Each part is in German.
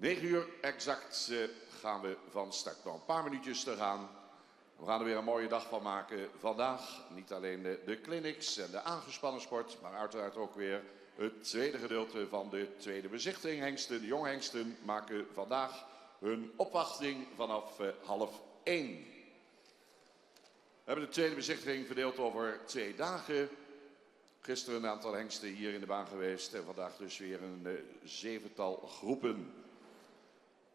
9 uur exact gaan we van start. Nog een paar minuutjes te gaan. We gaan er weer een mooie dag van maken vandaag. Niet alleen de clinics en de aangespannen sport, maar uiteraard ook weer het tweede gedeelte van de tweede bezichtiging. Hengsten, de jonge hengsten maken vandaag hun opwachting vanaf 12:30. We hebben de tweede bezichtiging verdeeld over 2 dagen. Gisteren een aantal hengsten hier in de baan geweest en vandaag dus weer een 7-tal groepen.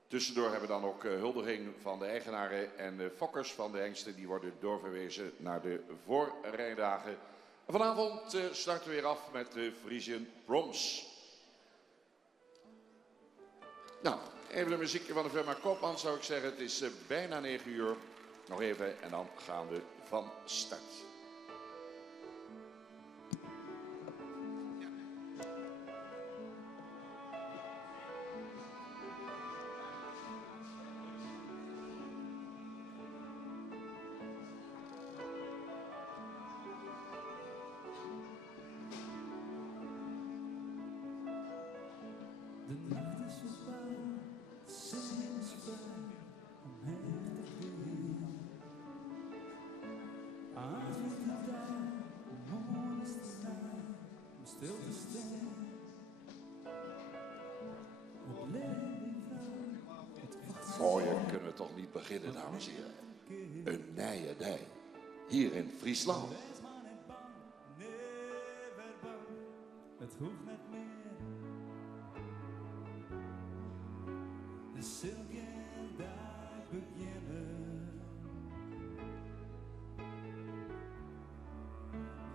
Tussendoor hebben we dan ook huldiging van de eigenaren en de fokkers van de hengsten. Die worden doorverwezen naar de voorrijdagen. En vanavond starten we weer af met de Frisian Proms. Nou, even een muziekje van de firma Koopman zou ik zeggen. Het is bijna 9 uur. Nog even en dan gaan we van start. Mooier kunnen we toch niet beginnen, dames en heren. Een nijenij hier in Friesland. Het hoeft net meer. De silken dag beginnen.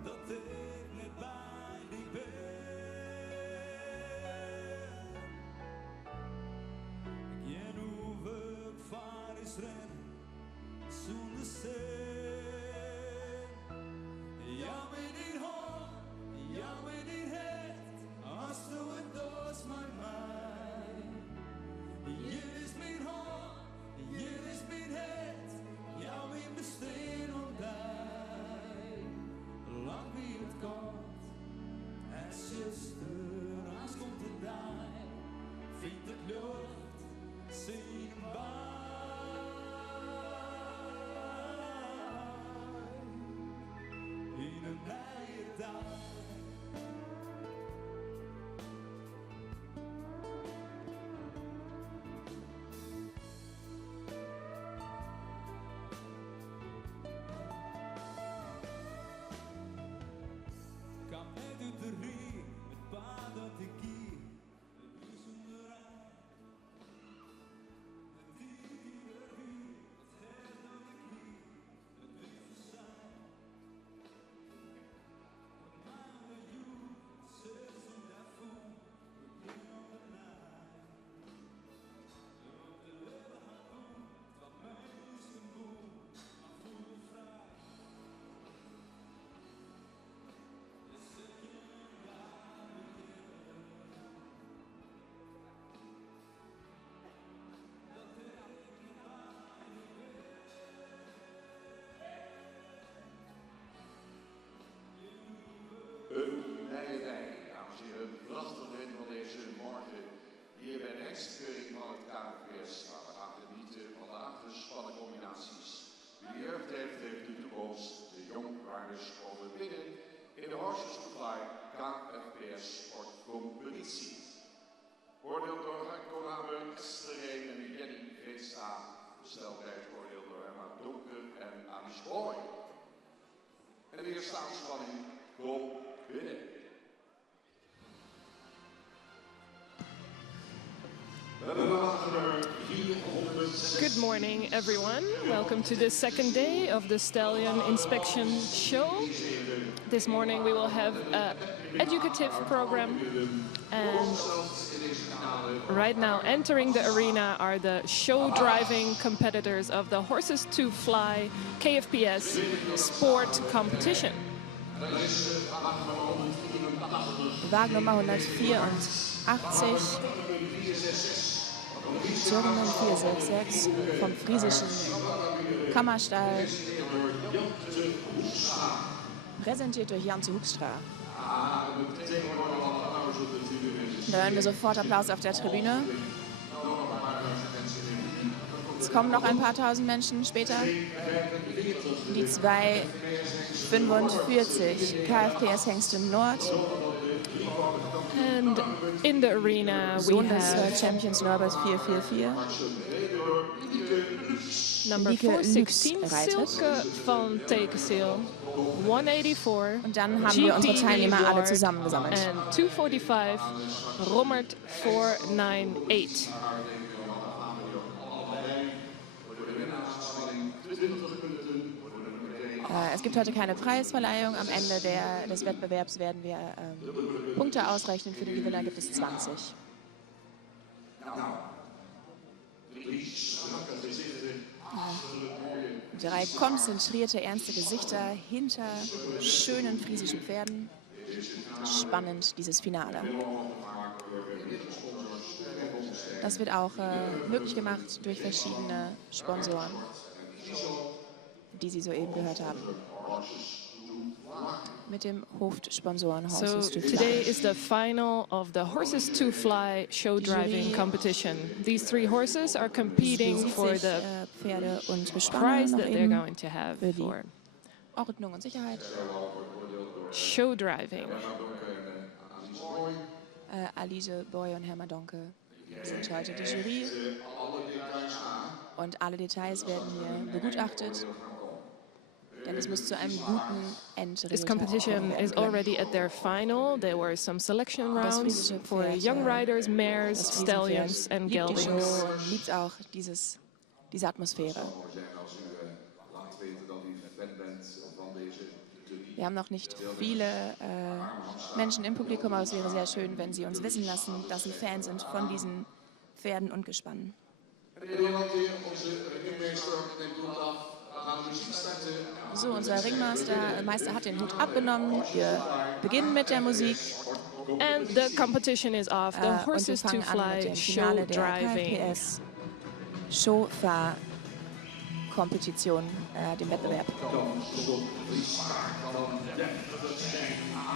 Dat ik net bij die ben. Ik ken hoe we vaar is rennen. Zonder zin. Ja, met die hoofd. Ja, met die head. Als du het doos mijn mij. Hier is mijn hoofd. Hier is mijn head. Ja, mijn besteen ontdij. Lang wie het komt. Het zuster, als komt het daar. Vindt het lucht. Zien bij. In een nieuwe dag. Kan net uit de ring, het paard dat ik hier, het is onderaan. Het dier die er hier, het her dat ik hier, het liefde zijn. Het maakt me joe, het zes in dat voel, het ding op de naai. Op de leven gaat doen, het wat mij is een boel, maar voel vrij. Een nijenij, dames en heren, een prachtig begin van deze morgen. Hier bij de hengstkeuring van het KVS, waar we gaan genieten van de aangespannen combinaties. Wie jeugd heeft, heeft de toekomst. De jongwaarders komen binnen in de Horses to Fly KFPS sportcompetitie. Oordeel door Gakko Hamer, Esther Reen en Jenny Veenstra. De snelheid oordeel door Emma Donker en Alice Boy. En de weerstaanspanning komt binnen. Good morning, everyone. Welcome to the second day of the Stallion Inspection Show. This morning we will have an educative program, and right now entering the arena are the show driving competitors of the Horses to Fly KFPS sport competition. Wagnummer 184, German 466 vom friesischen Kammerstall, präsentiert durch Jan Hoekstra. Da hören wir sofort Applaus auf der Tribüne. Es kommen noch ein paar tausend Menschen später. Die 2:45 KFPS Hengsten Nord. And in the arena we Sohn des have Champions Norbert 444. number Lieke 416, Lux reitet. Silke van Tekenseel, 184. Und dann haben wir unsere GT Teilnehmer alle Reward, zusammengesammelt. And 245, Rommert 498. Es gibt heute keine Preisverleihung. Am Ende des Wettbewerbs werden wir Punkte ausrechnen. Für den Gewinner gibt es 20. Drei konzentrierte, ernste Gesichter hinter schönen friesischen Pferden. Spannend, dieses Finale. Das wird auch möglich gemacht durch verschiedene Sponsoren, die Sie soeben gehört haben. Mit dem Hoofdsponsoren So Horses to today Fly. is the final of the Horses to Fly show driving competition. These three horses are competing Sieht for sich, the Pferde und Gespanne prize noch that they're eben going to have für die for Ordnung und Sicherheit. show driving. Alice Boy und Hermann Donke sind heute die Jury. Und alle Details werden hier begutachtet. Denn es muss zu einem guten This Endresultat competition kommen is können. already at their final. There were some selection Das rounds friesische for Pferd, young riders, Das mares, Friesenpferd stallions and liebt die Show geldings. und liebt auch diese Atmosphäre. Wir haben noch nicht viele Menschen im Publikum, aber es wäre sehr schön, wenn Sie uns wissen lassen, dass Sie Fan sind von diesen Pferden und Gespannen. So, unser Ringmeister hat den Hut abgenommen. Wir beginnen mit der Musik And the competition is off. The und wir Horses to fangen an mit Fly dem show Finale der driving. KFPS Showfahr-Kompetition, dem Wettbewerb.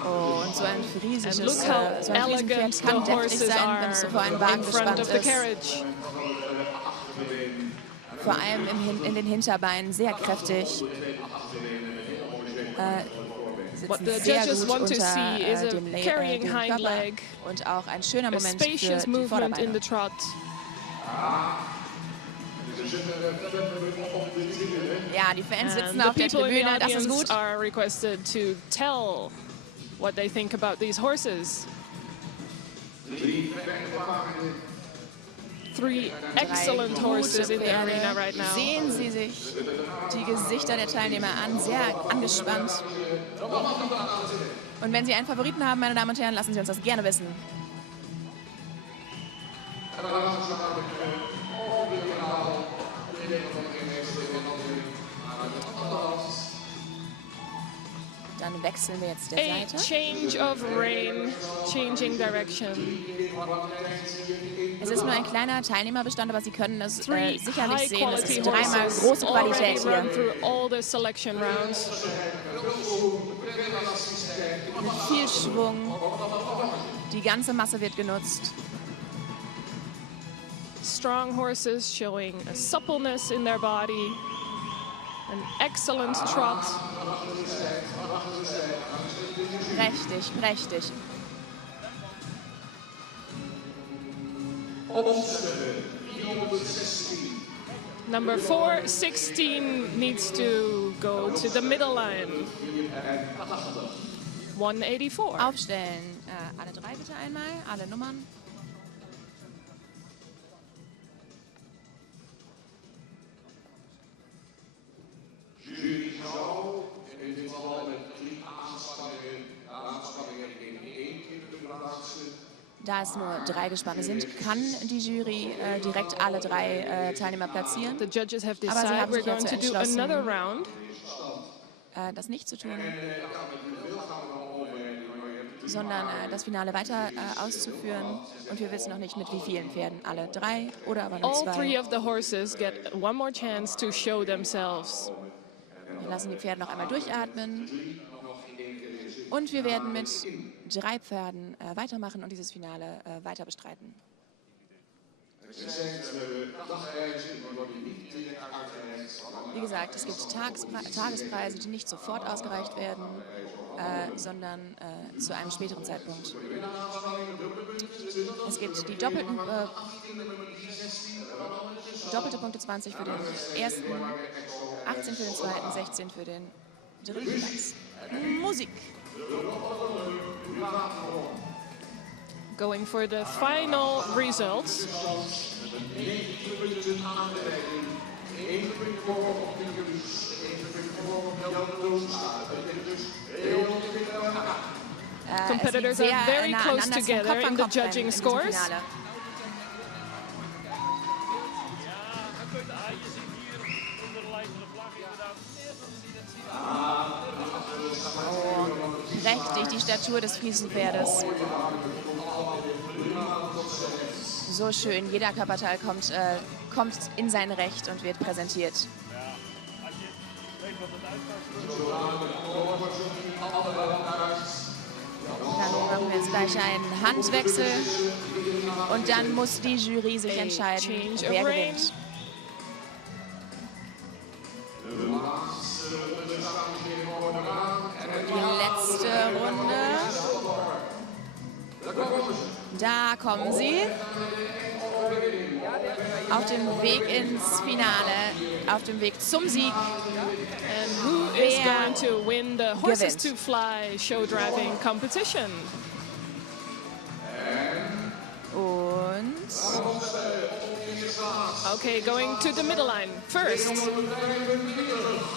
Oh, und so ein And friesisches look how so ein elegant Friesenpferd the kann deftig horses sein, wenn es so vor einen are Wagen in front gespannt of the ist. carriage. Vor allem in den Hinterbeinen sehr kräftig. What the Sitzen sehr judges gut want to unter see is a dem carrying Körper hind leg, und auch ein schöner a Moment für spacious die movement in Vorderbeine. the trot. Ja, die Fans And sitzen the auf der people in the Tribüne, das ist audience gut. are requested to tell what they think about these horses. Three excellent Drei horses gute in the Pferde. arena right now. Sehen Sie sich die Gesichter der Teilnehmer an, sehr angespannt. Und wenn Sie einen Favoriten haben, meine Damen und Herren, lassen Sie uns das gerne wissen. Dann wechseln wir jetzt der A Seite. change of rein, changing direction. Es ist nur ein kleiner Teilnehmerbestand, aber Sie können es Three sicherlich sehen. Es high-quality ist dreimal horses große already Qualität run hier. through all the selection rounds. Mit viel Schwung. Die ganze Masse wird genutzt. Strong horses showing a suppleness in their body, an excellent trot. Prächtig, prächtig. Number 416 needs to go to the middle line. 184. Aufstellen. Alle drei bitte einmal, alle Nummern. Da es nur 3 Gespanne sind, kann die Jury direkt alle 3 Teilnehmer platzieren. The judges have Aber sie decided haben we're sich going dazu to do entschlossen, another round. Das nicht zu tun, sondern das Finale weiter auszuführen. Und wir wissen noch nicht, mit wie vielen Pferden. Alle 3 oder aber nur All 2. three of the horses get one more chance to show themselves. Wir lassen die Pferde noch einmal durchatmen. Und wir werden mit 3 Pferden weitermachen und dieses Finale weiter bestreiten. Wie gesagt, es gibt Tagespreise, die nicht sofort ausgereicht werden, sondern zu einem späteren Zeitpunkt. Es gibt die doppelte Punkte 20 für den ersten, 18 für den zweiten, 16 für den dritten Platz. Musik. Going for the final results. Competitors are very close together in the judging scores. Prächtig die Statur des Friesenpferdes. So schön, jeder Körperteil kommt in sein Recht und wird präsentiert. Dann machen wir jetzt gleich einen Handwechsel und dann muss die Jury sich entscheiden, wer gewinnt. Die letzte Runde. Da kommen sie. Auf dem Weg ins Finale, auf dem Weg zum Sieg. And who is going to win the Horses to Fly show driving competition? Und Okay, going to the middle line first.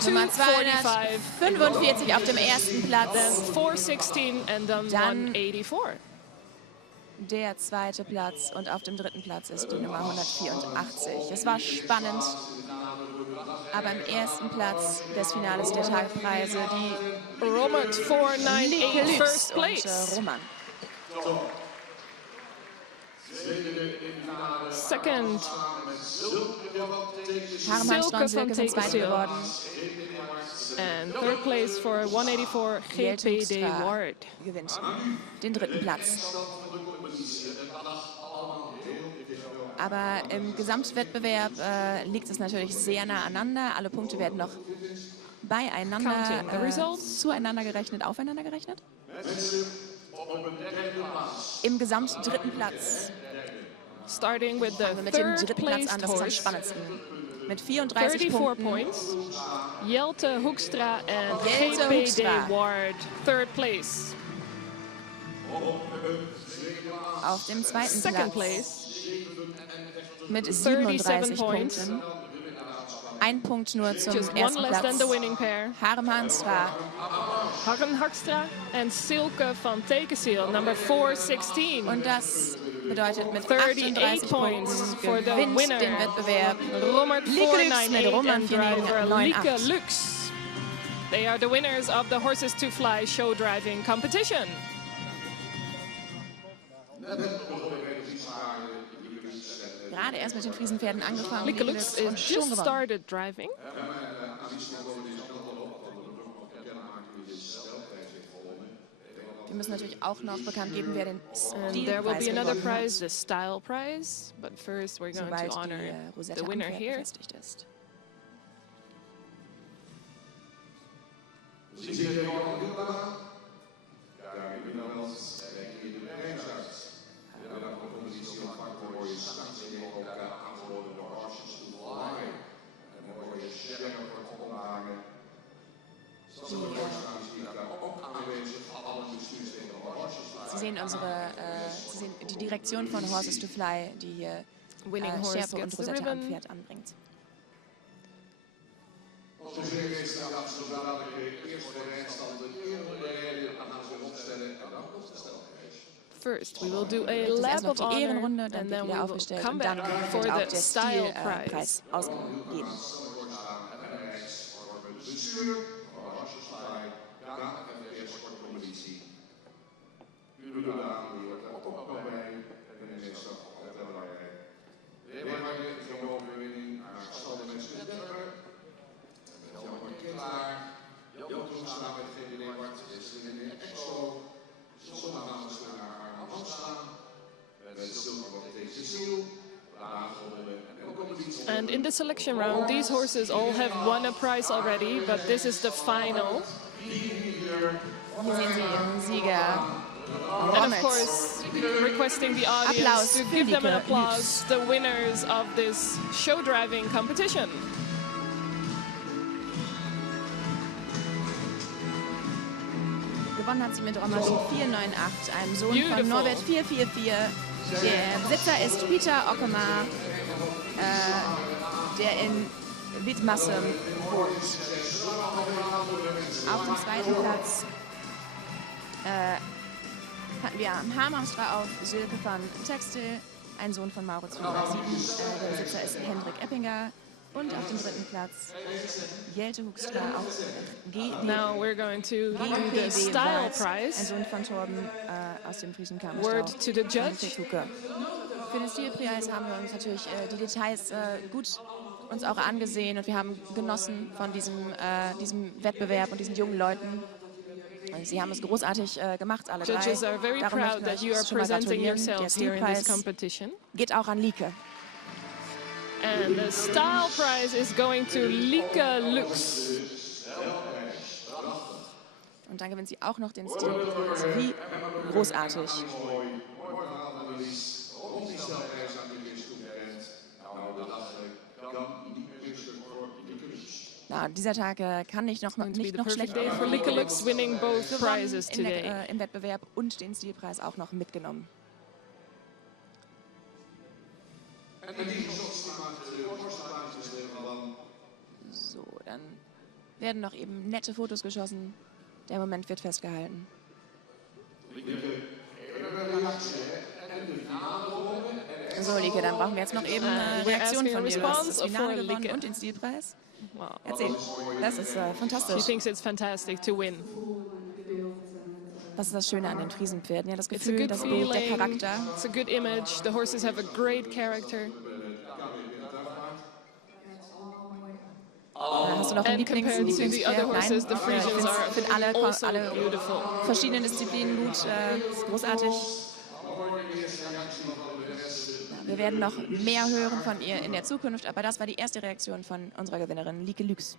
Nummer 245, 245 auf dem ersten Platz. then 416 and then Dann 184. Der zweite Platz und auf dem dritten Platz ist die Nummer 184. Es war spannend, aber im ersten Platz des Finales der Tagespreise die Romat 498 first und place. Roman. Second, Harman Silke Strand-Silke van sind Zweite Tekensil. geworden. and third place for 184 GPD Ward. Gewinnt den dritten Platz. Aber im Gesamtwettbewerb liegt es natürlich sehr nah aneinander. Alle Punkte werden noch beieinander, Counting the results. zueinander gerechnet, aufeinander gerechnet. Im Gesamt dritten Platz. Starting with the Fangen wir mit dem third dritten Platz placed an, das ist am horse, spannendsten. Mit 34 34 Punkten. points. Jelte Hoekstra and Jelte GPD Hoekstra. Ward, third place. Auf dem zweiten Second Platz place, mit 37 37 points. Punkten. Ein Punkt nur zum Just one ersten less than the Platz. winning pair. Harm Hanstra, Harren Hoekstra and Silke van Tekensil, number 416. und das bedeutet mit 38 38 points Punkten for the gewinnt winner. den Wettbewerb. Romert Lieke Lux mit 498 Roman and driver Vierning Lieke 98. Lux. They are the winners of the Horses to Fly show driving competition. Gerade erst mit den Friesenpferden angefangen. Lieke Lieke Lux Lux und is schon just gewonnen. started driving. Wir müssen natürlich auch noch bekannt geben, wer den And there will be Stilpreis another gewonnen prize, hat, the Style Prize. But first, we're going sobald to honor die Rosette the winner am Pferd here. befestigt ist. Sie sehen Sie sehen die Direktion von Horses to Fly, die hier Winning horse Schärpe gets und the Rosette am ribbon. Pferd anbringt. First, we will do a Jetzt ist lap erst noch of die honor, Ehrenrunde, dann and wird then we wieder will aufgestellt come und back dann for wird auch the der Style Stilpreis Prize. ausgegeben. And in the selection round, these horses all have won a prize already, but this is the final. Hier sehen Sie Ihren Sieger. And of Rommels. course, requesting the audience Applaus to für give them an Lieke applause, the winners of this show driving competition. Gewonnen hat sie mit Rommel 498, einem Sohn Beautiful. von Norbert 444. Der Besitzer ist Peter Ockemar, der in Wittmasse wohnt. Auf dem zweiten Platz hatten wir am Hamamstra auf Silke van Textil, ein Sohn von Maurits 507. Der Besitzer ist Hendrik Eppinger. Und auf dem dritten Platz Jelte Hoekstra auf Now we're going to do the GPW style Walz, ein prize. Sohn von Torben aus dem Friesenkammer. Word to the judge. Für den Stilpreis haben wir uns natürlich die Details gut uns auch angesehen und wir haben genossen von diesem Wettbewerb und diesen jungen Leuten. Und sie haben es großartig gemacht, alle drei. Judges are very Darum proud möchten that wir you are euch schon mal presenting gratulieren. Der yourselves here in this Stilpreis competition. geht auch an Lieke. And the style prize is going to Lieke Lux. Und dann gewinnt sie auch noch den Stilpreis. Wie großartig. Na, dieser Tag kann nicht noch Going to be the perfect schlechter day for Lieke Lux, winning both gewonnen prizes today. im Wettbewerb und den Stilpreis auch noch mitgenommen. So, dann werden noch eben nette Fotos geschossen. Der Moment wird festgehalten. So, Lieke, dann brauchen wir jetzt noch eben eine we're Reaktion asking a von dir. Du hast das response Finale for gewonnen Lieke. und den Stilpreis. Wow. Erzähl, das ist She fantastisch. thinks it's fantastic to win. Das ist das Schöne an den Friesenpferden. Ja, das It's a Gefühl, good das Bild, der feeling. Charakter. It's a good image. The horses have a great character. Hast du noch ein And compared to the Lieblingspferd? other horses, the Ich Friesians finde are find alle also alle beautiful. verschiedenen Disziplinen gut, ist großartig. Ja, wir werden noch mehr hören von ihr in der Zukunft, aber das war die erste Reaktion von unserer Gewinnerin, Lieke Lux.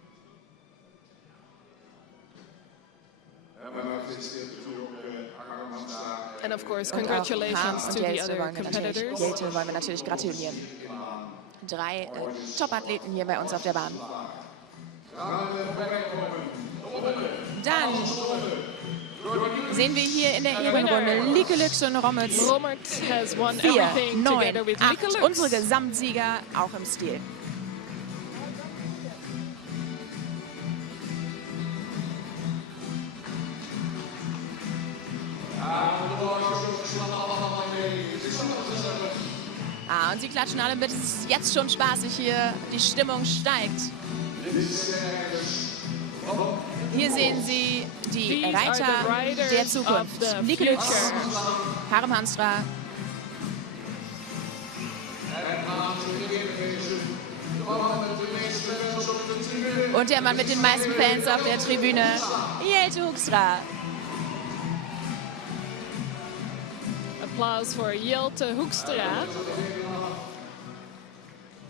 And of course, Und auch congratulations Harm to und the Jelte other wollen wir natürlich gratulieren. 3 Top-Athleten hier bei uns auf der Bahn. Dann sehen wir hier in der Ehrenrunde Lieke Lux und Rommels. Rommelt has won 4, everything 9, together with 8. Lieke Lux. Unsere Gesamtsieger auch im Stil. Und sie klatschen alle mit. Es ist jetzt schon spaßig hier. Die Stimmung steigt. Hier sehen Sie die These are Reiter the riders der of Zukunft. the Lieke Lux, future. Harm Hanstra. Und der Mann mit den meisten Fans auf der Tribüne, Jelte Hoekstra. Applause for Jelte Hoekstra.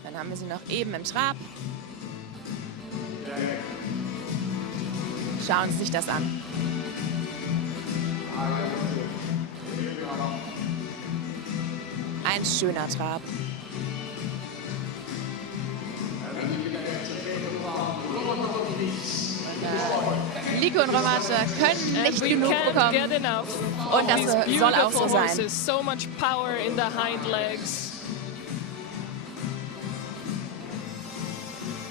Dann haben wir sie noch eben im Trab. Schauen Sie sich das an. Ein schöner Trab. Lieke und Rommel können And nicht we genug can't bekommen. get enough Und of das these soll auch beautiful so sein. horses. So much power in the hind legs.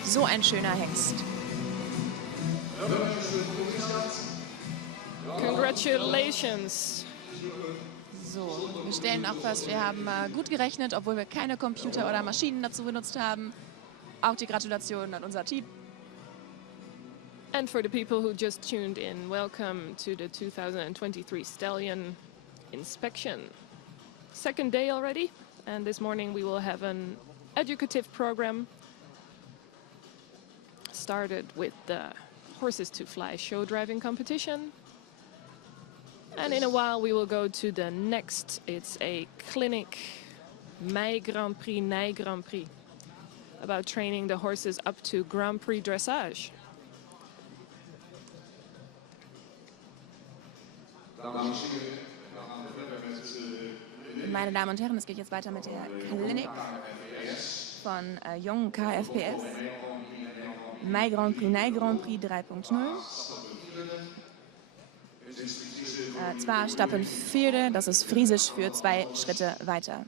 So ein schöner Hengst. Congratulations. So, wir stellen auch fest, wir haben gut gerechnet, obwohl wir keine Computer oder Maschinen dazu benutzt haben. Auch die Gratulation an unser Team. And for the people who just tuned in, welcome to the 2023 Stallion Inspection. Second day already, and this morning we will have an educative program. Started with the Horses to Fly show driving competition. And in a while we will go to the next. It's a clinic My Grand Prix, Nij Grand Prix, about training the horses up to Grand Prix dressage. Meine Damen und Herren, es geht jetzt weiter mit der Klinik von jungen KFPS. My Grand Prix, Nij Grand Prix 3.0. Zwar Stappen vierde, das ist Friesisch für 2 Schritte weiter.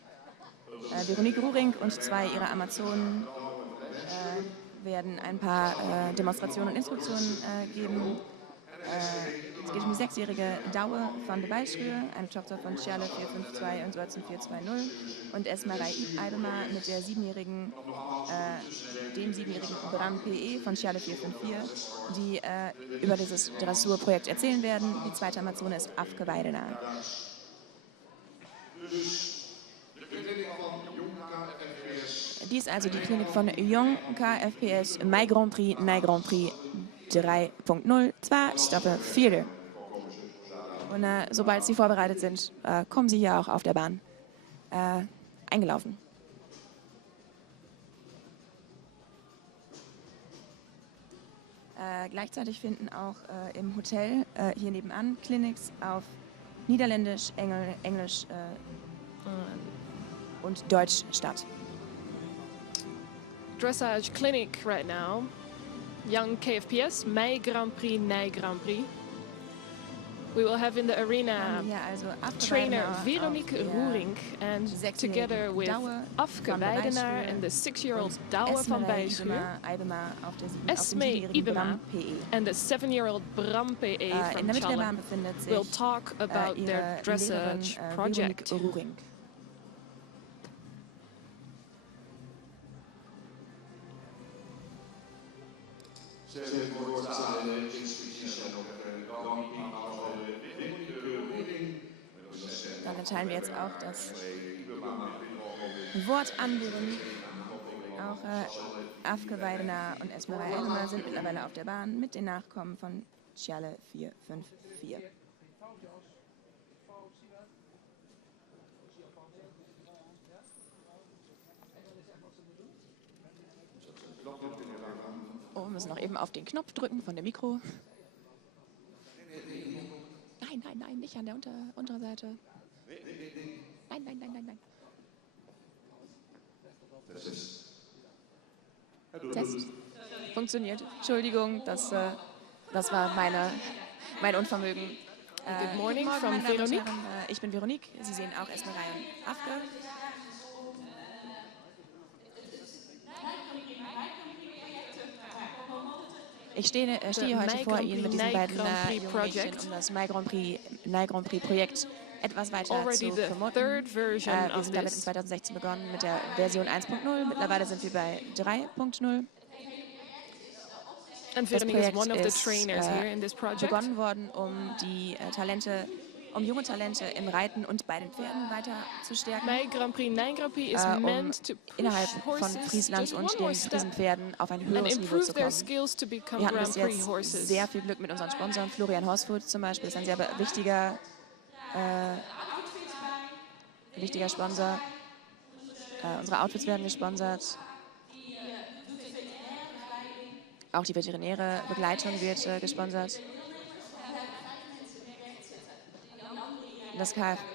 Veronique Ruring und 2 ihrer Amazonen werden ein paar Demonstrationen und Instruktionen geben. Es geht um die 6-jährige Douwe van de Bijlschreur, eine Tochter von Charle 452 und Watson 420 und Esmerei Eidema mit der 7-jährigen, dem 7-jährigen Bram PE von Charle 454, die über dieses Dressurprojekt erzählen werden. Die zweite Amazone ist Afke Weidena. Dies ist also die Klinik von Jong KFPS, My Grand Prix, Nij Grand Prix 3.0, 2 Stappen 4. Und sobald Sie vorbereitet sind, kommen Sie hier auch auf der Bahn eingelaufen. Gleichzeitig finden auch im Hotel hier nebenan Clinics auf Niederländisch, Englisch und Deutsch statt. Dressage clinic right now. Young KFPS, My Grand Prix, Nij Grand Prix. We will have in the arena trainer Veronique Ruring, and together with Afke Weidenaar and the 6-year-old Douwe van Bijlschreur, Esme Ibema and the 7-year-old Bram PE from Charle will talk about their dressage project. Dann erteilen wir jetzt auch das Wort an Veronique. Auch Afke Weidenaar und Esmerei Eidema sind mittlerweile auf der Bahn mit den Nachkommen von Charle 454. Oh, wir müssen noch eben auf den Knopf drücken von der Mikro. Nein, nein, nein, nicht an der Unterseite. Nein, nein, nein, nein, nein. Test. Funktioniert. Entschuldigung, das war mein Unvermögen. Good morning Guten from meine Damen und Veronique. Herren. Ich bin Veronique. Sie sehen auch Esmerei und Afke. Ich stehe heute vor Ihnen mit diesen beiden jungen Mädchen, um das My Grand Prix, Nij Grand Prix Projekt etwas weiter zu promoten. Wir sind damit in 2016 begonnen mit der Version 1.0. Mittlerweile sind wir bei 3.0. And Das Veronique is Projekt one of the ist trainers here in this project. begonnen worden, um junge Talente im Reiten und bei den Pferden weiter zu stärken. My Grand Prix, Nij Grand Prix is Um meant to push innerhalb von horses Friesland just und one den more step Friesenpferden auf ein and höheres Niveau improve zu their kommen. skills to become Wir hatten Grand bis Prix jetzt horses. sehr viel Glück mit unseren Sponsoren. Florian Horsfood zum Beispiel ist ein sehr wichtiger Sponsor. Unsere Outfits werden gesponsert. Auch die veterinäre Begleitung wird gesponsert. Das KFPS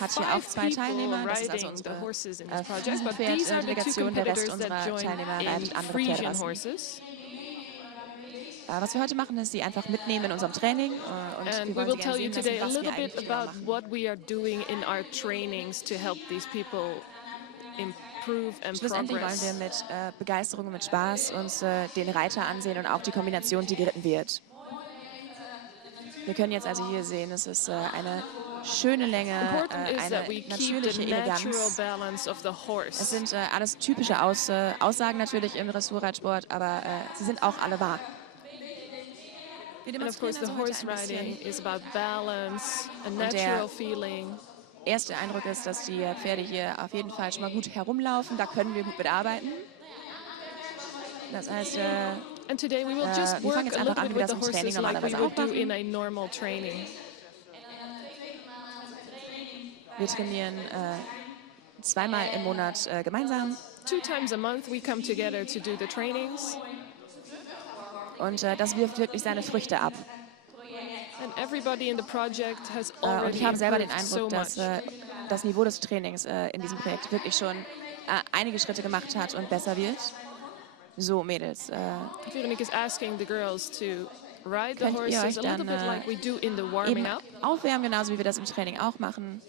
hat hier auch 2 Teilnehmer. Das ist also unsere Friesenpferd-Delegation. Der Rest unserer Teilnehmer reitet andere Pferderassen. Was wir heute machen, ist, sie einfach mitnehmen in unserem Training. Und And wir we wollen will sie tell you gerne today sehen a lassen, was wir little bit eigentlich genau about machen. what we are doing in our trainings to help these people improve and Schlussendlich wollen wir progress. mit Begeisterung und mit Spaß uns den Reiter ansehen und auch die Kombination, die geritten wird. Wir können jetzt also hier sehen, es ist eine schöne Länge, Important is eine that we keep natürliche the natural Eleganz. balance of the Es horse. sind alles typische Aussagen natürlich im Dressurreitsport, aber sie sind auch alle wahr. Wir And of course, demonstrieren the also horse heute ein riding bisschen. is about balance, a der natural feeling. Erster Eindruck ist, dass die Pferde hier auf jeden Fall schon mal gut herumlaufen. Da können wir gut mitarbeiten. Das heißt, And today we will just wir fangen work jetzt a einfach little an, bit wie wir with das the im Training horses like we normalerweise would auch do machen. in a normal training. Wir trainieren zweimal im Monat gemeinsam. 2 times a month we come together to do the trainings. Und das wirft wirklich seine Früchte ab. And everybody in the project has Und already ich habe selber den improved so Eindruck, dass much. das Niveau des Trainings in diesem Projekt wirklich schon einige Schritte gemacht hat und besser wird. So, Mädels, Veronique is asking the girls to ride the könnt ihr horses euch a little dann bit like we do in the eben warming up. aufwärmen, genauso wie wir das im Training auch machen.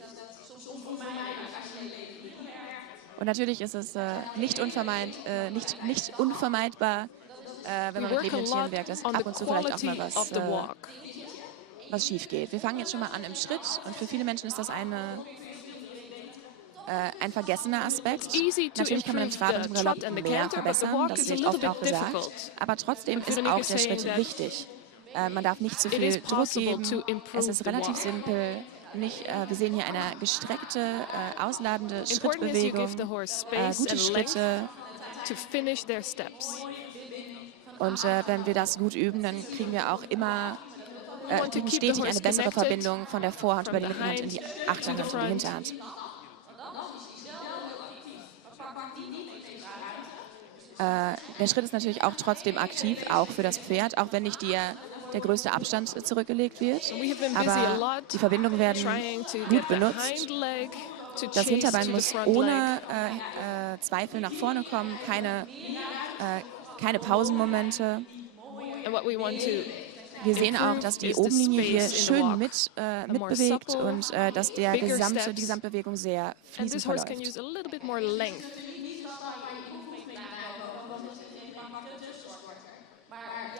Und natürlich ist es nicht unvermeidbar, wenn man mit We work a lebenden Tieren lot wirkt, dass on ab the und zu vielleicht auch quality mal of the walk. was schief geht. Wir fangen jetzt schon mal an im Schritt und für viele Menschen ist das ein vergessener Aspekt. easy to Natürlich kann man im improve Trab und the im Galopp trot and the mehr canter, but the verbessern, walk das is a wird little oft bit auch gesagt. difficult. Aber trotzdem ist Veronique auch is der saying Schritt that wichtig. Man darf nicht zu it viel is Druck possible geben. to Es improve ist the relativ walk. simpel. Wir sehen hier eine gestreckte, ausladende Important is you give the Schrittbewegung, horse space gute and length Schritte. to finish their steps. Und wenn wir das gut üben, dann kriegen wir auch immer We want to kriegen keep the stetig horse eine bessere connected Verbindung von der Vorhand from über die the Mittelhand in die hind Achterhand to und the die front. Hinterhand. Der Schritt ist natürlich auch trotzdem aktiv, auch für das Pferd, auch wenn nicht der größte Abstand zurückgelegt wird. We have been busy a Aber lot die Verbindungen werden trying to gut get the benutzt. hind leg to Das chase Hinterbein to the muss front leg. ohne Zweifel nach vorne kommen, keine Pausenmomente. And what we want to Wir sehen auch, dass die Obenlinie hier schön mitbewegt supple, und dass die bigger steps. Gesamtbewegung sehr And fließend this horse can verläuft. use a little bit more length.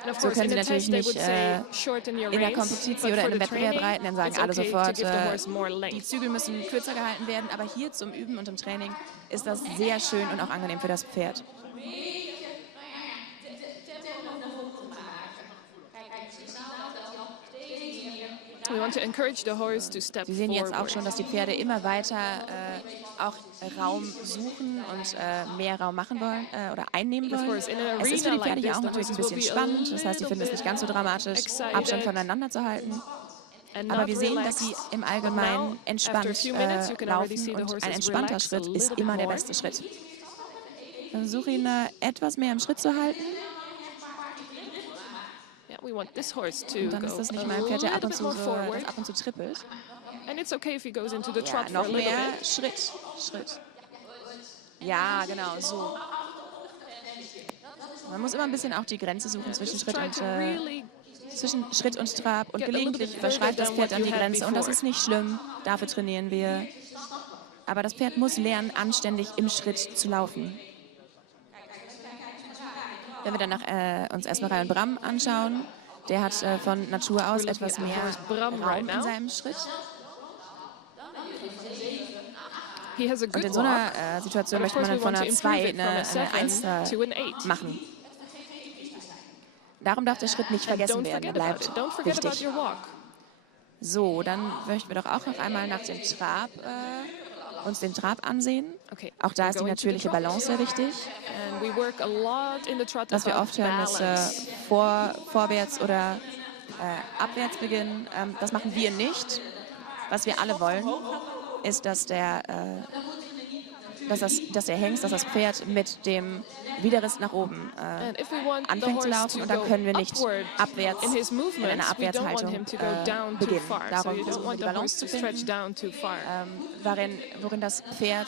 And of So course, können in Sie a natürlich test they would nicht say shorten your in der reins, Kompetition but oder for in einem the Wettbewerb training, reiten, dann sagen it's alle okay to sofort, give the horse more die length. Zügel müssen kürzer gehalten werden. Aber hier zum Üben und im Training ist das sehr schön und auch angenehm für das Pferd. We want to encourage the horse to step Sie sehen jetzt auch forward. schon, dass die Pferde immer weiter auch Raum suchen und mehr Raum machen wollen oder einnehmen Of wollen. course, in an Es ist für die arena Pferde like ja this, auch the natürlich ein horses will bisschen be a spannend. Das heißt, sie finden es nicht ganz so dramatisch, excited Abstand voneinander zu halten. and Aber not wir sehen, dass relaxed. sie im But Allgemeinen now, entspannt after a few minutes, you can already see laufen the und horse ein is entspannter relaxed a Schritt little ist bit immer der more. beste Schritt. Versuche ihn etwas mehr im Schritt zu halten. Yeah, we want this horse to Und dann go ist das nicht a mein Pferd, der little bit more forward. das ab und zu trippelt. And it's okay if he goes into the Ja, trot for a noch little mehr bit. Schritt. Ja, genau, so. Man muss immer ein bisschen auch die Grenze suchen zwischen Just Schritt try und to really zwischen Schritt und Trab und get a little gelegentlich bit überschreitet das further Pferd than dann what die you had Grenze und das before. ist nicht schlimm, dafür trainieren wir. Aber das Pferd muss lernen, anständig im Schritt zu laufen. Wenn wir dann uns erstmal Ryan Bram anschauen, der hat von Natur aus We're looking etwas at the mehr horse Bram right Raum in now. seinem Schritt. He has a Und good in so walk. einer Situation But of möchte man course, dann we von want einer to improve 2 it from a eine 7 1 to an 8. machen. Darum darf der Schritt nicht And vergessen don't werden, forget about bleibt it. Don't forget about wichtig. your walk. So, dann möchten wir doch auch noch einmal nach dem Trab uns den Trab ansehen. Okay, Auch da we ist go die into the natürliche trot. Balance sehr wichtig. And we work a lot in the trot Was wir about oft hören, ist balance. vorwärts oder abwärts beginnen. Das machen wir nicht. Was wir alle wollen, ist, dass der Hengst, dass das Pferd mit dem Widerrist nach oben And if we want the anfängt zu horse laufen to und dann go können wir nicht upward abwärts in his in einer movements, we don't want Abwärtshaltung him to go down too beginnen. far. So Darum you don't versuchen wir want die the Balance horse zu to stretch finden, down too far. worin das Pferd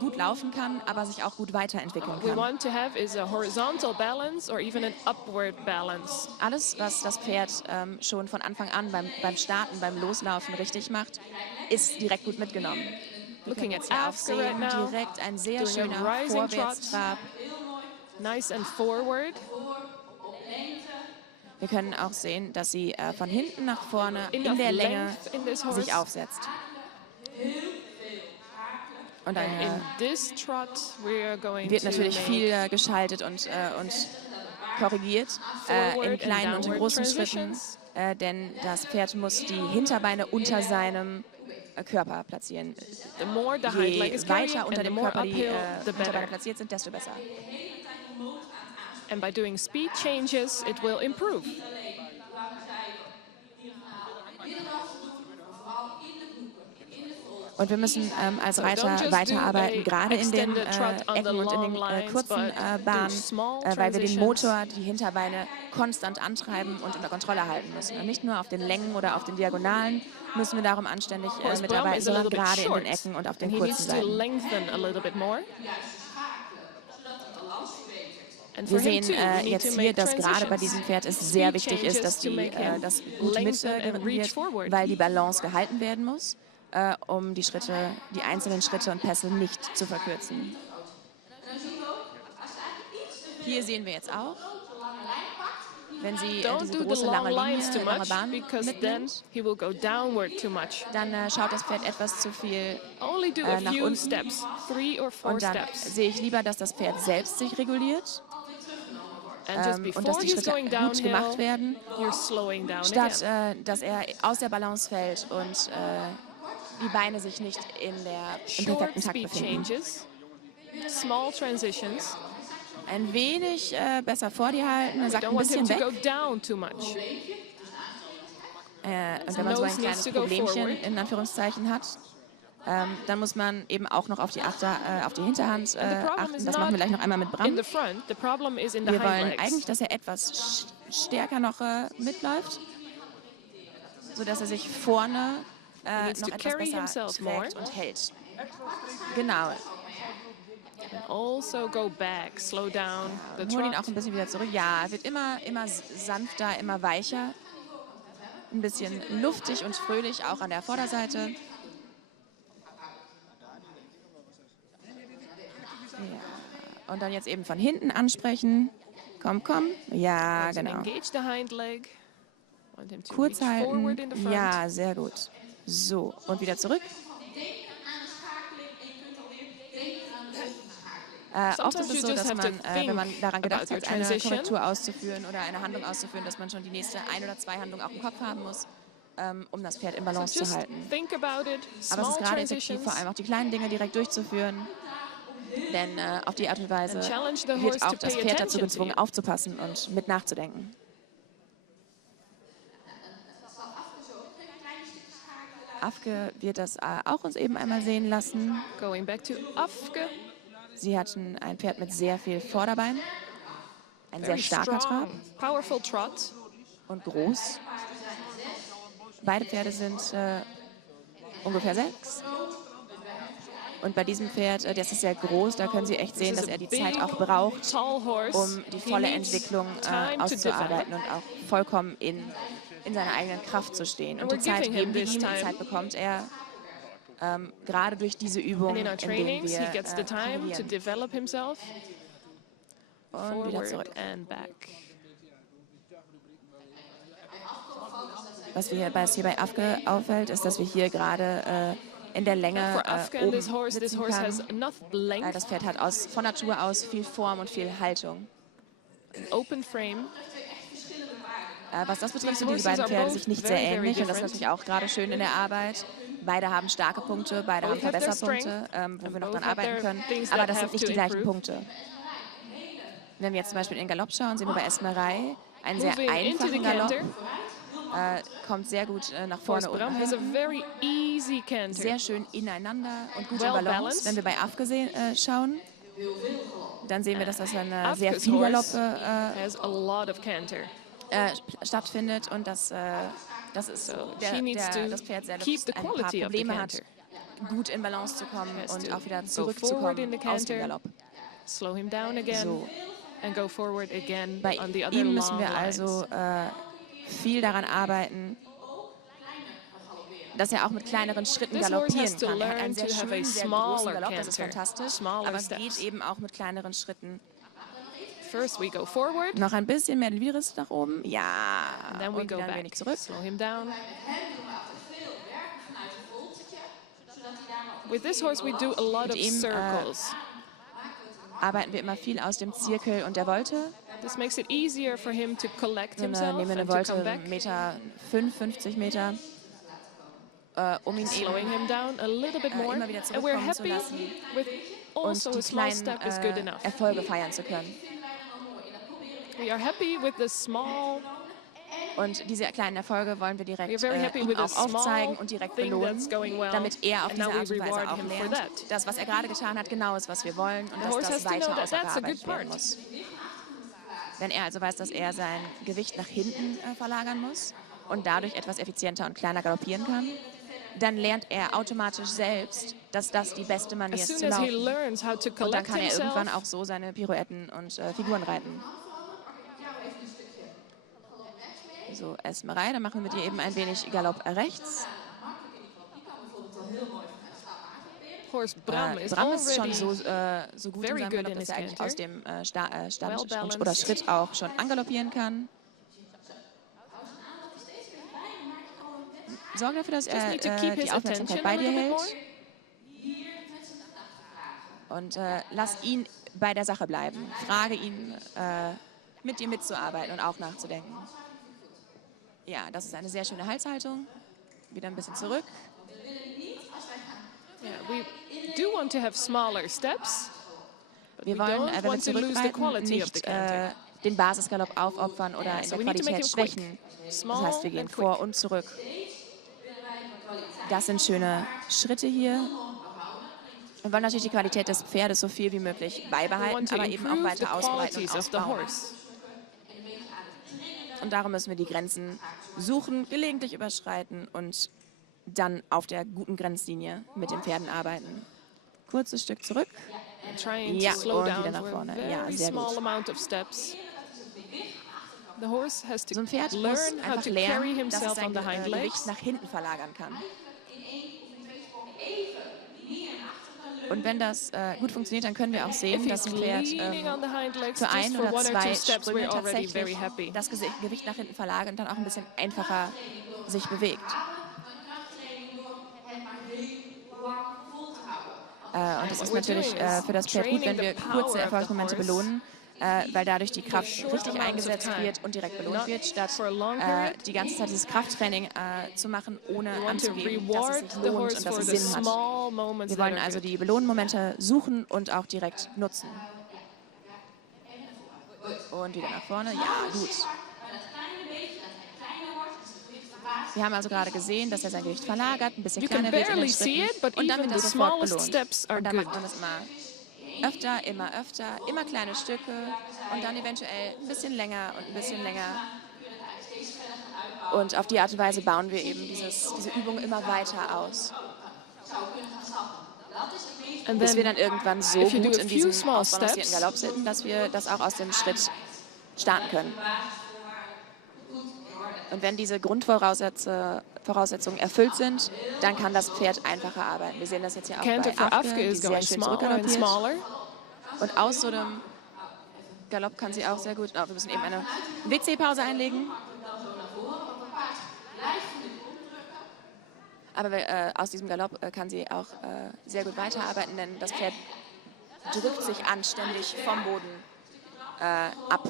gut laufen kann, aber sich auch gut weiterentwickeln What we kann. want to have is a horizontal balance or even an upward balance. Alles, was das Pferd schon von Anfang an beim Starten, beim Loslaufen richtig macht, ist direkt gut mitgenommen. Wir Looking können at jetzt hier auch Afka right sehen, now, direkt ein sehr doing a schöner rising trot. Vorwärtstrab. Nice and forward. Wir können auch sehen, dass sie von hinten nach vorne in Enough der Länge length in this horse. sich aufsetzt. Und And in this trot, we are going wird to natürlich make viel geschaltet und korrigiert forward in and kleinen und in downward großen Schritten, transitions. denn das Pferd muss die Hinterbeine unter seinem Körper platzieren. The more the hind leg is Je carrying weiter unter and the dem more Körper die uphill, the Hinterbeine better. platziert sind, desto besser. And by doing speed changes, it will improve. Und wir müssen als Reiter weiterarbeiten, gerade in den Ecken und in den kurzen Bahnen, weil wir den Motor, die Hinterbeine konstant antreiben und unter Kontrolle halten müssen. Und nicht nur auf den Längen oder auf den Diagonalen müssen wir darum anständig mitarbeiten, sondern gerade in den Ecken und auf den kurzen Seiten. Wir sehen jetzt hier, dass gerade bei diesem Pferd es sehr wichtig ist, dass das gut mitgeritten wird, weil die Balance gehalten werden muss, um die einzelnen Schritte und Pässe nicht zu verkürzen. Hier sehen wir jetzt auch, wenn sie diese große lange Linie, lange Bahn mitnimmt, dann schaut das Pferd etwas zu viel nach unten. Und dann sehe ich lieber, dass das Pferd selbst sich reguliert. Und dass die Schritte gut gemacht werden, statt dass er aus der Balance fällt und die Beine sich nicht im perfekten Takt befinden. Ein wenig besser vor dir halten, er sagt ein bisschen weg. Und wenn man so ein kleines Problemchen in Anführungszeichen hat, dann muss man eben auch noch auf die Hinterhand achten. Das machen wir gleich noch einmal mit Bram. Wir wollen eigentlich, dass er etwas stärker noch mitläuft, sodass er sich vorne noch etwas besser trägt und hält. Genau. Also go back, slow down the Hol ihn trot. auch ein bisschen wieder zurück. Ja, er wird immer sanfter, immer weicher. Ein bisschen luftig und fröhlich, auch an der Vorderseite. Ja. Und dann jetzt eben von hinten ansprechen. Komm, komm. Ja, genau. Engage the hind leg. Want him to Kurz reach forward halten. in the front. Ja, sehr gut. So, und wieder zurück. Oft ist es so, dass man, wenn man daran gedacht hat, eine Korrektur auszuführen oder eine Handlung auszuführen, dass man schon die nächste 1 oder 2 Handlungen auch im Kopf haben muss, um das Pferd in Balance zu halten. Aber es ist gerade effektiv, vor allem auch die kleinen Dinge direkt durchzuführen, denn auf die Art und Weise wird auch das Pferd dazu gezwungen, aufzupassen und mit nachzudenken. Afke wird das auch uns eben einmal sehen lassen. Going back to Afke. Sie hatten ein Pferd mit sehr viel Vorderbein, ein sehr Very starker Trab strong, powerful trot. und groß. Beide Pferde sind ungefähr 6. Und bei diesem Pferd, das ist sehr groß, da können Sie echt sehen, dass er die Zeit auch braucht, um die volle Entwicklung auszuarbeiten und auch vollkommen in seiner eigenen Kraft zu stehen. Und die Zeit geben wir ihm, die Zeit bekommt er. Gerade durch diese Übung, in denen wir korrigieren. Und wieder zurück. Was hier bei Afke auffällt, ist, dass wir hier gerade in der Länge oben sitzen können. Das Pferd hat von Natur aus viel Form und viel Haltung. Open frame. Was das betrifft, sind diese beiden Pferde sich nicht sehr ähnlich und das ist natürlich auch gerade schön in der Arbeit. Beide haben starke Punkte, beide haben Verbesserpunkte, wo wir noch dran arbeiten können, aber das sind nicht die gleichen Punkte. Wenn wir jetzt zum Beispiel in den Galopp schauen, sehen wir bei Esmerei einen sehr einfachen Galopp, kommt sehr gut nach vorne und sehr schön ineinander und gut in Balance. Wenn wir bei Afke schauen, dann sehen wir, dass das eine sehr viel Galopp stattfindet und das ist so, das Pferd selbst ein paar Probleme hat, gut in Balance zu kommen und auch wieder zurückzukommen aus dem Galopp. So. Bei ihm müssen wir also viel daran arbeiten, dass er auch mit kleineren Schritten galoppieren kann. Er hat einen sehr schönen, sehr großen Galopp, das ist fantastisch, aber es geht eben auch mit kleineren Schritten. First we go forward. Noch ein bisschen mehr den Virus nach oben. Ja. And then we und go wieder ein back. wenig zurück. Slow him down. With this horse we do a lot of circles. Arbeiten wir immer viel aus dem Zirkel und der Volte. This makes it easier for him to collect himself Nehmen wir eine and to Volte, come back. 50 Meter, um ihn Slowing him down a little bit more. immer wieder And we're zurückkommen zu happy lassen with also und a die small kleinen step is good enough. Erfolge feiern zu können. We are happy with the small Und diese kleinen Erfolge wollen wir direkt We're very happy ihm with a auch aufzeigen small und direkt thing belohnen, that's going well, damit er auf and diese now we Art und Weise reward auch him for lernt, that. das, was er gerade getan hat, genau ist, was wir wollen und dass horse das has to know weiter that that's a good ausgearbeitet werden part. muss. Wenn er also weiß, dass er sein Gewicht nach hinten verlagern muss und dadurch etwas effizienter und kleiner galoppieren kann, dann lernt er automatisch selbst, dass das die beste Manier As ist soon zu as he laufen. learns how to Und dann collect kann er irgendwann himself, auch so seine Pirouetten und Figuren reiten. So, Esmerei, dann machen wir dir eben ein wenig Galopp rechts. horse Bram is Bram ist schon already so gut in very seinem good Galopp, in dass his er eigentlich canter. aus dem Stand Well oder balanced. Schritt auch schon angaloppieren kann. Sorge dafür, dass just er need to keep die his Aufmerksamkeit attention a bei dir little bit hält. more. Und lass ihn bei der Sache bleiben. Frage ihn, mit dir mitzuarbeiten und auch nachzudenken. Ja, das ist eine sehr schöne Halshaltung. Wieder ein bisschen zurück. Yeah, we do want to have smaller steps, but Wir we wollen, don't wenn wir want to lose the zurückreiten, quality of the nicht canter. den Basisgalopp aufopfern oder Yeah, in so der we need to make Qualität him quick. schwächen. Das Small heißt, wir gehen and vor quick. und zurück. Das sind schöne Schritte hier. Wir wollen natürlich die Qualität des Pferdes so viel wie möglich We beibehalten, want to aber eben auch improve the weiter ausbreiten qualities und of the ausbauen. horse. Und darum müssen wir die Grenzen suchen, gelegentlich überschreiten und dann auf der guten Grenzlinie mit den Pferden arbeiten. Kurzes Stück zurück. Trying Ja, to slow und down wieder nach for a vorne. Ja, very sehr small gut. amount of steps. The horse has to So ein Pferd muss learn how einfach to carry lernen, dass es himself sein on the hind Gewicht legs. nach hinten verlagern kann. Und wenn das gut funktioniert, dann können wir auch If sehen, dass he's ein Pferd leaning on the hind legs für just ein for oder one or zwei two steps, Sprünge we're already very tatsächlich happy. das Gewicht nach hinten verlagert und dann auch ein bisschen einfacher sich bewegt. Und es ist natürlich für das Pferd gut, wenn wir kurze Erfolgsmomente belohnen, weil dadurch die Kraft richtig eingesetzt wird und direkt belohnt wird, statt die ganze Zeit dieses Krafttraining zu machen, ohne We want to anzugeben, dass es reward sich the lohnt horse und dass for es the Sinn hat. small moments Wir that wollen are also good. die Belohnmomente suchen und auch direkt nutzen. Und wieder nach vorne. Ja, gut. Wir haben also gerade gesehen, dass er sein Gewicht verlagert, ein bisschen You can kleiner wird in den barely see Schritten it, but und dann even wird the er sofort smallest belohnt. steps are Und dann good. macht man das immer öfter, immer kleine Stücke und dann eventuell ein bisschen länger und ein bisschen länger. Und auf die Art und Weise bauen wir eben diese Übung immer weiter aus, And bis wir then dann irgendwann so if you do gut a in few diesem small ausbalancierten steps, Galopp sind, dass wir das auch aus dem Schritt starten können. Und wenn diese Grundvoraussetzungen erfüllt sind, dann kann das Pferd einfacher arbeiten. Wir sehen das jetzt hier auch canter bei for Afke, Afke die is sehr going schön smaller and zurückgaloppiert. smaller. Und aus so einem Galopp kann sie auch sehr gut, wir müssen eben eine WC-Pause einlegen. Aber aus diesem Galopp kann sie auch sehr gut weiterarbeiten, denn das Pferd drückt sich anständig vom Boden ab.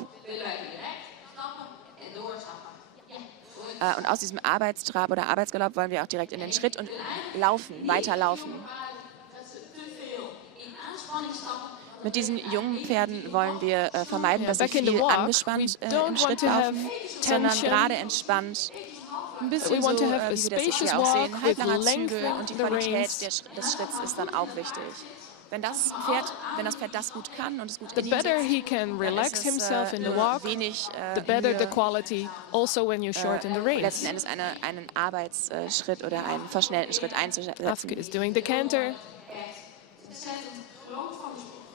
Und aus diesem Arbeitstrab oder Arbeitsgalopp wollen wir auch direkt in den Schritt und weiterlaufen. Mit diesen jungen Pferden wollen wir vermeiden, dass sie back in the viel walk, angespannt we im don't Schritt want to have laufen, sondern tension. gerade entspannt. Ein bisschen We want so, to have a wie wir das jetzt spacious hier auch sehen, walk halblanger with Zügel length und die in the Qualität reins. des Schritts ist dann auch wichtig. Wenn das Pferd das gut kann und es gut The in ihm better sitzt, he can dann relax ist es, himself in the nur walk, wenig the better the Mühe, quality, also when you shorten the reins. letzten Endes einen Arbeitsschritt oder einen verschnellten Schritt einzusetzen. Afke is doing the canter.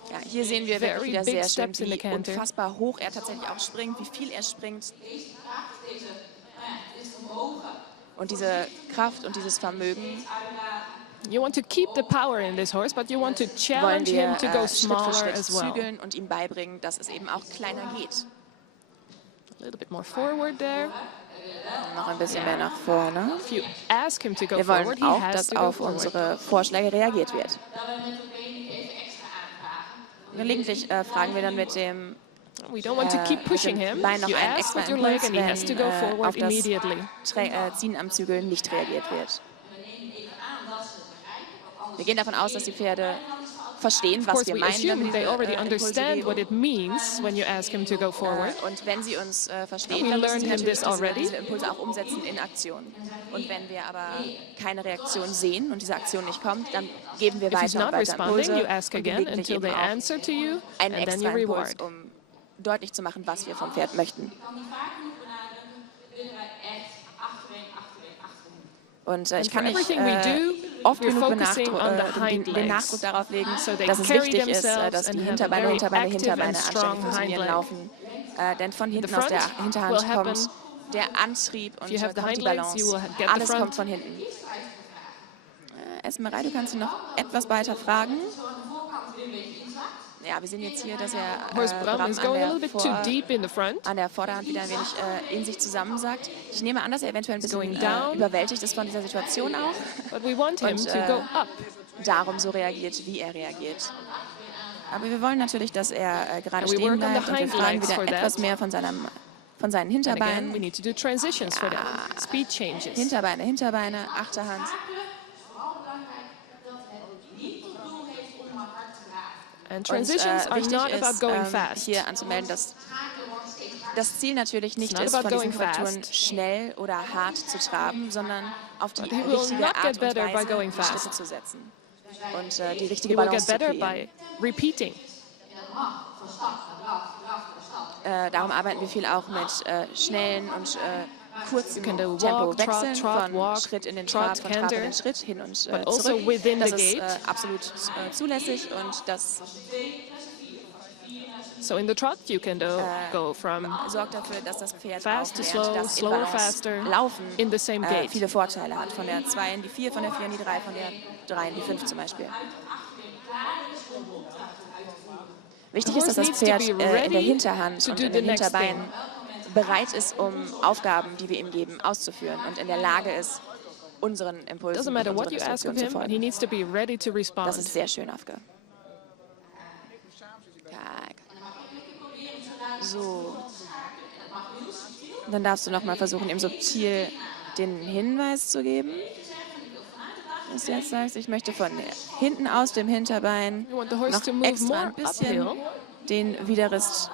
Ja, hier sehen wir Very wirklich wieder big sehr schön, steps in the wie canter. unfassbar hoch er tatsächlich auch springt, wie viel er springt. Und diese Kraft und dieses Vermögen You want to keep the power in this horse, but you want to wollen challenge wir him to go Schritt für smaller Schritt as well. zügeln und ihm beibringen, dass es eben auch kleiner geht. A little bit more forward there. Und noch ein bisschen mehr nach vorne. If you ask him to go Wir forward, wollen he auch, has dass to go auf forward. unsere Vorschläge reagiert wird. Gelegentlich fragen wir dann mit dem We don't want to keep pushing him. Bein noch You einen ask extra with your leg Impuls, and he has to go wenn forward auf das immediately. Ziehen am Zügel nicht reagiert wird. Wir gehen davon aus, dass die Pferde verstehen, Of was course, wir we meinen, wenn assume wir they diese already Impulse understand what geben. it means when you ask him to go forward. Und wenn sie uns verstehen, We dann müssen learned sie him natürlich this already. diese Impulse auch umsetzen in Aktion. Und wenn wir aber keine Reaktion sehen und diese Aktion nicht kommt, dann geben wir If he's weiter und not weiter responding, Impulse you ask und again gelegentlich until eben they auch answer to you, einen and then you extra Impuls, reward. um deutlich zu machen, was wir vom Pferd möchten. Und ich kann nicht everything we do, oft we're genug focusing on the hind den legs. Nachdruck darauf legen, So they dass es carry wichtig ist, themselves dass die and have a Hinterbeine, very Hinterbeine, active Hinterbeine and anständig strong hind funktionieren, leg. laufen. Denn von hinten The aus der front Hinterhand will happen. kommt der Antrieb und you have the kommt die hind legs, you Balance. will get the Alles front. kommt von hinten. Esmeralda, du kannst du noch etwas weiter fragen? Ja, wir sehen jetzt hier, dass er Horse Bram Bram is going a little an bit too deep in the front. der Vorderhand wieder ein wenig in sich zusammensackt. Ich nehme an, dass er eventuell ein bisschen going down. überwältigt ist von dieser Situation auch. But we want him Und, to go up. darum so reagiert, wie er reagiert. Aber wir wollen natürlich, dass er gerade And we stehen work on the bleibt und wir hind fragen legs wieder for that. etwas mehr von seinen And again, we Hinterbeinen. need to do transitions for that. Speed changes. Hinterbeine, Hinterbeine, Achterhand. And Und transitions are wichtig not about ist, going fast. hier anzumelden, dass das Ziel natürlich nicht not ist, about von diesen going Korrekturen fast. schnell oder hart zu traben, sondern auf die But he will richtige not Art get und better by Weise going fast. Schritte zu setzen und die richtige He will Balance get zu better kreieren. by repeating. Darum arbeiten wir viel auch mit schnellen und kurzen can do Tempo walk, wechseln, trot, von walk, Schritt in den trot, Trab, von Trab in canter, den Schritt, hin und but also zurück. within Das the ist gate. absolut zulässig und das So in the trot, you can go from sorgt dafür, dass das Pferd fast to auch slow, lernt, dass im slower, Balance faster, Laufen in the same gate. viele Vorteile hat. Von der 2 in die 4, von der 4 in die 3, von der 3 in die 5 zum Beispiel. Wichtig The ist, dass das horse needs to Pferd be in der ready Hinterhand to und do in the den next Hinterbeinen bereit ist, um Aufgaben, die wir ihm geben, auszuführen und in der Lage ist, unseren Impulsen Doesn't und matter unseren what you ask of Instruktionen zu him, but he folgen. needs to be ready to respond. Das ist sehr schön, Afke. Tag. So. Dann darfst du noch mal versuchen, ihm subtil den Hinweis zu geben. Dass du jetzt sagst, ich möchte von hinten aus dem Hinterbein You want the horse noch to move extra more ein bisschen uphill. den Widerrist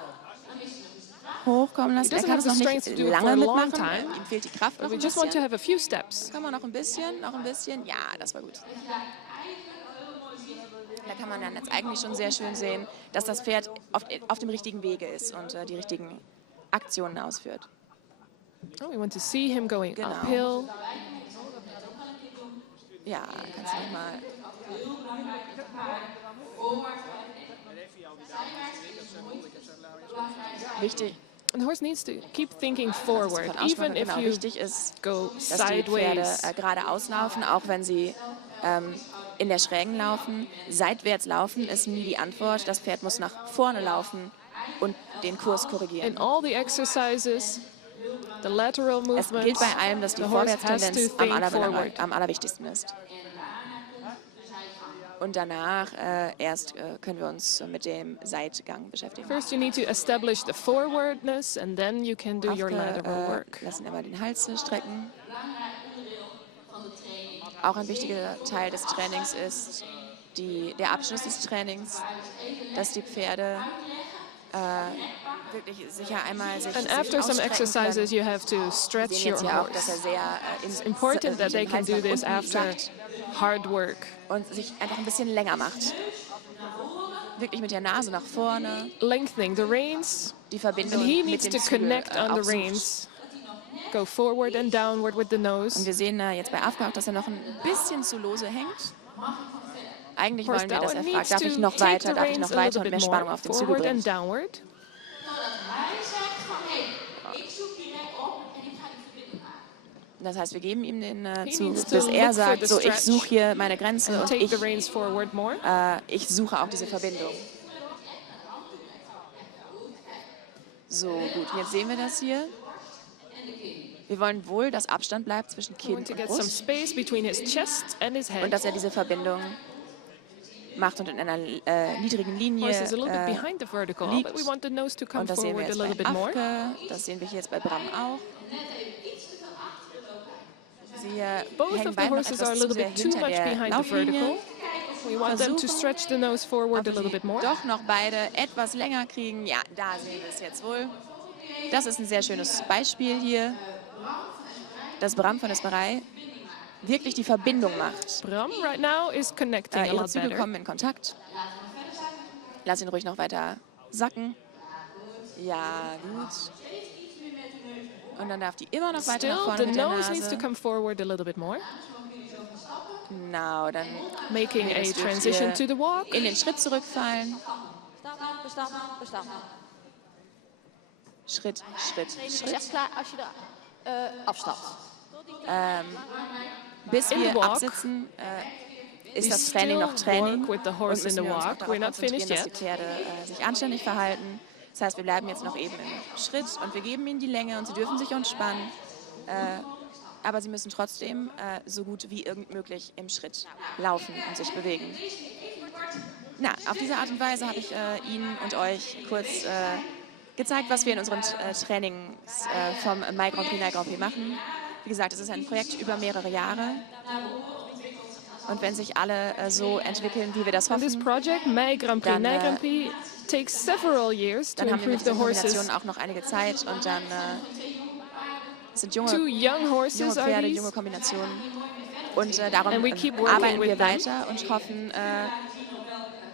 hochkommen lassen. Er doesn't kann have es the noch nicht strength to do it lange for a long mitmachen. time, Ihm fehlt die Kraft noch But we ein just want to bisschen. have a few steps. Kann man noch ein bisschen, noch ein bisschen? Ja, das war gut. Da kann man dann jetzt eigentlich schon sehr schön sehen, dass das Pferd auf dem richtigen Wege ist und die richtigen Aktionen ausführt. Oh, we want to see him going Genau. uphill. Ja, kannst du noch mal. Wichtig, And the horse needs to keep thinking forward, von Aussprache, even if genau, you wichtig ist, go dass die Pferde sideways. geradeaus laufen, auch wenn sie in der Schrägen laufen. Seitwärts laufen ist nie die Antwort. Das Pferd muss nach vorne laufen und den Kurs korrigieren. In all the exercises, the lateral Es gilt movements, bei allem, dass die the horse has Vorwärtstendenz to think forward. am allerwichtigsten ist. Und danach erst können wir uns mit dem Seitgang beschäftigen. First, you need to establish the forwardness, and then you can do your lateral work. Lassen immer den Hals strecken. Auch ein wichtiger Teil des Trainings ist der Abschluss des Trainings, dass die Pferde wirklich sicher einmal sich And after some ausstrecken exercises, können. you have to Wir stretch sehen your jetzt ja auch, dass er horse. sehr It's important that they den can Hals do nach this unten after sackt hard work. und sich einfach ein bisschen länger macht. Wirklich mit der Nase nach vorne, Lengthening the reins, die Verbindung and he mit needs dem to Zügel connect on the aufsucht. reins. Go forward and downward with the Und nose. wir sehen jetzt bei Afka auch, dass er noch ein bisschen zu lose hängt. Eigentlich Horse wollen wir, dass down er needs fragt, darf ich to noch take weiter, the darf ich reins noch a weiter little und mehr bit Spannung more auf den Zügel forward bringen. and downward. Das heißt, wir geben ihm den He Zug, needs to bis er look for sagt, the so, ich stretch suche hier meine Grenze And und take the reins forward more. ich suche auch diese Verbindung. So, gut, jetzt sehen wir das hier. Wir wollen wohl, dass Abstand bleibt zwischen We Kinn want to und get some Brust space between his chest and his und head. dass er diese Verbindung macht und in einer niedrigen Linie Horse is a little bit behind the vertical, liegt. but we want the nose to come Und das sehen wir forward a jetzt little bei bit more. Afke, das sehen wir hier jetzt bei Bram auch. Sie Both hängen of the beide noch horses are a etwas zu little sehr bit too hinter much der behind the Lauflinie. vertical. We want them to versuchen, stretch the nose forward a ob little wir bit sie more. doch noch beide etwas länger kriegen. Ja, da sehen wir es jetzt wohl. Das ist ein sehr schönes Beispiel hier, dass Bram von Esmerei wirklich die Verbindung macht. Bram right now is connecting a Ihre lot Züge better. kommen in Kontakt. Lass ihn ruhig noch weiter sacken. Ja, gut. Und dann darf die immer noch weiter nach Still, vorne the mit der nose needs to Nase. come forward a little bit more, Genau, dann making a Venus dürft transition ihr to the walk. in den Schritt zurückfallen. Schritt, Schritt, Schritt. Echt klaar als je er afstapt. Bis In the wir walk, absitzen, ist we das Training noch still Training. work with the Und horse in müssen the wir uns auch walk. darauf We're not konzentrieren, finished dass die yet. Pferde sich anständig verhalten. Das heißt, wir bleiben jetzt noch eben im Schritt und wir geben ihnen die Länge und sie dürfen sich entspannen. Aber sie müssen trotzdem so gut wie irgend möglich im Schritt laufen und sich bewegen. Na, auf diese Art und Weise habe ich Ihnen und euch kurz gezeigt, was wir in unseren Trainings vom Mai Grand Prix, Night Grand Prix machen. Wie gesagt, es ist ein Projekt über mehrere Jahre. Und wenn sich alle so entwickeln, wie wir das And this hoffen, project, Mai Grand Prix, Dann, Night Grand Prix, takes several years to dann haben wir improve mit the den Kombinationen horses. auch noch einige Zeit. Und dann sind junge Two young horses junge are Pferde, these. junge Kombinationen. Und darum And we keep working arbeiten wir with them. weiter und hoffen,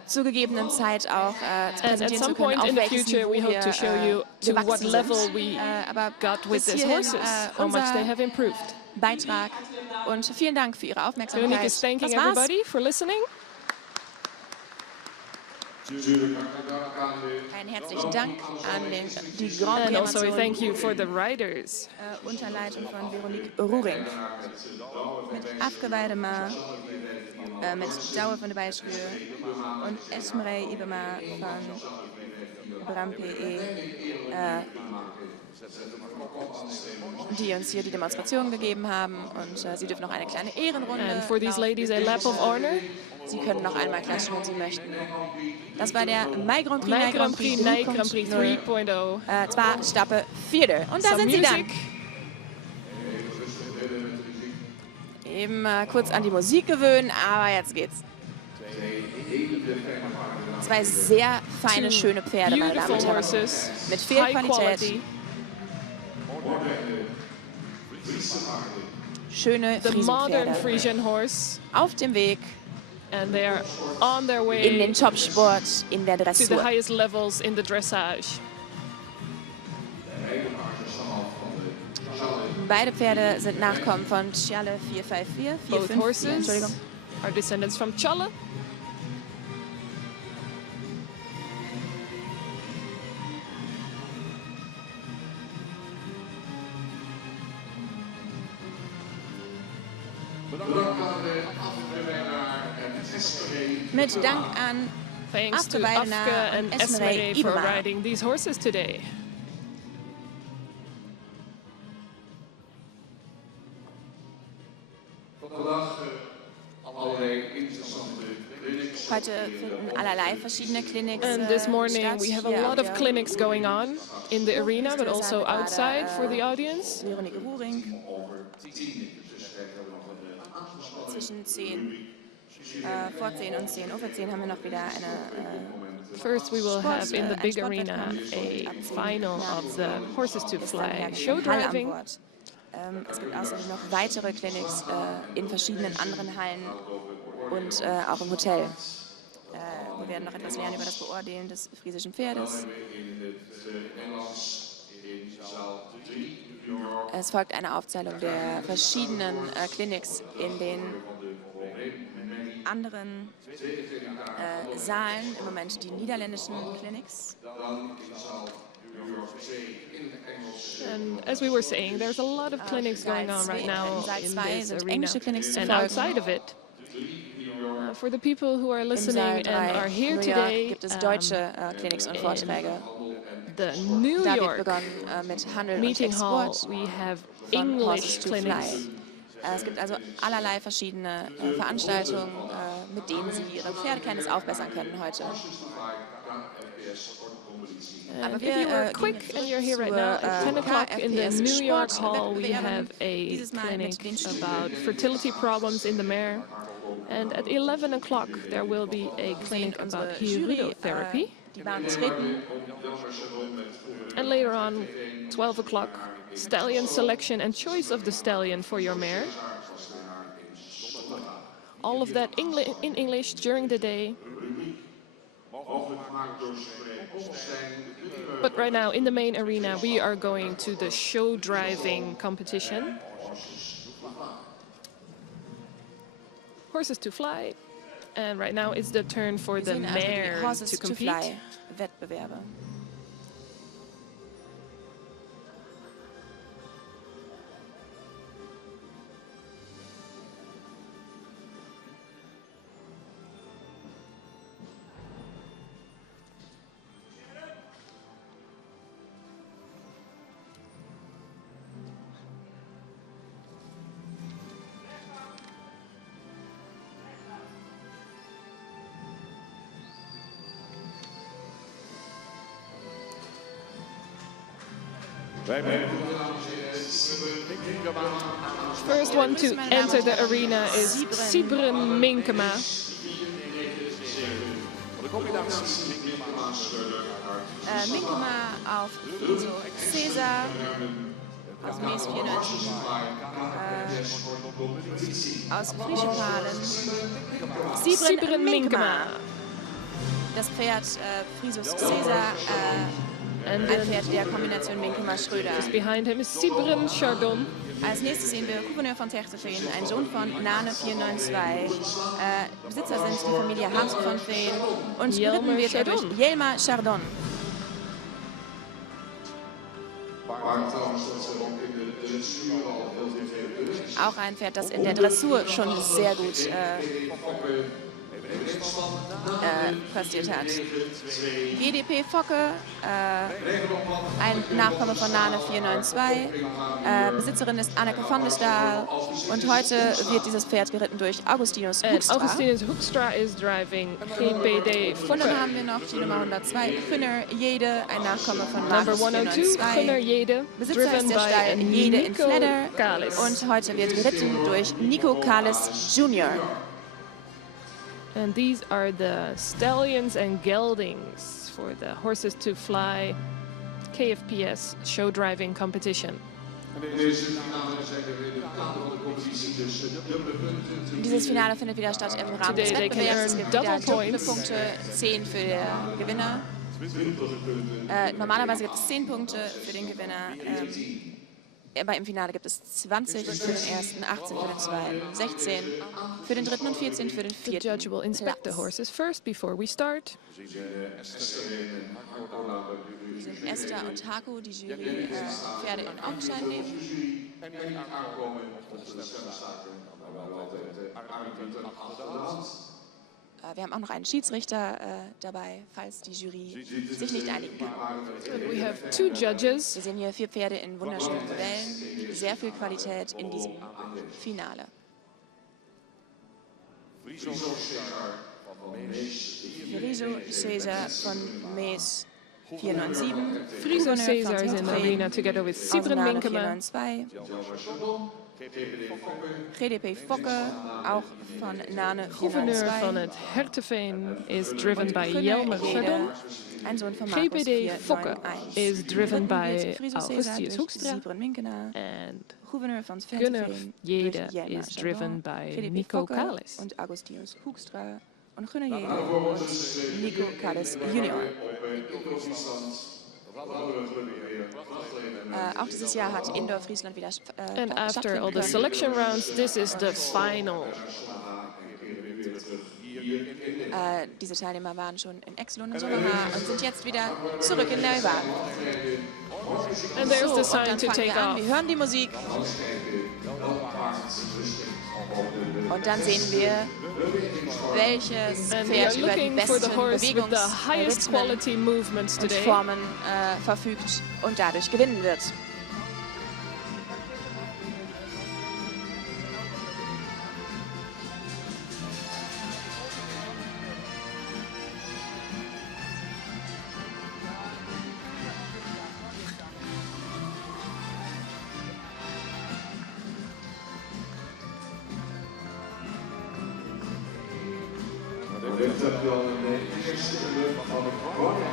zur gegebenen Zeit auch zu And at präsentieren some zu können, point auf in the welches future, we Niveau hope to show you wir to what gewachsen level sind. we Aber got with bis these hierhin horses, how much they unser have improved. Beitrag. Und vielen Dank für Ihre Aufmerksamkeit. Veronique is thanking Das war's. everybody for listening. Einen herzlichen Dank an die Grand And Prix also we Amazon thank you for the riders. unter Leitung von Veronique Ruring. Mit Afke Weidemar, mit Douwe van de Bijschuur und Esmerei Ibema von Bram PE, die uns hier die Demonstration gegeben haben. Und sie dürfen noch eine kleine Ehrenrunde And for these laufen. ladies, a lap of honor. Sie können noch einmal klatschen, wenn Sie möchten. Das war der Mai Grand Prix, Mai Grand Prix, Night Grand Prix 3.0. 3.0. Zwar Stappe 4. Und da Some sind sie dann. music. Eben kurz an die Musik gewöhnen, aber jetzt geht's. Zwei sehr feine, Two schöne Pferde, meine Damen beautiful und Herren. horses, Mit viel high Qualität. quality. Schöne The modern Friesenpferde. Frisian horse, Auf dem Weg and they are on their in way den Topsport, in der to the Dressur. highest levels in the dressage. Beide Pferde sind Nachkommen von Ciale 454, Both 454, horses Entschuldigung. are descendants from Cholle. Mit Dank an Thanks to Afke Weidenaar Afke und and Esmerei Esmerei for Ibema. riding these horses today. Heute finden allerlei verschiedene Clinics And this morning statt. we have Hier a auf lot of der clinics going on in the arena, but Hochste also Saal gerade, outside for the audience. Veronique Ruring. Zwischen 10, vor 10 und 10 Uhr vor 10 haben wir noch wieder eine First, we will have in the ein big arena Sportwettkampf und a ab 10 final of the horses to ist dann fly Herr show Hall an driving. Bord. Es gibt außerdem noch weitere Clinics in verschiedenen anderen Hallen und auch im Hotel. Wir werden noch etwas lernen über das Beordnen des friesischen Pferdes. Es folgt eine Aufzählung der verschiedenen Clinics in den anderen Saalen. Im Moment die niederländischen Clinics. And as we were saying, there's a lot of clinics going on right now Saal in 2 this sind arena englische Clinics zu and folgen. outside of it. For the people who are Im listening Saal and 3 are here New York today, gibt es deutsche Clinics und Vorträge. the New Da wird York begonnen mit Handel und meeting hall, Export we have von English Horses to clinics. Fly. Es gibt also allerlei verschiedene Veranstaltungen, mit denen Sie Ihre Pferdekenntnis aufbessern können heute. And if you were quick and you're here right now, at 10 o'clock in the New York Hall, we have a clinic about fertility problems in the mare. And at 11 o'clock, there will be a clinic Unsere about Jury hirudotherapy. die Bahn treten. And later on, 12 o'clock, stallion selection and choice of the stallion for your mare. All of that in English during the day. But right now, in the main arena, we are going to the show driving competition. Horses to fly. And right now, it's the turn for Wir the sehen also die mare Horses to to compete. Fly Wettbewerbe. First one to enter the arena is Sibren Minkema. Minkema auf Friso Caesar aus Mes 94. Aus Frischepalen. Sibren Minkema. Das Pferd Frisus Caesar, And ein then Pferd der Kombination Minkema-Schröder. behind him is Sibren Chardon. Als nächstes sehen wir Gouverneur von Terchtefeen, ein Sohn von Nane 492. Besitzer sind die Familie Hansen von Feen und Jelmer geritten wird er durch Chardon. Jelmer Chardon. Auch ein Pferd, das in der Dressur schon sehr gut prestiert hat. GDP Focke, ein Nachkomme von Nane 492. Besitzerin ist Anneke von der Staal. Und heute wird dieses Pferd geritten durch Augustinus And Hoekstra. Augustinus Hoekstra is driving GPD Und dann Fokker. haben wir noch die Nummer 102, Gunner Jede, ein Nachkomme von Number Markus 102, Gunnar 492. Jede, Besitzer ist driven der by Stall Jede in Nico Fledder. Kalis. Und heute wird geritten durch Nico Kalis Jr. And these are the stallions and geldings for the Horses to Fly KFPS show driving competition. Dieses Finale findet wieder statt im Rahmen des Today they can Wettbewerbs. Es earn gibt wieder double doppelte points. Punkte, 10 für den Gewinner. Normalerweise gibt es 10 Punkte für den Gewinner. Aber im Finale gibt es 20 für den ersten, 18 für den zweiten, 16 für den dritten und 14 für den The vierten judge will inspect the Platz. horses first before we start. Esther und Haku, die Jury, Pferde in Augenschein nehmen. Wir haben auch noch einen Schiedsrichter dabei, falls die Jury sich nicht einigen kann. We have two judges. Wir sehen hier 4 Pferde in wunderschönen Modellen, sehr viel Qualität in diesem Finale. Friso Caesar von Mes 497, Friso Gouverneur Caesar von is in the Terchtefeen, arena together with aus Sibren Nane Minkema. 492, GDP Focke, auch von Nane Gouverneur van 492, het Herteveen is driven by Gunnar Jelmer Jede, Chardon. ein Sohn von Markus GPD Fokke 491. is driven by Friso Caesar Augustinus durch Hoekstra. Sibren Minkena, And Gouverneur von Gunnar Terchtefeen Jede durch Jelmer is Chardon, driven by GDP Nico Focke Kalis. und Augustinus Hoekstra und Gunnar Jede und Nico Kalis Junior. Auch dieses Jahr hat Indoor Friesland wieder And after stattfinden all the können. selection rounds, this is the final. Diese Teilnehmer waren schon in Exelon und Sommerhaar und sind jetzt wieder zurück in Neuwagen. And there's the Und sign dann to fangen take wir an, off. wir hören die Musik. Und dann sehen wir, welches And we Pferd are über die looking for the besten horse with the highest Bewegungsrhythmen quality movements und today. Formen verfügt und dadurch gewinnen wird.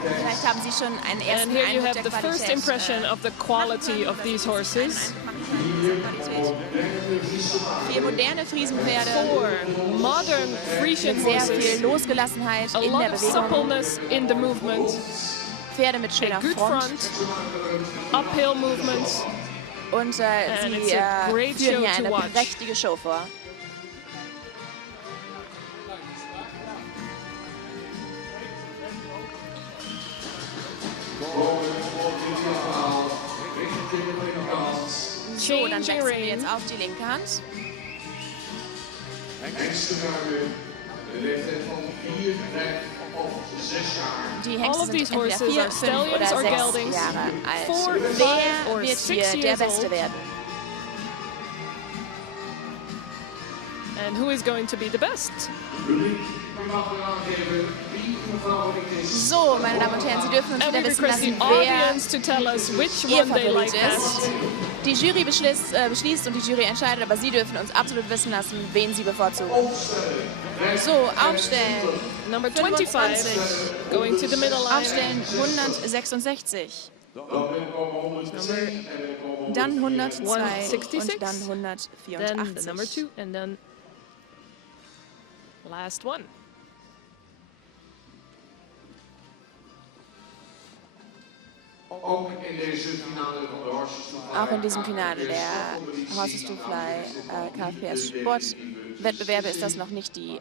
Vielleicht haben Sie schon einen ersten And here you Eindruck have der the first Qualität. impression of the quality of these horses. Vier moderne Friesenpferde, 4 modern Friesian sehr viel horses, Losgelassenheit a in lot der of Bewegung, suppleness in the movement, Pferde mit a schöner good Front. front, uphill movements. Und And sie it's a great show führen hier to eine watch. prächtige Show vor. So, dann Changing wechseln wir rein. jetzt auf die linke Hand. Die All Hengste of sind these entweder horses 4, are 5 oder stallions or 6 geldings, Jahre 4, alt. 5 Wer or wird 6 hier der years Beste old. werden? And who is going to be the best? So, meine Damen und Herren, Sie dürfen uns And wieder we wissen request the lassen, wer audience to tell us which Ihr one they like Favorit ist. best. Die Jury beschließt und die Jury entscheidet, aber Sie dürfen uns absolut wissen lassen, wen Sie bevorzugen. So, aufstellen. Number 25, going to the middle line. Aufstellen 166. Dann 102 166. und dann Then the number 184. 2, and then last one. Auch in diesem Finale der Horses to Fly KFPS Sportwettbewerbe ist das noch nicht die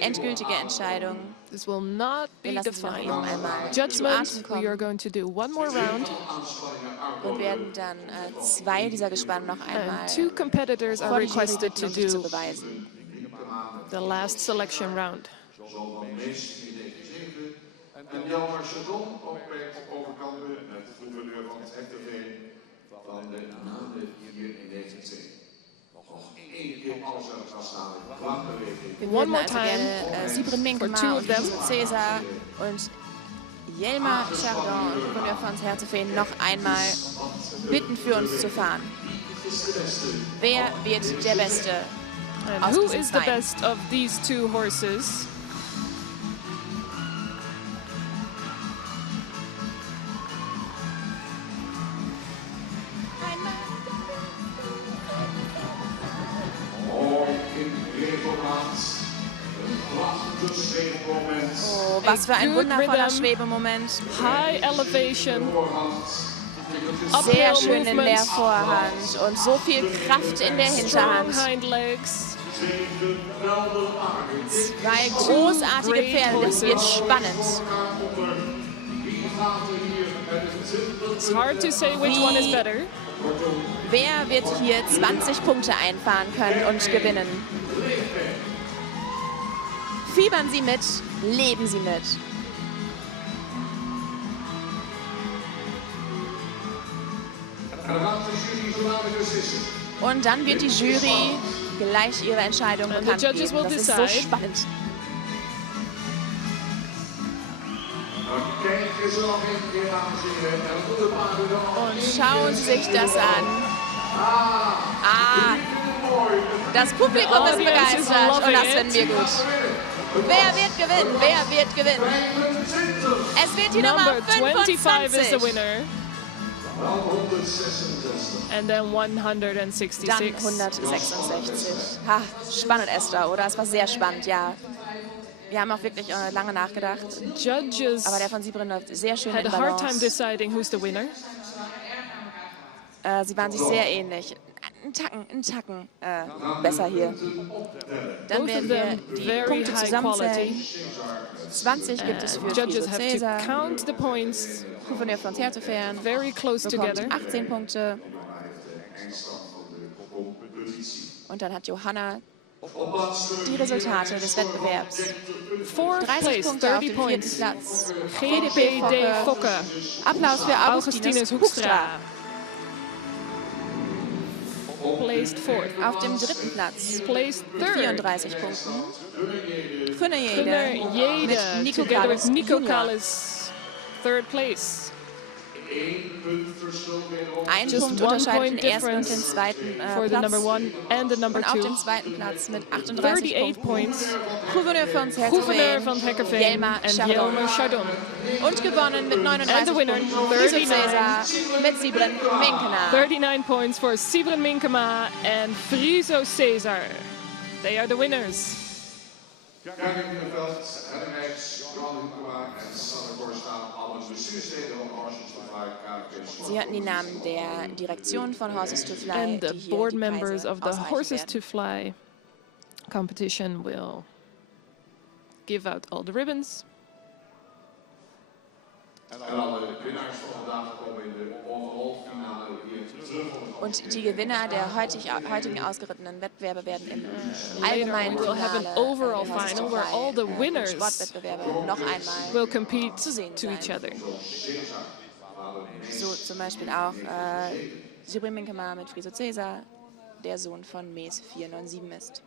endgültige Entscheidung. This will not Wir be lassen the Sie noch eben final einmal zu judgment. Atem We are kommen going to do one more round, und werden dann zwei dieser Gespanne noch einmal and 2 competitors are vor die Jury requested bitten, to um sich zu do beweisen. the last selection round. En Jelmer Chardon ook bij overkampen met de gouverneur van het Hechterveen van de namen hier in deze zee. Nog één keer alles aan staan. Lange beweging. Wir One würden more also time gerne Sibren for Minkema 2 of und them. Cäsar und Jelmer Chardon und Gouverneur von Hertefeen noch einmal bitten, für uns zu fahren. Wer wird der Beste? And Aus who diesen is the Zweien. best of these 2 horses? Mooi in regelmaat. Een prachtig zweefmoment. Oh, was für ein good wundervoller rhythm. Schwebemoment. High elevation, Sehr uphill schön in der movements, Vorhand und so viel Kraft in der strong Hinterhand. hind legs. Zwei großartige Pferde, das wird spannend. It's hard to say which one is better. Wer wird hier 20 Punkte einfahren können und gewinnen? Fiebern Sie mit, leben Sie mit. Und dann wird die Jury gleich ihre Entscheidung And the bekannt judges geben. will Das ist so decide. spannend. Kijk eens nog een keer aanzien. En goede paarden dan. Und schauen Sie sich das an. Ah, das Publikum ist The audience is begeistert und loving das it. finden wir gut. Wer wird gewinnen? Wer wird gewinnen? Es wird die Nummer Number 25 is the 25. winner. And then Dann 166. 166. Ha, spannend, Esther, oder? Es war sehr spannend, ja. Wir haben auch wirklich lange nachgedacht. Judges Aber der von Sibren läuft sehr schön had in a hard time Balance. deciding who's the winner. Sie waren sich sehr ähnlich. Ein Tacken besser hier. Dann Both werden of wir them die very Punkte high zusammenzählen. quality. 20 gibt es für Judges Friso have to Cäsar. count the points Gouverneur von Hertefern very close bekommt together. 18 Punkte. Und dann hat Johanna die Resultate des Wettbewerbs. 4th 30 place, Punkte auf 30 dem 4. points. Platz. GDP Fokke. Applaus für Augustinus Augustinus Hoekstra. Hoekstra. Placed 4th. Auf dem 3. Platz Placed mit 3rd. 34 Punkten. Kunnejede Gunnar mit Jede Nico together with Kallis Nico Junior. Kallis. 3rd place. Ein Just Punkt one unterscheidet point den ersten und den difference zweiten for the number Platz. 1 and the number Und auf 2. dem zweiten Platz mit 38 38 Punkten. points. Gouverneur von Gouverneur van Herkeveen, Hekkerveen Jelmer and Chardon. Jelmer Chardon. Und gewonnen mit 39 And the winner, Punkten. Friso 39. Cesar mit Sibren Minkena. 39 points for Sibren Minkema and Friso Cesar. They are the winners. Kijk in het veld, Rennemeeks, Johan Hoekema en Sanne Korstaan, alle bestuursleden van Horses to Fly KVK. Sie hörten die Namen der Direktion von Horses to Fly, And the die hier board die members Preise of the ausreichen Horses werden. to Fly competition will give out all the ribbons. En alle winnaars van vandaag komen in de overall finale hier terug. Und die Gewinner der heutigen ausgerittenen Wettbewerbe werden im Later allgemeinen we will have an Finale overall der Horses to final where Fly, all the winners Sportwettbewerbe noch einmal will compete zu sehen to each sein. other. So zum Beispiel auch Sibren Minkema mit Friso Cesar, der Sohn von Mees 497 ist.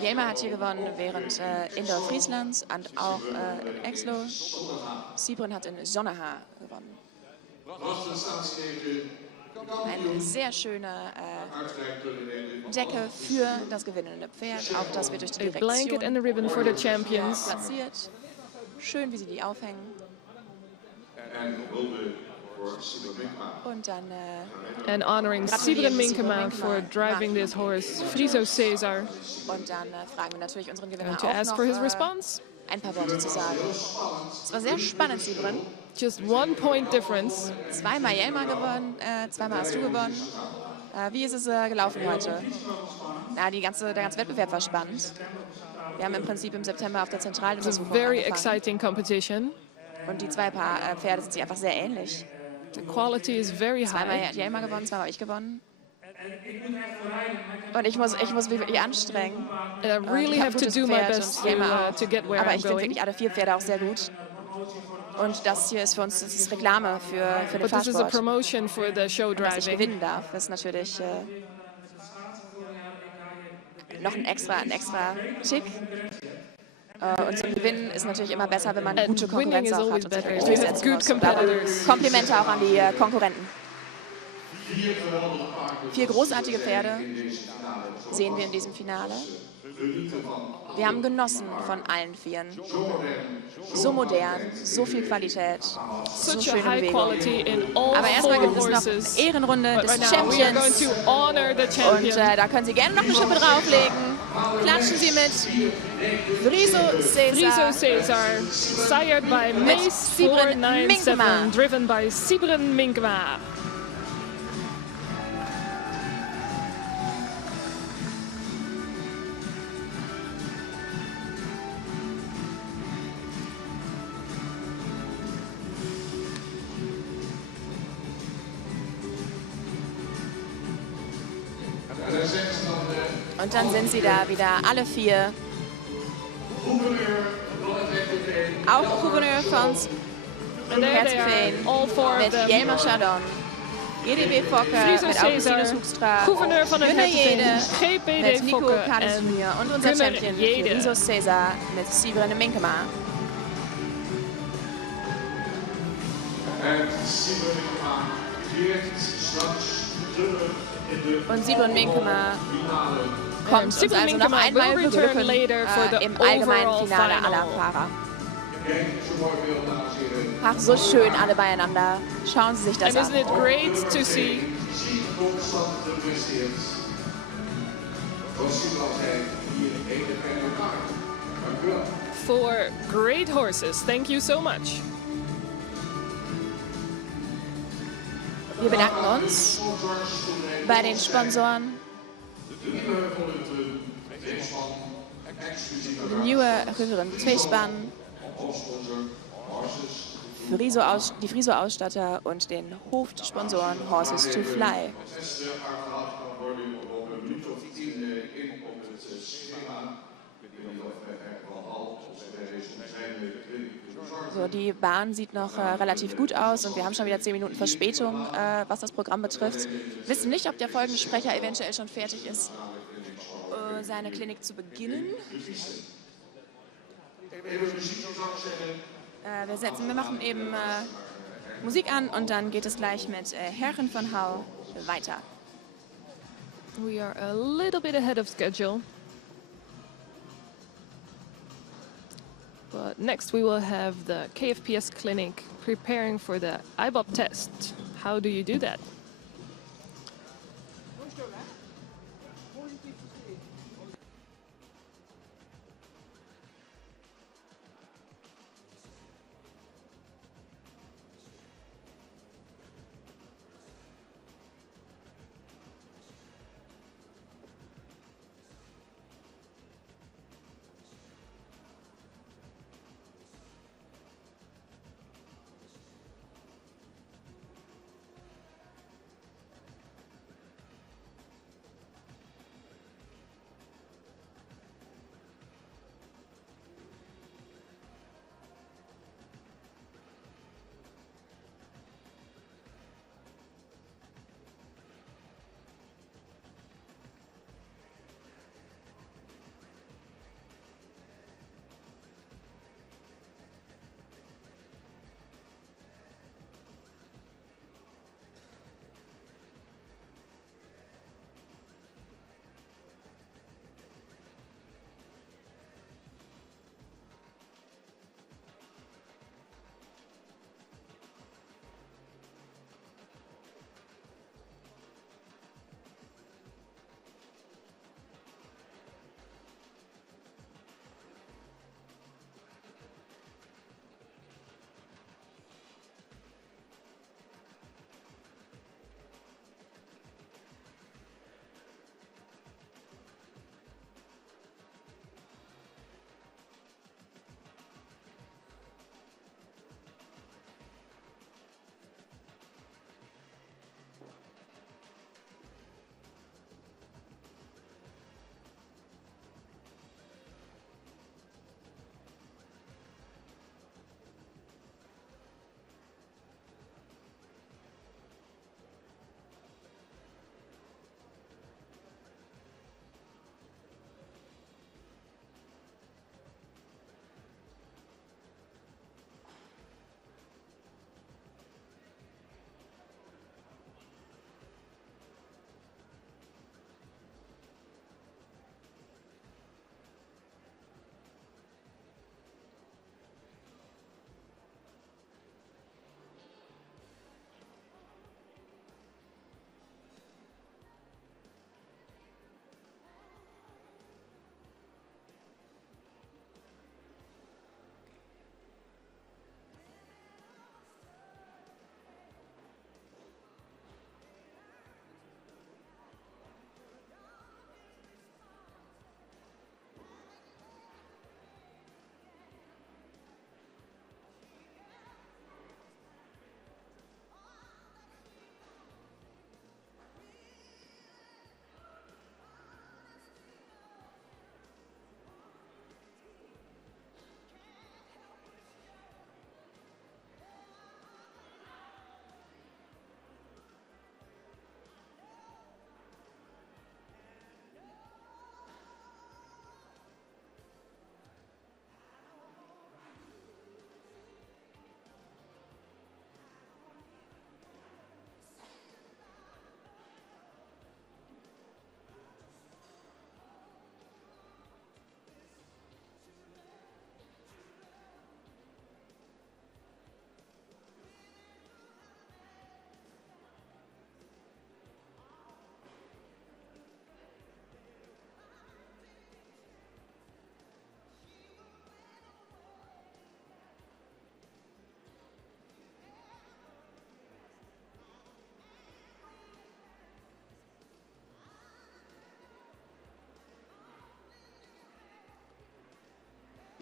Jelmer hat hier gewonnen während Indoor-Frieslands und auch in Exlo. Sibren hat in Sonnehaar gewonnen. Eine sehr schöne Decke für das gewinnende Pferd. Auch das wird durch die A blanket and a Direktion ribbon for the champions. platziert. Schön, wie sie die aufhängen. Und dann And honoring Gratulieren Sibren wir Sibren Minkema Minkema. for driving this horse, Friso Cesar, und dann fragen wir natürlich unseren Gewinner and to auch ask noch for his response. ein paar Worte zu sagen. Es war sehr spannend, Sibren. Just 1 point difference. Zweimal Jelmer gewonnen, zweimal hast du gewonnen. Wie ist es gelaufen heute? Na, der ganze Wettbewerb war spannend. Wir haben im Prinzip im September auf der It's a Zentraluntersuchung very angefangen. exciting competition. Und die zwei Paar Pferde sind sich einfach sehr ähnlich. The quality is very Zweimal high. hat Jelmer gewonnen, zweimal habe ich gewonnen. Und ich muss mich wirklich anstrengen. And I really Ich hab have to gutes do my Pferd best und Jelmer auch. to get where Aber I'm ich finde going. wirklich alle 4 Pferde auch sehr gut. Und das hier ist für uns das ist Reklame für den But this is a Fahrsport. promotion for the show Dass ich driving. gewinnen darf, das ist natürlich noch ein extra Tick. Und zum Gewinnen ist natürlich immer besser, wenn man And gute winning Konkurrenz is auch always hat und sich better. wirklich You have durchsetzen good muss. Und darum competitors. Komplimente auch an die Konkurrenten. 4 großartige Pferde sehen wir in diesem Finale. Wir haben genossen von allen 4. So modern, so viel Qualität, so Such a schöne high Bewegung. quality in all Aber erstmal 4 gibt es noch horses. eine Ehrenrunde But des right now we are going Champions. to honor the Und champion. da können Sie gerne noch eine Schippe drauflegen. Klatschen Sie mit Friso Friso Cesar. Cesar, sired by Mace Sibren 497, Minkema. driven by Sibren Minkema. Und dann sind sie da wieder, alle 4. Auch Gouverneur von And there they are, Herkeveen all 4 of mit them. Jelmer Chardon. GDB Fokke Friso mit Cesar, Augustinus Hoekstra. gouverneur van het Gunnar Herkeveen, Jede GPD mit Nico Fokke Kades en Jr. Und unser Gunnar Champion Jede. Friso Cesar mit Sibren Minkema. Und Sibren Minkema kommt uns Sibren also noch Minkema einmal will return beglücken later for the im allgemeinen overall Finale final. aller Fahrer. Ach, so schön alle beieinander. Schauen Sie sich das And an. isn't it great to see? For great horses. Thank you so much. Wir bedanken uns bei den Sponsoren. Nieuwe Riveren Tweespan, die Friso-Ausstatter und den Hofsponsoren Horses to Fly. So, die Bahn sieht noch relativ gut aus und wir haben schon wieder 10 Minuten Verspätung, was das Programm betrifft. Wir wissen nicht, ob der folgende Sprecher eventuell schon fertig ist, seine Klinik zu beginnen. Wir machen eben Musik an und dann geht es gleich mit Herren von Hau weiter. We are a little bit ahead of schedule. But next we will have the KFPS clinic preparing for the IBOP test. How do you do that?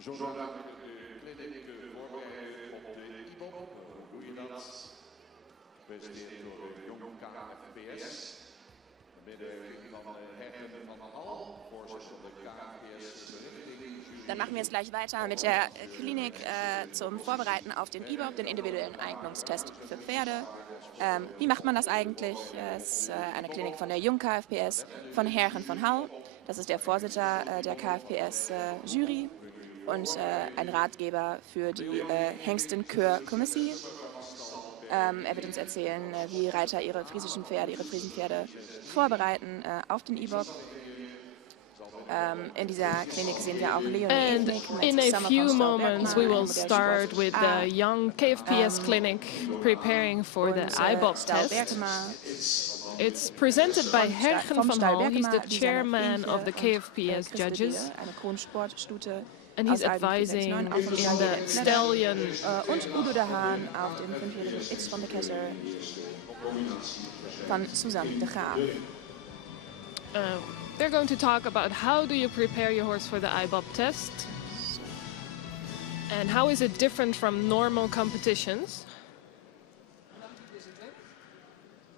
Zo dadelijk de kliniek voorbereiden op de IBOP. Hoe doe je dat? Gepresenteerd door de jonge KFPS. Medewerking van Herren van Hal, voorzitter van de KFPS. Dann machen wir jetzt gleich weiter mit der Klinik zum Vorbereiten auf den IBOP, den individuellen Eignungstest für Pferde. Wie macht man das eigentlich? Es ist eine Klinik von der Jung KFPS, von Herren von Hau. Das ist der Vorsitter der KFPS-Jury. und ein Ratgeber für die Hengsten-Kör-Kommissie. Er wird uns erzählen, wie Reiter ihre Friesenpferde vorbereiten auf den IBOB. In dieser Klinik sehen wir auch Leonie And Ewig in mit a Summer few von moments, we Stahlbergmann, will einem Modell start Sport with A. the young KFPS clinic preparing for the Und IBOB test. Stahlbergmann It's presented by Hergen vom van Hal. He's the Stahlbergmann, chairman Lisa of the Fink KFPS Christel judges, Biele, eine Kronsportstute and he's aus Alben advising 469, auch vom in Stallion the Stallion. und Udo de Haan auf dem 5-jährigen X von der Kette von Susan de Graaf. They're going to talk about how do you prepare your horse for the IBOB test and how is it different from normal competitions.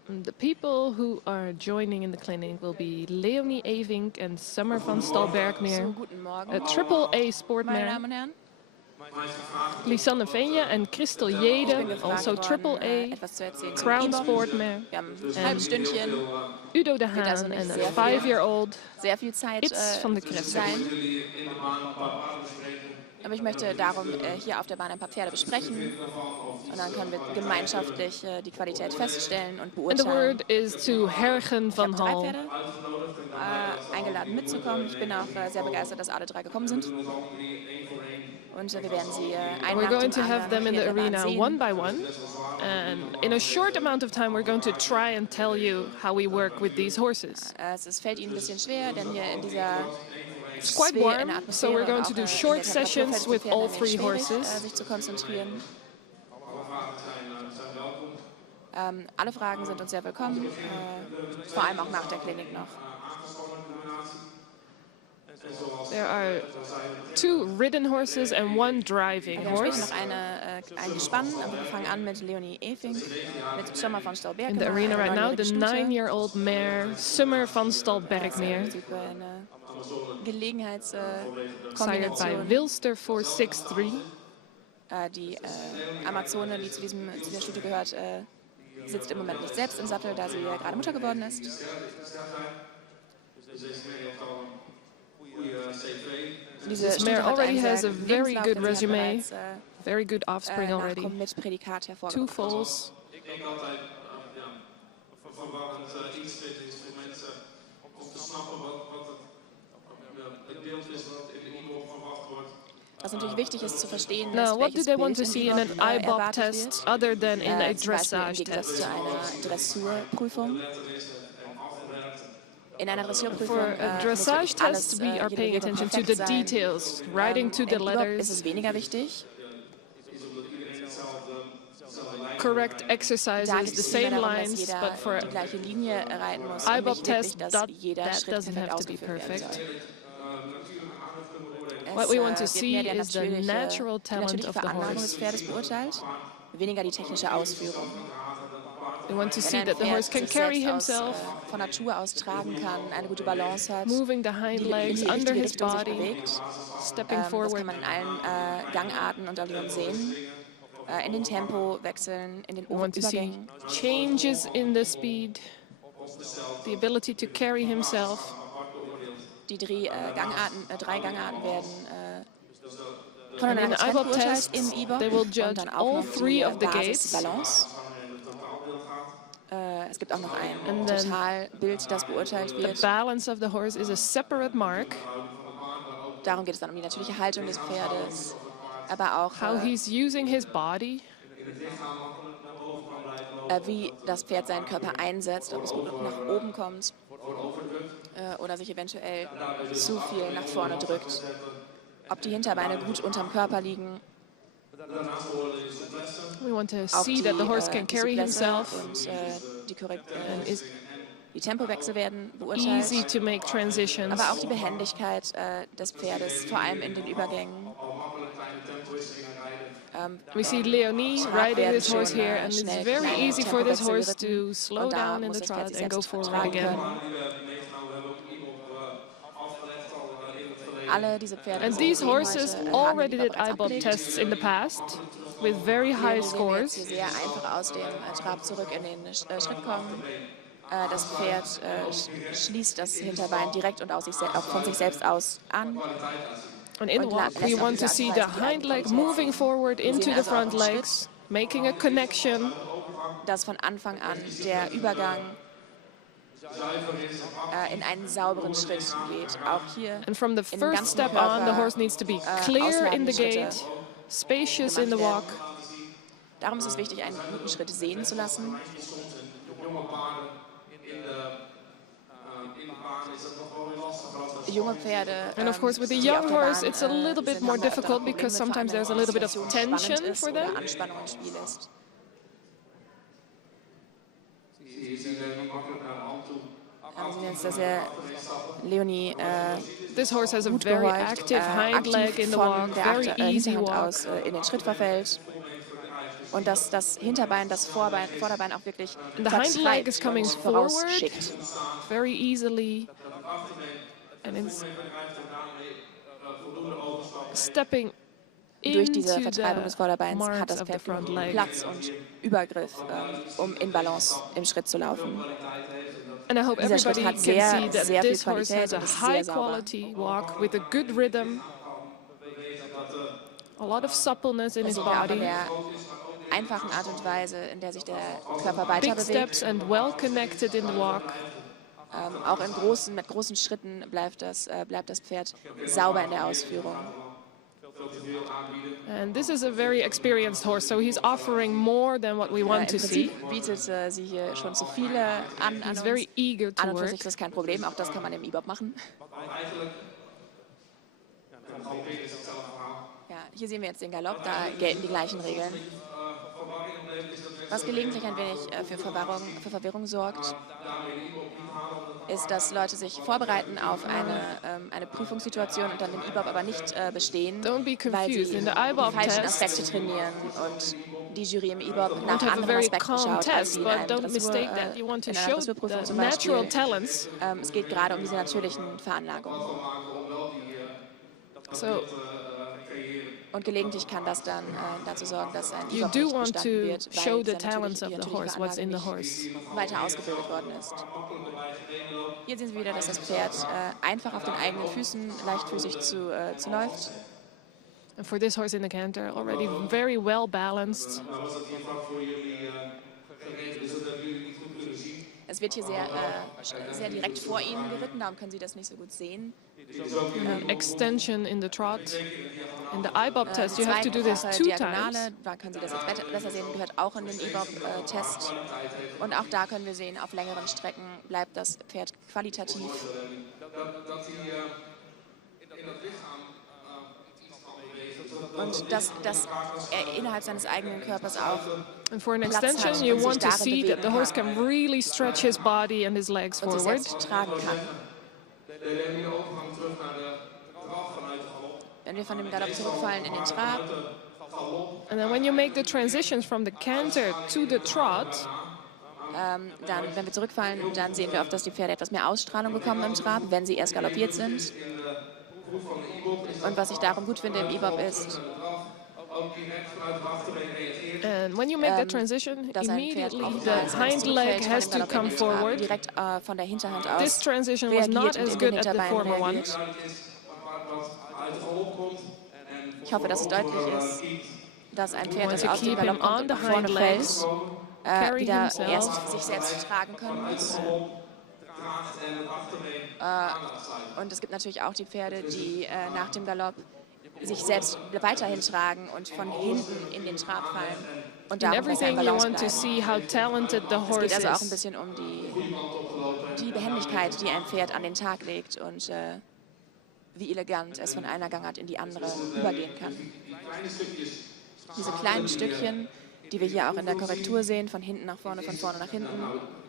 And the people who are joining in the clinic will be Leonie Evink and Summer van Stalbergmeer, So, guten Morgen, a Triple A sport meine mare, Damen und Herren. Lisanne Venja and Christel Ich bin Jede, gefragt also worden, Triple A, etwas zu erzählen zum Crown IBOB. Sport mare, Wir haben ein halbes Stündchen, Udo de Geht also Haan nicht and a sehr viel. 5-year-old sehr viel Zeit Itz van de Kresser. sein. Aber ich möchte darum hier auf der Bahn ein paar Pferde besprechen. Und dann können wir gemeinschaftlich die Qualität feststellen und And the beurteilen. word is to Hergen Ich habe van 3 Hal. Pferde eingeladen mitzukommen. Ich bin auch sehr begeistert, dass alle 3 gekommen sind. Und wir werden sie einen We're nach going dem to have them anderen in the hier in der Bahn arena sehen. one by one. And in a short amount of time, we're going to try and tell you how we work with these horses. Es fällt ihnen ein bisschen schwer, denn hier in dieser It's quite Sphäre, in warm, der so we're Atmosphäre going und to auch do in short der Temperatur sessions fällt es den with Pferden all ein 3 wenig schwierig, horses. sich zu konzentrieren. Alle Fragen sind uns sehr willkommen, vor allem auch nach der Klinik noch. There are 2 ridden horses and 1 driving Wir haben später horse noch ein Gespann, aber wir fangen an mit Leonie Eving, mit Summer van Stalberg. in the arena right now. The 9-year-old mare, Summer van Stalbergmeer, Eine sired by Gelegenheitskombination. Wilster 463. Die Amazone, die zu dieser Stute gehört, sitzt im Moment nicht selbst im Sattel, da sie gerade Mutter geworden ist. Diese This Stute mare hat already einen has sehr a very Lebenslauf, good denn sie hat resume, bereits, very good offspring already. Nachkommen mit Prädikat 2 hervorgebracht. foals. Ik denk altijd verwarrend iets dit is voor mensen om te snappen wat het beeld is wat in de IBOB verwacht wordt. Was natürlich wichtig ist zu verstehen, ist, Now, what do welches they want Bild to im see in an IBOB IBOB erwartet test wird. other than in a Zum Beispiel im dressage Gegensatz test? zu einer Dressurprüfung. In einer Dressurprüfung For a dressage test, we are paying attention to the details, riding to the Im IBOB ist letters, es weniger wichtig. correct Da exercises, geht the es same darum, dass lines, jeder but for die gleiche Linie reiten muss und IBOB nicht wirklich, test, dass that jeder Schritt doesn't perfekt have to be ausgeführt werden perfect. soll. What we want to Es wird see mehr der is the natürliche- natural die talent natürliche of the Veranlagung des horse. Pferdes beurteilt, weniger die technische Ausführung. We want to see Wenn ein that the Pferd horse can sich carry selbst himself, von Natur aus tragen kann, eine gute Balance hat, moving the hind die in legs die under richtige his Richtung sich body, bewegt. stepping Das forward. kann man in allen Gangarten und Allüren sehen. In den Tempowechseln, in den We want to see Übergängen. changes in the speed, the ability to carry himself. Die 3 Gangarten werden And voneinander in the getrennt IBOB beurteilt test, im IBOB they will und judge dann auch all noch 3 die of the gates. Basisbalance. Es gibt auch noch ein And then Totalbild, das beurteilt The wird. balance of the horse is a separate mark. Darum geht es dann um die natürliche Haltung des Pferdes, aber auch How he's using his body, wie das Pferd seinen Körper einsetzt, ob es gut nach oben kommt oder sich eventuell zu viel nach vorne drückt. Ob die Hinterbeine gut unterm Körper liegen, we want to auch see that the horse die can carry Souplesse himself und and is die Tempowechsel werden easy beurteilt, to make transitions. aber auch die Behendigkeit des Pferdes, vor allem in den Übergängen. We see Leonie riding this horse here, and it's schnell very kleine easy for this Tempowechsel horse geritten. to slow Und da down in muss the das Pferd trot sich and go selbst forward vertragen again. können. Alle diese Pferde And sind these eben horses heute, haben already wir did bereits IBOB abgelegt. tests in the past with very high Hier sehen wir jetzt scores. hier sehr einfach aus dem Trab zurück in den Schritt kommen. Das Pferd schließt das Hinterbein direkt und von sich selbst aus an. And in the Und walk, we lässt auf want to diese see Art the und Weise die hind leg Eigenqualität moving sehen. forward Wir into sehen the also auf front dem Schritt, legs, making a connection. dass von Anfang an der Übergang in einen sauberen Schritt geht. Auch hier And from the in dem first ganzen step on, the Körper horse needs to be clear in the ausladende Schritte gait, spacious in the gemacht walk. werden. Darum ist es wichtig, einen guten Schritt sehen zu lassen. Junge Pferde, And of course, with a die auf young der horse, Bahn, it's a little bit sind, more haben da öfter difficult Probleme, because vor allem sometimes wenn there's a die little bit of Situation spannend tension ist for oder them. Anspannung im Spiel ist. Je ziet er niet makkelijk naar de hand toe. Wir sehen jetzt, dass Leonie This horse has a gut very gehorcht, active hind leg aktiv in the von walk, der very easy Hinterhand walk. aus in den Schritt verfällt. Und dass das Hinterbein, das Vorderbein auch wirklich And the hind leg is coming und forward vorausschickt. very easily. And it's stepping Durch diese into Vertreibung des the Vorderbeins hat marks das of the Pferd front genug leg. Platz und Übergriff, um in Balance im Schritt zu laufen. And I hope Dieser Schritt everybody hat can sehr, see that sehr viel this horse Qualität has a und ist high sehr sauber. quality walk with a good rhythm, a lot of suppleness in Das his sehen wir auch an body, der einfachen Art und Weise, in der sich der Körper weiter big bewegt. steps and well connected in the walk. Auch mit großen Schritten bleibt das Pferd sauber in der Ausführung. And this is a very experienced horse, so he's offering more than what we want Im to see. Prinzip bietet sie hier schon zu viele an He's uns. very eager An to und für work. sich ist das kein Problem, auch das kann man im E-Bob machen. Ja, hier sehen wir jetzt den Galopp, da gelten die gleichen Regeln. Was gelegentlich ein wenig für Verwirrung sorgt, ist, dass Leute sich vorbereiten auf eine Prüfungssituation und dann den E-Bob aber nicht bestehen, Don't be weil sie confused. In the die IBOB falschen test, Aspekte trainieren und die Jury im E-Bob nach want to have a anderen very Aspekten calm schaut, als test, sie in but einem don't mistake that you want to in einer show Dressurprüfung the zum natural Beispiel. talents. Es geht gerade um diese natürlichen Veranlagungen. So Und gelegentlich kann das dann dazu sorgen, dass ein you E-Bob do nicht want bestanden to wird, show weil the die talents of the natürliche horse, what's in the Veranlagung horse. nicht weiter ausgebildet worden ist. Hier sehen Sie wieder, dass das Pferd einfach auf den eigenen Füßen leichtfüßig zu läuft. And for this horse in the canter, already very well balanced. Es wird hier sehr direkt vor Ihnen geritten, darum können Sie das nicht so gut sehen. An extension in the trot. In the IBOB test, you have to do this Zweifache 2 Diagonale, times. da können Sie das jetzt besser sehen, gehört auch in den E-Bob-Test. Und auch da können wir sehen, auf längeren Strecken bleibt das Pferd qualitativ. Und dass er innerhalb seines eigenen Körpers auch And for an Platz extension, hat you und sich want to darin see that the bewegen horse kann. can really stretch his body and his legs und sich forward. selbst tragen kann. Wenn wir von dem Galopp zurückfallen in den Trab, And then when you make the transitions from the canter to the trot, dann, wenn wir zurückfallen, dann sehen wir oft, dass die Pferde etwas mehr Ausstrahlung bekommen im Trab, wenn sie erst galoppiert sind. Und was ich darum gut finde im E-Bob ist, and when you make the transition, dass ein Pferd immediately auch the als hind zurückfällt leg von has dem to Galopp in come den Trab, forward. direkt von der Hinterhand This aus transition was not reagiert as und in good den as the Hinterbein former one. reagiert. Ich hoffe, dass es deutlich ist, dass ein Pferd, want das to aus dem keep him Galopp kommt on und the nach vorne hind fällt, legs, carry wieder himself. erst sich selbst tragen können muss. Und es gibt natürlich auch die Pferde, die nach dem Galopp sich selbst weiterhin tragen und von hinten in den Trab fallen und In darum besser in everything, you Balance want to bleiben. see how talented the Es horse geht also auch ein is. bisschen um die Behendigkeit, die ein Pferd an den Tag legt und wie elegant es von einer Gangart in die andere übergehen kann. Diese kleinen Stückchen, die wir hier auch in der Korrektur sehen, von hinten nach vorne, von vorne nach hinten.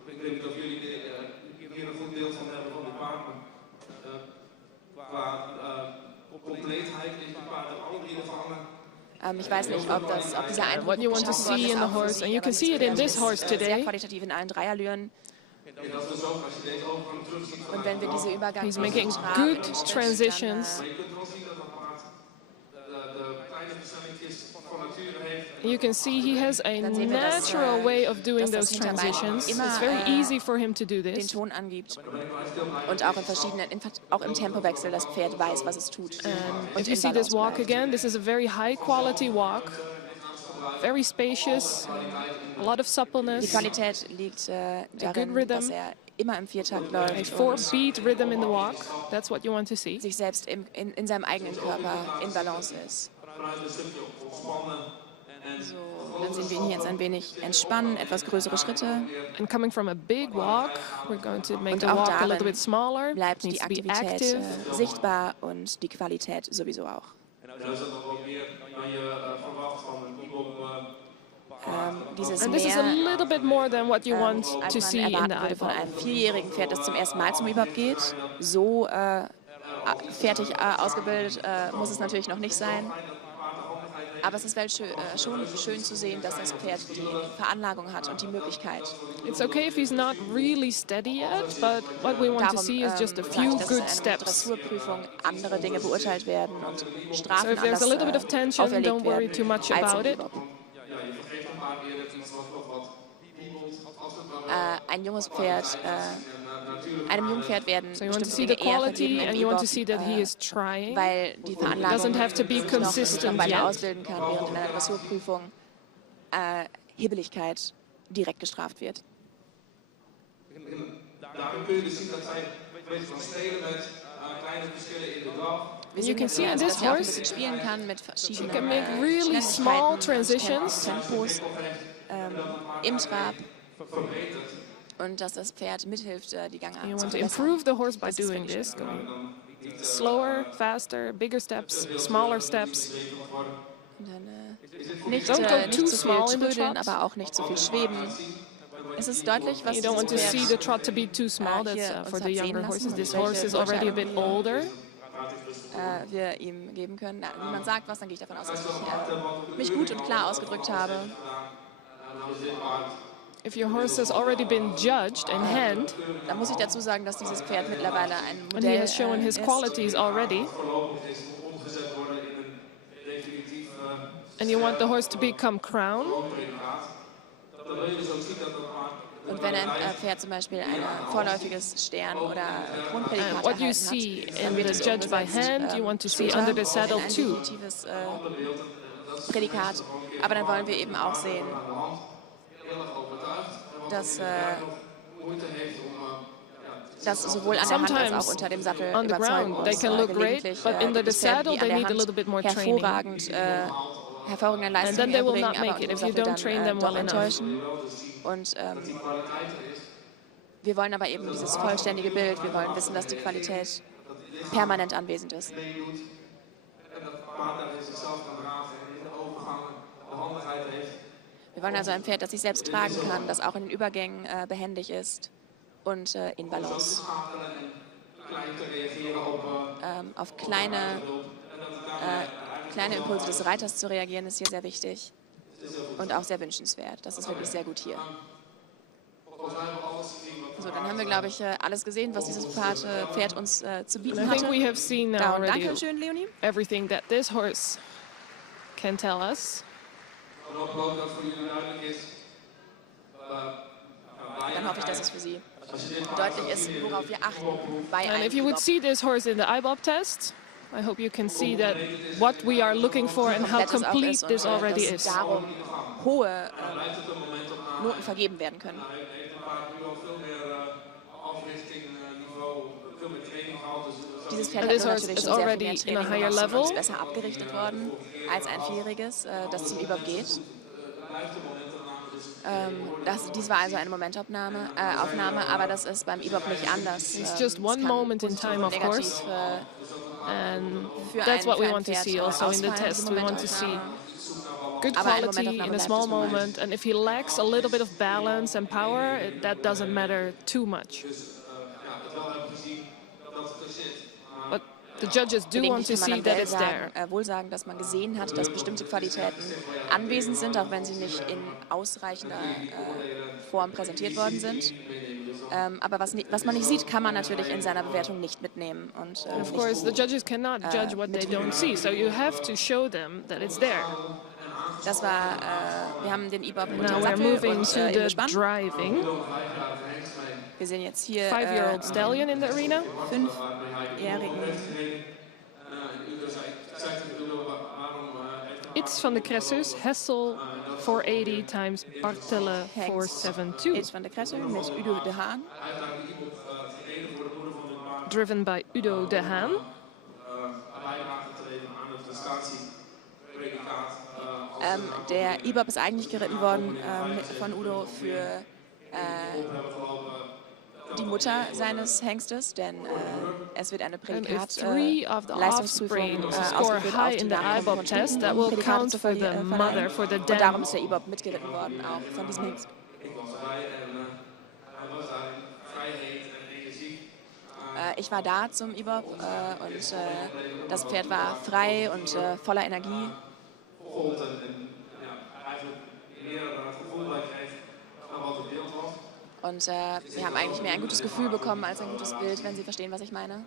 Ik weet niet of jullie hier een goed beeld van hebben van die paarden. Qua compleetheid is die paarden alle drie ervangen. Ich weiß nicht, ob dieser Eindruck What you want to geschaffen worden see ist, in the auch für horse, Sie, and you aber can dieses see it in Pferd this ist, horse sehr today. qualitativ in allen Dreierlüren. En dat is ook, als je deze overgang terug ziet, Und wenn wir diese Übergang He's aus dem making Trab good in den Schritt, transitions. je kunt wel zien dat dat paard de kleine versnelling is van het You can see he has a Dann sehen wir, dass, natural way of doing dass das those Hinterbein transitions. immer, It's very easy for him to do den this. Ton angibt und auch auch im Tempowechsel das Pferd weiß, was es tut. Und If you in see this Balance walk bleibt. again, this is a very high quality walk, very spacious, a lot of Die suppleness, Qualität liegt darin, rhythm. dass er immer im Viertakt a läuft und 4-beat rhythm in the walk. That's what you want to see. sich selbst in seinem eigenen Körper in Balance ist. So, dann sehen wir ihn hier jetzt ein wenig entspannen, etwas größere Schritte. And coming from a big walk, we're going to make Und the auch walk a little darin bit smaller. bleibt Needs die to be Aktivität active. sichtbar und die Qualität sowieso auch. En dat is dan ook wel meer dan je verwacht van een bebop. Dieses And this is a mehr, little bit more than what you want als to man see in the erwarten würde von eyeball. einem vierjährigen Pferd, das zum ersten Mal zum Überhaupt geht. So fertig ausgebildet muss es natürlich noch nicht sein. Aber es ist schon schön zu sehen, dass das Pferd die Veranlagung hat und die Möglichkeit. It's okay if he's not really steady yet, but what we want to Darum see is just a sage few ich, dass good in einer steps. Dressurprüfung andere Dinge beurteilt werden und So Strafen if there's a little bit of anders tension, auferlegt don't worry werden too much als im about it. Bebop. Ja, je vergeet een paar keer dat iets wat piepelt. Als het Ein junges Pferd, einem jungen Pferd werden So you want to bestimmte see the Dinge eher quality vergeben and im you want to Bebop, see that he is trying. weil die Veranlagung Doesn't have to be sich noch consistent weiter yet. ausbilden kann, während in einer Dressurprüfung Hibbeligkeit direkt gestraft wird. Daarin kun je dus zien dat zij een beetje van stelen met kleine verschillen in de draf. Wir You sehen can jetzt see in also, this dass er auch ein horse, bisschen spielen kann mit verschiedenen can make really small transitions. Tempos im Trab und dass das Pferd mithilft, die Gangart You zu want to verbessern. improve the horse by Das ist doing wirklich this, going slower, faster, bigger steps, smaller steps. Und dann, nicht, Don't go nicht too zu small viel in the trödeln, trot. aber auch nicht zu viel schweben. Es ist deutlich, was You don't want to dieses see the Pferd trot to be too small. That's hier for uns the hat sehen younger lassen horses. und This welche horse is already a bit Vorteile older. wir ihm geben können. Na, wenn man sagt was, dann gehe ich davon aus, dass ich mich gut und klar ausgedrückt habe. If your horse has already been judged in hand, Da muss ich dazu sagen, dass dieses Pferd mittlerweile ein and he Modell has shown his ist. qualities already, Omgezet worden in een definitief and you want the horse to become crown, predicaat. Dan wil je dus ook zien dat dat maar Und wenn ein Pferd zum Beispiel ein vorläufiges Stern- oder Kronprädikat what you erhalten see hat, in dann wird the es judge by umgesetzt, hand, you want to see später under the saddle in ein too. definitives Prädikat. Aber dann wollen wir eben auch sehen, dass das sowohl an der Hand als auch Sometimes unter dem Sattel on the überzeugen ground they muss. can look great, Gelegentlich but under the gibt es Pferde, saddle die they an need a der little bit more Hand training. hervorragende And Leistungen then they will erbringen, not make aber it unter if dem you Sattel don't train dann them doch well enough. enttäuschen. Und wir wollen aber eben dieses vollständige Bild, wir wollen wissen, dass die Qualität permanent anwesend ist. en dat paard daarin zichzelf kan dragen en in de overgangen de handigheid heeft. Wir wollen also ein Pferd, das sich selbst tragen kann, das auch in den Übergängen behändig ist und in Balance. Klein te reageren op Auf kleine Impulse des Reiters zu reagieren, ist hier sehr wichtig und auch sehr wünschenswert. Das ist wirklich sehr gut hier. So, dann haben wir, glaube ich, alles gesehen, was dieses Pferd uns zu And bieten I think hatte. we have seen now Darum already danke schön, Leonie. everything that this horse can tell us. En ook geloof ik dat voor jullie duidelijk is. Dann hoffe ich, dass es für Sie deutlich ist, worauf wir achten bei And einem if you would Bebop. see this horse in the IBOB test, I hope you can see that what we are looking for and how Komplettes auch complete ist und, this already dass is. darum hohe Noten vergeben werden können. Heeft een paard nu al veel meer africhting, niveau, veel meer training gehad. Dus Dieses Pferd And hat this nun horse natürlich is schon sehr viel already mehr in a Training higher genossen und level. ist besser abgerichtet worden als ein vierjähriges, das zum Überhaupt geht. Dies war also eine Momentaufnahme, aber das ist beim Überhaupt nicht anders. It's just Es one kann moment in positiv time, und of course. negativ, And für that's ein- what we für ein want to Pferd, see also in the ausfallen, test. diese We want to see Momentaufnahme. good Aber eine quality in Momentaufnahme a bleibt small es immer. moment. And if he lacks a little bit of balance and power, that doesn't matter too much. But the judges do want Gelegentlich to kann man see am that Bell it's there. wohl sagen, dass man gesehen hat, dass bestimmte Qualitäten anwesend sind, auch wenn sie nicht in ausreichender Form präsentiert worden sind. Aber was man nicht sieht, kann man natürlich in seiner Bewertung nicht mitnehmen. Und, Of course, the judges cannot judge what they don't see, so you have to show them that it's there. Das war, wir haben den E-Bop Now unterm we're Sattel moving und to im the Gespann. driving. Wir sehen jetzt hier 5-year-old stallion in the arena. 5-jährigen. It's van de Cressers, Hessel 480 times Bartele Hengst 472. Ed van der Kressel mit Udo de Haan. Driven by Udo de Haan. Der E-Bop ist eigentlich geritten worden von Udo für die Mutter seines Hengstes, denn es wird eine And if Prädikat 3 of the Leistungsprüfung offspring score ausgeführt high auf in die the Nachkommen IBOB von test, Schlitten, that um will Prädikate count zu for the verleihen. mother, for the Und darum dam. ist der E-Bop mitgeritten worden, auch von diesem Hengst. Ich war da zum E-Bop und das Pferd war frei und voller Energie. Und wir haben eigentlich mehr ein gutes Gefühl bekommen als ein gutes Bild, wenn Sie verstehen, was ich meine.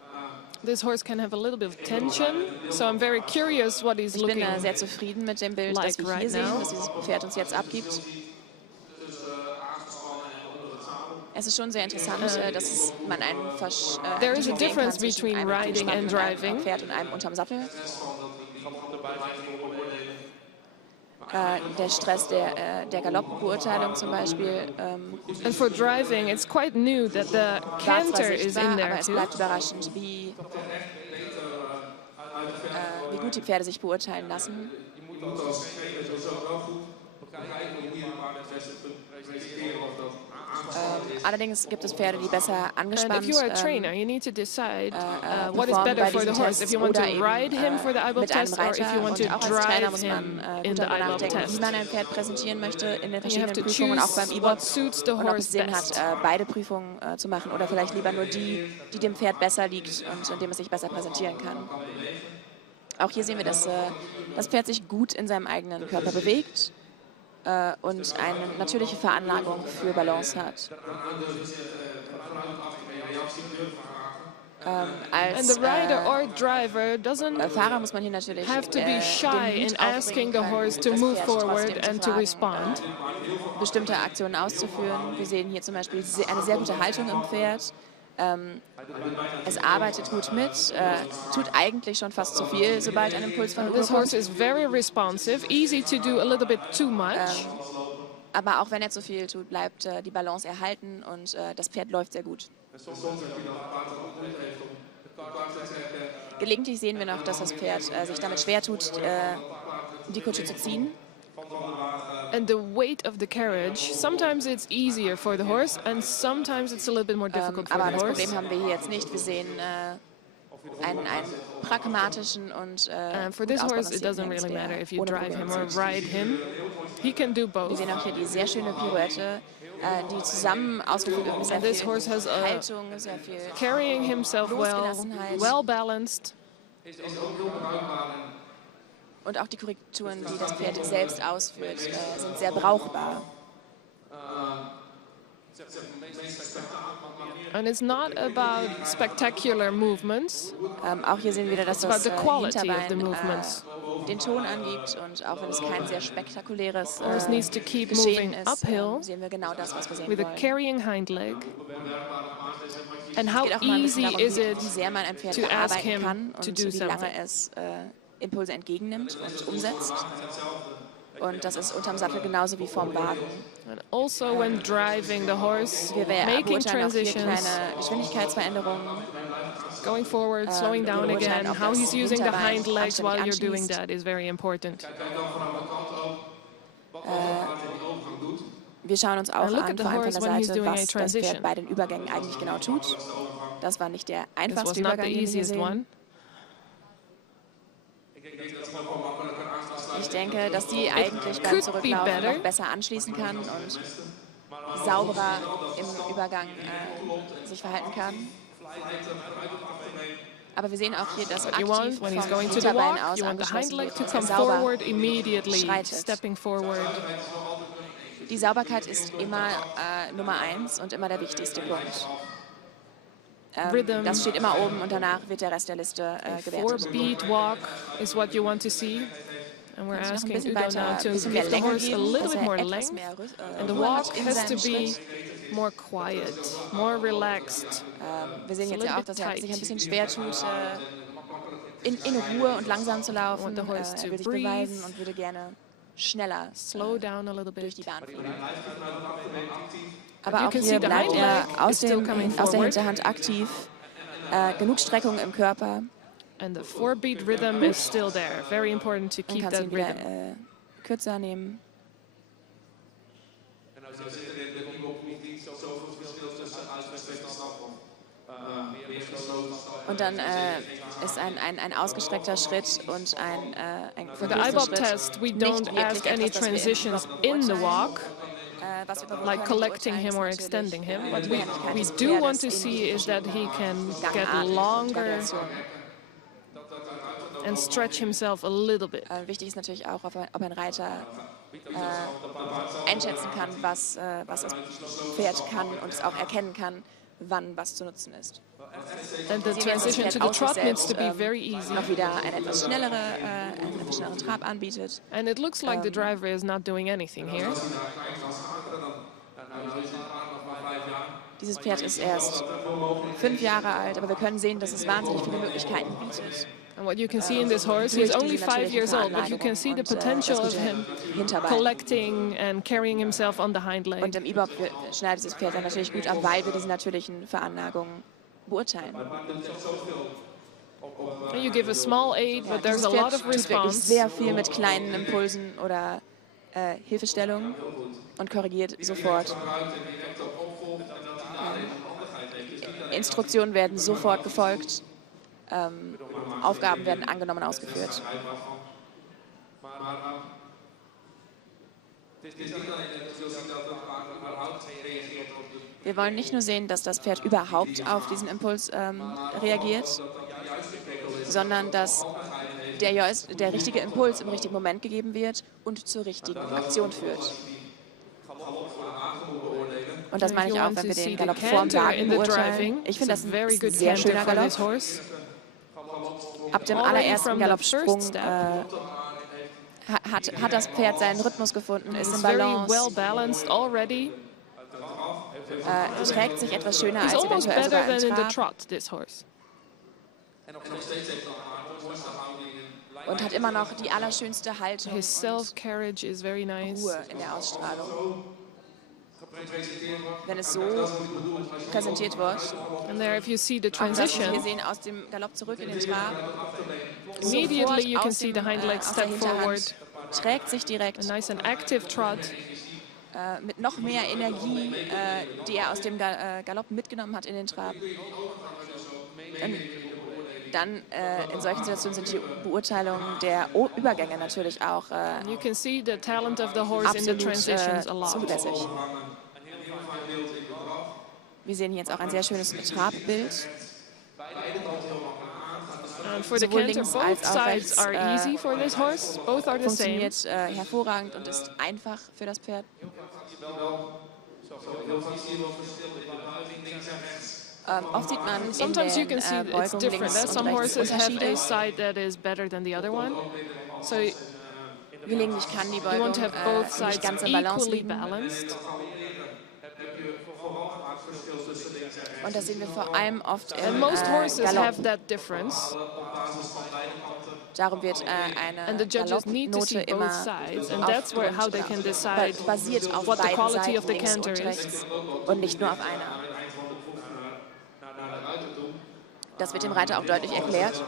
This horse can have a little bit of tension, so I'm very curious what he's Ich bin looking sehr zufrieden mit dem Bild, like das wir hier right sehen, now. das dieses Pferd uns jetzt abgibt. Es ist schon sehr interessant, dass man einen There is a difference difference between riding and driving. Pferd und einem unterm Sattel. Der Stress der Galoppbeurteilung zum Beispiel And for driving, it's quite new that the war zwar canter is sichtbar, in aber there es too. bleibt überraschend, wie gut die Pferde sich beurteilen lassen. Allerdings gibt es Pferde, die besser And angespannt if you are a trainer, you need to decide what is performen better bei for the diesen horse. Tests If you want to oder eben, ride him for the IBOB mit einem test or if Reiter. you want to Und auch als Trainer drive muss him man in gut the darüber IBOB nachdenken, wie test. man ein Pferd präsentieren möchte in den And you have verschiedenen to Prüfungen, auch beim choose E-Bop. what suits the Und ob es horse Sinn hat, best. beide Prüfungen zu machen oder vielleicht lieber nur die dem Pferd besser liegt und in dem es sich besser präsentieren kann. Auch hier sehen wir, dass das Pferd sich gut in seinem eigenen Körper bewegt und eine natürliche Veranlagung für Balance hat. And Als the rider or driver doesn't Fahrer muss man hier natürlich have to be den shy Mut in aufbringen asking the können, horse to das move Pferd forward trotzdem zu and to fragen, respond. bestimmte Aktionen auszuführen. Wir sehen hier zum Beispiel eine sehr gute Haltung im Pferd. Es arbeitet gut mit, tut eigentlich schon fast zu viel, sobald ein Impuls von Udo This horse kommt. is very responsive, easy to do a little bit too much. Aber auch wenn er zu viel tut, bleibt die Balance erhalten und das Pferd läuft sehr gut. Gelegentlich sehen wir noch, dass das Pferd sich damit schwer tut, die Kutsche zu ziehen. And the weight of the carriage, sometimes it's easier for the horse and sometimes it's a little bit more difficult for Aber the das horse. Problem haben wir hier jetzt nicht. Wir sehen einen pragmatischen und For gut this horse, it ausbalancierten doesn't Hengst, really der matter if you ohne drive Probleme him or zieht. ride him. He can do Wir both. sehen auch hier die sehr schöne Pirouette, die zusammen ausgeführt wird mit sehr And this viel horse has a Haltung, sehr viel Carrying himself Losgelassenheit. well balanced. und auch die Korrekturen, die das Pferd selbst ausführt, sind sehr brauchbar. And it's not about spectacular movements. Auch hier sehen wir wieder, dass It's das about the quality of the Hinterbein movements. den Ton angibt und auch wenn es kein sehr spektakuläres Horse needs to keep Geschehen moving ist, uphill sehen wir genau das, was wir sehen with a wollen. carrying hind leg. And Es how geht auch mal ein bisschen easy darum, is wie it sehr man ein Pferd to ask bearbeiten him kann to und do wie lange something? es Impulse entgegennimmt und umsetzt. Und das ist unterm Sattel genauso wie vorm Wagen. And also when driving the horse, Wir making beurteilen auch hier transitions, kleine Geschwindigkeitsveränderungen. going forward, slowing wir down beurteilen, again, ob how das he's using the Hinterbein hind legs while you're anständig doing anschließt. that is very important. Wir schauen uns auch And look an, at the vor allem von horse der when he's Seite, doing a was das transition. Pferd bei den Übergängen eigentlich genau tut. Das war nicht der This einfachste was not Übergang, the den wir hier easiest sehen. one. Ich denke, dass die eigentlich beim could be Zurücklaufen better. noch besser anschließen kann und sauberer im Übergang sich verhalten kann. Aber wir sehen auch hier, dass What you aktiv want when he's vom going to the Hinterbein walk, aus you want the hind angeschlossen leg wird, to dass er come sauber forward immediately, schreitet. stepping forward. Die Sauberkeit ist immer Nummer 1 und immer der wichtigste Punkt. Rhythm. Das steht immer oben und danach wird der Rest der Liste gewertet. 4-beat walk is what you want to see. And we're Kann ich noch ein asking bisschen Udo weiter, now ein to bisschen mehr give the Länge horse a geben, little dass bit er more etwas length. mehr And the Ruhe walk hat in has to seinem be Schritt. more quiet, more relaxed. Wir sehen It's a jetzt little ja auch, bit dass er sich ein tight. bisschen schwer tut, in Ruhe und langsam zu laufen. want the horse Er to will sich breathe. beweisen und würde gerne schneller Slow down a little durch bit. die Bahn fliegen. You Aber auch can see hier the bleibt hind er leg aus, is still coming aus der forward. Hinterhand aktiv. Genug Streckung im Körper. And the 4-beat rhythm is still there. Very important to Man keep kann that ihn wieder rhythm. kürzer nehmen. En nou zit er in de Bibel niet zoveel verschil tussen uitgestrekte stap of meer gesloten stap. Und dann ist ein ausgestreckter Schritt und ein For the verkürzter IBOB Schritt test, we nicht don't wirklich ask any etwas, das wir transitions überhaupt in the beurteilen. walk, Was wir aber like beurteilen, collecting beurteilen, him ist or natürlich, extending him. die What Behendigkeit we des do Pferdes want to in see is that he can get Gangarten und longer Variationen. and stretch himself a little bit. Wichtig ist natürlich auch, ob ein Reiter einschätzen kann, was das Pferd kann und es auch erkennen kann, wann was zu nutzen ist. And the Sie sehen jetzt, das transition Pferd to the aus sich trot needs selbst to be very easy. noch wieder einen etwas schnelleren Trab anbietet. And it looks like the driver is not doing anything here. Dieses Pferd ist erst 5 Jahre alt, aber wir können sehen, dass es wahnsinnig viele Möglichkeiten bietet. And what you can see in this horse, he's only 5 years old, but you can see the potential of him collecting and carrying himself on the hind Und leg. im IBOB schneidet das Pferd dann natürlich gut ab, weil wir diese natürlichen Veranlagungen beurteilen. And you give a small aid, but there's Dieses a Pferd lot of tut wirklich response. sehr viel mit kleinen Impulsen oder Hilfestellungen und korrigiert sofort. Instruktionen werden sofort befolgt. Aufgaben werden angenommen und ausgeführt. Wir wollen nicht nur sehen, dass das Pferd überhaupt auf diesen Impuls reagiert, sondern dass der richtige Impuls im richtigen Moment gegeben wird und zur richtigen Aktion führt. Und das meine ich auch, wenn wir den Galopp vorm Wagen beurteilen. Ich finde das ein sehr schöner Galopp. Ab dem allerersten Galoppsprung hat das Pferd seinen Rhythmus gefunden, ist im Very Balance, well balanced already. trägt sich etwas schöner He's als almost eventuell better sogar than im in the Trab trot, this horse. und hat immer noch die allerschönste Haltung His und self-carriage is very nice. Ruhe in der Ausstrahlung. Wenn es so präsentiert wird, And there, if you see the auch das, was wir transition, sehen, aus dem Galopp zurück in den Trab, immediately you can aus see dem, the hind leg aus der step forward. Hinterhand, trägt sich direkt A nice and active trot. mit noch mehr Energie, die er aus dem Galopp mitgenommen hat in den Trab. Dann in solchen Situationen sind die Beurteilungen der Übergänge natürlich auch You can see the talent of the horse in the absolut transitions a lot. zulässig. Wir sehen hier jetzt auch ein sehr schönes Trabbild. And for the Sowohl canter, links both als auch sides rechts, are easy for this horse. Both are the same. Funktioniert hervorragend und ist einfach für das Pferd. Oft sieht man in Sometimes you den can see it's Beugungen different. links That und some rechts horses have Unterschiede. a side that is better than the other one. So Gelegentlich kann die you Beugung want to have both nicht sides ganz im Balance equally liegen. balanced. Und das sehen wir vor allem oft And im most horses Galopp. have that difference. Darum wird And the eine judges need to see Galoppnote both immer sides. And that's where how they can decide basiert auf what the beiden quality of Seiten, the links canter und is. rechts, und nicht nur auf einer. Das wird dem Reiter auch deutlich erklärt,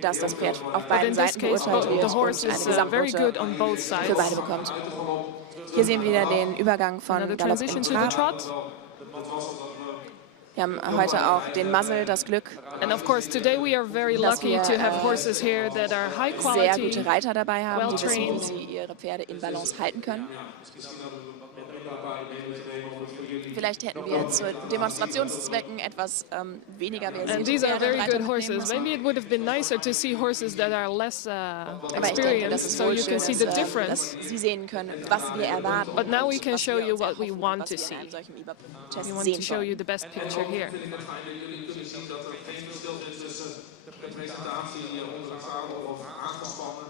dass das Pferd auf But beiden in this Seiten case, beurteilt wird the horse und eine is very Gesamtnote good on both für sides. beide bekommt. Hier sehen wir wieder den Übergang von Another Galopp in transition to the Trab. trot. Wir haben heute auch den Muzzle, das Glück, And of course, today we are very dass lucky wir to have horses here that are high sehr quality. gute Reiter dabei haben, die wissen, wie well-trained. sie ihre Pferde in Balance halten können. Vielleicht hätten wir zu Demonstrationszwecken etwas weniger And versierte these are Pferde very Reiter good mitnehmen horses. müssen. Maybe it would have been nicer to see horses that are less Aber ich denke, dass experienced, es so wohl you schön can see ist, the dass difference. Sie sehen können, was wir erwarten. But now we und can was show wir you uns what we erhoffen, want was to wir in see. einem solchen IBOB-Test We want sehen to show wollen. you the best picture here.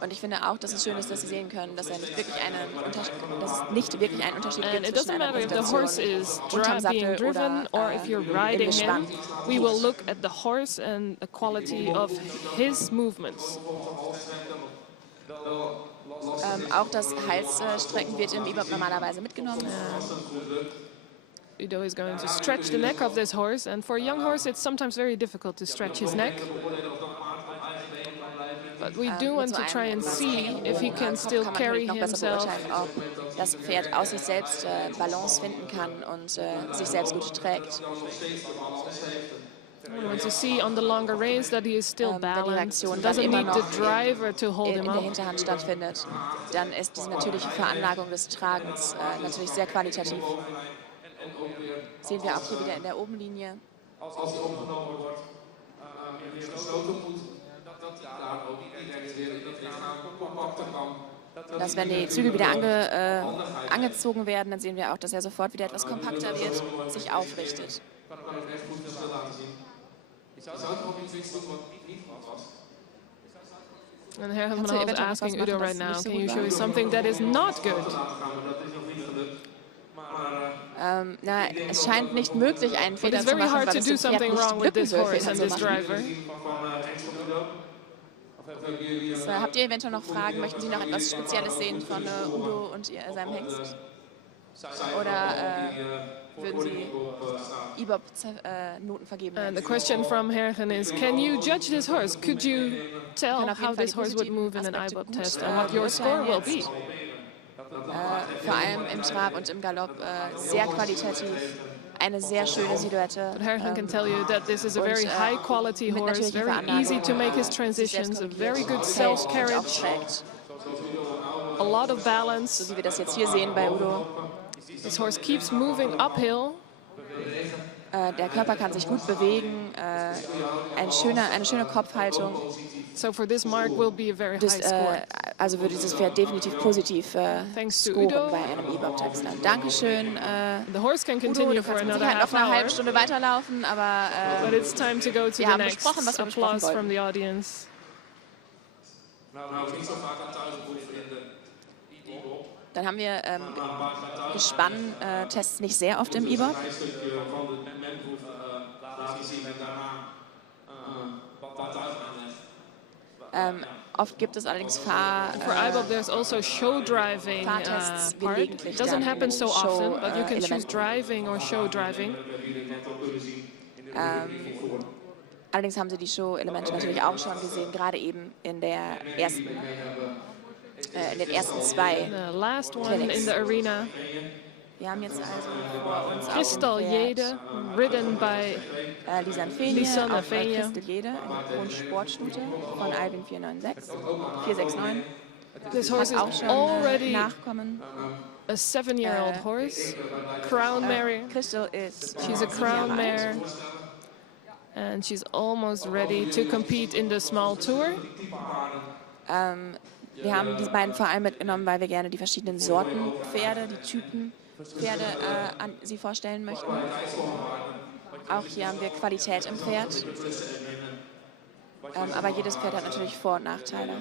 Und ich finde auch, dass es schön ist, dass Sie sehen können, dass, nicht wirklich dass es nicht wirklich einen Unterschied And gibt it zwischen doesn't einer matter if the horse Präsentation is unterm being Sattel driven or if you're im riding him. Gespann. We will look at the horse and the quality of his movements. Auch das Halsstrecken wird im Bebop normalerweise mitgenommen. Udo is going to stretch the neck of this horse, and for a young horse it's sometimes very difficult to stretch his neck. But we do want to try and see if he can still carry noch besser himself. beurteilen, ob das Pferd aus sich selbst Balance finden kann und sich selbst gut trägt. We want to see on the longer reins that he is still Wenn die balanced. Reaktion dann Doesn't immer need the noch driver to hold in him der up. Hinterhand stattfindet, dann ist diese natürliche Veranlagung des Tragens natürlich sehr qualitativ. Sehen wir auch hier wieder in der Obenlinie. Als die opgenomen wordt, weer gesloten moet, dat hij daar ook direct weer in het lichaam compacter kan. Dass, wenn die Zügel wieder angezogen werden, dann sehen wir auch, dass er sofort wieder etwas kompakter wird, sich aufrichtet. Kan ik echt goed veel laten zien. Je zou er ook iets doen wat niet goed was. And Herman Kannst du is eventuell was asking machen, Udo das right now, nicht so can you gut show war? us something that is not good? Dat is nog niet gelukt. Maar Es scheint nicht möglich, einen But Fehler it's zu very machen, hard weil to es do dem Pferd something nicht wrong with glücken this soll, horse Fehler and zu this machen. driver. van Hengst op Udo. Of hebben jullie So, habt ihr eventuell noch Fragen? Möchten Sie noch etwas Spezielles sehen von Udo und seinem Hengst? Oder würden Sie Ibop-Noten vergeben? And the question from Hergen is, can you judge this horse? Could you tell können auf jeden how Fall this die horse would positiven move in an Aspekte IBOB gut, test and what your score will beurteilen be? Vor allem im Trab und im Galopp sehr qualitativ. Eine sehr schöne Silhouette. But Hergen can tell you that this is a very high quality mit horse, natürlicher very easy to make his sich transitions, a selbst very good hält und self-carriage, auch trägt. a lot of balance. So wie wir das jetzt hier sehen bei Udo. This horse keeps moving uphill. Der Körper kann sich gut bewegen, eine schöne Kopfhaltung. So for this mark will be a very Das, high score. also würde dieses Pferd definitiv positiv Thanks to scoren Udo. bei einem Ibop-Test. Dankeschön, The horse can Udo. continue Du for kannst mit another Sicherheit noch half eine hour. halbe Stunde weiterlaufen, aber But it's time to go to wir the haben next besprochen, was wir besprechen applause from wollten. the audience. Nou, niet zo vaak aan thuisbeoefenen in de Ibop. Dann haben wir Gespann-Tests nicht sehr oft im Ibop. Een stukje van de menproef laten zien en daarna wat thuis aanleg. Oft gibt es allerdings For IBOB, there's also show driving Fahrtests part. gelegentlich It doesn't dann happen so often, Show, but you can choose Elementen. driving or show driving. Allerdings haben Sie die Show-Elemente natürlich auch schon gesehen, gerade eben in den ersten zwei. The last one in the arena, Wir haben jetzt also vor uns Crystal auch ein Jede, ridden by Lisanne Fenje Lisanne auf Fenje. Crystal Jede, eine Kronsportstute von Alvin 469. this Kann horse auch is schon already nachkommen. a 7-year-old horse, crown mare. Crystal ist She's a 7 crown Jahre alt. mare, and she's almost ready to compete in the small tour. Wir haben die beiden vor allem mitgenommen, weil wir gerne die verschiedenen Sorten Pferde, die Typen Pferde an Sie vorstellen möchten. Auch hier haben wir Qualität im Pferd. Aber jedes Pferd hat natürlich Vor- und Nachteile.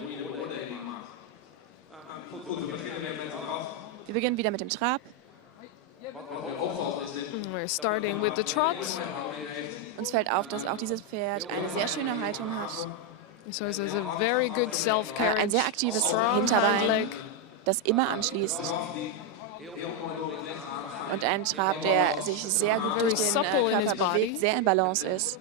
Wir beginnen wieder mit dem Trab. We're starting with the trot. Uns fällt auf, dass auch dieses Pferd eine sehr schöne Haltung hat. This horse has a very good Ein self-carriage, sehr aktives strong hind Hinterbein, leg. das immer anschließt. Und ein Trab, der sich sehr gut durch den supple in his Körper body. bewegt, sehr in Balance ist.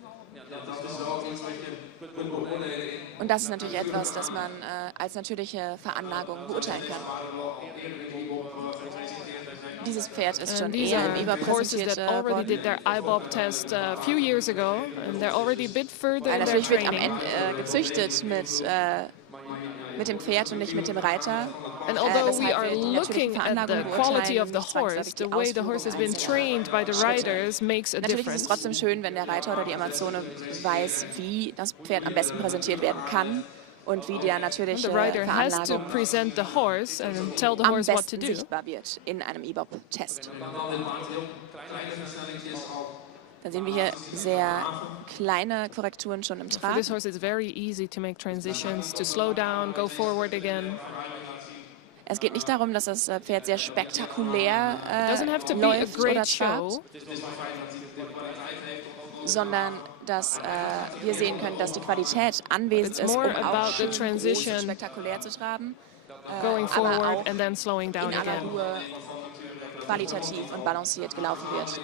Und das ist natürlich etwas, das man als natürliche Veranlagung beurteilen kann. Dieses Pferd ist schon And these eher im are Eber horses präsentiert that already worden. did their IBOB test a few years ago, and they're already a bit further Weil in their natürlich wird am training. Ende gezüchtet mit dem Pferd und nicht mit dem Reiter. And although we weshalb are wir die natürliche looking at Veranlagung the quality beurteilen, of the nicht zwangsläufig horse, die the way the horse has been Ausführung trained by the Schritte. riders makes a Natürlich ist es difference. trotzdem schön, wenn der Reiter oder die Amazone weiß, wie das Pferd am besten präsentiert werden kann und wie die natürliche The rider has to Veranlagung present the horse and tell the am horse what to besten do. sichtbar wird in einem Ibop-Test. Dann sehen wir hier sehr kleine Korrekturen schon im For Trab. this horse, it's very easy to make transitions, to slow down, go forward again. Es geht nicht darum, dass das Pferd sehr spektakulär It doesn't have to be a läuft oder great trabt, show. sondern dass wir sehen können, dass die Qualität anwesend It's ist, um more auch about the schön groß und transition, spektakulär zu traben, Going aber auch forward and then slowing in down aller again. Ruhe qualitativ und balanciert gelaufen wird.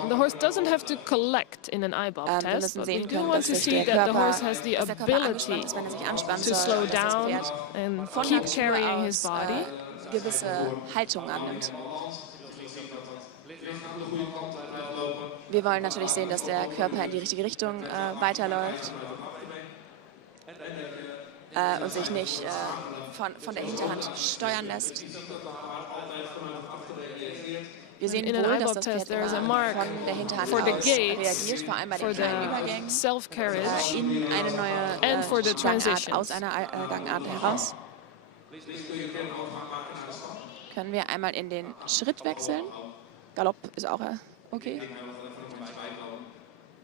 And the horse doesn't have to collect in an eyeball Wir test, müssen but we sehen do können, want dass to sich see der that the Körper, horse has the dass der Körper ability angespannt ist, wenn er sich anspannen to soll, slow dass das down Pferd and von keep Natur carrying his aus body. gewisse Haltung annimmt. Wir wollen natürlich sehen, dass der Körper in die richtige Richtung weiterläuft und sich nicht von der Hinterhand steuern lässt. Wir sehen In an wohl, dass eyeball das test, Pferd there is a immer mark von der Hinterhand for the aus gates, reagiert, vor allem bei for den kleinen the Übergängen, self-carriage. in eine neue and for the Gangart transitions. aus einer Gangart heraus. Können wir einmal in den Schritt wechseln. Galopp ist auch okay.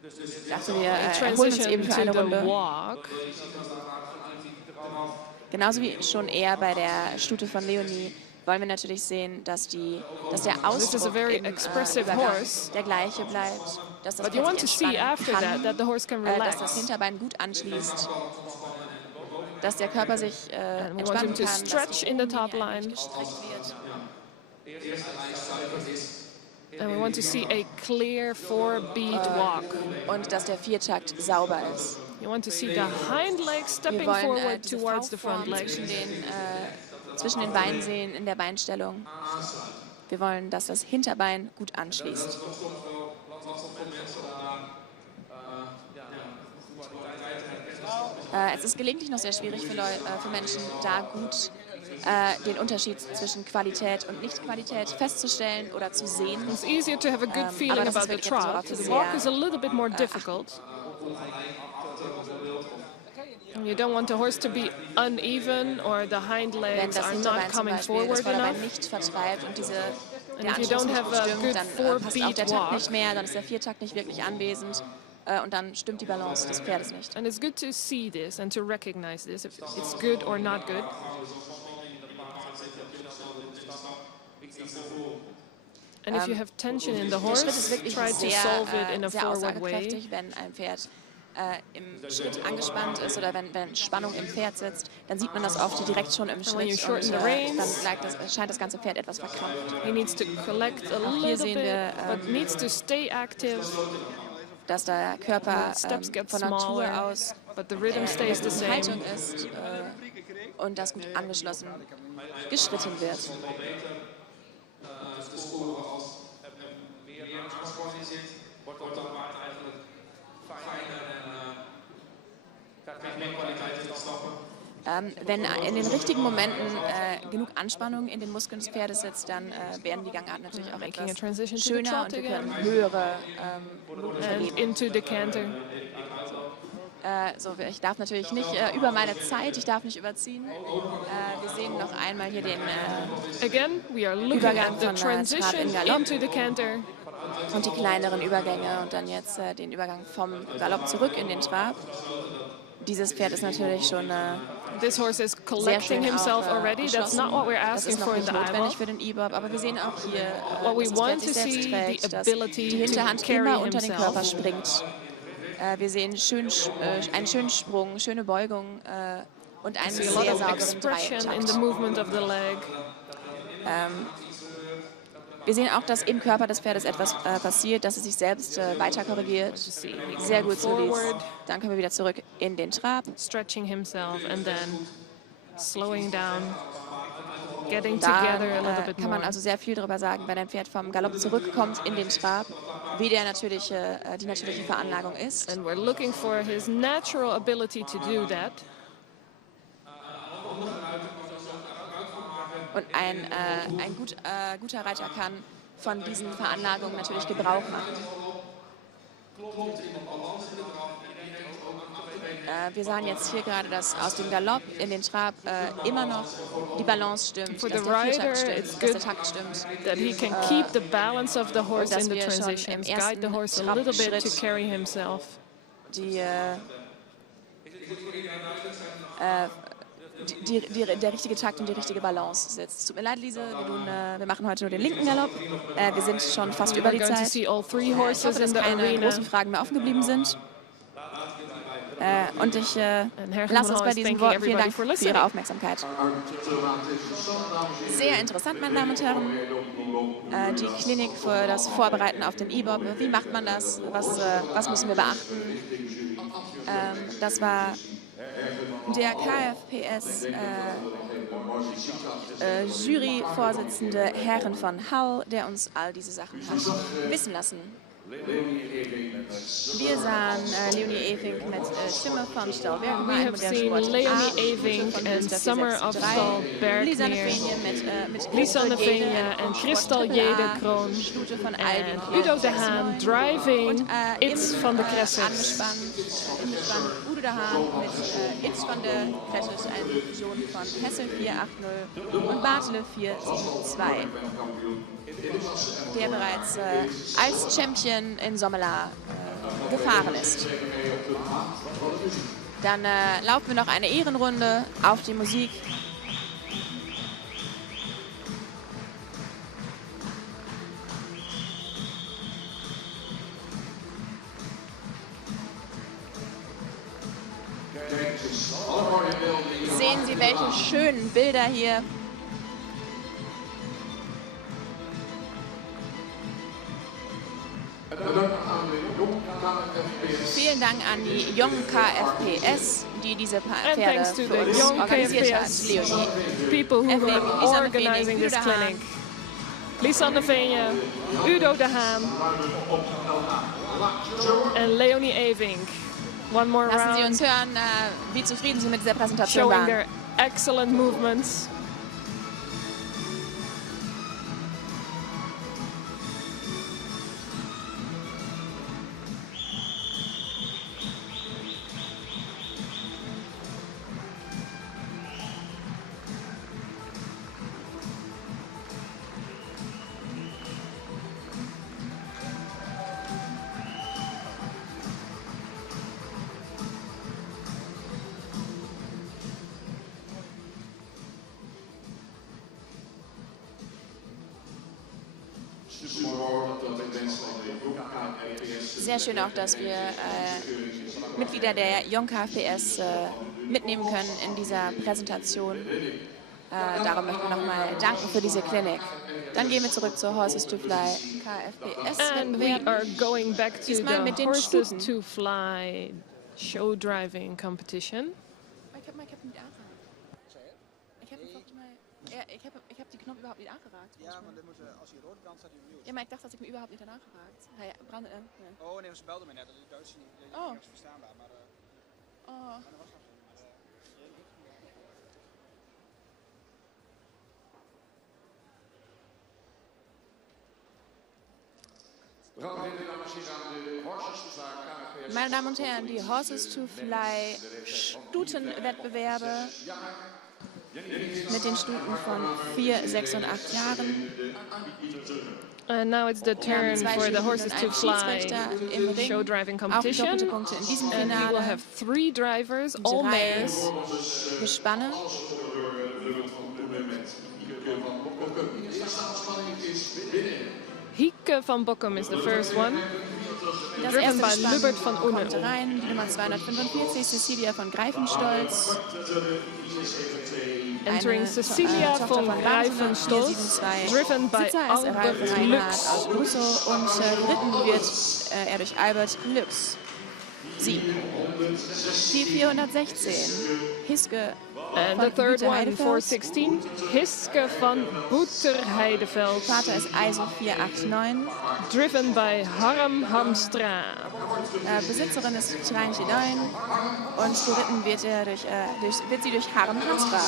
Ich dachte, wir erholen uns Transition eben für to eine the Runde. walk. Genauso wie schon eher bei der Stute von Leonie wollen wir natürlich sehen, dass der This is a Ausdruck very im expressive Übergang horse. der gleiche bleibt, dass das But you Pferd want sich to see entspannen after that kann, that the horse can dass das relax. Hinterbein gut anschließt, dass der Körper sich And we want entspannen him to kann, dass stretch die in the Oberlinie top ein wenig line. gestreckt wird. And we want to see a clear four-beat walk. Und dass der Viertakt sauber ist. You want to see the hind leg Wir stepping wollen forward diese towards the front V-Form leg. zwischen den Beinen sehen, in der Beinstellung. Wir wollen, dass das Hinterbein gut anschließt. Es ist gelegentlich noch sehr schwierig für Menschen, da gut den Unterschied zwischen Qualität und Nicht-Qualität festzustellen oder zu sehen. It's easier to have a good aber feeling das ist about the wirklich etwas, trot. worauf wir The walk sehr is a little bit more difficult. And you don't want the horse to be uneven or the hind Wenn legs das are Hinterbein not zum coming Beispiel das forward Vorderbein enough. nicht vertreibt und der if you Anschluss don't nicht have a stimmt, good dann passt auch four-beat der Takt walk. nicht mehr, dann ist der Viertakt nicht wirklich anwesend und dann stimmt die Balance des Pferdes nicht. And it's good to see this and to recognize this, if it's good or not good. And if you have tension in the Der Schritt ist horse, wirklich try to sehr, solve it in a sehr forward way. aussagekräftig, wenn ein Pferd im Schritt angespannt ist oder wenn Spannung im Pferd sitzt, dann sieht man das oft direkt schon im when you Schritt shorten und the reins, dann scheint das ganze Pferd etwas verkrampft. He needs to collect a little sehen bit, wir, but needs to stay active. Dass der Körper Steps get von Natur smaller, aus but the rhythm stays the in same. Haltung ist und das gut angeschlossen geschritten wird. Wenn in den richtigen Momenten genug Anspannung in den Muskeln des Pferdes sitzt, dann werden die Gangarten natürlich auch Making a etwas transition to the schöner trot und wir again. können höhere Minuten And vergeben. into the canter. Ich darf natürlich nicht über meine Zeit, ich darf nicht überziehen. Wir sehen noch einmal hier den Again, we are looking Übergang at the von Trab in transition Galopp. into the canter. und die kleineren Übergänge und dann jetzt den Übergang vom Galopp zurück in den Trab. Dieses Pferd ist natürlich schon This horse is sehr collecting schön himself auch, already. That's not what we're das asking ist noch for in nicht the eyeball. notwendig für den E-Bob, aber wir sehen auch hier, What we dass das want Pferd sich to selbst see, trägt, the dass ability die to Hinterhand carry immer unter den himself. Körper springt. Wir sehen einen schönen Sprung, schöne Beugung und einen See a sehr lot of sauberen expression in the Dreitakt. movement of the leg. Wir sehen auch, dass im Körper des Pferdes etwas passiert, dass es sich selbst weiter korrigiert. See, he Sehr comes gut, Solis. forward, Dann kommen wir wieder zurück in den Trab. stretching himself, and then slowing down, getting Da together a little bit kann man more. also sehr viel darüber sagen, wenn ein Pferd vom Galopp zurückkommt in den Trab, wie die natürliche Veranlagung ist. And we're looking for his natural ability to do that. Und ein guter Reiter kann von diesen Veranlagungen natürlich Gebrauch machen. Wir sahen jetzt hier gerade, dass aus dem Galopp in den Trab immer noch die Balance stimmt, For dass the der rider, Viertakt stimmt, it's dass good der Takt stimmt. that he can keep the balance of the horse dass in the wir schon im transitions, guide the ersten horse a little bit to Trabschritt carry himself. Der richtige Takt und die richtige Balance sitzt. Tut mir leid, Lise, wir machen heute nur den linken Galopp. Wir sind schon fast über die We're going to Zeit. see all three Ich horses hoffe, dass in the keine arena. großen Fragen mehr offen geblieben sind. Und ich And Herr lasse es Hall bei is diesen thanking Worten. Vielen everybody Dank for für listening. Ihre Aufmerksamkeit. Sehr interessant, meine Damen und Herren. Die Klinik für das Vorbereiten auf den E-Bob. Wie macht man das? Was müssen wir beachten? Das war der KFPS Juryvorsitzende Herren von Hall, der uns all diese Sachen hat wissen lassen. Wir sahen Leonie Evink mit Schimmer von Stahlberg. We have seen Leonie Evink and Summer of Stahlberg Lisa near mit Lisa Nefenia and Crystal Jedekroon Stute von and Alvin Udo de Haan driving It's van de Cresses. Angespannt Udo de Haan mit It's van de Cresses, ein Sohn von Hessel 480 und Bartele 472. Der bereits als Champion in Sommerla gefahren ist. Dann laufen wir noch eine Ehrenrunde auf die Musik. Sehen Sie, welche schönen Bilder hier. Vielen Dank an die Young KFPS, die diese And Pferde thanks to für the uns young organisiert hat. KFPS Leonie people who Evink, are Lisa organizing Nefenia, this Udo de Haan. clinic. Lisa Nefenia, Udo de Haan and Leonie Evink. One more Lassen Sie round, uns hören, wie zufrieden Sie mit dieser Präsentation showing waren. their excellent movements. Sehr schön auch, dass wir Mitglieder der Young KFPS mitnehmen können in dieser Präsentation. Darum möchten wir nochmal danken für diese Klinik. Dann gehen wir zurück zur Horses to Fly And we are KFPS-Wettbewerb. going back to Diesmal mit the den Horses Stuten. to Fly show driving competition. Ik heb hem niet aangeraakt. Ik heb hem volgens mij... Ja, ik heb die knop überhaupt niet aangeraakt. Ja, want dan moet, als hij rood brandt, staat hij opnieuw. Ja, maar ik dacht dat ik hem überhaupt niet had aangeraakt. Hij brandde en... Ja. Oh nee, ze belden me net, dat is Duits niet. Oh. Dat is verstaanbaar, maar Oh. dat was nog zo. We gaan beginnen, dames en heren, aan de Horses to Fly KFPS. Meine Damen und Herren, die Horses to Fly Stutenwettbewerbe mit den Stuten von 4, 6 und 8 Jahren. And now it's the Wir haben turn zwei for the Schiedsrichter Horses und to einen Fly Schiedsrichter im Ring. show driving Auch doppelte competition. Punkte in diesem And we will Finale. have 3 drivers, all Drei mares. Gespanne. Hieke van Bokkum is the first one. Das Driven erste by Gespann Lubert von Unne. kommt rein. Die Nummer 245, Cecilia von Greifenstolz. Entering Eine Cecilia Tochter von von Greifenstolz, 472. driven by Sitzer ist Ralf Albert Reinhardt Lux. aus Brüssel und geritten wird er durch Albert Lux. Sie. Die 416, Hiske And the von third one, Heidefeld. 416, Hiske van Boeterheideveld, Vater ist ISO 489. driven by Harm Hamstra. Besitzerin ist Treinche Dein und geritten wird sie durch Harm Hanstra.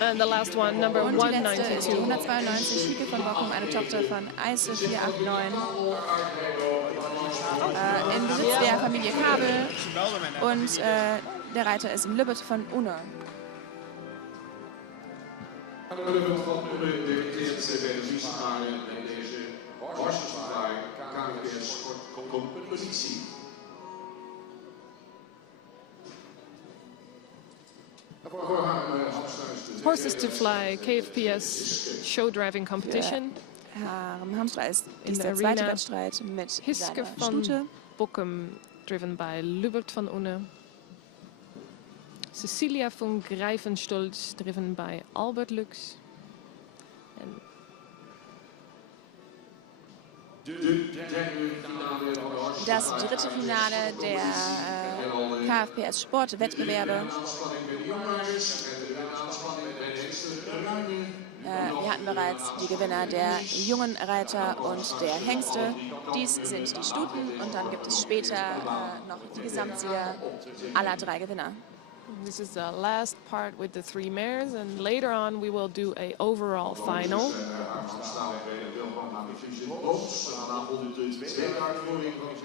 And the last one, number Und die letzte ist die 192. 192, Hike von Bockum, eine Tochter von Eise 489. Im Besitz der Familie Kabel. Und der Reiter ist Lübbet von Unna. Horses to Fly, KFPS show driving competition. Harm Hamstra ist In der the zweite arena, Wettstreit mit Hiske seiner van Stute. Bockum, driven by Lubert van Unne. Cecilia von Greifenstolz, driven by Albert Lux. And Das dritte Finale der KFPS Sportwettbewerbe. Wir hatten bereits die Gewinner der jungen Reiter und der Hengste. Dies sind die Stuten und dann gibt es später noch die Gesamtsieger aller 3 Gewinner. this is the last part with the 3 mares, and later on we will do a overall final.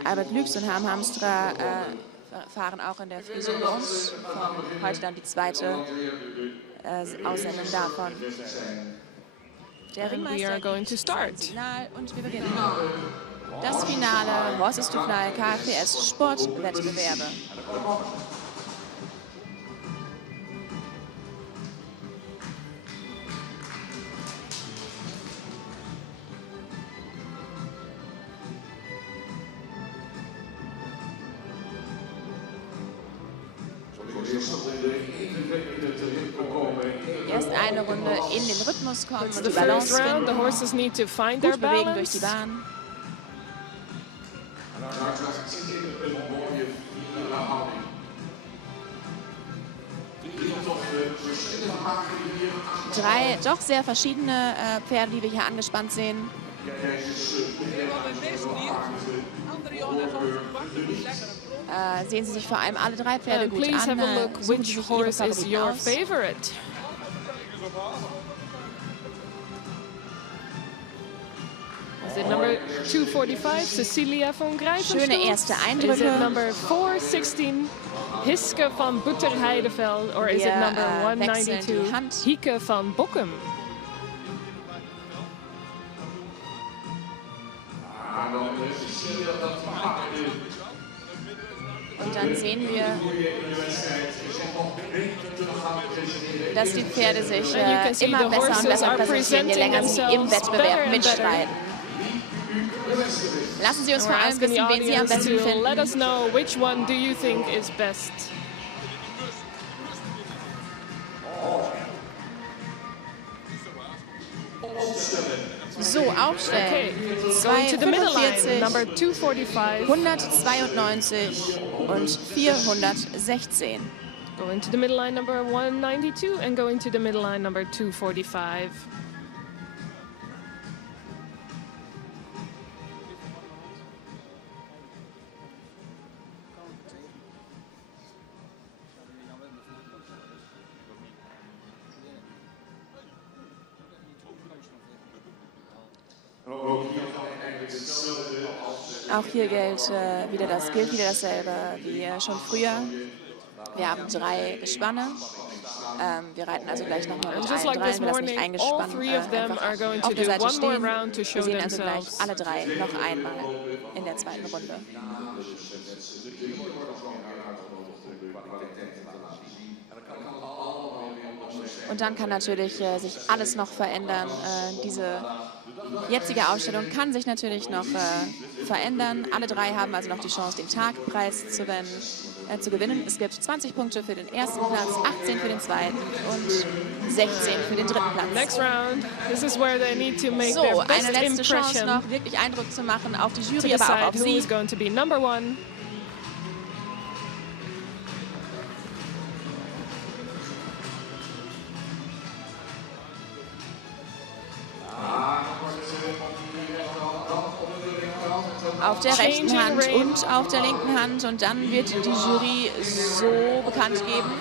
Albert Lux und Harm Hamstra fahren auch in der Frise Bronze. Heute dann die zweite Aussendung davon. Der And we Ringmeister are going to geht start. ans Signal und wir beginnen. Das Finale Horses to Fly KFPS Sportwettbewerbe. Erst eine Runde in den Rhythmus kommen und The die first Balance round, the finden. horses need to find their Gut bewegen durch die balance. Bahn. Drei doch sehr verschiedene Pferde, die wir hier angespannt sehen. Sehen Sie sich vor allem alle 3 Pferde gut Please an. have a look Suchen Sie which sich Ihre horse is Favoriten your aus. favorite. Is it number 245, Cecilia von Greifenstolz? Schöne erste Is Eindrücke. it number 416, Hiske van Butterheideveld? Or is it Wir, number wechseln die 192, Hand. Hike van Bockum? Und dann sehen wir, dass die Pferde sich And you can see immer the besser und horses besser are präsentieren, je presenting länger sie im themselves Wettbewerb better and better. mitstreiten. Lassen Sie uns We're vor allem asking the wissen, wen Sie am audience besten to let finden. us know which one do you think is best. So, aufstellen. Okay, going to the middle line, 245, number 245. 192 und 416. Going to the middle line, number 192, and going to the middle line, number 245. Auch hier gilt wieder dasselbe wie schon früher. Wir haben 3 Gespanne. Wir reiten also gleich nochmal mit And just allen like this 3, wir lassen nicht morning, all eingespannt 3 of them einfach are going auf to der do Seite one more stehen. round to show Wir sehen also gleich themselves. alle 3 noch einmal in der zweiten Runde. Und dann kann natürlich sich alles noch verändern. Diese jetzige Ausstellung kann sich natürlich noch verändern. Alle 3 haben also noch die Chance, den Tagpreis zu gewinnen. Es gibt 20 Punkte für den ersten Platz, 18 für den zweiten und 16 für den dritten Platz. Next round, this is where they need to make So, their eine best letzte Chance impression noch, wirklich Eindruck zu machen auf die to Jury, aber auch decide auf who Sie. is going to be number 1. Auf der rechten Changing Hand rein. und auf der linken Hand. Und dann wird die Jury so bekannt geben.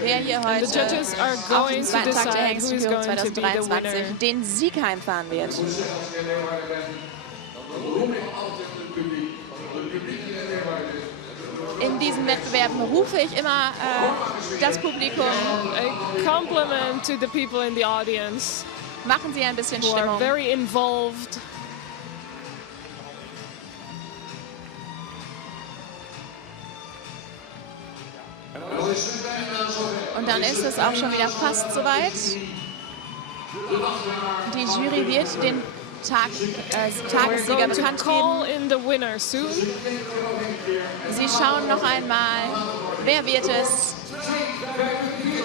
wer hier heute the judges are auf going dem to zweiten Tag der decide who is Hengstführung going to be the 2023 winner. den Sieg heimfahren wird. In diesen Wettbewerben rufe ich immer das Publikum, A compliment to the people in the audience machen Sie ein bisschen who are Stimmung. very involved. Und dann ist es auch schon wieder fast soweit. Die Jury wird den We're Tagessieger going to bekannt call geben. in the winner soon. Sie schauen noch einmal, wer wird es?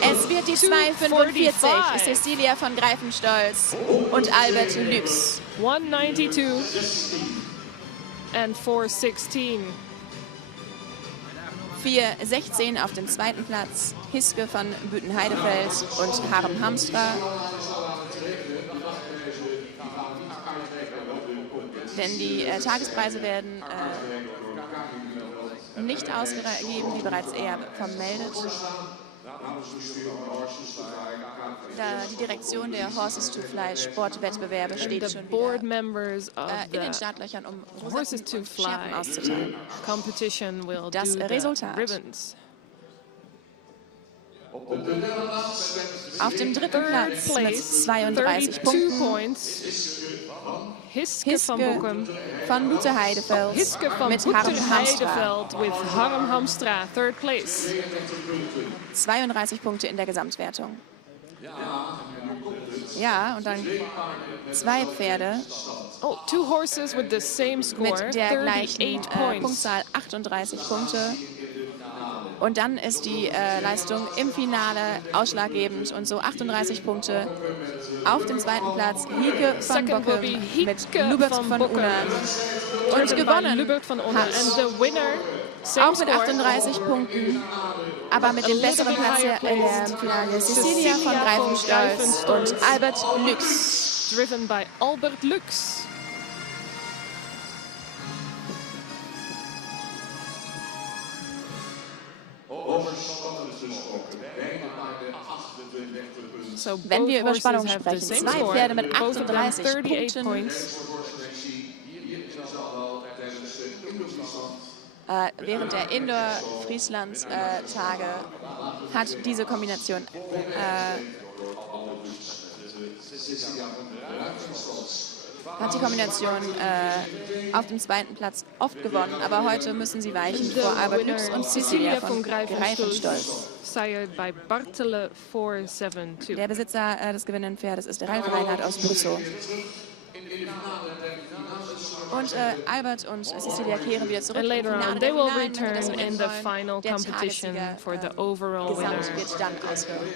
Es wird die 245, Cecilia von Greifenstolz und Albert Lüx. 192 and 416. 416 auf dem zweiten Platz, Hiske von Bütenheidefeld und Harm Hamstra. Denn die Tagespreise werden nicht ausgegeben, wie bereits eher vermeldet. Die Direktion der Horses to Fly Sportwettbewerbe steht The schon board wieder members of in den the Startlöchern, um Horses Rosetten to und Schärpen Fly auszuteilen. competition will Das do the Resultat. ribbons. Auf dem dritten Third Platz mit place, 32 32 Punkten, points. Hiske von Hiske Bochum. von Luther Heidefeld Hiske von mit Harm Butter Hamstra. Heideveld with Harm Hamstra, third place. 32 Punkte in der Gesamtwertung. Ja, und dann zwei Pferde Oh, two horses with the same mit score, der gleichen 38 points. Punktzahl, 38 Punkte. Und dann ist die Leistung im Finale ausschlaggebend und so 38 Punkte auf dem zweiten Platz. Hieke von Second will Bochum be mit Hieke Lubert von von Bochum. Unna. Und Driven by gewonnen Lubert von Unna. hat And the winner, same auch mit score, 38 Punkten, aber mit dem besseren Platz im Finale Cecilia von Greifenstolz und Albert Lüx. driven by Albert Lux. So Wenn wir both über Spannung horses have the sprechen, same zwei score, Pferde mit both of them 38 38 Punkten. points. Während der Indoor-Friesland-Tage hat diese Kombination auf dem zweiten Platz oft gewonnen, aber heute müssen sie weichen vor Albert Lux und Cecilia von Greifenstolz. Sired by Bartele 472. Der Besitzer des gewinnenden Pferdes ist der Ralf Reinhardt aus Brüssow. Und Albert und Cecilia kehren wieder zurück. And im later Finale on, der they will Finalen, wenn wir das return so nennen in the wollen. final Der competition Tagessieger, for the overall winner. Gesamt wird dann ausgeritten.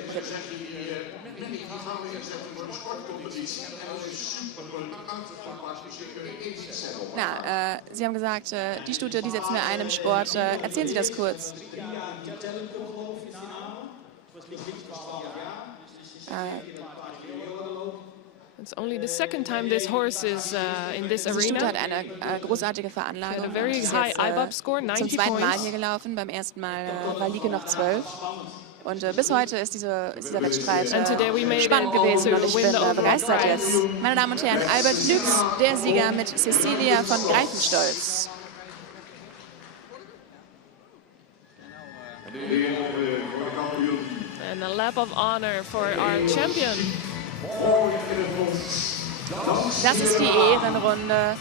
Na, Sie haben gesagt, die Stute, die setzen wir ein im Sport. Erzählen Sie das kurz. It's only the second time this horse is in this Diese Stute arena. hat eine großartige Veranlagung. Had a very und ist high jetzt, IBOB score, zum 90 zweiten Mal points. hier gelaufen. Beim ersten Mal war Lieke noch 12. Und bis heute ist dieser Wettstreit And today we made spannend it gewesen to und ich win bin the overall begeistert prize. jetzt. Meine Damen und Herren, Albert Lüx, der Sieger mit Cecilia von Greifenstolz. And a lap of honor for our champion. Das ist die Ehrenrunde.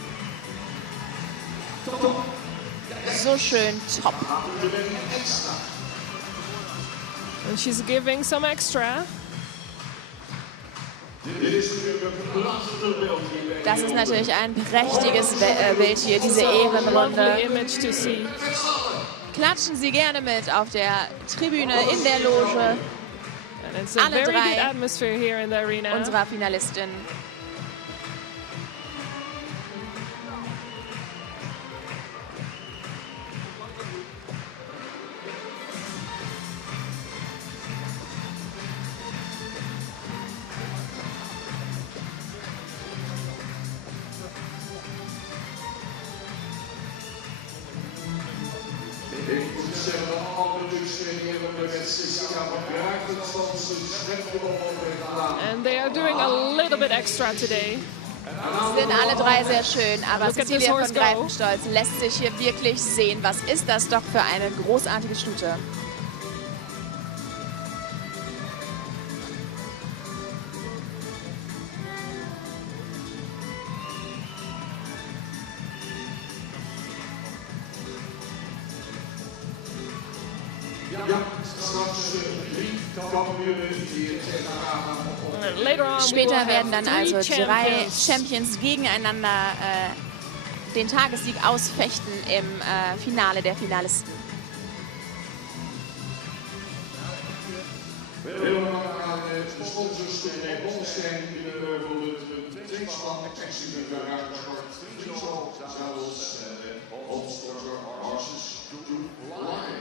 So schön top. And she's giving some extra. Das ist natürlich ein prächtiges Bild hier, diese Lovely Ehrenrunde. image to see. Klatschen Sie gerne mit auf der Tribüne, in der Loge And it's a Alle very drei good atmosphere here in the arena. unserer Finalistin. And they are doing a little bit extra today. Sie sind alle drei sehr schön, aber Look at this Cecilia horse von go. Greifenstolz lässt sich hier wirklich sehen. Was ist das doch für eine großartige Stute? Later on, we will Später werden dann have also three drei champions. Champions gegeneinander den Tagessieg ausfechten im Finale der Finalisten.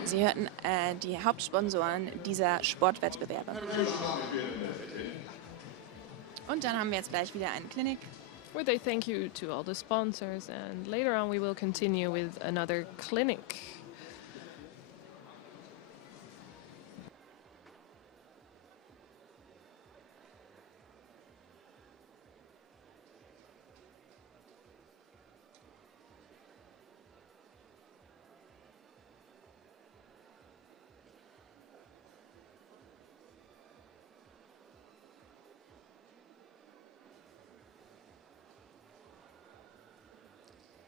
Sie hörten die Hauptsponsoren dieser Sportwettbewerbe. Und dann haben wir jetzt gleich wieder eine Klinik. Where they thank you to all the sponsors, and later on we will continue with another clinic.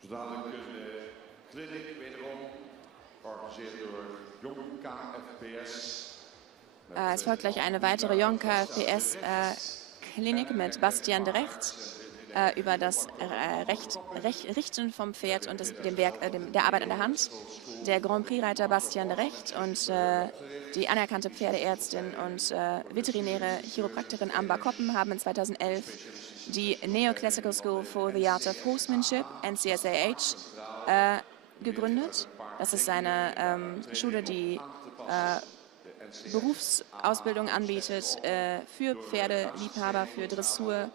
Zo dadelijk een clinic, wederom georganiseerd door Jong KFPS. Es folgt gleich eine weitere Young KFPS-Klinik mit Bastian de Recht über das Richten vom Pferd und der Arbeit an der Hand. Der Grand Prix-Reiter Bastian de Recht und die anerkannte Pferdeärztin und veterinäre Chiropraktorin Amber Koppen haben in 2011 die Neoclassical School for the Art of Horsemanship, NCSAH, gegründet. Das ist eine Schule, die Berufsausbildung anbietet für Pferdeliebhaber, für Dressurtrainer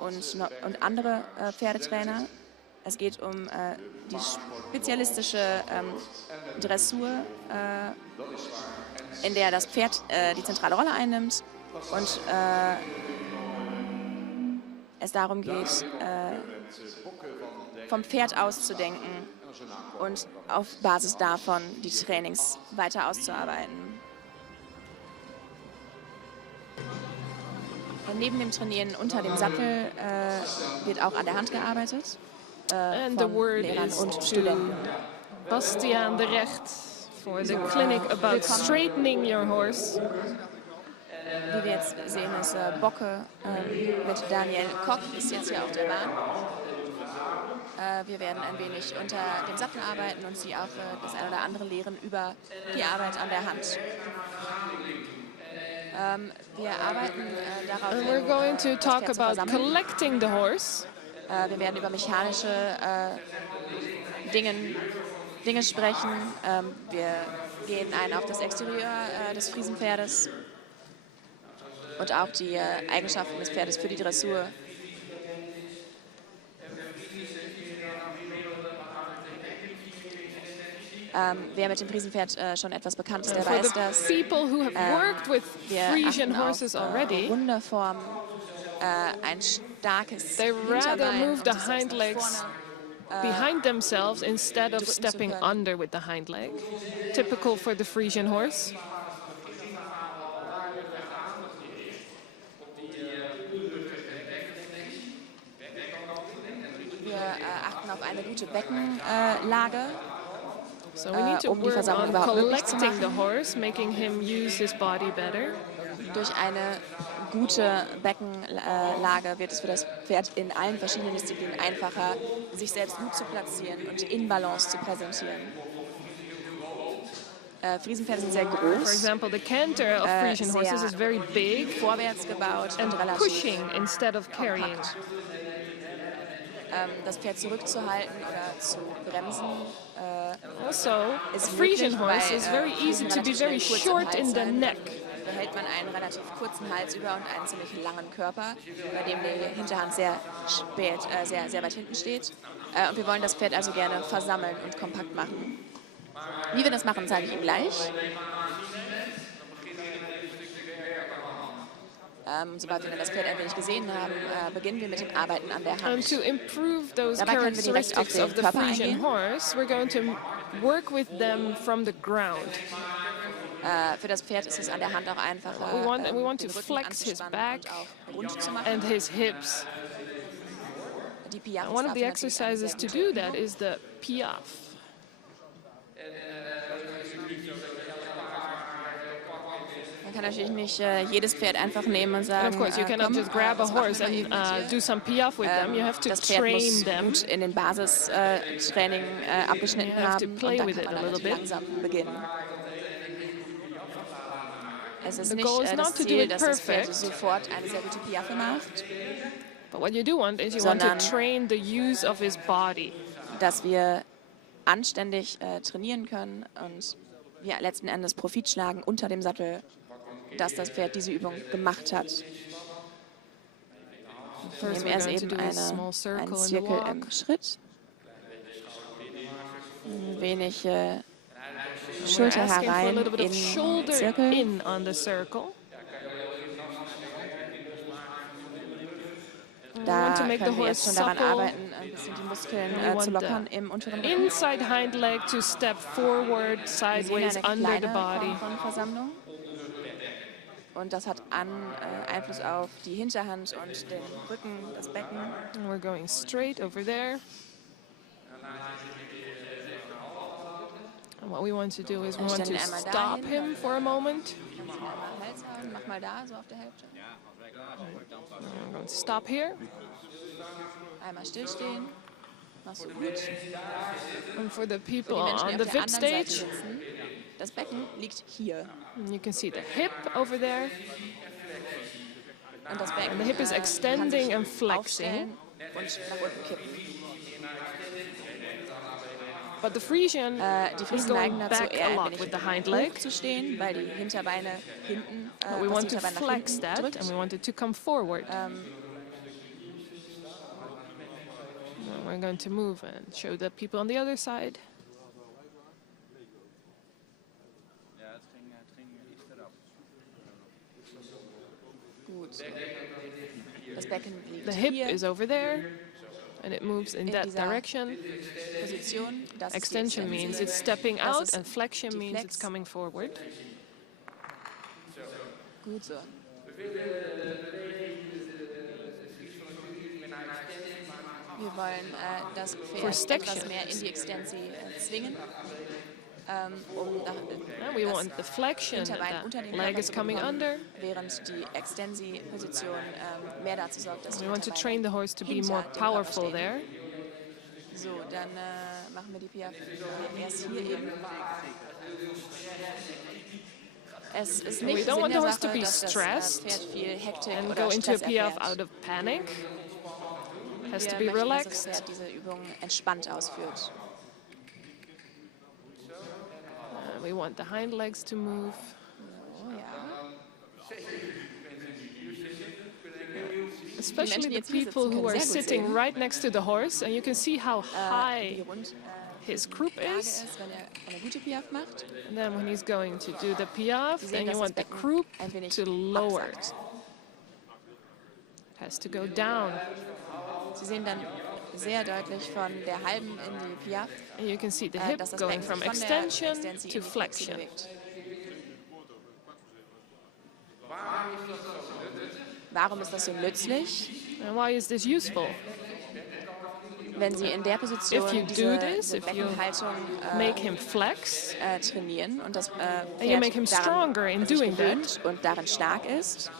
und andere Pferdetrainer. Es geht um die spezialistische Dressur, in der das Pferd die zentrale Rolle einnimmt und es darum geht, vom Pferd aus zu denken und auf Basis davon die Trainings weiter auszuarbeiten. Neben dem Trainieren unter dem Sattel wird auch an der Hand gearbeitet And the von word Lehrern is und to Studenten. Bastian de Recht for the clinic about straightening your horse. Wie wir jetzt sehen, ist Bocke mit Daniel Koch ist jetzt hier auf der Bahn. Wir werden ein wenig unter dem Sattel arbeiten und Sie auch das eine oder andere lehren über die Arbeit an der Hand. Wir arbeiten darauf And hin, we're going to das talk Pferd zu about versammeln. collecting the horse. Wir werden über mechanische Dinge sprechen. Wir gehen ein auf das Exterieur des Friesenpferdes und auch die Eigenschaften des Pferdes für die Dressur. Wer mit dem Friesenpferd schon etwas bekannt ist, der For weiß the das. people who have worked with Wir Frisian achten horses auf already, Rundeform, ein starkes they rather Hinterbein move und the sich selbst hind nach legs vorne. behind themselves instead of stepping under with the hind leg. Typical for the Frisian horse. Wir achten auf eine gute Beckenlage. So we need to Um die work Versammlung on überhaupt möglich zu collecting the machen. horse, making him use his body better. Durch eine gute Beckenlage wird es für das Pferd in allen verschiedenen Disziplinen einfacher, sich selbst gut zu platzieren und in Balance zu präsentieren. Friesenpferde sind sehr For groß, example, the canter of Frisian horses is very big vorwärts gebaut and und relativ pushing instead of carrying. kompakt. Das Pferd zurückzuhalten oder zu bremsen. Also, a Ist Frisian möglich, horse weil, is very easy to be relativ very schnell kurz im short Hals in the sein. neck. Behält man einen relativ kurzen Hals über und einen ziemlich langen Körper, bei dem die Hinterhand sehr weit hinten steht. Und wir wollen das Pferd also gerne versammeln und kompakt machen. Wie wir das machen, zeige ich Ihnen gleich. Sobald wir das Pferd ein wenig gesehen haben, beginnen wir mit dem Arbeiten an der And Hand. to improve those Dabei können wir direkt auf characteristics of den the Körper Frisian eingehen. horse, we're going to work with them from the ground. Für das Pferd ist es an der Hand auch einfacher, We want to den Rücken flex his anzuspannen back und auch rund zu machen. and his hips. Die Piaffe And one of ist the dafür natürlich eine exercises sehr to gute do that is the piaffe. Man kann natürlich nicht jedes Pferd einfach nehmen und sagen, And of course, you cannot komm, just grab a das machen horse wir and eben mit dir. do some piaffe with them. You have to Das Pferd train muss them. gut in den Basistraining abgeschnitten You have to haben und play dann with kann it man a damit little bit. langsam beginnen. Es ist The nicht goal is das not to do Ziel, it dass das Pferd perfect. sofort eine sehr gute Piaffe macht, But what you do want is you want Sondern- to train the use of his body. dass wir anständig trainieren können und wir letzten Endes Profit schlagen unter dem Sattel, dass das Pferd diese Übung gemacht hat. First, Nehmen we're erst going to eben do a small einen circle in the Zirkel walk. im Schritt. Ein wenig We're Schulter asking for a herein little bit in of shoulder Zirkel. in on the circle. Da want to make the können wir horse jetzt schon daran supple. arbeiten, ein bisschen die Muskeln We want zu the lockern im unteren Rücken. Inside hind leg to step forward Wir sehen sideways eine under the kleine body. Form von Versammlung. Und das hat Einfluss auf die Hinterhand und den Rücken, das Becken. And we're going straight over there. And what we want to do is we want to stellen einmal stop dahin. him for a moment. Kannst du einmal am Hals haben, mach mal da, so auf der Hälfte. We're going to stop here. Einmal stillstehen. Machst du gut. And for the Für people die Menschen, die on auf the der VIP anderen Seite stage, sitzen, das Becken liegt hier. you can see the hip over there. Und das Becken And the hip is kann extending sich and flexing. aufstellen und nach unten kippen. But the Frisian Die is Friesen going neigen dazu, back eher a ein lot wenig with the hind leg. hoch zu stehen, weil die Hinterbeine hinten, But we was want die to Hinterbeine nach flex hinten that drückt. and we want it to come forward. And we're going to move and show the people on the other side. Ja, het ging iets veraf. Gut. Das Becken liegt The hip hier. is over there and it moves in that dieser direction. Position. Das ist die Extension means Extension. it's stepping Das out ist and flexion die means Flex. it's coming forward. Gut so. Wir wollen das For Pferd etwas section. mehr in die Extensi zwingen, um nach, And we das want the flexion, Hinterbein that unter den leg Körper is zu coming bekommen, under. während die Extensi-Position mehr dazu sorgt, dass die We want to Hinterbeine train the horse to be hinter more dem Körper powerful stehen. there. So, dann machen wir die Piaffe erst hier eben. Es ist We nicht don't Sinn want der the horse to Sache, be dass das stressed Pferd viel Hektik and oder go into a Stress piaffe erfährt. out of panic. Has to Wir be möchten, dass das relaxed. Pferd diese Übung entspannt ausführt. We want the hind legs to move. Oh, ja. Especially die the jetzt hier people sitzen, who können are sehr gut sitting sehen. right next to the horse, and you can see how Wie high rund his croup die Lage is. ist, wenn er eine gute Piaffe macht. And then when he's going to do the piaffe, Sie then sehen, you dass das want the Becken croup ein wenig to lower. absackt. Has to go down. Sie sehen dann sehr deutlich von der halben in die Piaffe, And you can see the hip dass das going Becken from sich von der extension Extensi to in die Flexi flexion. bewegt. Warum ist das so nützlich? And why is this useful? Wenn Sie in der If you Position do diese this, if you Beckenhaltung make him flex, trainieren und das and you make him Pferd stronger in daran sich doing that, gewöhnt und darin stark ist,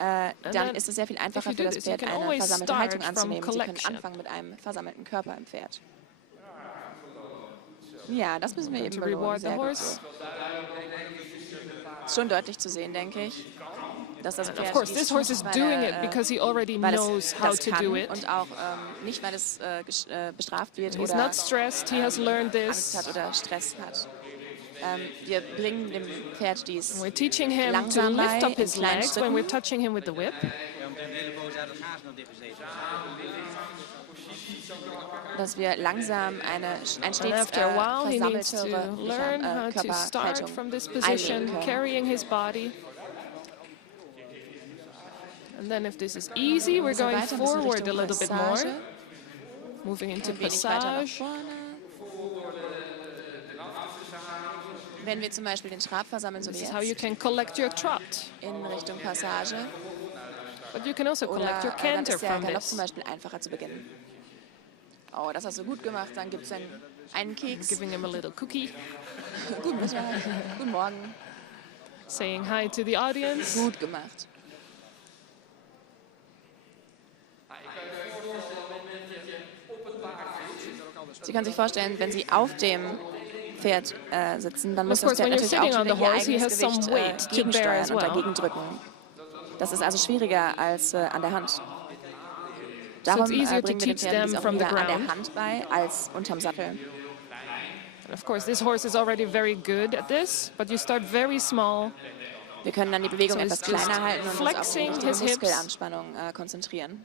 dann then ist es sehr viel if einfacher you für do das this, you Pferd, can eine always versammelte start Haltung from anzunehmen. Sie können collection. anfangen mit einem versammelten Körper im Pferd. Ja, das müssen wir eben to belohnen. reward the Sehr gut horse. so. Ist schon deutlich zu sehen, denke ich, dass das Pferd Of course, dies this horse tut, is weil doing er, it because he already weil knows es how das to kann do it. und auch nicht, weil es bestraft wird He's oder not stressed, he has learned Angst this. hat oder Stress hat. Wir bringen dem Pferd dies We're teaching him to langsam lift bei, up his in kleinen legs when we're Schritten. touching him with the whip. Ja, om de hele boos uit het gaas nog dicht gezeten. dass wir langsam ein And stets after a while, he needs to versammeltere learn how to start Körperhaltung from this einnehmen position, können. carrying his body. And then if this is easy, we're going Weiter ein bisschen forward a Richtung little bit more, Passage. moving into Ein wenig weiter nach passage. vorne. Wenn wir zum Beispiel den Trab versammeln, so wie This is how you jetzt, can collect your trot. in Richtung Passage. But you can also Oder collect your dann canter ist der from Galopp this. zum Beispiel einfacher zu beginnen. Oh, das hast du gut gemacht. Dann gibt es einen Keks. Giving him a little cookie, Guten Mittag, guten Morgen. saying hi to the audience. Gut gemacht. Sie können sich vorstellen, wenn Sie auf dem Pferd sitzen, dann muss Of das course, Pferd when you're natürlich sitting auch on the wieder ihr horse, he eigenes has some Gewicht weight to bear gegensteuern as und well. dagegen drücken. Das ist also schwieriger als an der Hand. So Darum it's easier to bringen wir den teach Pferden them dies auch from the lieber an der ground. Hand bei als unterm Sattel. And of course, this horse is already very good at this, but you start very small. Wir können dann die Bewegung So etwas it's just kleiner halten und uns auf die flexing richtige his hips. Muskelanspannung konzentrieren.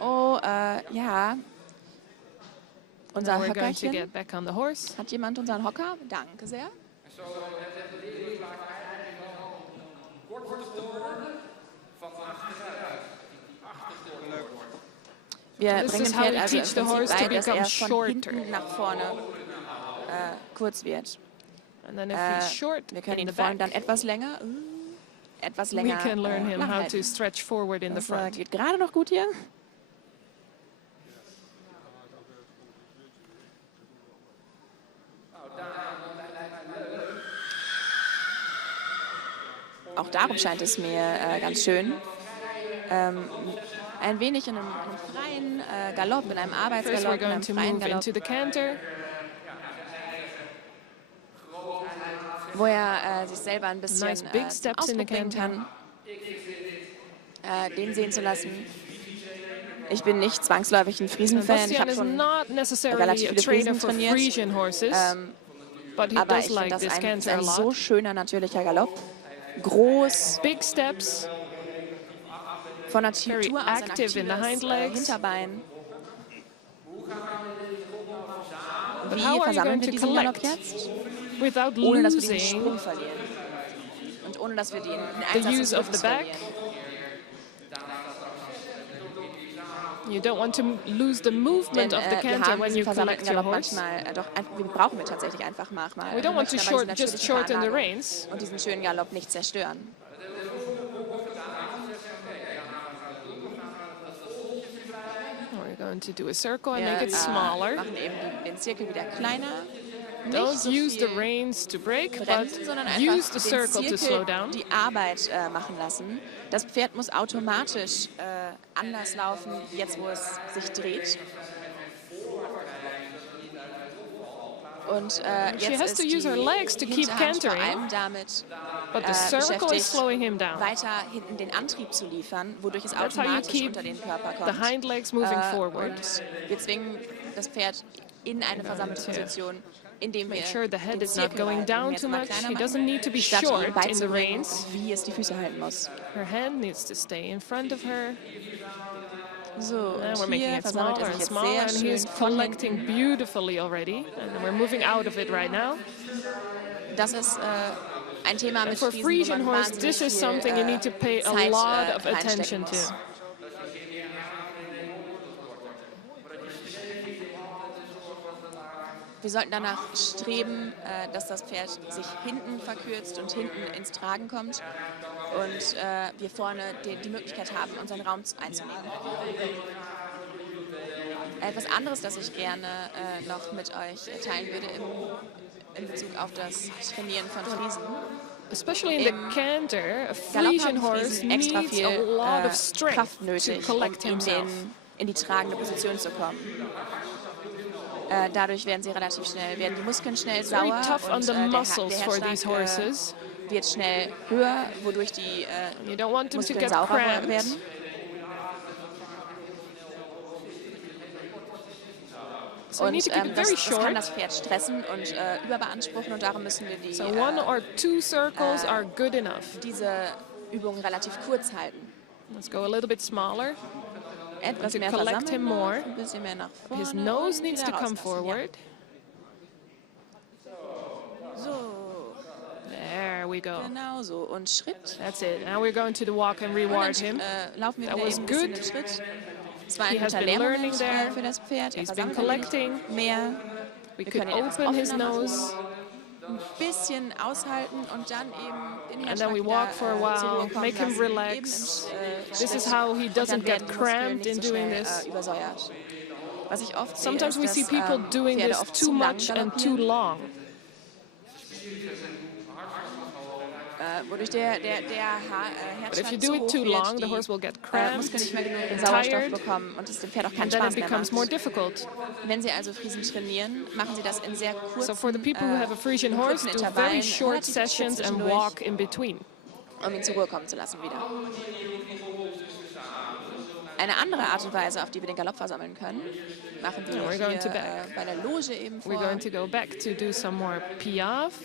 Oh, ja. Unser Now we're going to Höckerchen. get back on the horse. Hat jemand unseren Hocker? Danke sehr. Wir This bringen is dem how Pferd we also im teach the Prinzip horse to bei, dass become er von shorter. hinten nach vorne kurz wird. And then if he's short Wir können in ihn the vorne back, dann etwas länger we can learn him lang how halten. to stretch forward in the Das front. geht gerade noch gut hier. Auch darum scheint es mir ganz schön. Ein wenig in einem freien Galopp, in einem First, we're Arbeitsgalopp, in going einem to freien move Galopp, into the canter. wo er sich selber ein bisschen Nice big zum steps in the Ausdruck bringen canter. kann, den sehen zu lassen. Ich bin nicht zwangsläufig ein And Friesen-Fan. Ich Bastian habe is schon not necessarily relativ a viele trainer Friesen for trainiert. Frisian horses, but he aber does ich finde like das this ein canter a so lot. schöner, natürlicher Galopp. Groß, Big steps, von der very Natur aus ein active in the hind aktives legs. Hinterbein. But Wie how are you versammeln going wir to diesen Galopp collect jetzt? without Ohne dass wir den Sprung losing verlieren. Und ohne dass wir den the Einsatz des use of the Rückens back? verlieren. You don't want to lose the Denn movement of the wir canter haben when diesen you versammelten collect your Galopp horse. manchmal wir brauchen wir tatsächlich einfach manchmal. We don't want to möchten aber diese just natürliche shorten the Veranlagung reins. und diesen schönen Galopp nicht zerstören. We're going to do a circle and Wir make it smaller. machen eben den Zirkel wieder kleiner. Don't Nicht so use the viel reins to break, but bremsen, sondern use einfach the den circle to slow Zirkel down. die Arbeit machen lassen. Das Pferd muss automatisch anders laufen, jetzt wo es sich dreht. Und She jetzt has ist to die use her legs to keep Hinterhand vor cantering, allem damit but the circle beschäftigt, is slowing him down. weiter hinten den Antrieb zu liefern, wodurch es That's how you automatisch keep unter den Körper the kommt. hind legs moving forward. Und wir zwingen das Pferd in eine versammelte to Position, indem wir Make sure the head den is not Zirkel going halten, down den wir too jetzt mal much. kleiner He machen, doesn't need to be statt ihm short in the beizubringen, reins. wie es die Füße halten muss. Her hand needs to stay in front of her. So, And we're und making hier it versammelt smaller er and sich jetzt smaller, sehr and schön he's von collecting hinten. beautifully already. And we're moving out of it right now. Das ist ein Thema mit For Friesen, Frisian wo man horse, this wahnsinnig is something you viel need to pay a Zeit lot of reinstecken attention to. muss. Wir sollten danach streben, dass das Pferd sich hinten verkürzt und hinten ins Tragen kommt und wir vorne die Möglichkeit haben, unseren Raum einzunehmen. Etwas anderes, das ich gerne noch mit euch teilen würde in Bezug auf das Trainieren von Friesen. Especially in the Im canter, a Galopp Frisian haben horse Friesen extra needs viel a lot of Kraft strength to nötig, collect um himself. in die tragende Position zu kommen. Dadurch werden die Muskeln schnell Very sauer tough on und the der muscles for these Herzschlag horses. wird schnell höher, wodurch die You don't want them to Muskeln get saurer cramped. werden. So you need to keep it very das kann short. das Pferd stressen und überbeanspruchen und darum müssen wir So one or two circles are good enough. diese Übungen relativ kurz halten. Let's go a little bit smaller. Etwas to mehr collect him versammeln, noch, more. ein bisschen mehr nach vorne. His nose und needs to wieder come rauslassen. forward. Ja. So, There we go. genau so. Und Schritt. That's it. Now we're going to the walk and Und reward dann him. laufen wir That wieder was eben ein bisschen good. im Schritt. Es war He ein has guter been learning Lehrmoment there. für das Pferd. Er He's been versammelt ein collecting. wenig mehr. We Wir could können ihn etwas open his offener machen, nose, ein bisschen aushalten und dann eben den and then we Herzschlag walk for a wieder, zur Ruhe while, kommen make him lassen, relax. eben im This is Schritt. how he Und dann doesn't werden get die Muskeln cramped in nicht so doing schnell, this. übersäuert. Was ich oft Sometimes sehe, we ist, see dass people doing Pferde this oft too zu lang much and too galoppieren, long. wodurch der But if Herzschlag you zu do it hoch too wird, long, the horse will get cramped, Muskeln nicht mehr genug Sauerstoff tired, bekommen und es dem Pferd auch keinen and then it Spaß mehr becomes more macht. difficult. Wenn Sie also Friesen trainieren, machen Sie das in sehr kurzen, So for the people who have a Frisian horse, kurzen do Intervallen, very short relativ kurz sessions and zwischendurch, walk in between. um ihn zur Ruhe kommen zu lassen wieder. Eine andere Art und Weise, auf die wir den Galopp versammeln können, machen wir we're hier going to back. bei der Loge eben vor. We're going to go back to do some more piaffe.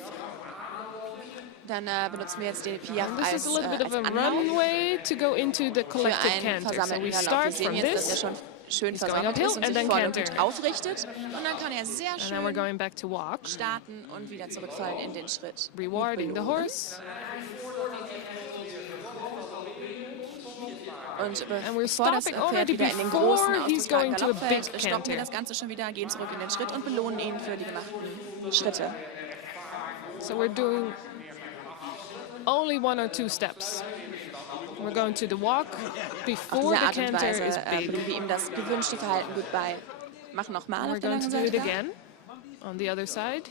Dann benutzen wir jetzt den Piaffe And this als, is a little bit of als a Anlauf runway to go into the für collected einen canter. So versammelten we Galopp. Wir start sehen from jetzt, dass er this, schon schön He's going versammelt uphill ist und and sich then vorne canter. gut aufrichtet. Und dann kann er sehr and then we're schön going back to walk, starten und wieder zurückfallen in den Schritt. rewarding the horse. Und And we're bevor das stopping Pferd already wieder in den before großen, he's going ausdrucksvollen to a Galopp big fällt, stoppen wir canter. das Ganze schon wieder, gehen zurück in den Schritt und belohnen ihn für die gemachten Schritte. So we're doing only 1 or 2 steps. We're going to the walk Auf before diese the Art und canter Weise is big. bringen wir ihm das gewünschte Verhalten gut bei. Machen nochmal We're auf der going to langen do it Seite. again on the other side.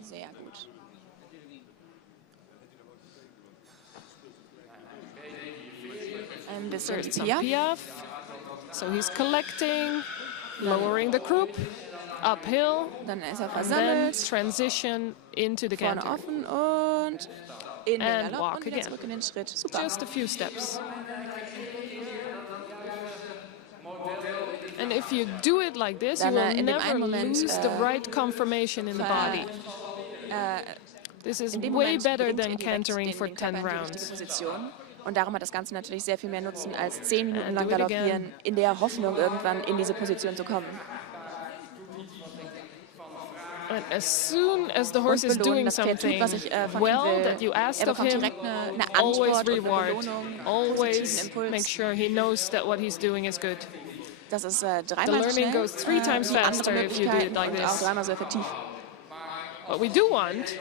Sehr gut. Ein bisschen There's some Piaffe. piaffe. So he's collecting, lowering the croup, uphill, Dann ist er and then versammelt, transition into the vorne canter. offen und in den And Galopp walk und wieder again. zurück in den Schritt. Super. Just a few steps. And if you do it like this, you Dann, will in dem never einen Moment, lose the right conformation in the body. This is In dem way Moment better bringt er than direkt cantering for den 10 Körper in die richtige rounds. Position. Und darum hat das Ganze natürlich sehr viel mehr Nutzen, als 10 Minuten And lang do it again. galoppieren, in der Hoffnung, irgendwann in diese Position zu kommen. And as soon as the horse Und is belohnen doing das Pferd tut, something was ich von ihm well will. that you Er asked of bekommt him, direkt eine always Antwort und eine reward. Belohnung, Always positiven Impuls. make sure he knows that what he's doing is good. Das ist The dreimal so learning schnell, goes 3 times wie andere faster if you do it Möglichkeiten like und auch this. dreimal so effektiv. What we do want,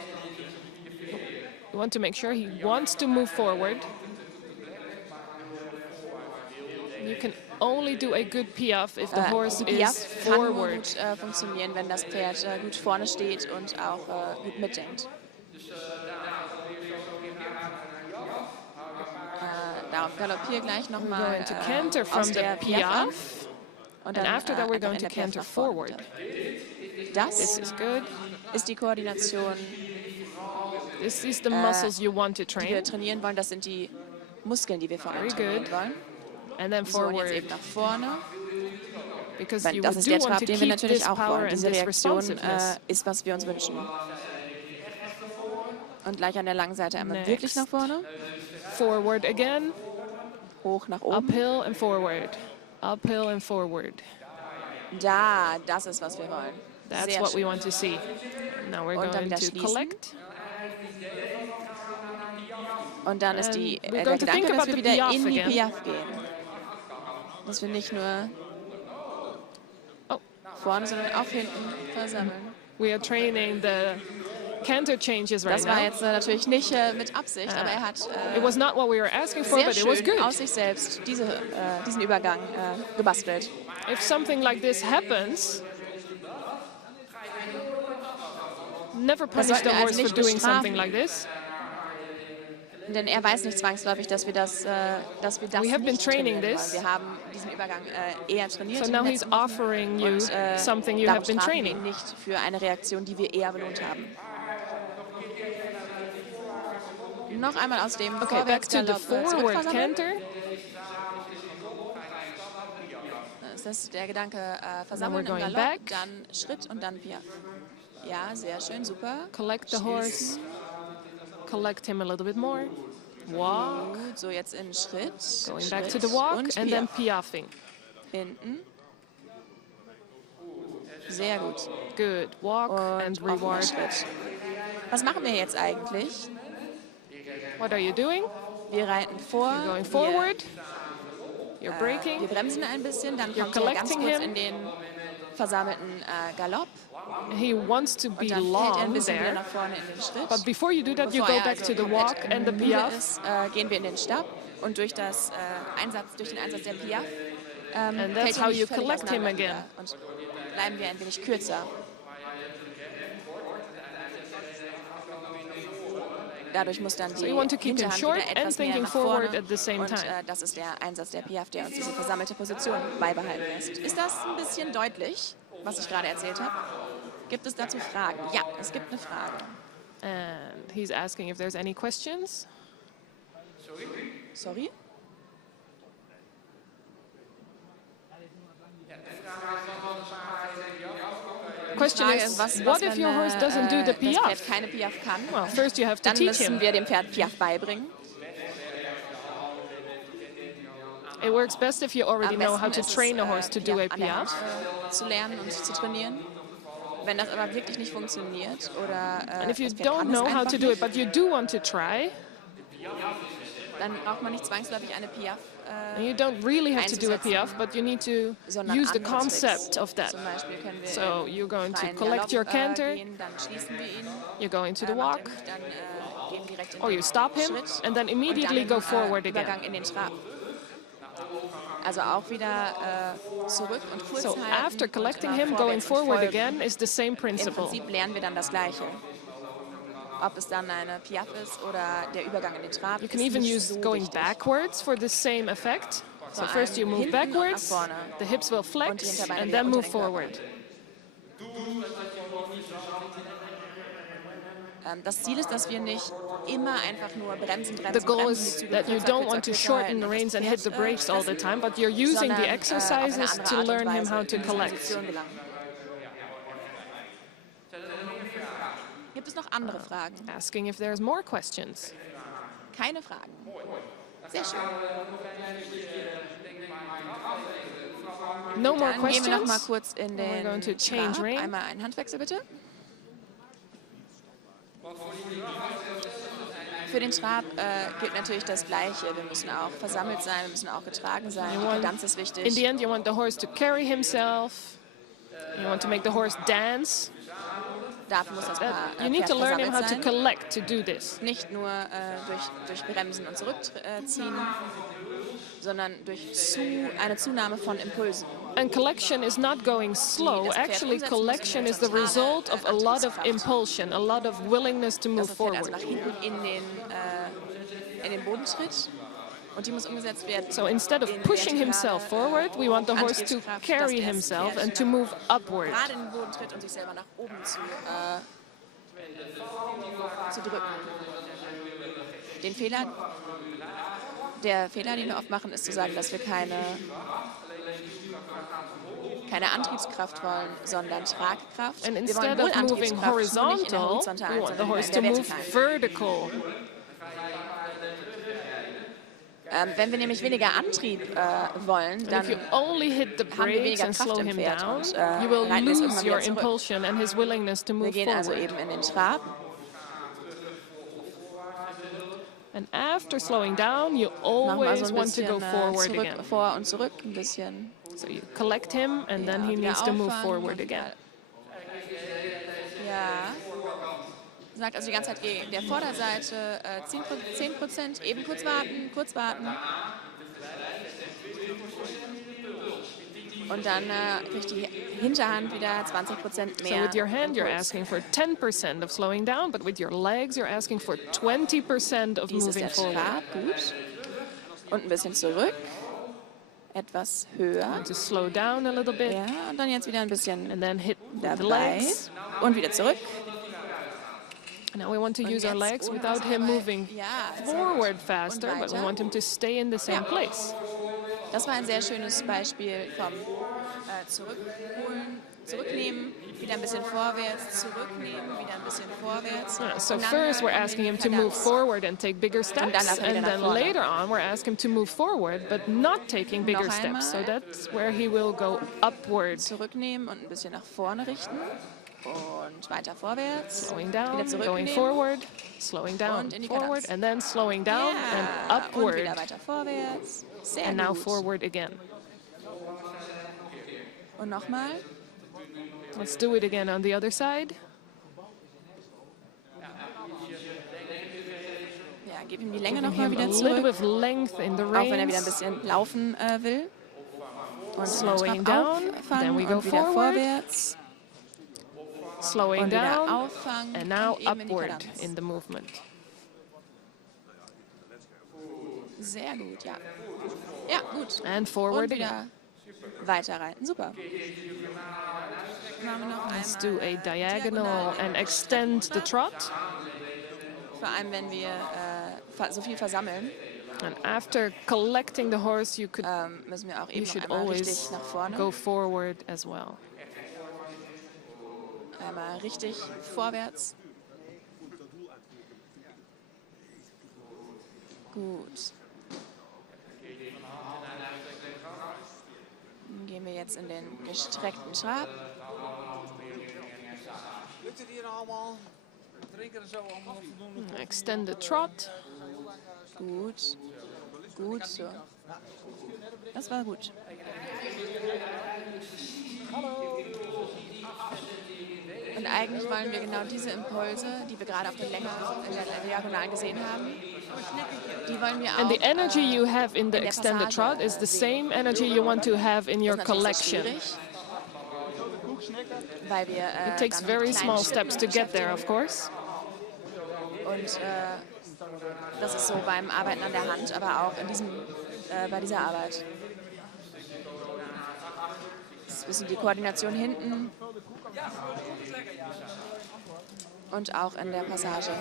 we want to make sure he wants to move forward. You can only do a good piaffe if the horse Die is Piaffe kann nur forward. gut funktionieren, wenn das Pferd gut vorne steht und auch gut mitdenkt. Darum galoppiere gleich We're nochmal going to canter from aus the der Piaffe ab. piaffe, Und and dann after that we're einfach going in to der Piaffe canter nach vorne forward. bitte. This Das is good. ist die Koordination, This is the muscles you want to die wir train. trainieren wollen. Das sind die Muskeln, die wir vor allem Very trainieren good. wollen. And then So, und jetzt forward, eben nach vorne. because Weil you das ist do der want Trab, to den wir keep natürlich this auch power wollen. and Diese this Reaktion responsiveness. ist, was wir uns wünschen. Und gleich an der langen Seite einmal Next. wirklich nach vorne, Forward again, hoch nach oben. uphill and forward. Uphill and forward. Da, das ist, was wir wollen. That's Sehr what we schön. want to see. Now we're Und dann going wieder to schließen. collect. Und dann ist And die, we're der going to think Gedanke, dass about wir the wieder Piaffe in die again. Piaffe gehen. Dass wir nicht nur Oh. vorne, sondern auch hinten versammeln. We are training the canter changes right Das war now. jetzt natürlich nicht mit Absicht, aber er hat It was not what we were asking for, sehr but it was schön good. aus sich selbst diesen Übergang gebastelt. If something like this happens, never punish sollten the wir also horse for nicht doing something bestrafen. like this. Denn er weiß nicht zwangsläufig, dass wir das We have been nicht training trainieren this. wollen. Wir haben diesen Übergang eher trainiert. So in now den he's letzten Wochen. offering you Und, something you darum have been strafen wir training. ihn nicht für eine Reaktion, die wir eher belohnt haben. Noch einmal aus dem Okay, back to the Vorwärtsgalopp forward zurückversammeln. canter. Das ist der Gedanke, versammeln we're im going Galopp, back. dann Schritt und dann Piaffe. Ja, sehr schön, super. Collect the horse. Collect him a little bit more. walk, Gut, so jetzt in Schritt. going back to Schritt the walk, und and then Piaffe. piaffing. Hinten. Sehr gut. Good. Walk and Und offener reward. Schritt. Was machen wir jetzt eigentlich? What are you doing? Wir reiten vor. You're going forward. You're Wir braking. bremsen ein bisschen, dann You're kommt er ganz collecting kurz him. in den versammelten Galopp. He wants to be Und dann fällt er ein long bisschen wieder there. nach vorne in den Schritt. But before you do that, you Bevor go er back also to the walk komplett and the müde piaffe. ist, gehen wir in den Stab. Und durch den Einsatz der Piaffe And that's fällt er how nicht you völlig collect him auseinander again. wieder. Und bleiben wir ein wenig kürzer. Dadurch muss dann die you want to keep him Hinterhand short wieder and etwas mehr thinking nach vorne. forward at the same Und time. das ist der Einsatz der Piaffe, der uns diese versammelte Position beibehalten lässt. Ist das ein bisschen deutlich, was ich gerade erzählt habe? Gibt es dazu Fragen? Ja, es gibt eine Frage. And he's asking if there's any questions. Sorry? Question Frage is, ist, was what if your wenn, horse doesn't do the das Pferd piaffe? keine Piaffe kann? Well, first you have to Dann teach müssen him. wir dem Pferd Piaffe beibringen. It works best if you already Am know how besten to ist train a es, horse to do a an der Hand, piaffe. zu lernen und zu trainieren. Wenn das aber wirklich nicht funktioniert oder And if you das Pferd don't kann es know how einfach to do it, nicht, but you do want to try, dann braucht man nicht zwangsläufig eine Piaffe, and you don't really have to do a einzusetzen, piaffe, but you need to sondern use the andere concept Tricks. of that. Zum Beispiel können wir So you're going to freien collect your Galopp, canter, gehen, dann schließen wir ihn, you're going to the macht er walk, nicht, dann gehen direkt in or den you stop him, Schritt and then immediately und go dann forward again. Übergang in den Trab. Also auch wieder zurück und kurz So halten after und collecting immer him, going vorwärts und forward folgen. again is the same Im principle. Prinzip lernen wir dann das Gleiche. Ob es dann eine Piaffe ist oder der Übergang in den Trab. You can ist even nicht use so going wichtig. backwards for the same effect. So Vor first you allem move hinten und nach backwards, vorne. the hips will Und die flex, Hinterbeine and wieder then unter move den Körper. forward. Das Ziel ist, dass wir nicht immer einfach nur bremsen, The bremsen, goal bremsen, die is Zügel that you kürzer, don't kürzer, want to kürzer shorten halten the und das reins and hit the Pferd, brakes all the fressen, time, but you're using sondern, the auf exercises eine to andere Art und learn him Weise how in to diese collect. Position gelangen. Gibt es noch andere Fragen? Asking if there's more questions. Keine Fragen. Sehr schön. No more Dann gehen wir noch mal questions? kurz in we're going to den change Trab. rein. Einmal einen Handwechsel bitte. Für den Trab gilt natürlich das Gleiche. Wir müssen auch versammelt sein, wir müssen auch getragen sein. You Die want- Kadenz ist wichtig. In the end, you want the horse to carry himself. You want to make the horse dance. Dafür muss das That, Paar, you need Pferd to learn him how versammelt to sein. collect to do this. Nicht nur durch Bremsen und Zurückziehen, sondern durch eine Zunahme von Impulsen. And collection is not going slow. das Pferd Actually, umsetzen collection müssen, is the totale, result of a lot of Antriebskraft. impulsion, a lot of willingness to move Dass das Pferd also forward. nach hinten in den Boden tritt und die muss umgesetzt werden. So instead of in pushing vertikale, himself forward, we want the horse to Antriebskraft, carry dass das himself Pferd and to move upward. gerade in den Boden tritt und sich selber nach oben zu drücken. Der Fehler, den wir oft machen, ist zu sagen, dass wir keine Antriebskraft wollen, sondern Tragkraft. And Wir wollen instead wohl of moving Antriebskraft, nur nicht in der horizontal, we horizontalen, want the sondern horse in to der move vertikalen. vertical. Wenn wir nämlich weniger Antrieb wollen, And dann if you only hit the haben wir brakes weniger and Kraft slow im him Pferd down, und you will reiten es lose irgendwann your wieder zurück. impulsion and his willingness to Wir move gehen also forward. eben in den Trab. And after slowing down, you Machen wir so always ein want to go bisschen forward again. vor und zurück, ein bisschen. So you collect him, and then Ja, he wieder needs to move auffangen forward und again. Ja. Sagt also die ganze Zeit gegen der Vorderseite 10%, eben kurz warten. Und dann kriegt die Hinterhand wieder 20% mehr. So with your hand, you're Impuls. asking for 10% of slowing down, but with your legs, you're asking for 20% of Dies ist moving der forward. Trab, gut. Und ein bisschen zurück. Etwas höher. To slow down a little bit, Ja, und dann jetzt wieder ein bisschen and then hit with the dabei. legs. Und wieder zurück. Now we want to Und use our jetzt legs ohne without was him dabei. moving Ja, forward faster, but we weiter. want him to stay in the same Ja. place. Das war ein sehr schönes Beispiel vom Zurückholen, zurücknehmen, wieder ein bisschen vorwärts, zurücknehmen, wieder ein bisschen vorwärts. So Und dann first we're in asking him den to move Kadans. forward and take bigger dann steps, darf er wieder and nach then vorne. later on we're asking him to move forward, but not taking bigger Noch steps. So einmal. that's where he will go upward, Zurücknehmen und ein bisschen nach vorne richten. Und weiter vorwärts. slowing Wieder down, going zurücknehmen. forward, slowing down, Und in die forward, Kadans. and then slowing down Ja, and und upward, wieder weiter vorwärts. Sehr and now gut. forward again. Und nochmal. Let's do it again on the other side. Ja, gib ihm die Länge Giving nochmal him a wieder little zurück. bit of length in the Auch wenn er wieder ein reins. bisschen laufen will. Und Slowing Trab down, auffangen then we go und wieder forward. vorwärts. Slowing Und wieder down, auffangen and now und eben in die upward Kadans. in the movement. Sehr gut, ja. Ja, gut. And forward Und again. wieder weiter reiten. Super. Machen wir noch Let's einmal do a diagonal and extend the trot. Vor allem, wenn wir so viel versammeln, And after collecting the horse, you could müssen wir auch you eben noch should einmal richtig always nach vorne. go forward as well. Einmal richtig vorwärts. Gut. Dann gehen wir jetzt in den gestreckten Trab. Lukt het hier allemaal? Drinken er zo allemaal voldoende? Extended trot. Gut. Gut, so. Das war gut. Und eigentlich wollen wir genau diese Impulse, die wir gerade auf der Länge, in der Diagonal gesehen haben, die wollen wir auch And the energy you have in the der extended Passage trot is the sehen. same energy you want to have in your Das ist natürlich sehr collection. schwierig, weil wir It takes dann mit very kleinen small Schritten steps to get there, of beschäftigen. course. Und das ist so beim Arbeiten an der Hand, aber auch in bei dieser Arbeit. Das ist ein bisschen die Koordination hinten und auch in der Passage.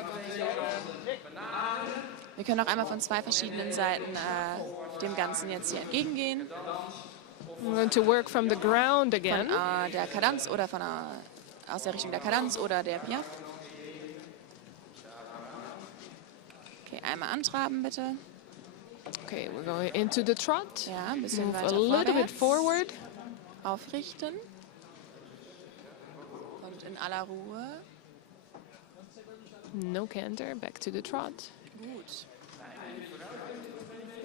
Wir können auch einmal von zwei verschiedenen Seiten dem Ganzen jetzt hier entgegengehen. I'm going to work from the ground Von again. der Kadenz oder aus der Richtung der Kadenz oder der Piaf. Okay, einmal antraben bitte. Okay, we're going into the trot. Ja, ein bisschen Move a weiter little bit vorwärts. forward. Aufrichten. Und in aller Ruhe. No canter, back to the trot. Gut.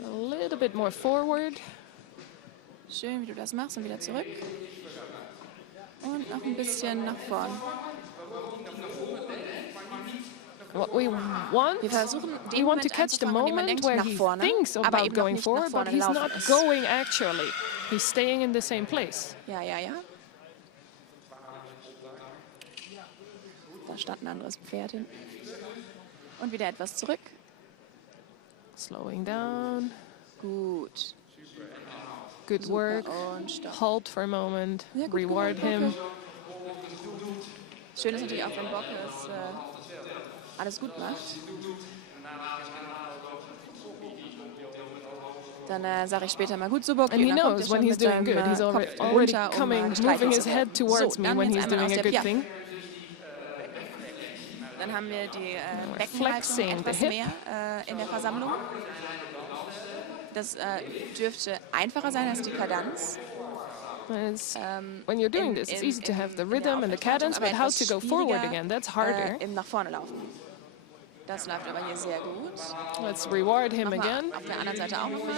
A little bit more forward. Schön, wie du das machst und wieder zurück. Und noch ein bisschen nach vorn. What we want, Wir versuchen, we den want to Moment catch the einzufangen, in dem man moment denkt, where nach he vorne, thinks aber about eben noch going nicht nach forward, but vorne he's laufen not ist. going actually. He's staying in the same place. Ja, ja, ja. Da stand ein anderes Pferd hin. Und wieder etwas zurück. Slowing down. Gut. Good work. Super. Und stopp. Halt for a moment. Ja, gut Reward gemacht, him. Schön ist natürlich auch, wenn Bock es alles gut macht. Dann sage ich später mal gut so Bock. And he dann kommt er knows when schon he's mit doing seinem, good. He's Kopf already runter, coming, gestreichelt moving zu his werden. head towards So, me dann when jetzt he's einmal doing aus a der good Piaf. thing. Dann haben wir die flexing Beckenhaltung etwas the hip. mehr in der Versammlung. Das dürfte einfacher sein als die Kadenz. It's, when you're doing this, it's easy to have the rhythm and the cadence, but how to go forward again, that's harder. Im nach vorne laufen. Das läuft aber hier sehr gut. Let's reward him Nochmal again. auf der anderen Seite auch nochmal.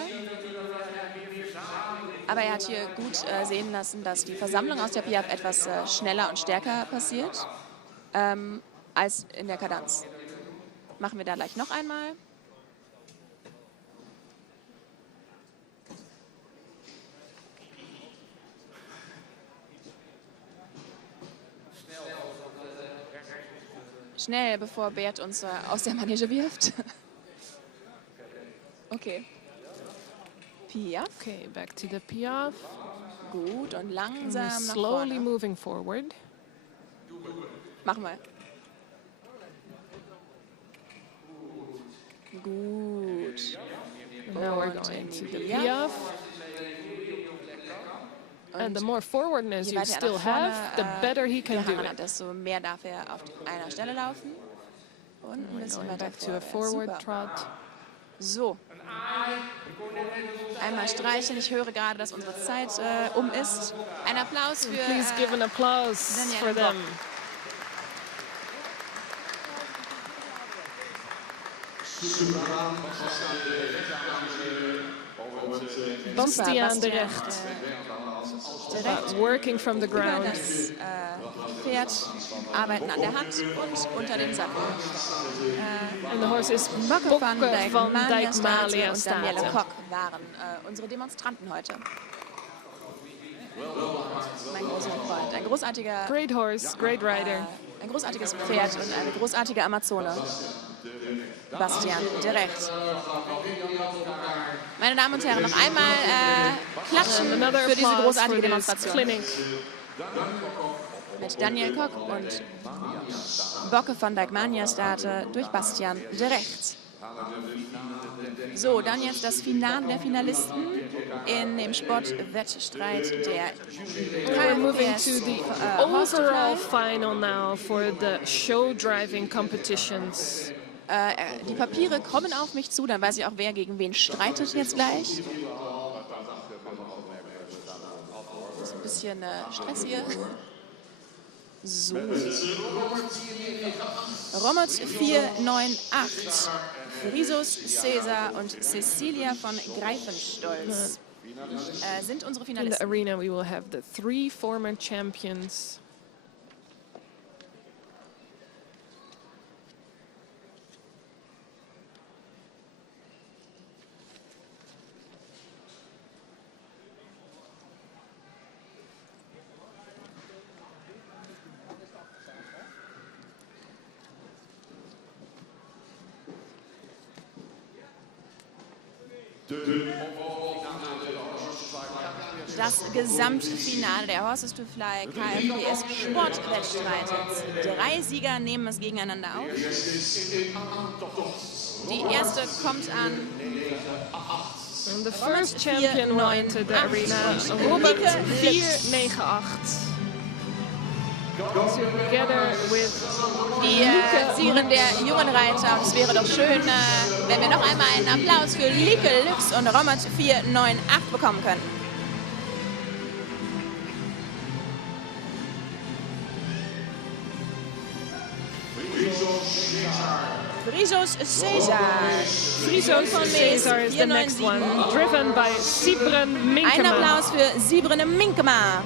Aber er hat hier gut sehen lassen, dass die Versammlung aus der Piaf etwas schneller und stärker passiert als in der Kadenz. Machen wir da gleich noch einmal. Schnell, bevor Bert uns aus der Manege wirft. Okay. Piaf. Okay, back to the Piaf. Gut und langsam nach Slowly vorne. moving forward. Machen wir. Gut. Now we're Und going in to die the Piaf. Piaf. And the more forwardness je you weiter er still nach have, the vorne better he can do gehangen it. hat, desto mehr darf er auf einer Stelle laufen. Und ein bisschen Going weiter back to a vorwärts. forward Super. trot. So. Einmal streicheln. Ich höre gerade, dass unsere Zeit um ist. Ein Applaus für Please give an applause Daniel for them. Bastiaan de Recht. Working from the über ground. das Pferd, arbeiten an der Hand und unter dem Sattel. And the horse is Bocke Bocke van van Dijk Dijk-Malia und Danielle State. Kok waren unsere Demonstranten heute. Mein großer Freund, ein großartiger, Great horse, great rider. ein großartiges Pferd und eine großartige Amazone. Bastiaan de Recht. Meine Damen und Herren, noch einmal klatschen Another für diese applause for großartige this Demonstration. clinic. Mit Daniel Kok und Bocke van Dijk-Malia State durch Bastiaan de Recht. So, dann jetzt das Finale der Finalisten in dem Sportwettstreit der We're moving KFS, to the Horse to overall Fly. final now for the show driving competitions. Die Papiere kommen auf mich zu, dann weiß ich auch, wer gegen wen streitet jetzt gleich. Das ist ein bisschen Stress hier. So. Romert 498, Risus Cäsar und Cecilia von Greifenstolz sind unsere In the Finalisten. arena, we will have the 3 former champions. Das Gesamtfinale der Horses to Fly KFPS Sportwettstreit. 3 Sieger nehmen es gegeneinander auf. Die erste kommt an. And the first champion will enter the arena, Robert 498. Together with Die Siegerin der jungen Reiter. Und es wäre doch schön, wenn wir noch einmal einen Applaus für Lieke Lux und Romert 498 bekommen könnten. Frisos Cäsar. Frisos von Mees, Cesar is the next 497. one, driven by Sibren Ein Minkema. Applaus für Sibrene Minkema.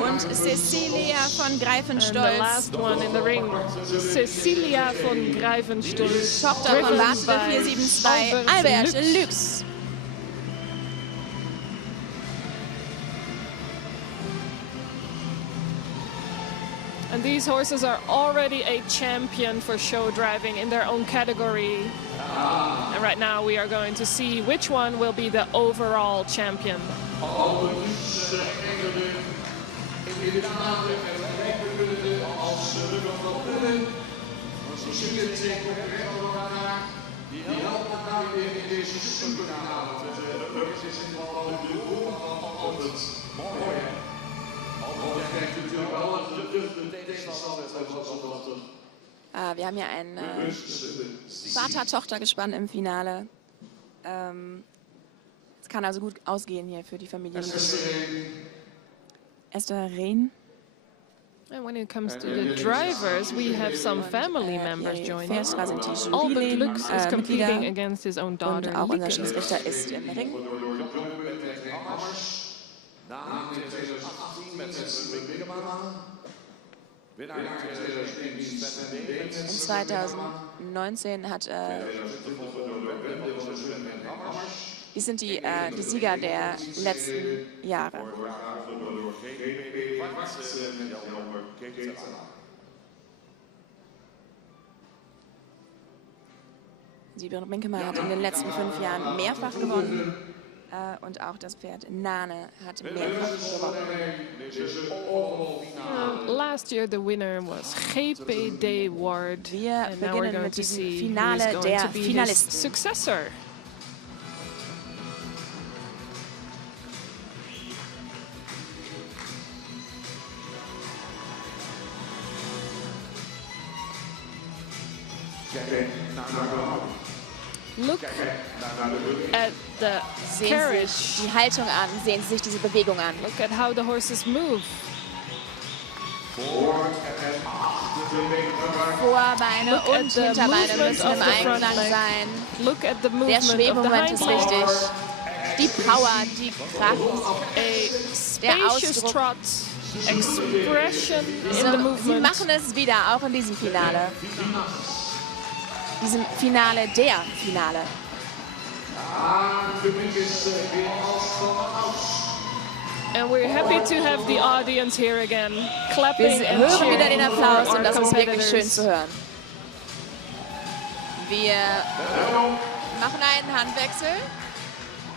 Und Cecilia von And the Greifenstolz, last one in the ring, Cecilia von Greifenstolz, Tochter von driven Barte by 472, Albert Lux. And these horses are already a champion for show driving in their own category. And right now we are going to see which one will be the overall champion. Wir haben ja ein Vater-Tochter-Gespann im Finale. Es kann also gut ausgehen hier für die Familie. Esther Rehn. And when it comes to the drivers, we have some family members joining. Verstra sind die Albert Lux is competing Jury-Mitglieder against his own daughter, und auch unser Lieke Lux. Schiedsrichter ist im Ring. In 2019 hat die sind die Sieger der letzten Jahre. Sibren Minkema hat in den letzten 5 Jahren mehrfach gewonnen. Und auch das Pferd Nane hat mehrfach gewonnen. Last year the winner was Gepe de Ward. Wir And now we're beginnen going mit to diesem see who is Finale going der to be his Finalisten. successor. Look at the Sehen carriage. Sie sich die Haltung an, sehen Sie sich diese Bewegung an. Look at how the horses move. Vorbeine Look at und the Hinterbeine movement müssen of im the front Einklang leg. sein. Look at the Der movement of the Schwebemoment hind ist leg. wichtig. Die Power, die Kraft. A spacious Ausdruck. trot, expression in the Sie movement. machen es wieder, auch in diesem Finale. Diesem Finale der Finale. And we're happy to have the audience here again, Wir clapping and hören wieder den cheering for Applaus our und das ist wirklich schön competitors. zu hören. Wir machen einen Handwechsel.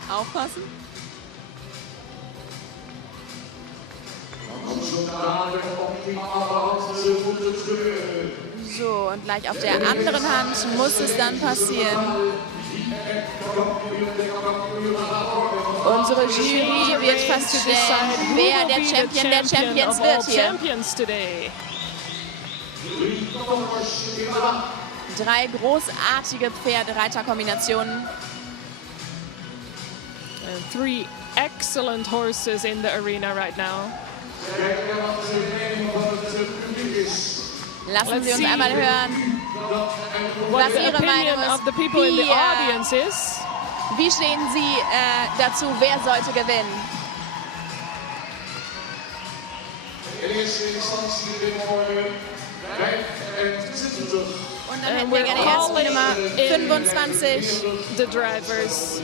Aufpassen. So, und gleich auf der anderen Hand muss es dann passieren. Unsere Jury wird feststellen, wer der Champion der Champions wird hier. Champions today. 3 großartige Pferd-Reiter-Kombinationen. And 3 excellent horses in the arena right now. Lassen Let's Sie uns see einmal hören, What was the Ihre Meinung opinion of ist. the people in the Wie, audience is. wie stehen Sie dazu, wer sollte gewinnen? Und dann hätten And wir we're gerne erst die calling Nummer in 25. the drivers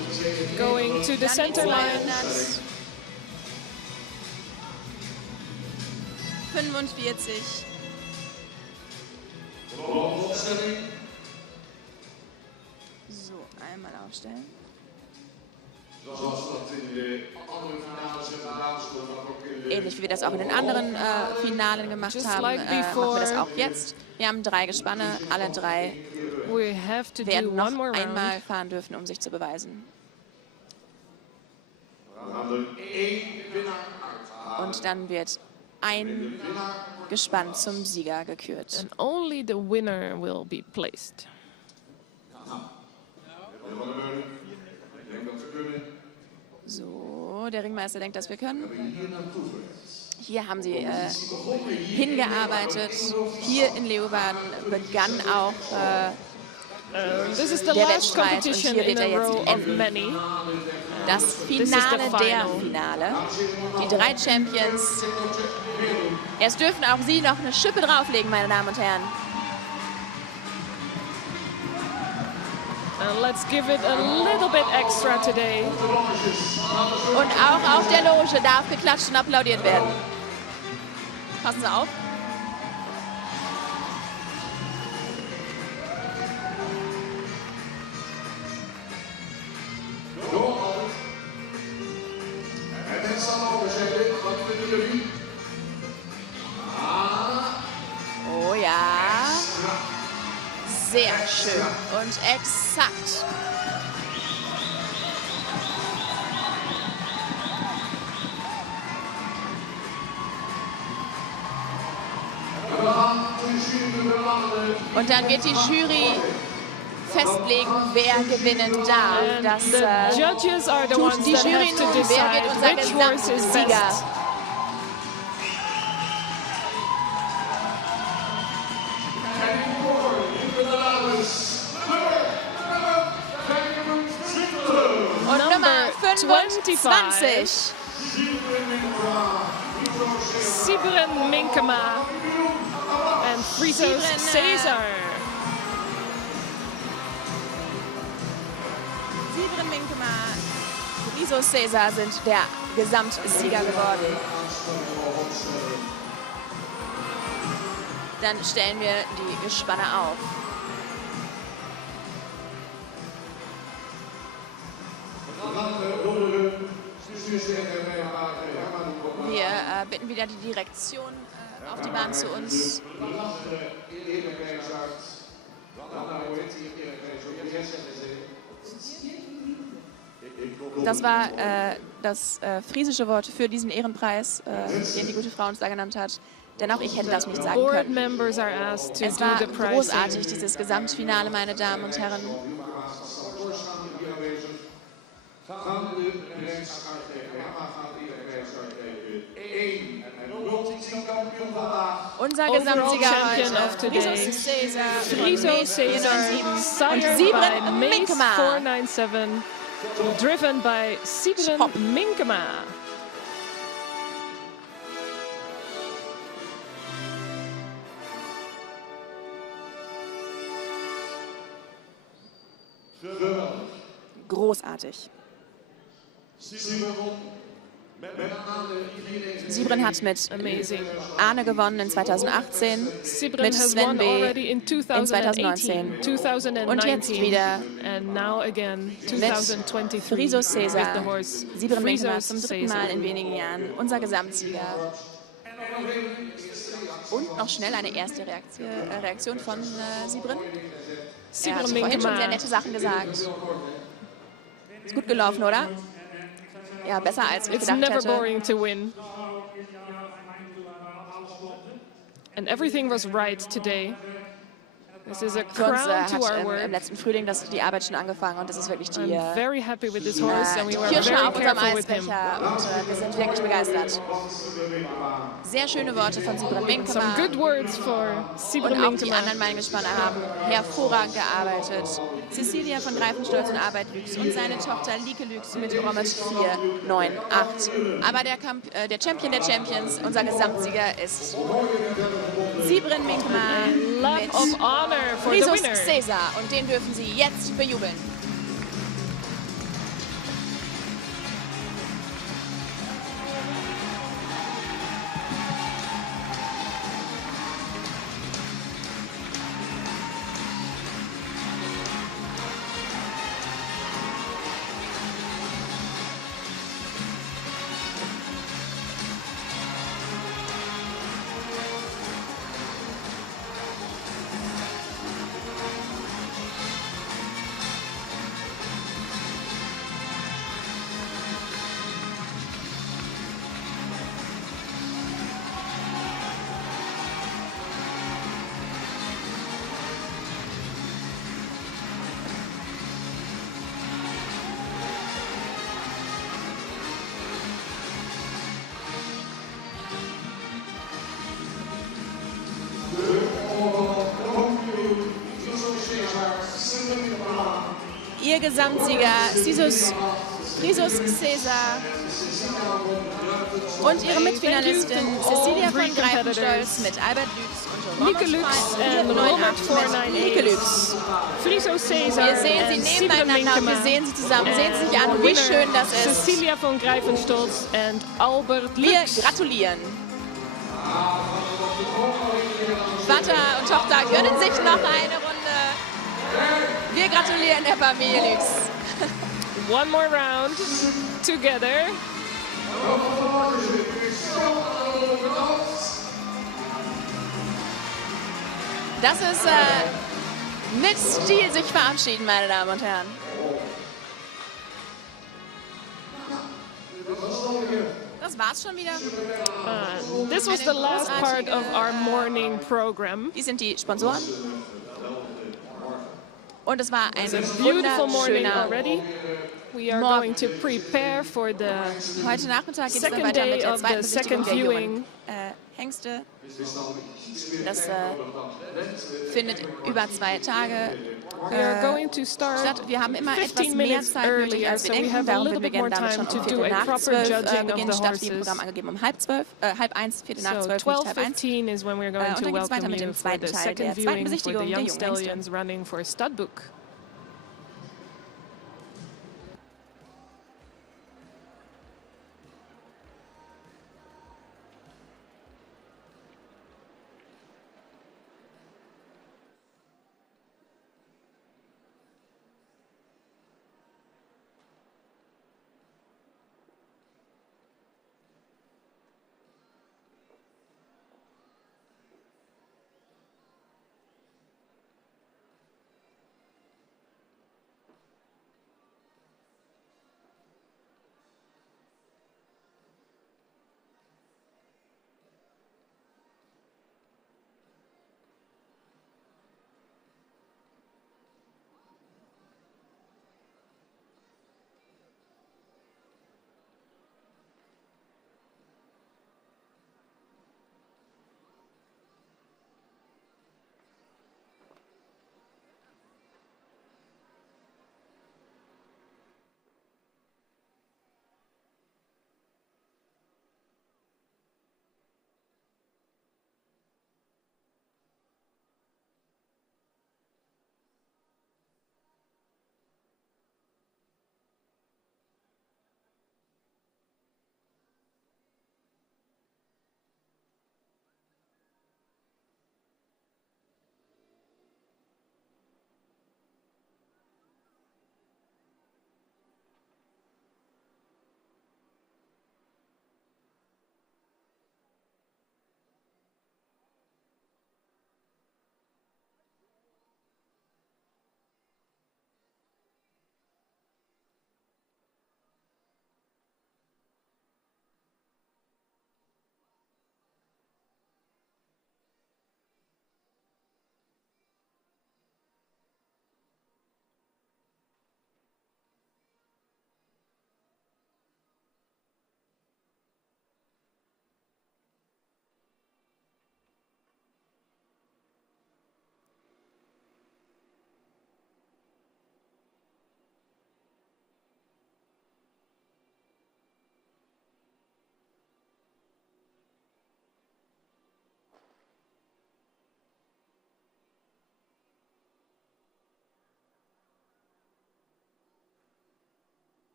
going to the Dann die center line. 245. So, einmal aufstellen. Ähnlich wie wir das auch in den anderen Finalen gemacht Just haben, like machen wir before. das auch jetzt. Wir haben 3 Gespanne, alle 3 We have to do werden noch one more einmal round. fahren dürfen, um sich zu beweisen. Und dann wird ein Gespann zum Sieger gekürt. And only the winner will be placed. So, der Ringmeister denkt, dass wir können. Hier haben sie hingearbeitet. Hier in Leeuwarden begann auch This is the Der last Wettstreit und competition hier in wird a er jetzt row of enden. many. das is the Finale der final. Finale. Die 3 Champions. Jetzt dürfen auch Sie noch eine Schippe drauflegen, meine Damen und Herren. And let's give it a little bit extra today. Und auch auf der Loge darf geklatscht und applaudiert werden. Passen Sie auf. Oh ja. Sehr schön und exakt. Und dann wird die Jury festlegen, wer gewinnen darf. And Das the judges are the tut ones die that Jury have to nun. Wer decide wird unser which horse is Gesamtsieger? best. Und Nummer 25. 25. Sibren Minkema and Friso Sibren, Cesar. Sibren Minkema, Friso Cesar sind der Gesamtsieger geworden. Dann stellen wir die Gespanne auf. Wir bitten wieder die Direktion auf die Bahn zu uns. Das war das friesische Wort für diesen Ehrenpreis, den die gute Frau uns da genannt hat. Denn auch ich hätte das nicht sagen Board können. members are asked to Es do war the pricing. großartig, dieses Gesamtfinale, meine Damen und Herren. Unser Overall Gesamtsieger champion heute, of today, Friso Caesar Friso von Mace Caesar, 497 und sired by Sibren Mace Minkema. 497, driven by Sibren Top. Minkema. Großartig. Sibren hat mit Amazing. Arne gewonnen in 2018, Sibren mit has Sven won B. already in 2019. 2018, 2019, Und jetzt wieder and now again 2023 Friso with the Caesar. horse Sibren Friso Minkema zum dritten Caesar. Mal in wenigen Jahren, unser Gesamtsieger. Und noch schnell eine erste Reaktion von Sibren. Er hat Sibren vorhin schon sehr Minkema. nette Sachen gesagt. Ist gut gelaufen, oder? Ja, besser als ich It's gedacht never hätte. boring to win. And everything was right today. This is a Für uns crown hat to our im work. letzten Frühling die Arbeit schon angefangen und das ist wirklich die I'm very happy with this horse and we were Kirsche very auf unserem careful with him. Eisbecher und wir sind wirklich begeistert. Sehr schöne Worte von Sibren Some Minkema. good words for Sibren Und auch die Minkema. anderen Beingespanne haben hervorragend gearbeitet. Cecilia von Greifenstolz und Arbeit Lüx und seine Tochter Lieke Lüx mit Romet 498. Aber der Champion der Champions, unser Gesamtsieger ist Sibren Minkema Lap mit of honor for the Friso winner. Caesar und den dürfen Sie jetzt bejubeln. Ihr Gesamtsieger Friso Caesar und ihre Mitfinalistin Thank you to all Cecilia three von Greifenstolz competitors. mit Albert Lüx und Lieke Lüx and Romet 498 mit Lieke Lüx. 498. Friso Caesar Wir sehen sie and Sibren nebeneinander und wir Minkema. sehen sie zusammen. Sehen Sie sich And an, our wie winner, schön das ist. Cecilia von Greifenstolz and Albert Wir Lüx. gratulieren. Vater und Tochter gönnen sich noch eine Runde. Wir gratulieren der Familie Lüx. One more round together. Das ist mit Stil sich verabschieden, meine Damen und Herren. Das war's schon wieder. This was the last part of our morning program. Die sind die Sponsoren. Und es war ein Beautiful morning wunderschöner. already. We are Morgen. going to prepare for the Heute Nachmittag geht es dann second weiter day mit der of zweiten the Besichtigung second der viewing. jungen Hengste. Das findet über 2 Tage We are going to start statt. Wir haben immer etwas 15 mehr minutes Zeit nötig, earlier, als wir so we denken. have a Darum little wir bit more beginnen damit time schon to um do Viertel a nach proper 12 judging of beginnen, the statt wie im horses. Programm angegeben um halb 1, Viertel nach So 12, nicht halb 1. 12:15 is when we're going Und to dann geht's weiter welcome mit dem you for zweiten the Teil second der zweiten viewing for Besichtigung the der young jungen Hengste. stallions running for Studbook.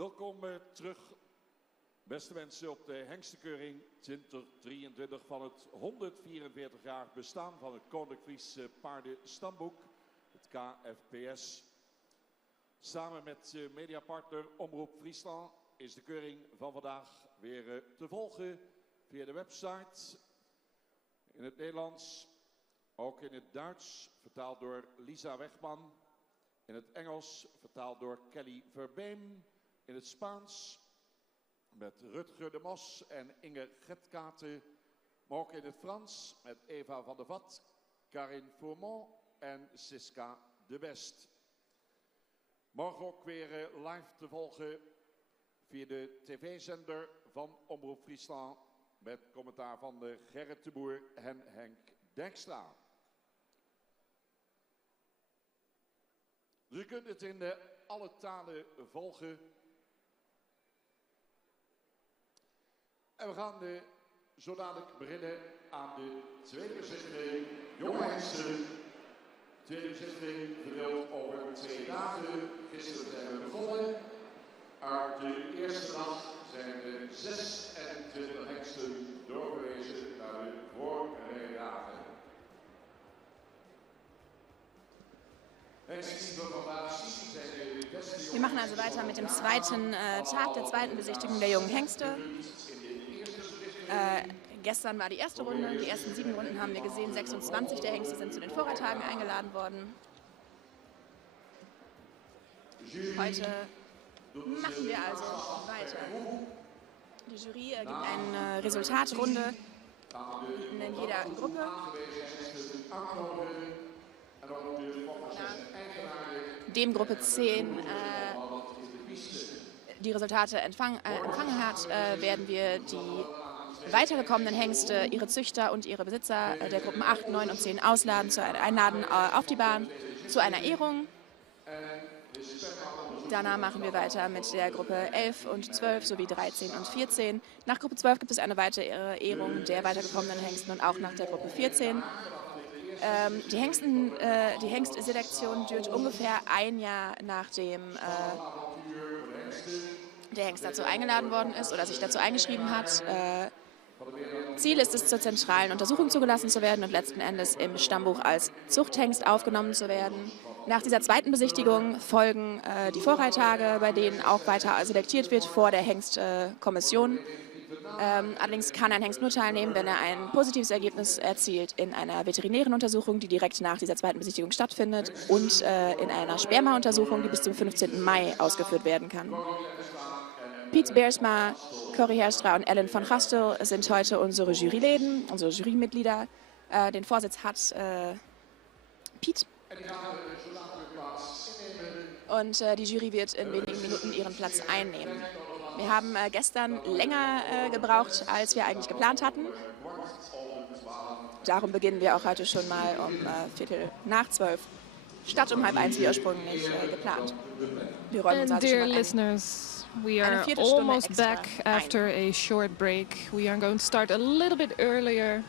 Welkom terug, beste mensen, op de hengstenkeuring 2023 van het 144-jarig bestaan van het Koninklijk Fries Paardenstamboek, het KFPS. Samen met mediapartner Omroep Friesland is de keuring van vandaag weer te volgen via de website. In het Nederlands, ook in het Duits, vertaald door Lisa Wegman. In het Engels, vertaald door Kelly Verbeem. In het Spaans, met Rutger de Mos en Inge Getkaten. Maar ook in het Frans, met Eva van der Vat, Karin Fourmont en Siska de West. Morgen ook weer live te volgen via de tv-zender van Omroep Friesland. Met commentaar van Gerrit de Boer en Henk Dijkstra. Dus je kunt het in alle talen volgen. En we gaan zo dadelijk beginnen aan de tweede bezichtiging. Jonge hengsten. Tweede bezichtiging verdeeld over 2 dagen. Gisteren zijn we begonnen. Uit de eerste dag zijn er 26 hengsten doorgewezen naar de voorrijdagen. Wir machen also weiter mit dem zweiten Tag der zweiten Besichtigung der jungen Hengste. Gestern war die erste Runde, die ersten 7 Runden haben wir gesehen, 26 der Hengste sind zu den Vorreitagen eingeladen worden. Heute machen wir also weiter. Die Jury gibt eine Resultatrunde in jeder Gruppe. Dem Gruppe 10 die Resultate empfangen hat, werden wir die weitergekommenen Hengste, ihre Züchter und ihre Besitzer der Gruppen 8, 9 und 10 einladen auf die Bahn zu einer Ehrung. Danach machen wir weiter mit der Gruppe 11 und 12 sowie 13 und 14. Nach Gruppe 12 gibt es eine weitere Ehrung der weitergekommenen Hengsten und auch nach der Gruppe 14. Die Hengstselektion dürt ungefähr ein Jahr, nachdem der Hengst dazu eingeladen worden ist oder sich dazu eingeschrieben hat. Ziel ist es, zur zentralen Untersuchung zugelassen zu werden und letzten Endes im Stammbuch als Zuchthengst aufgenommen zu werden. Nach dieser zweiten Besichtigung folgen die Vorreittage, bei denen auch weiter selektiert wird vor der Hengstkommission. Allerdings kann ein Hengst nur teilnehmen, wenn er ein positives Ergebnis erzielt in einer veterinären Untersuchung, die direkt nach dieser zweiten Besichtigung stattfindet, und in einer Spermauntersuchung, die bis zum 15. Mai ausgeführt werden kann. Piet Beersma, Corrie Herstra und Ellen van Gastel sind heute unsere Juryleden, unsere Jurymitglieder. Den Vorsitz hat Piet. Und die Jury wird in wenigen Minuten ihren Platz einnehmen. Wir haben gestern länger gebraucht, als wir eigentlich geplant hatten. Darum beginnen wir auch heute schon mal um 12:15, statt um 12:30 wie ursprünglich geplant. Wir räumen uns also schon mal Listeners, we are almost back after a short break. We are going to start a little bit earlier.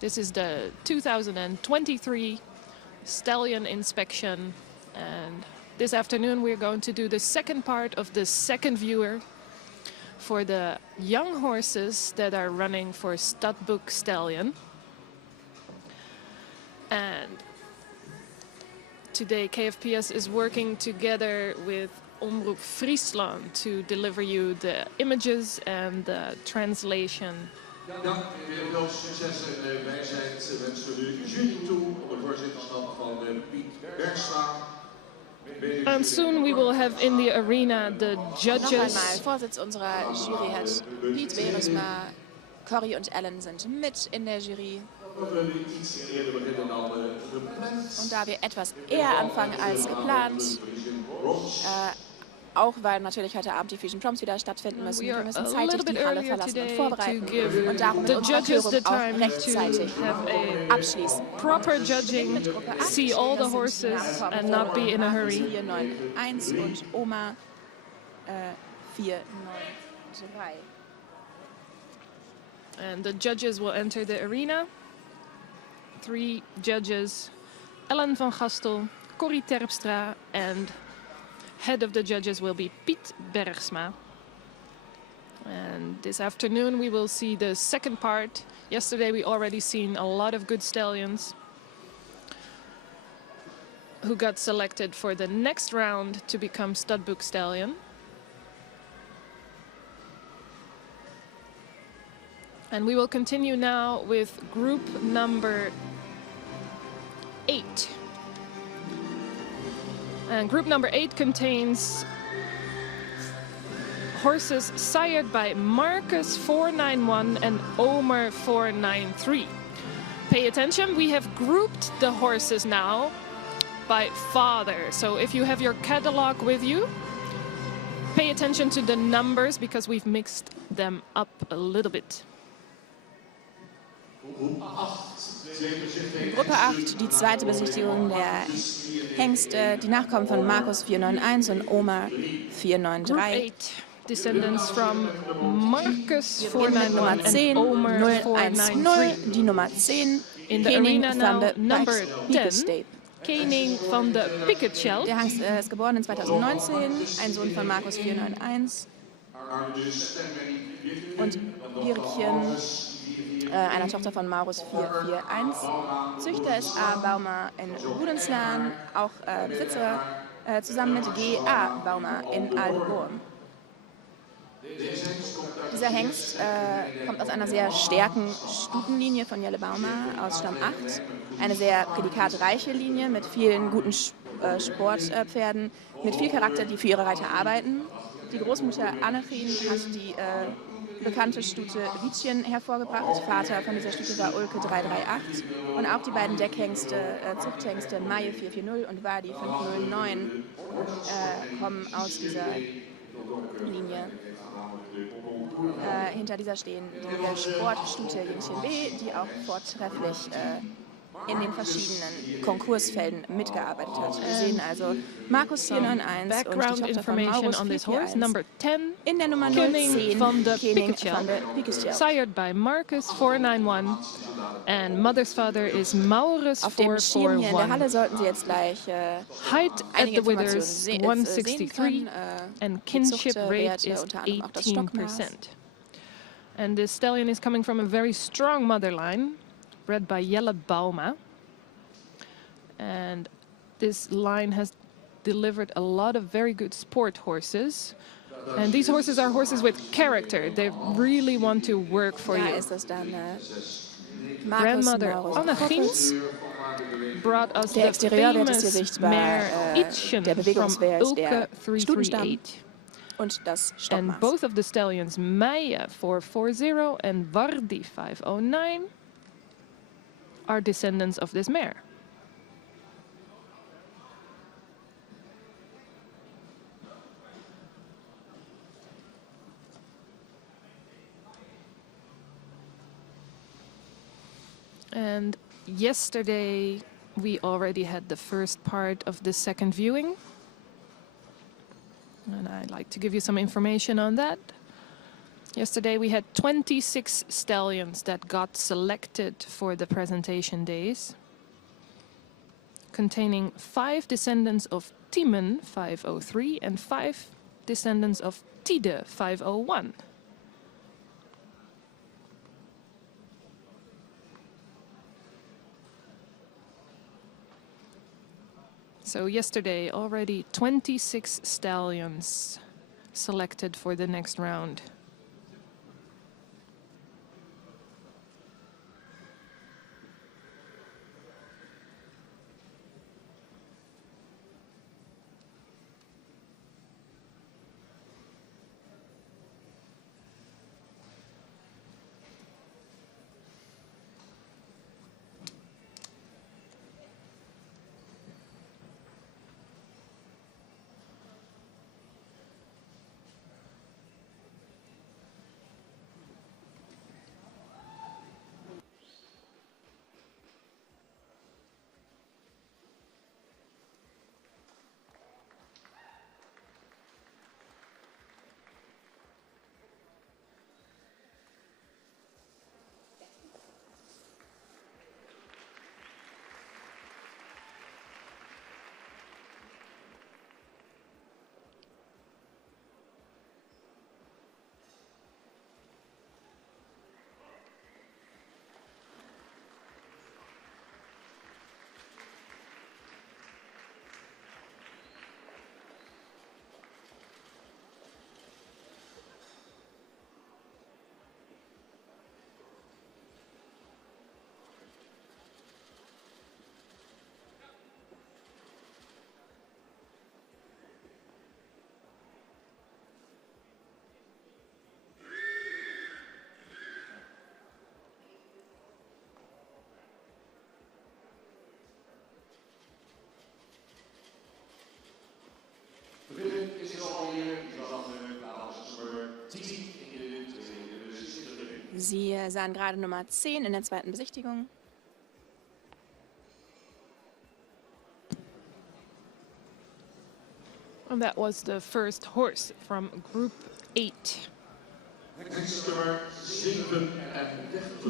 This is the 2023 Stallion Inspection. And this afternoon we're going to do the second part of the second viewer for the young horses that are running for Stadboek Stallion. And today KFPS is working together with Omroep Friesland to deliver you the images and the translation. Dank en veel succes en wijsheid wensen we de jury toe onder voorzitterschap van Piet Beersma. And soon we will have in the arena the Noch judges. einmal, Vorsitz unserer Jury hat Piet Beersma, Corrie und Ellen sind mit in der Jury. Und da wir etwas eher anfangen als geplant, auch weil natürlich heute Abend die Fusion Proms wieder stattfinden müssen, wir müssen zeitig die Halle verlassen und vorbereiten und darum mit unserer Führung auch rechtzeitig abschließen. Proper judging, see all the horses and not be in a hurry. 491 und Oma 493. And the judges will enter the arena. 3 judges, Ellen van Gastel, Corrie Terpstra and head of the judges will be Piet Bergsma. And this afternoon we will see the second part. Yesterday we already seen a lot of good stallions who got selected for the next round to become Studbook Stallion. And we will continue now with group number 8. And group number 8 contains horses sired by Marcus 491 and Omer 493. Pay attention, we have grouped the horses now by father. So if you have your catalog with you, pay attention to the numbers because we've mixed them up a little bit. Gruppe 8, die zweite Besichtigung der Hengste, die Nachkommen von Markus 491 und Omer Group 493. 8, descendants from Marcus In mit Nummer 491 10, and Omer 010, 493. die Nummer 10, In the Kening arena van now, de number 10, Piekensteep. Kening van de Picketshelf. Der Hengst ist geboren in 2019, ein Sohn von Markus 491. Und Birkchen, einer Tochter von Maurus 441. Züchter ist A. Baumer in Rudenslaan, auch Besitzer, zusammen mit G. A. Baumer in Aldeburn. Dieser Hengst kommt aus einer sehr starken Stutenlinie von Jelle Baumer aus Stamm 8. Eine sehr prädikatreiche Linie mit vielen guten Sportpferden, mit viel Charakter, die für ihre Reiter arbeiten. Die Großmutter Annechin hat die bekannte Stute Wietchen hervorgebracht. Vater von dieser Stute war Ulke 338. Und auch die beiden Deckhengste, Zuchthengste Maie 440 und Wadi 509 kommen aus dieser Linie. Hinter dieser stehen die Sportstute Jüngchen B, die auch vortrefflich in den verschiedenen Konkursfelden mitgearbeitet hat. Wir sehen also Markus 491 und die Background Tochter von information Maurus on this horse. 441. Number 10, In der Nummer Kening 010, van de Kening Picketshelf, van de Piekesjelf. sired by Marcus 491, and mother's father is Maurus Auf dem Schirm hier in der Halle 441. sollten Sie jetzt gleich Height at einige the Informationen withers sehen 163 können. and Die kinship rate Zuchtwerte, is unter anderem auch das Stockmaß. 18%. And this stallion is coming from a very strong mother line, bred by Jelle Bauma. And this line has delivered a lot of very good sport horses. And these horses are horses with character. They really want to work for Da you. ist es dann Grandmother Markus Anna Maurus Gins brought us Der the Exterieurwert ist hier famous sichtbar, mare Itchen der from Bewegungswert Ulke der Stutenstamm 338. und das And Stockmaß. both of the stallions, Maya 440 and Vardi 509, are descendants of this mare. And yesterday we already had the first part of the second viewing. And I'd like to give you some information on that. Yesterday we had 26 stallions that got selected for the presentation days, containing 5 descendants of Timen 503 and 5 descendants of Tide 501. So yesterday already 26 stallions selected for the next round. Sie sahen gerade Nummer 10 in der zweiten Besichtigung. And that was the first horse from Group 8.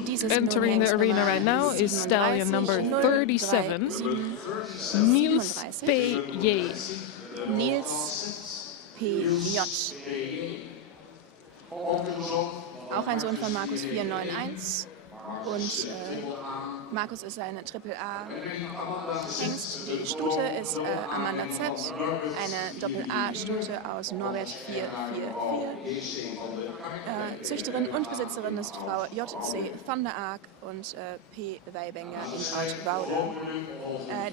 Dieses Entering the arena right now is stallion number 37, Niels P.J. Niels P.J. Auch ein Sohn von Markus 491. Und Markus ist eine Triple-A-Hengst. Die Stute ist Amanda Z, eine Doppel-A-Stute aus Norbert 444. Züchterin und Besitzerin ist Frau J.C. van der Ark und P. Weibenger in Oudwoude.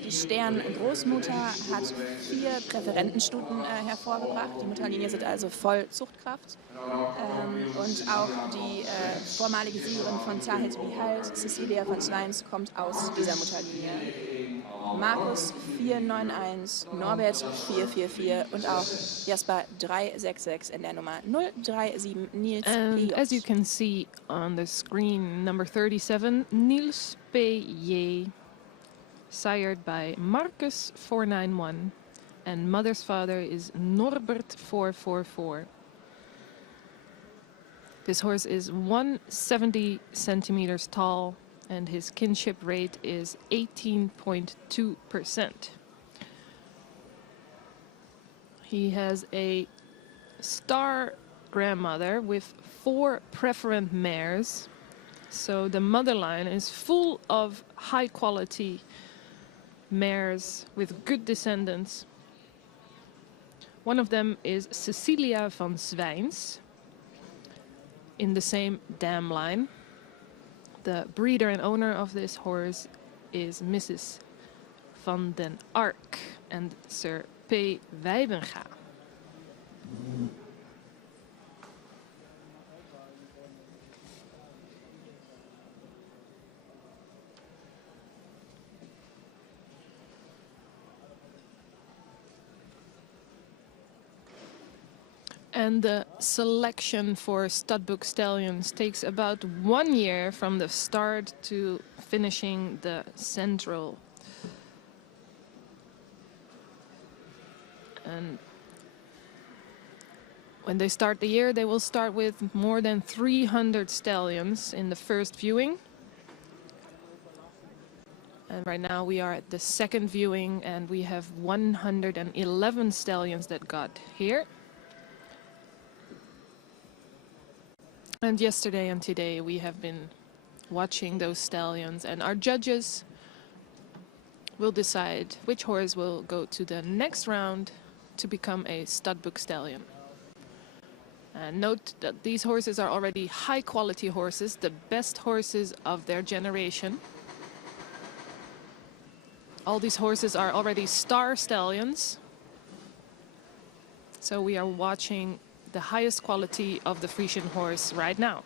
Die Stern-Großmutter hat 4 Präferentenstuten hervorgebracht. Die Mutterlinie sind also voll Zuchtkraft. Und auch die vormalige Siegerin von Tahit Bihalt, Cecilia von Zweins, kommt aus dieser Mutterlinie. Markus 491, Norbert 444 und auch Jasper 366 in der Nummer 037 Niels And as you P.J. can see on the screen, number 37, Niels P.J., sired by Marcus 491, and mother's father is Norbert 444. This horse is 170 centimeters tall, and his kinship rate is 18.2%. He has a star grandmother with 4 preferent mares, so the mother line is full of high quality mares with good descendants. One of them is Cecilia van Zwijns in the same dam line. The breeder and owner of this horse is Mrs. van den Ark and Sir P. Weibenga. And the selection for studbook stallions takes about 1 year from the start to finishing the central. And when they start the year, they will start with more than 300 stallions in the first viewing. And right now we are at the second viewing, and we have 111 stallions that got here. And yesterday and today we have been watching those stallions, and our judges will decide which horse will go to the next round to become a studbook stallion. And note that these horses are already high quality horses, the best horses of their generation. All these horses are already star stallions. So we are watching the highest quality of the Frisian horse right now.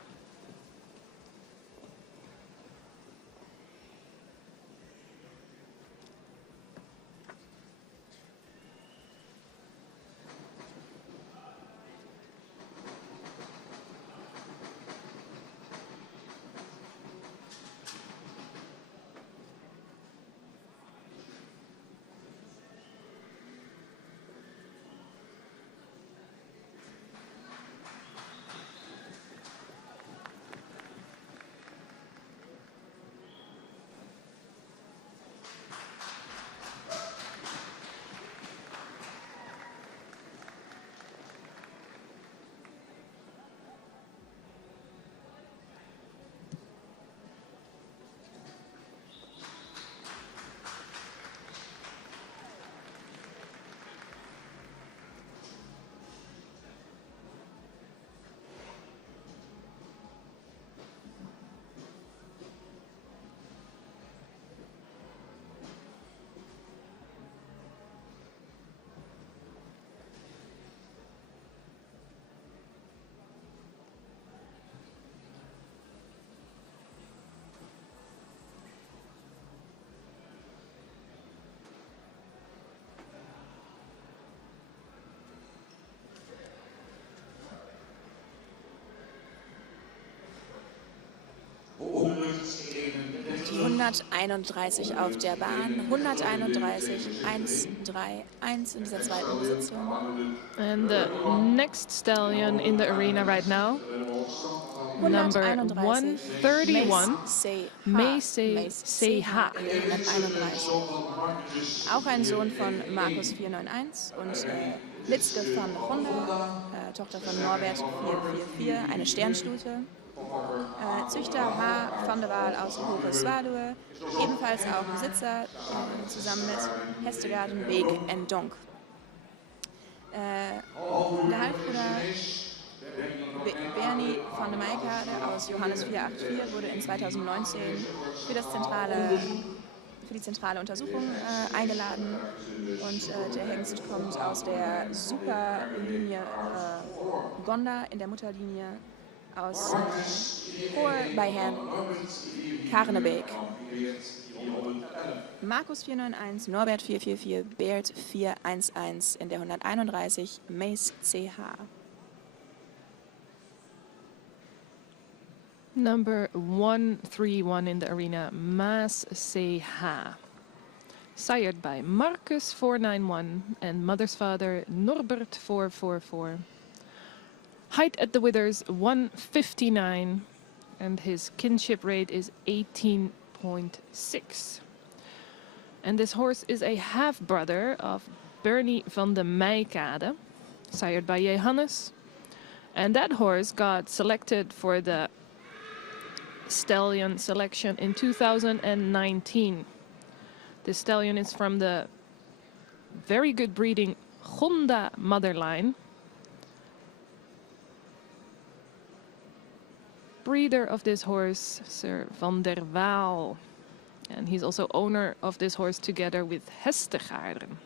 131 auf der Bahn, 131, 1, 3, 1 in dieser zweiten Position. And the next stallion in the arena right now, number 131, Mace Seha. 131. Auch ein Sohn von Markus 491 und Litzke van Ronda, Tochter von Norbert 444, eine Sternstute. Züchter H. van der Waal aus Hoge Zwaluwe, ebenfalls auch Besitzer, zusammen mit Hestegaarden, Beek en Donk. Der Halbbruder Bernie van der Meijkade aus Johannes 484 wurde in 2019 für die zentrale Untersuchung eingeladen und der Hengst kommt aus der Superlinie Gonda in der Mutterlinie aus Hoor bij Hen, Karnebeek. Markus 491, Norbert 444, Beert 411 in der 131, Mace CH. Number 131 in the arena, Maas CH. Sired by Marcus 491 and mother's father Norbert 444. Height at the withers 159 and his kinship rate is 18.6. And this horse is a half-brother of Bernie van de Meijkade, sired by Johannes. And that horse got selected for the stallion selection in 2019. This stallion is from the very good breeding Gonda mother line. Breeder of this horse, Sir Van der Waal. And he's also owner of this horse together with Hestegaarden.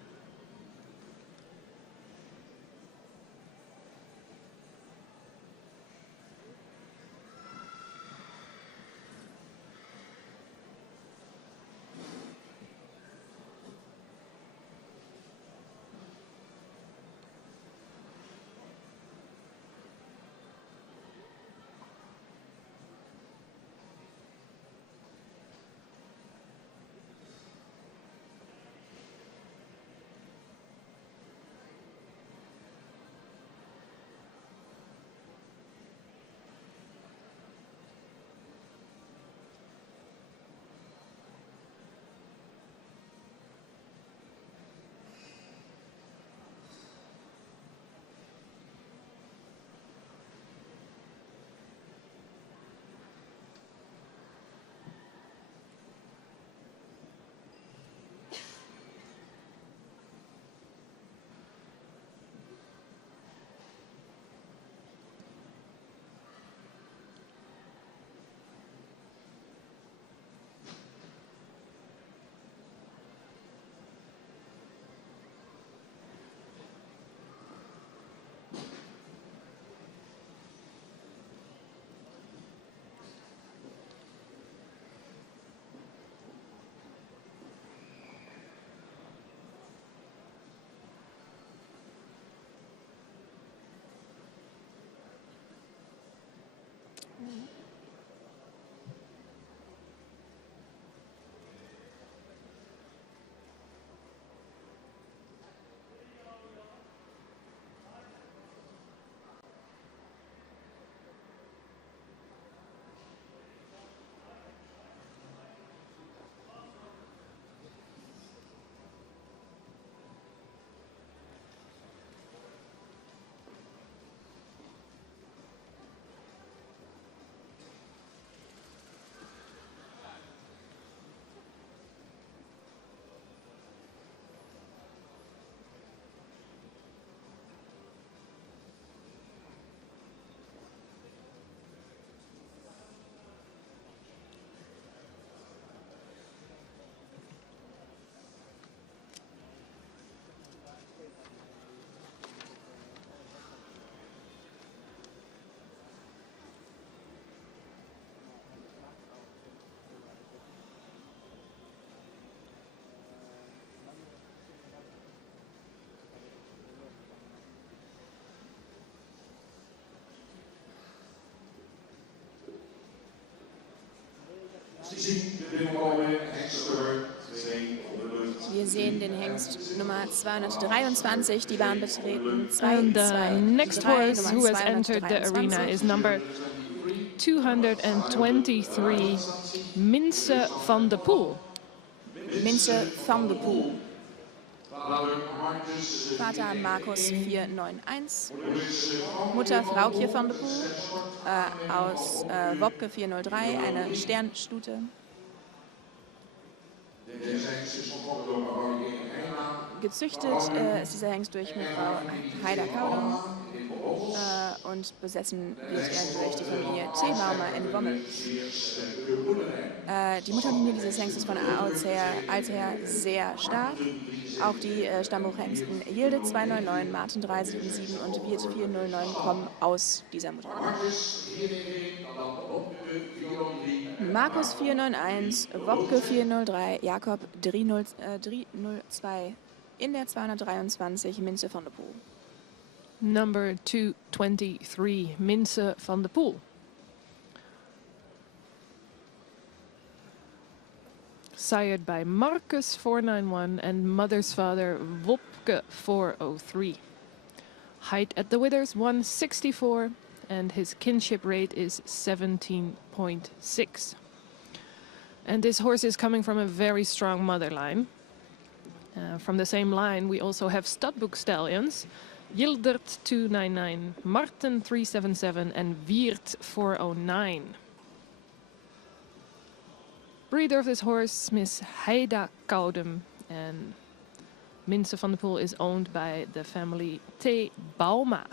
Zie, de binnenkomen sehen den Hengst Nummer 223 die Bahn betreten. 2, And the 2, next 3, horse who Nummer has entered the arena 223. is number 223, Mince van de Poel. Mince van de Poel. Vater Markus 491. Mutter Fraukje van de Poel aus Wopke 403, eine Sternstute. Gezüchtet ist dieser Hengst durch Frau Heida Kaudum und besessen wird er durch die Familie Thebaumer in Wommel. Die Mutterlinie dieses Hengstes von Alter her sehr stark. Auch die Stammbuchhengsten Hilde 299, Martin 377 und Wirt 409 kommen aus dieser Mutterlinie. Markus 491, Wopke 403, Jakob 302 in der 223 Mince van de Poel. Number 223, Mince van de Poel. Sired by Marcus 491 and mother's father Wopke 403. Height at the withers 164 and his kinship rate is 17.6. And this horse is coming from a very strong mother line. From the same line we also have studbook stallions, Yildert 299, Marten 377 and Wiert 409. Breeder of this horse, Miss Heida Kaudum, and Mince van de Poel is owned by the family T. Bauma.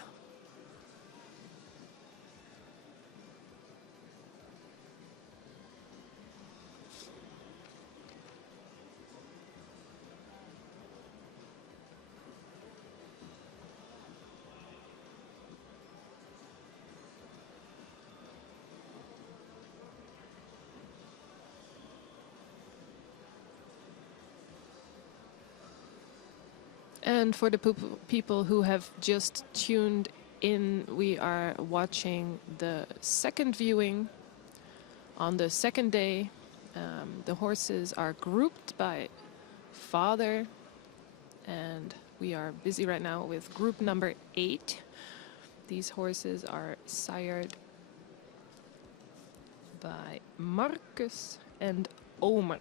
And for the people who have just tuned in, we are watching the second viewing on the second day. The horses are grouped by father, and we are busy right now with group number 8. These horses are sired by Marcus and Omer.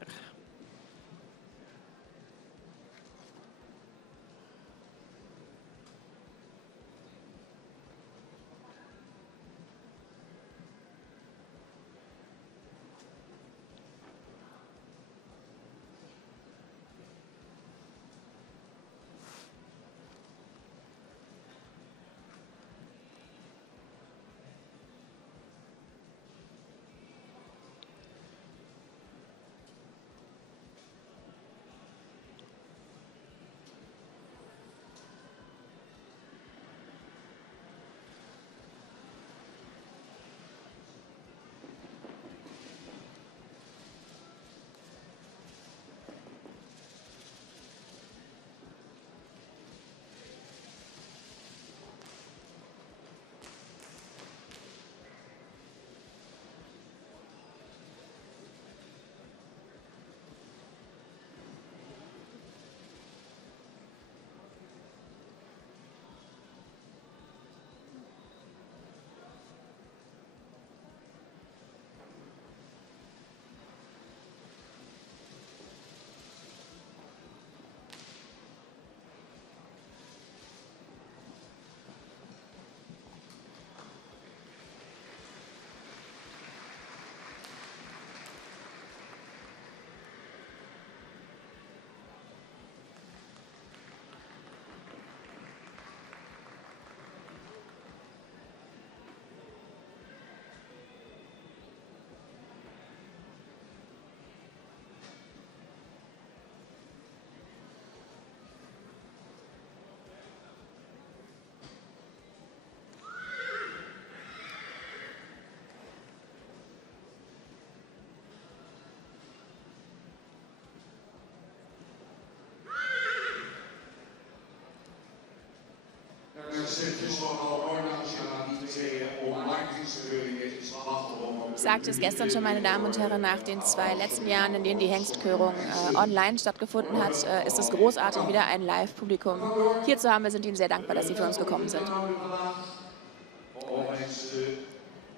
sagte es gestern schon, meine Damen und Herren, nach den 2 letzten Jahren, in denen die Hengstkörung online stattgefunden hat, ist es großartig, wieder ein Live-Publikum hier zu haben. Wir sind Ihnen sehr dankbar, dass Sie für uns gekommen sind.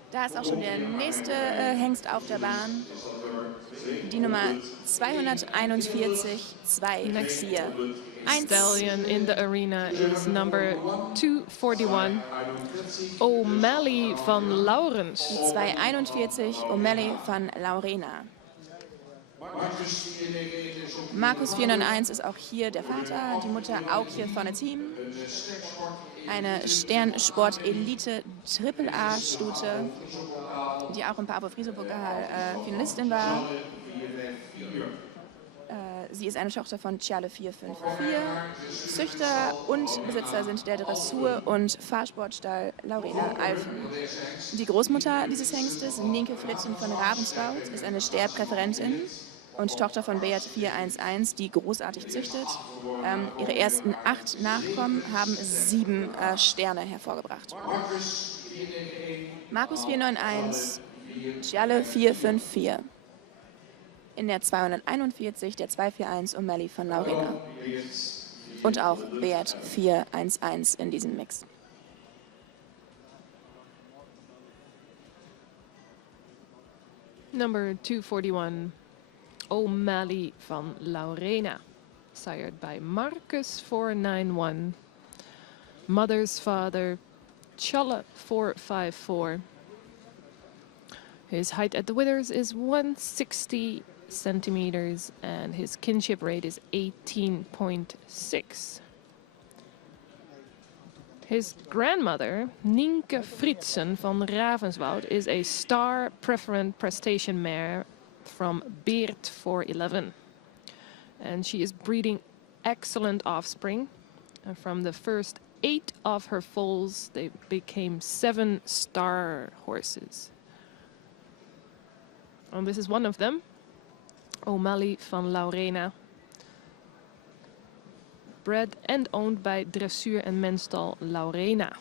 Da ist auch schon der nächste Hengst auf der Bahn. Die Nummer 241, 24. Stallion in the arena is number 241, O'Malley van Laurens. Die 241, O'Malley van Laurena. Markus 491 ist auch hier der Vater, die Mutter Aukje von der Team. Eine Sternsport-Elite AAA-Stute, die auch im Pavo-Friso-Pokal Finalistin war. Sie ist eine Tochter von Tjale 454. Züchter und Besitzer sind der Dressur- und Fahrsportstall Laurena Alfen. Die Großmutter dieses Hengstes, Nienke Fritzen von Ravenswoud, ist eine Sterpräferentin und Tochter von Beat 411, die großartig züchtet. Ihre ersten 8 Nachkommen haben 7 Sterne hervorgebracht. Markus 491, Tjale 454. In der 241, der 241 O'Malley von Laurena. Und auch Beat 411 in diesem Mix. Number 241, O'Malley van Laurena, sired by Marcus 491, mother's father, Tjale 454. His height at the withers is 160 centimeters and his kinship rate is 18.6. His grandmother, Nienke Fritzen van Ravenswoud, is a star preferent prestation mare from Beert 411. And she is breeding excellent offspring. And from the first 8 of her foals, they became 7 star horses. And this is one of them, O'Malley van Laurena. Bred and owned by Dressuur en Menstal Laurena.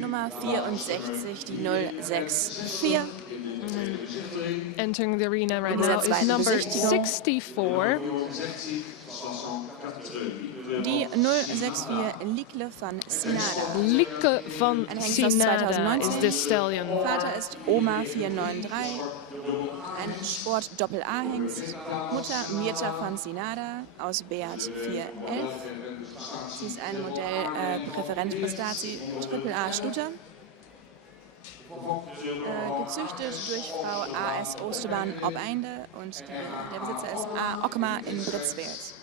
Nummer 64, die 064. Entering the arena right dieser now is zweiten number Besichtigung. 64, Die 064 Likle van Sinada. Lieke van Ein Hengst aus Sinada 2019. is this stallion. Vater ist Oma 493, ein Sport-Doppel-A-Hengst. Mutter Mirta van Sinada aus Beat 411. Sie ist ein Modell Präferent Prestati Triple-A Stute. Gezüchtet durch Frau A.S. Oosterbaan op Einde und der Besitzer ist A. Ockema in Britswelt.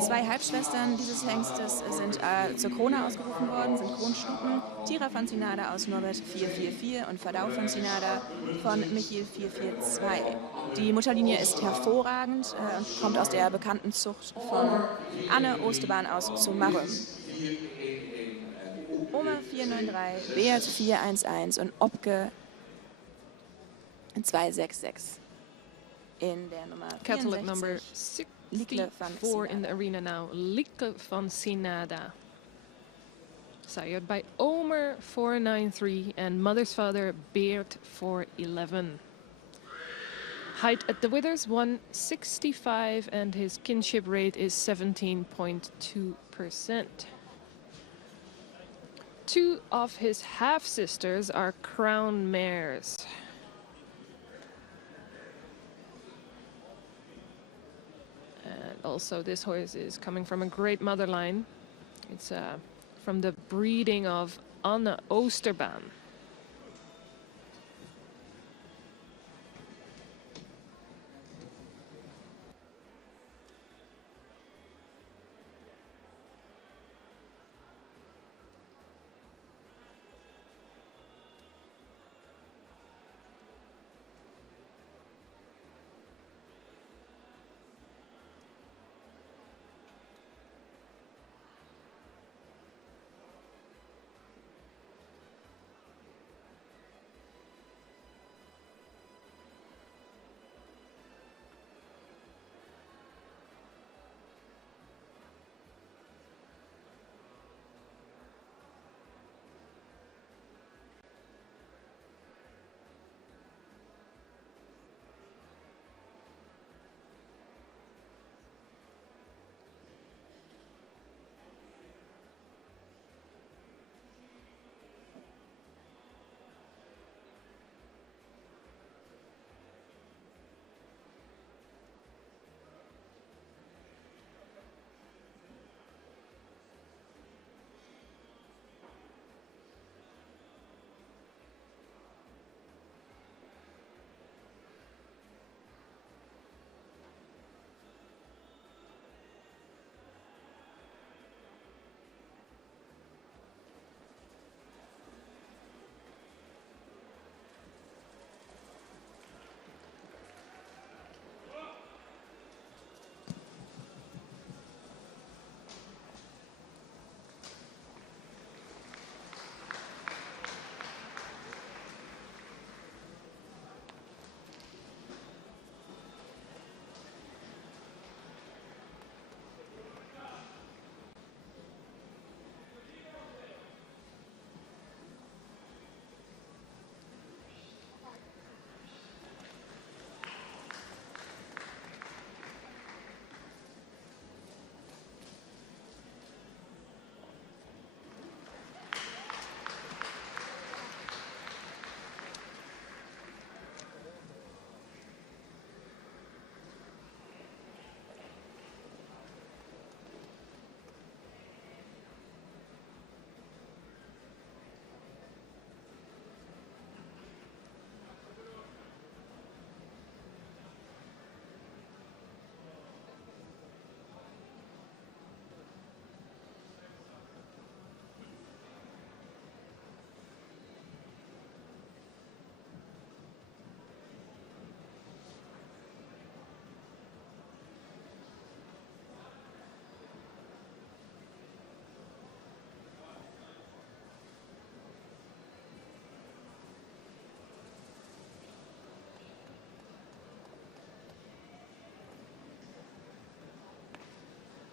Zwei Halbschwestern dieses Hengstes sind zur Krone ausgerufen worden, sind Kronstuten. Tira van Sinada aus Norbert 444 und Verdau van Sinada von Michiel 442. Die Mutterlinie ist hervorragend und kommt aus der bekannten Zucht von Anne Oosterbaan aus Sumarüm. Oma 493, Beat 411 und Opke 266. In der Nummer Catalog number 64, Likle van 64 in the Sinada. arena now. Lieke van Sinada. Sired by Omer 493 and mother's father Beert 411. Height at the withers 165 and his kinship rate is 17.2%. Two of his half-sisters are crown mares. And also this horse is coming from a great mother line. It's from the breeding of Anne Oosterbaan.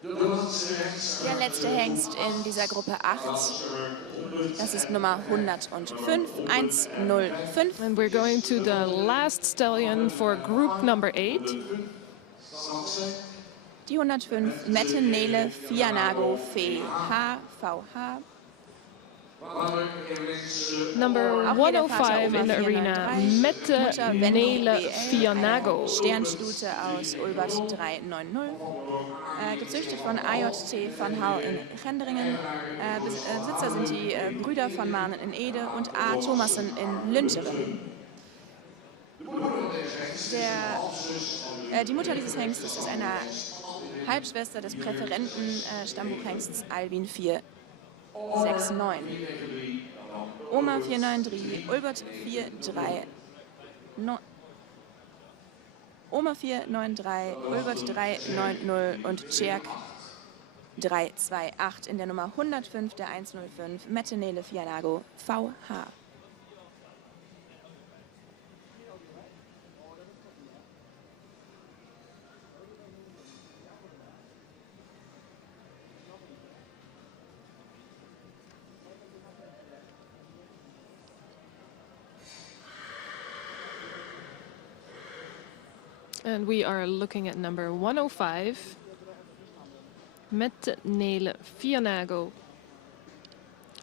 Der letzte Hengst in dieser Gruppe 8, das ist Nummer 105, 105. And we're going to the last stallion for group number 8. Die 105, Mette Nele Fianago Fee HVH. Number Auch hier der Vater 105 in the Oma arena, 493, Mette Mutter Wendy Nele BL, Fianago. eine Sternstute aus Ulbert 390, gezüchtet von AJT von Hall in Gendringen. Besitzer sind die Brüder von Mahnen in Ede und A. Thomassen in Lünteren. Die Mutter dieses Hengstes ist eine Halbschwester des Präferenten Stammbuchhengsts Albin 469. Oma 493, Ulbert 43, Oma 493, Ulbert 390 und Tjerk 328 in der Nummer 105 der 105, Mette Nele Fianago VH. And we are looking at number 105, Mette Nele Fianago,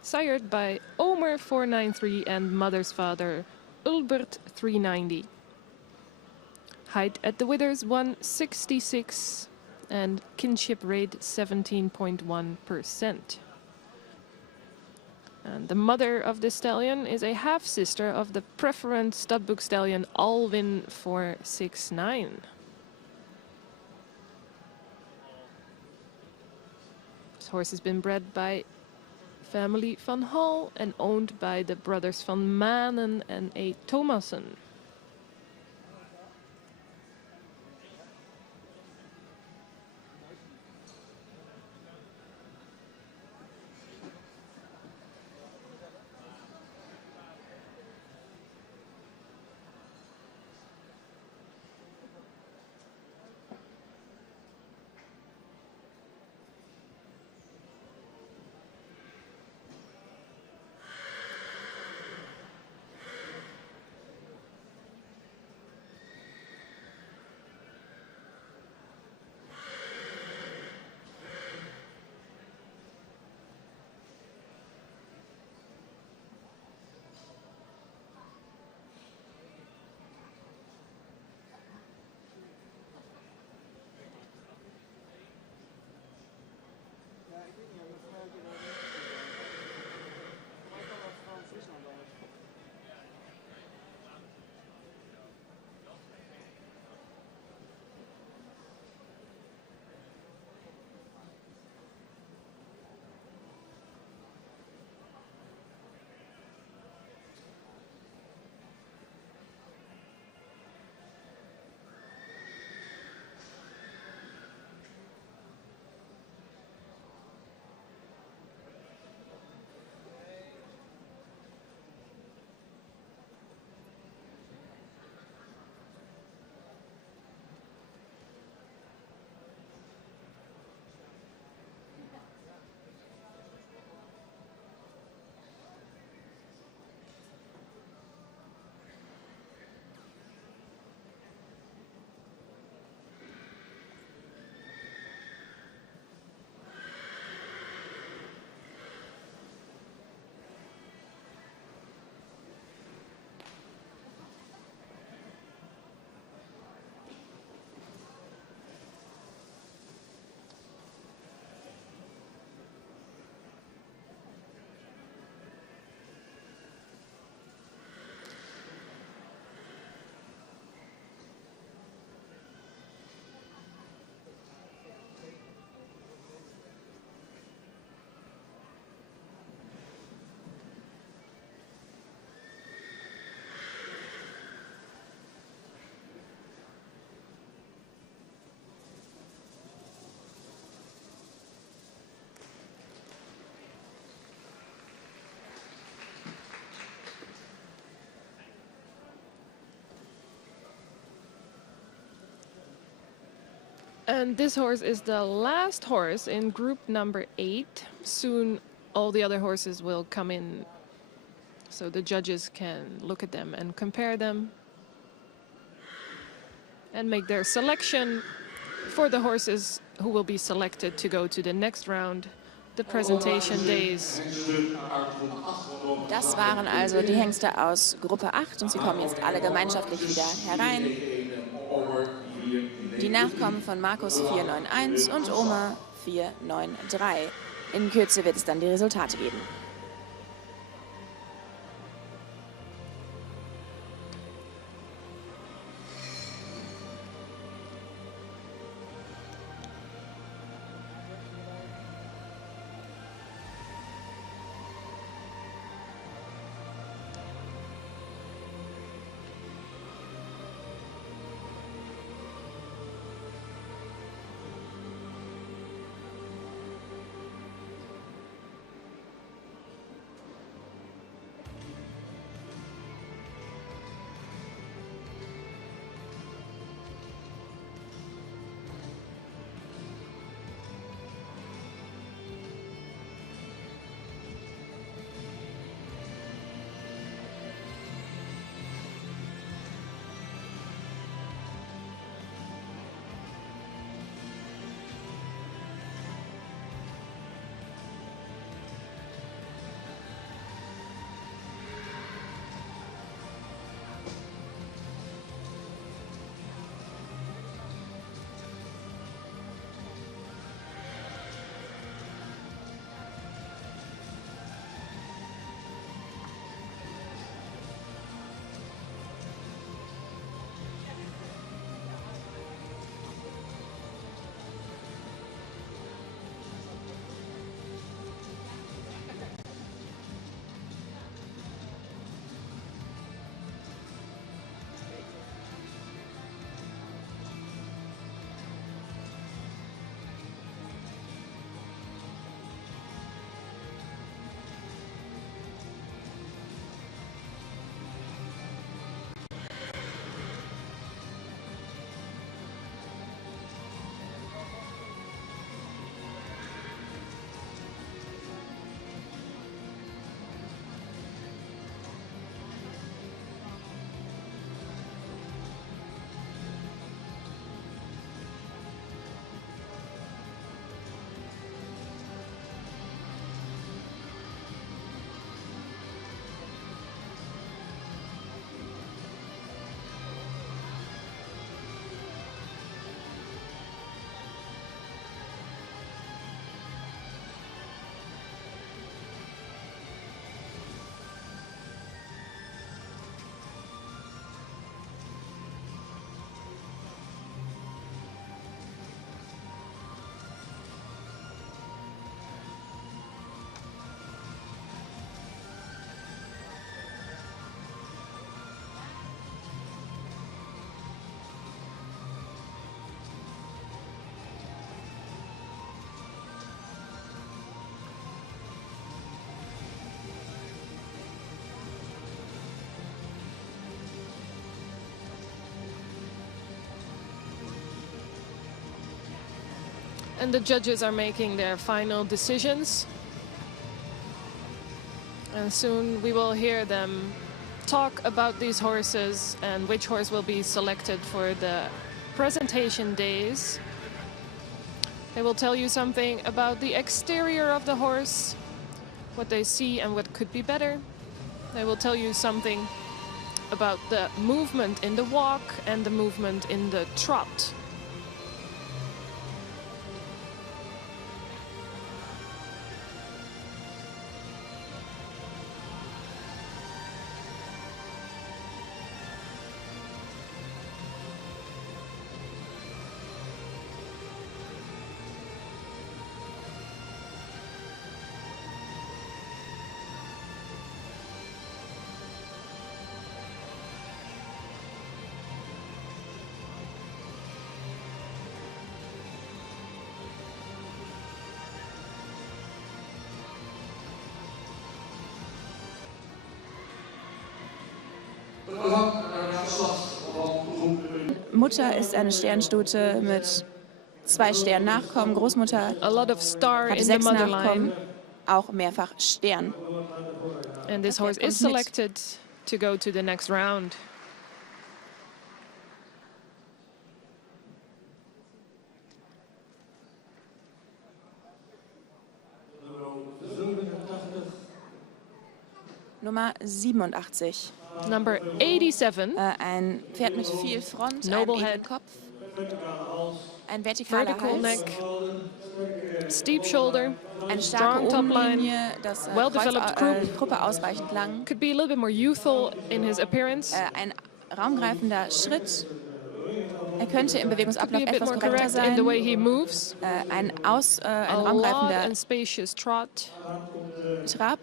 sired by Omer 493 and mother's father Ulbert 390. Height at the withers 166 and kinship rate 17.1%. And the mother of the stallion is a half-sister of the preferent studbook stallion Alvin 469. This horse has been bred by family van Hall and owned by the brothers van Manen and A. Thomassen. And this horse is the last horse in group number 8. Soon all the other horses will come in so the judges can look at them and compare them and make their selection for the horses who will be selected to go to the next round, the presentation days. Das waren also die Hengste aus Gruppe 8 und sie kommen jetzt alle gemeinschaftlich wieder herein. Die Nachkommen von Markus 491 und Oma 493. In Kürze wird es dann die Resultate geben. And the judges are making their final decisions. And soon we will hear them talk about these horses and which horse will be selected for the presentation days. They will tell you something about the exterior of the horse, what they see and what could be better. They will tell you something about the movement in the walk and the movement in the trot. Mutter ist eine Sternstute mit 2 Stern Nachkommen. Großmutter A lot of star hatte in the 6 motherline. Nachkommen, auch mehrfach Stern. And this Das horse Pferd is kommt mit. selected to go to the next round. Nummer 87. Number 87, Ein Pferd mit viel Front, Noble einem edlen head. Kopf, ein vertikaler vertical Hals, neck, steep shoulder, eine starke strong top line, Obenlinie, das well-developed Gruppe ausreichend lang, could be a little bit more youthful in his appearance. ein raumgreifender Schritt. Er könnte im Could be Bewegungsablauf a bit etwas more korrekter correct in the sein. way he moves. Ein A lot raumgreifender and spacious trot. Trab.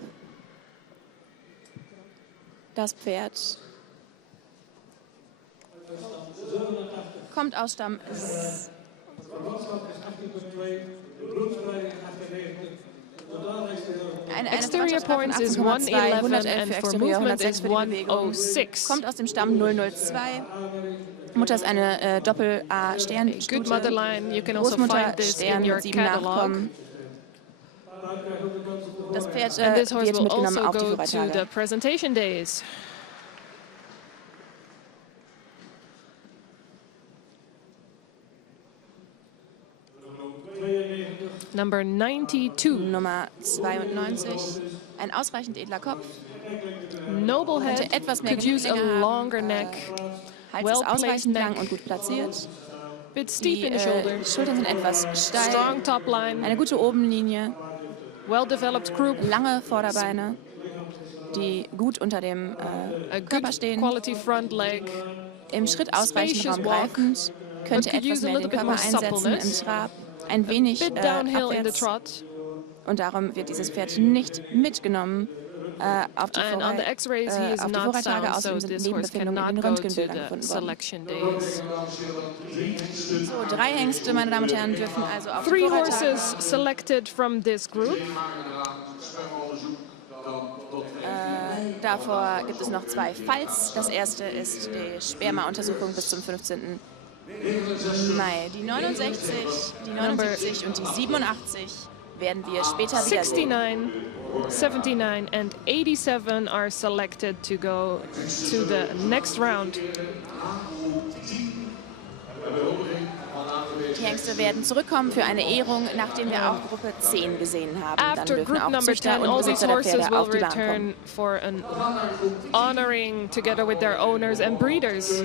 Das Pferd kommt aus Stamm eine Exterior Verwandtschaftsgrad von points is 18,2, 111 111 and für for Exterior, movement 106 is für die Bewegung. 106. Kommt aus dem Stamm 002. Mutter ist eine Good Doppel-A-Stern-Stute. motherline, you can also Großmutter find this in Stern your mit 7 catalog. Nachkommen. Das Pferd And this horse wird will mitgenommen also auf die go to the Führertage. presentation days. Number 92, Nummer 92. Ein ausreichend edler Kopf. Noble head, Könnte etwas mehr could use a Genicklinge haben. longer neck, Hals well ist placed ausreichend lang neck, und gut platziert. bit steep Die in the shoulder, Schultern sind etwas steil. strong top line, Eine gute Obenlinie. well developed croup, Lange Vorderbeine, die gut unter dem a Körper good stehen. quality front leg, Im Schritt ausreichend spacious raumgreifend. Könnte but could etwas use a mehr little den bit Körper more einsetzen im suppleness. Trab. Ein wenig bit downhill in the abwärts. trot. Und darum wird dieses Pferd nicht mitgenommen auf die, And on the X-rays, he is auf die not Vorreitertage. sound, Außerdem so sind this horse Nebenbefindungen in cannot den go to Röntgenbildern the gefunden worden. selection days. So, 3 Hengste, meine Damen und Herren, dürfen also auf die 3 Vorreitertage. horses selected from this group. Davor gibt es noch 2 Falls. Das erste ist die Sperma-Untersuchung bis zum 15. Mai. Die 69, die 79 und die 87 werden wir später wiedersehen. 69, 79 and 87 are selected to go to the next round. Die Hengste werden zurückkommen für eine Ehrung, nachdem wir auch Gruppe 10 gesehen haben. Dann After dürfen group auch number Züchter 10, und all these Besitzer der horses Pferde will auf die Bahn kommen. return for an honoring together with their owners and breeders.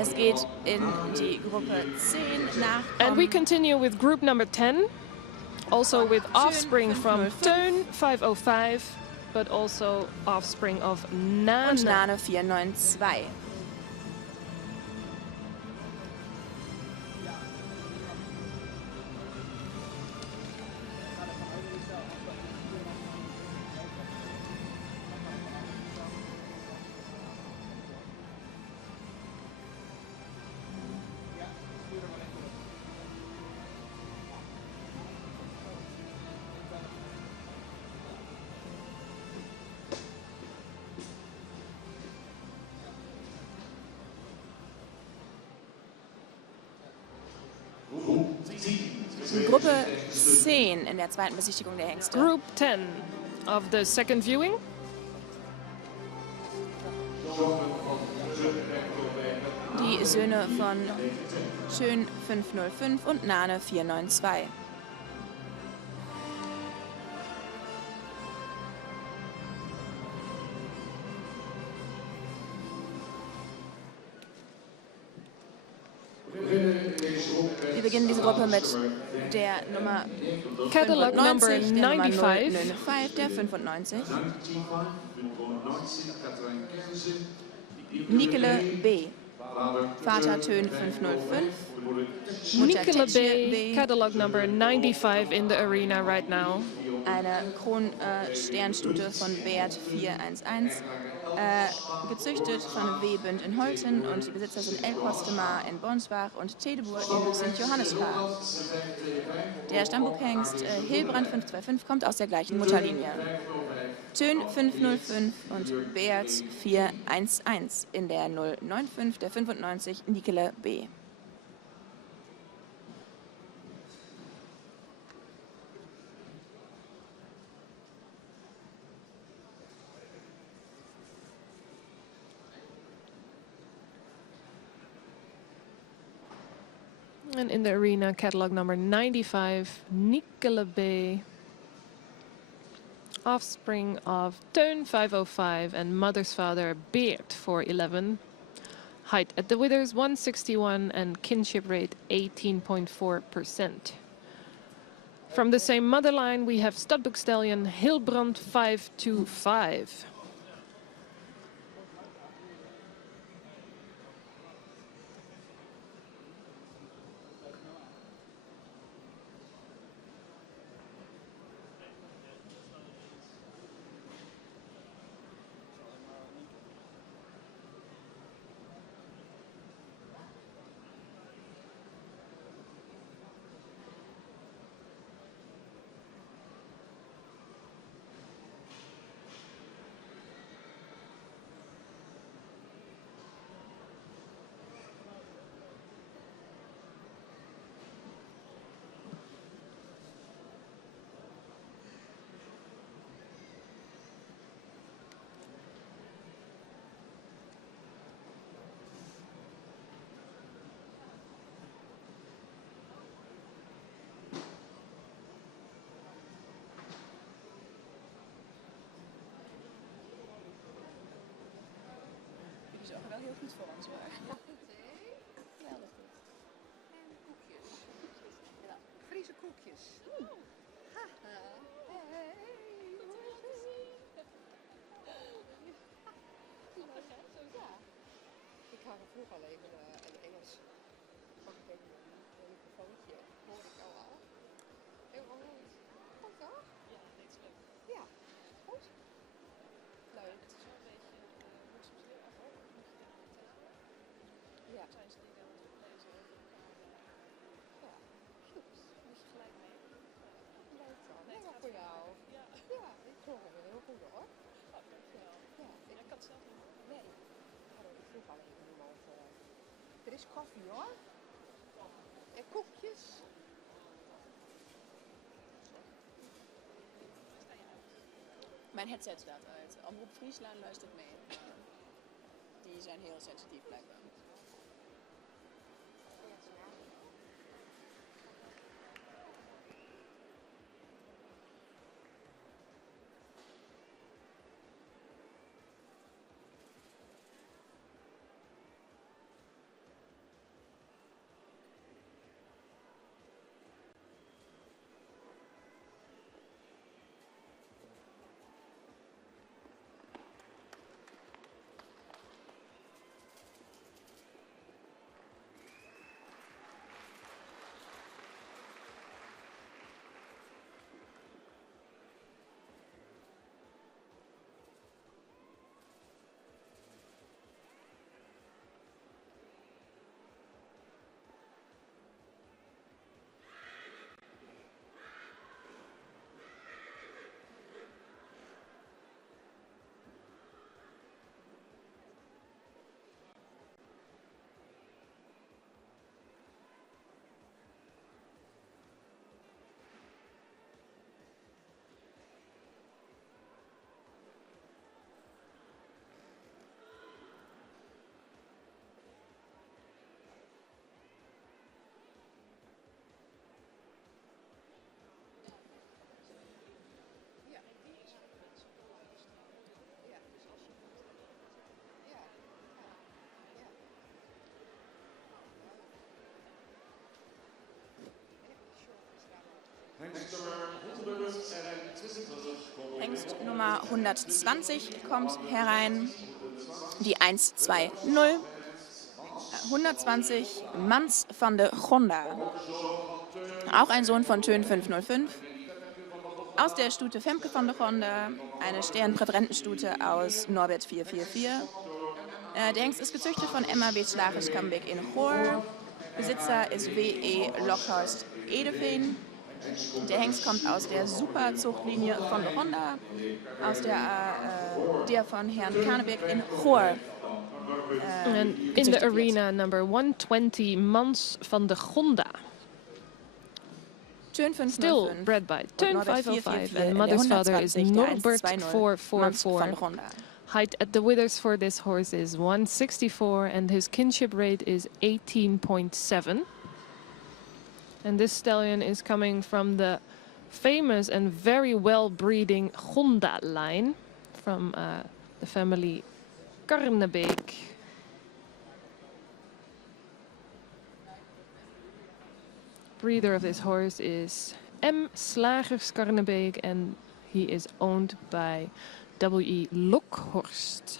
Es geht in die Gruppe 10 nach. And we continue with group number 10, also with offspring from Turn 505, but also offspring of Und Nana. Nane 492. Gruppe 10 in der zweiten Besichtigung der Hengste. Group 10 of the second viewing. Die Söhne von Schön 505 und Nane 492. Wir beginnen diese Gruppe mit der Nummer Catalog number 95, der Nummer 95. 095, der 95. Nikele B. Vater Tön 505. Mutter Nicola Tetje Bay, B. catalog number 95 in the arena right now. Eine Kronsternstute von Bert 411. Gezüchtet von Webend in Holten und die Besitzer sind El Postemar in Bonsbach und Tedebur in St. Johannesbach. Der Stammbuchhengst Hilbrand 525 kommt aus der gleichen Mutterlinie. Tön 505 und Bert 411 in der 095, der 95 Nikele B. And in the arena, catalog number 95, Nicola Bay. Offspring of Teun 505 and mother's father Beert 411. Height at the withers 161 and kinship rate 18.4%. From the same mother line, we have Studbook Stallion Hilbrand 525. Die zorgen wel heel goed voor ons hoor. Geweldig dit. En koekjes. Ja, Friese koekjes. Haha. Hey. Ja. Ik ga er vroeg al even in Engels. Pak ik even een microfoontje. Hoor ik jou al? Helemaal goed. Goed toch? Ja, dit is leuk. Ja, goed. Leuk. Het is wel een beetje, moet soms heel erg hoog. Ja. Zijn ze niet aan het lezen over elkaar? Ja, goed. Moet je gelijk mee. Leuk dan. Helemaal voor jou. Ja. Ja, ik klonk er heel goed hoor. Oh, dankjewel. Ja, ik had het zelf niet. Nee. Ik vroeg al even iemand. Er is koffie hoor. En koekjes. Mijn headset staat uit. Omroep Friesland luistert mee. Die zijn heel sensitief blijkbaar. Hengst Nummer 120 kommt herein. Die 1-2-0. 120 Mans van de Gonda. Auch ein Sohn von Teun 505. Aus der Stute Femke van de Gonda. Eine Sternpräferentenstute aus Norbert 444. Der Hengst ist gezüchtet von Emma W. Schlagers-Kambeck in Goor. Besitzer ist W.E. Lockhorst Edeveen. Der Hengst kommt aus der Superzuchtlinie von de Gonda, aus der von Herrn Kanebeck in Goor. And in the arena, number 120, Mans van de Gonda. Still bred by Teun 505, and mother's father is Norbert 444. Height at the withers for this horse is 164, and his kinship rate is 18.7. And this stallion is coming from the famous and very well-breeding Gonda line from the family Karnebeek. Breeder of this horse is M. Slagers Karnebeek, and he is owned by W.E. Lokhorst.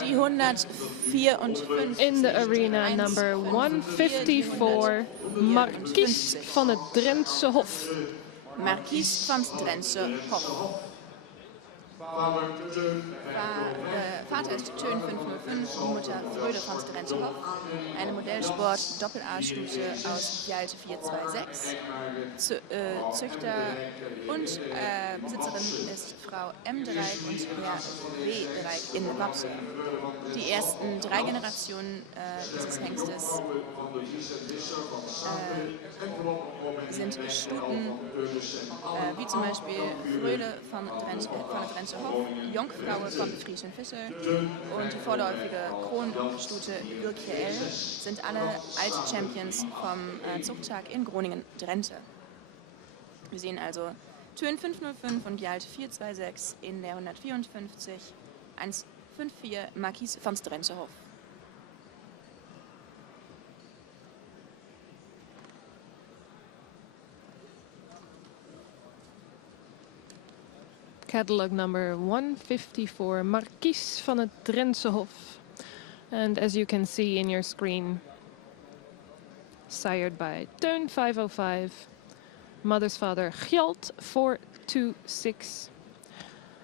Die 154. In the arena, number 154, Markies van het Drentse Hof. Markies van het Drentse Hof. Vater ist Tön 505, Mutter Fröde von Strenthoff, eine Modellsport-Doppel-A-Stute aus Jelte 426. Züchter und Besitzerin ist Frau M. Dreieck und Herr W. Dreieck in Wapse. Die ersten 3 Generationen dieses Hengstes sind Stuten, wie zum Beispiel Fröde von der Drenthe-Hoff, Jungfraue von Friedrich Fischer und die vorläufige Kronstute Birkje L. sind alle alte Champions vom Zuchttag in Groningen-Drenthe. Wir sehen also Türen 505 und Jalt 426 in der 154 154 Marquis von Drenthe-Hoff. Catalog number 154, Marquis van het Drentse Hof. And as you can see in your screen, sired by Teun 505, mother's father Gjalt 426,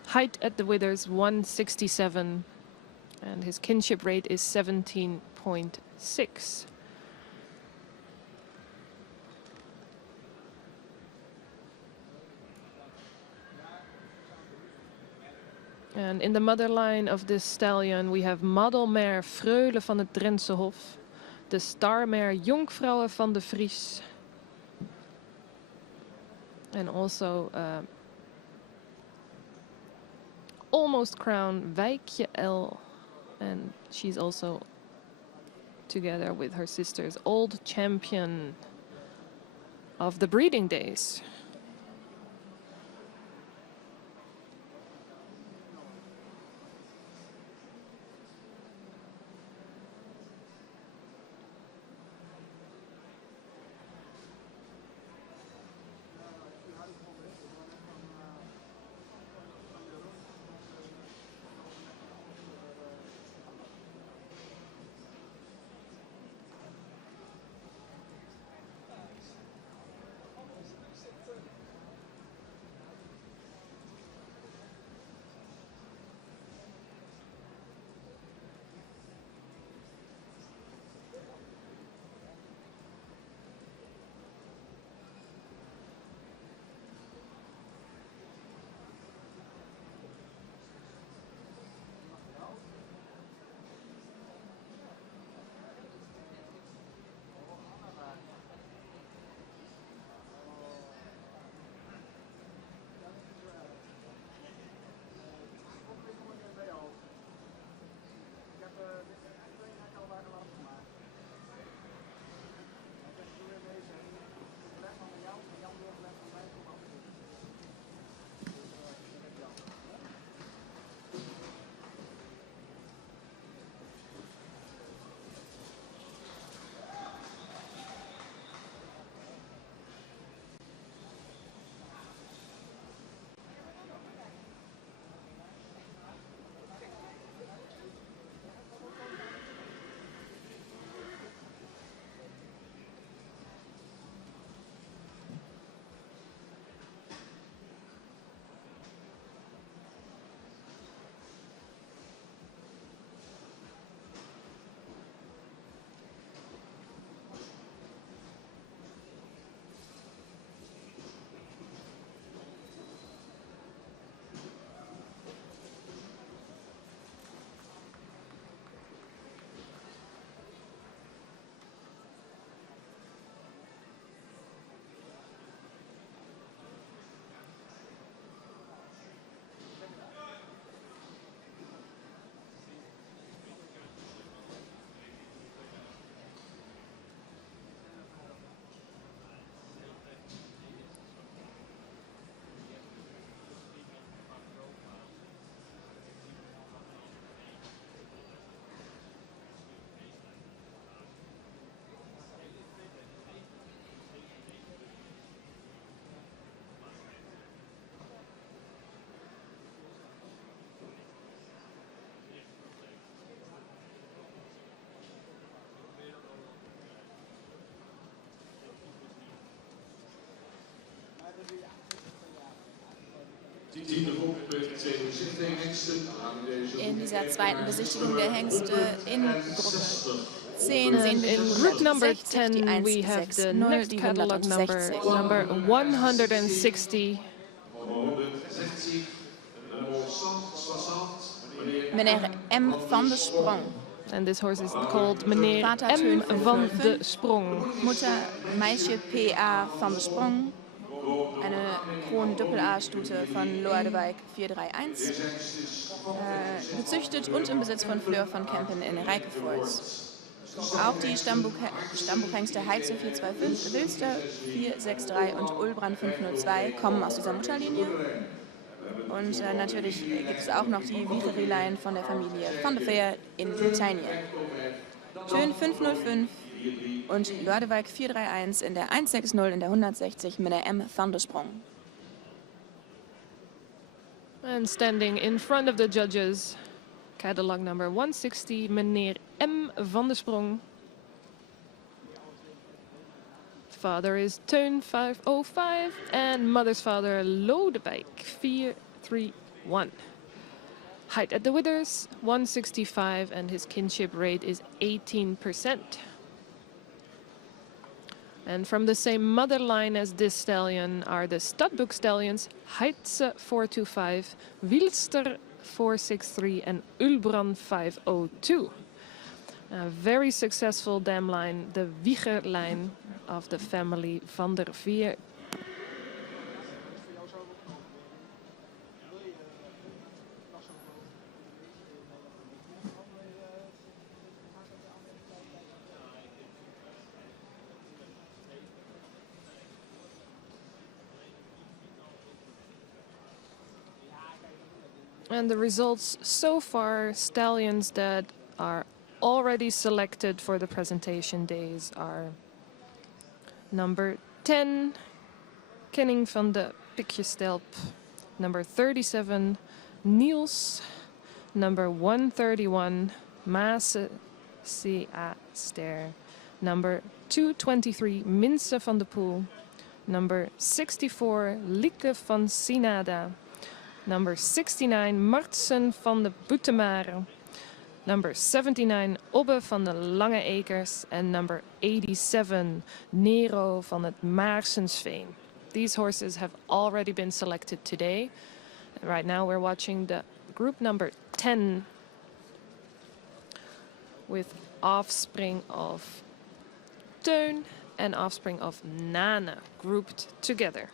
height at the withers 167, and his kinship rate is 17.6. And in the mother line of this stallion we have model mare Freule van het Drentse Hof, the star mare Jonkvrouwe van de Vries, and also almost crown Wijkje L, and she's also together with her sisters old champion of the breeding days. In dieser zweiten Besichtigung der Hengste in Gruppe 10 sehen And wir die in group number 160, die 10, we have the 160, next die catalog number, 160. number 160. Meneer M. van der Sprong. And this horse is called Meneer Vater M. Teun van de 505. Sprong. Mutter Meisje P.A. van der Sprong. Eine Kronen-Doppel-A-Stute von Loardewijk 431. Gezüchtet und im Besitz von Fleur von Kempen in Reikevoors. Auch die Stammbuchhengste Heize 425, Wilster 463 und Ulbrand 502 kommen aus dieser Mutterlinie. Und natürlich gibt es auch noch die Wiecherileien von der Familie Van der Veer in Bretagne. Schön 505 und Loardewijk 431 in der 160 in der 160 Meneer M. van der Sprong. And standing in front of the judges, catalog number 160, Meneer M. van der Sprong. Father is Teun 505 and mother's father Lodewijk 431. Height at the withers 165 and his kinship rate is 18%. And from the same mother line as this stallion are the studbook stallions Heitze 425, Wilster 463 and Ulbran 502. A very successful dam line, the Wieger line of the family Van der Veer. And the results so far, stallions that are already selected for the presentation days are number 10, Kenning van de Pikjestelp, number 37, Niels, number 131, Maase C.A. Ster, number 223, Minse van de Poel, number 64, Lieke van Sinada, number 69, Martsen van de Boetemare, number 79, Obbe van de Lange Ekers, and number 87, Nero van het Maarsensveen. These horses have already been selected today. And right now we're watching the group number 10 with offspring of Teun and offspring of Nana grouped together.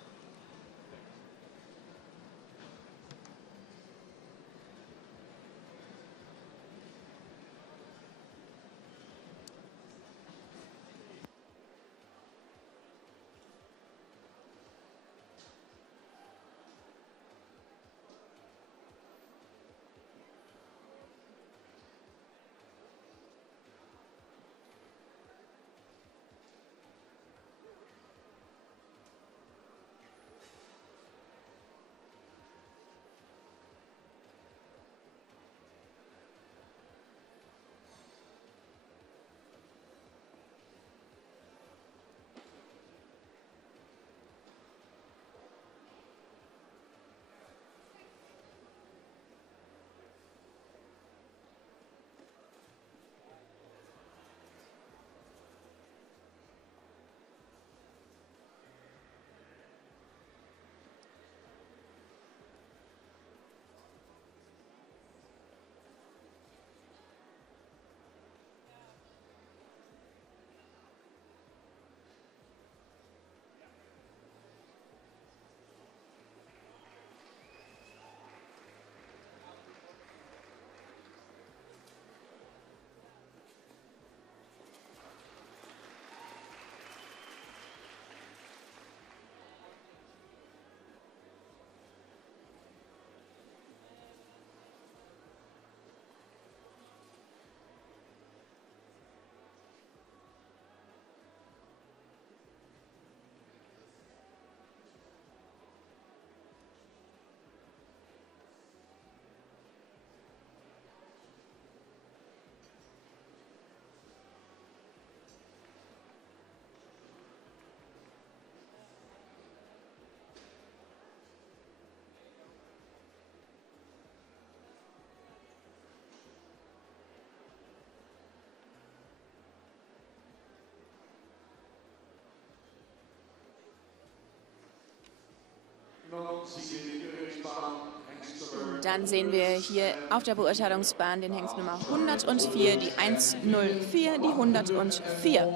Dann sehen wir hier auf der Beurteilungsbahn den Hengst Nummer 104, die 104, die 104.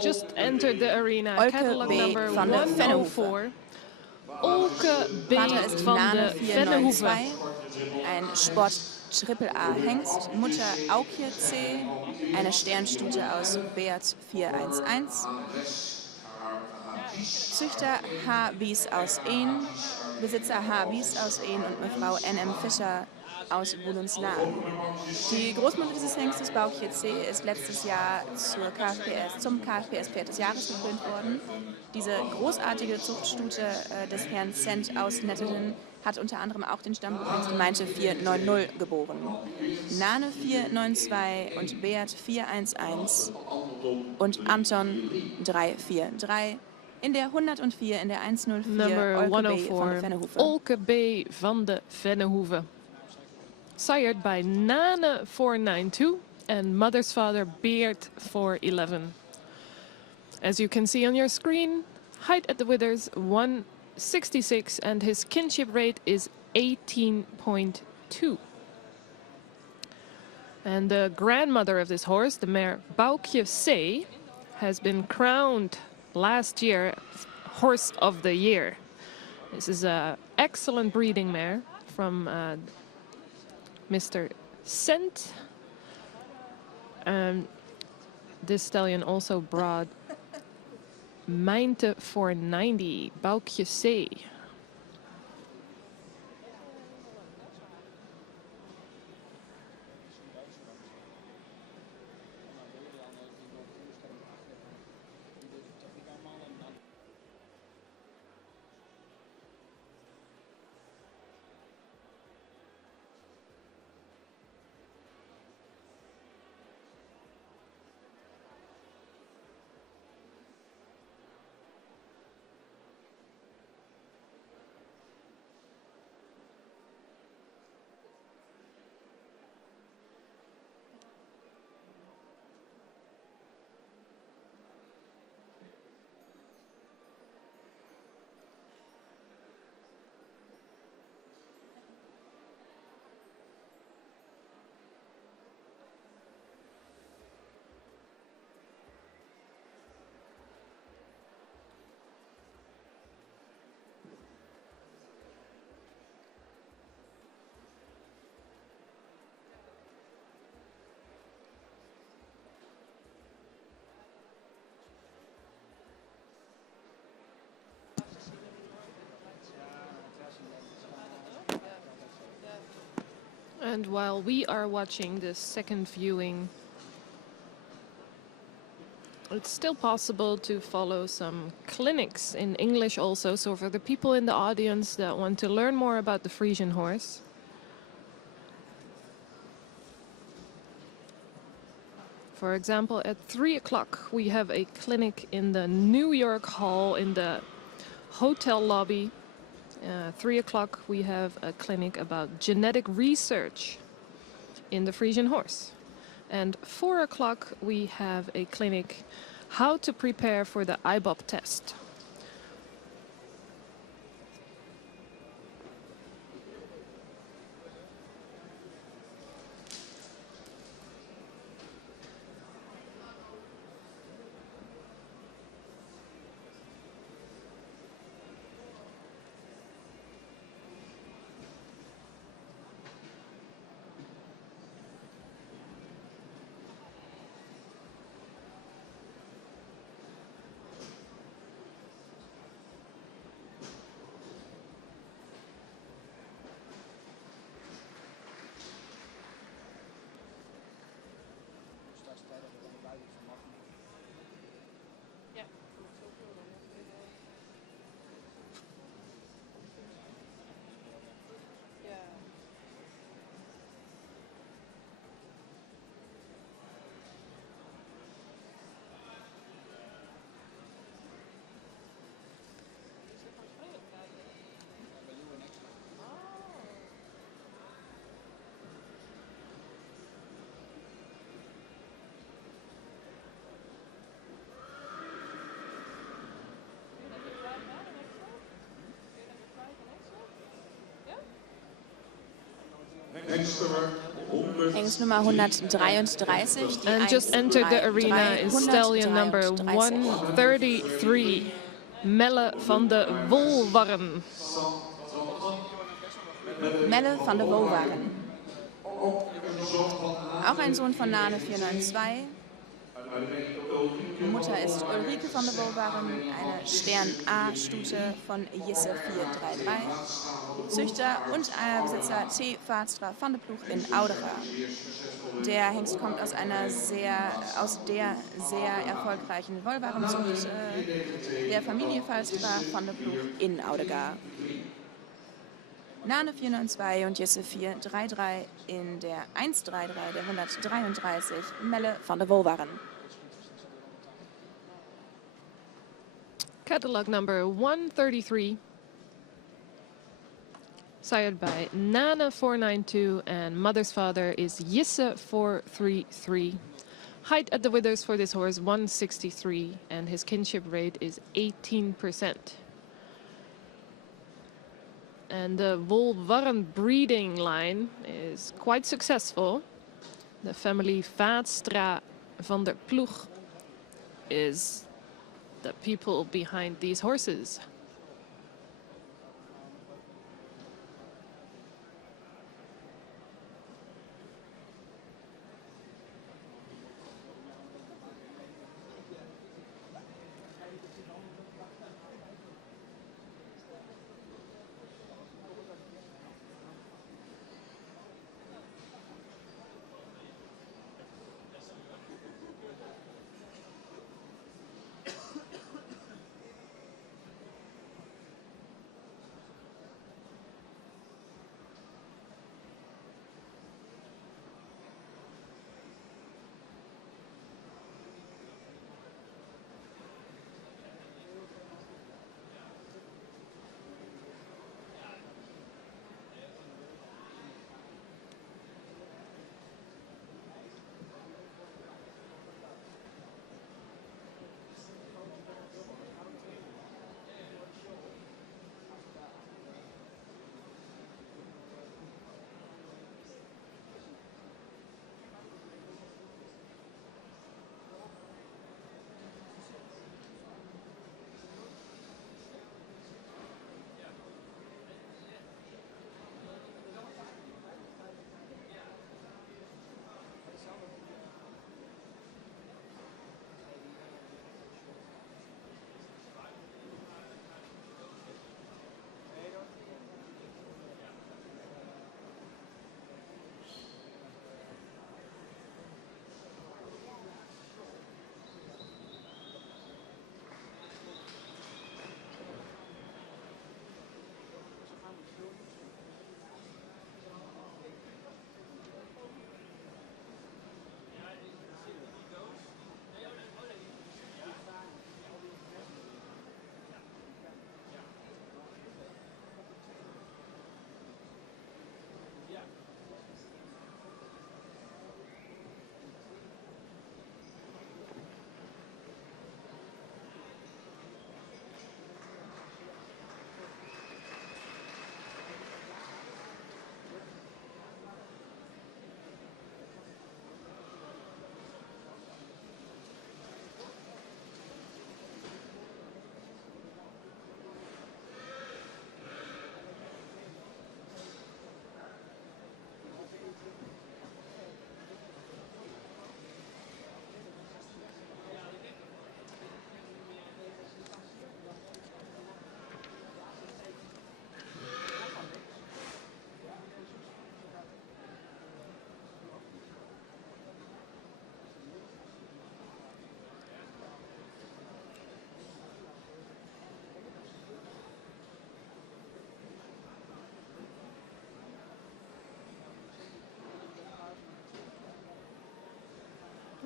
Just entered the arena. Olke Catalog B. number van de Vennehoeve. 104. Olke B. Vater ist van Nane de Vennehoeve. 492, ein Sport AAA Hengst. Mutter Aukje C, eine Sternstute aus Beat 411. Züchter H. Wies aus Ehn, Besitzer H. Wies aus Ehn und Frau N.M. Fischer aus Bulunzlaan. Die Großmutter dieses Hengstes, Baukje C., ist letztes Jahr zum KFPS Pferd des Jahres gekrönt worden. Diese großartige Zuchtstute des Herrn Cent aus Nettelden hat unter anderem auch den Stammbuchhengst Meinte 490 geboren. Nane 492 und Beat 411 und Anton 343. In der 104, in der 104, Number Olke B. van de 104. Vennehoeve. Olke B. van de Vennehoeve. Sired by Nane 492 and mother's father Beert 411. As you can see on your screen, height at the withers 166 and his kinship rate is 18.2. And the grandmother of this horse, the mare Baukje C, has been crowned last year Horse of the Year. This is an excellent breeding mare from Mr. Cent. This stallion also brought Meinte 490, Baukje C. And while we are watching this second viewing, it's still possible to follow some clinics in English also. So for the people in the audience that want to learn more about the Frisian horse, for example, at 3 o'clock we have a clinic in the New York Hall in the hotel lobby. 3 o'clock we have a clinic about genetic research in the Frisian horse. And 4 o'clock we have a clinic how to prepare for the IBOP test. Hengst Nummer 133. Die And just entered the 133, arena is stallion number 133. 133, Melle van de Wolwarren. Melle van de Wolwarren. Auch ein Sohn von Nane 492. Mutter ist Ulrike van der Wolwarren, eine Stern-A-Stute von Jisse 433. Züchter und Besitzer T. Vaatstra van de Ploeg in Audera. Der Hengst kommt aus der sehr erfolgreichen Wolwarrenzucht der Familie Vaatstra van de Ploeg in Audega. Nane 492 und Jisse 433 in der 133 der 133 Melle van der Wolwarren. Catalog number 133, sired by Nana 492, and mother's father is Jisse 433. Height at the withers for this horse 163, and his kinship rate is 18%. And the Wolwarren breeding line is quite successful. The family Vaatstra van der Ploeg is the people behind these horses.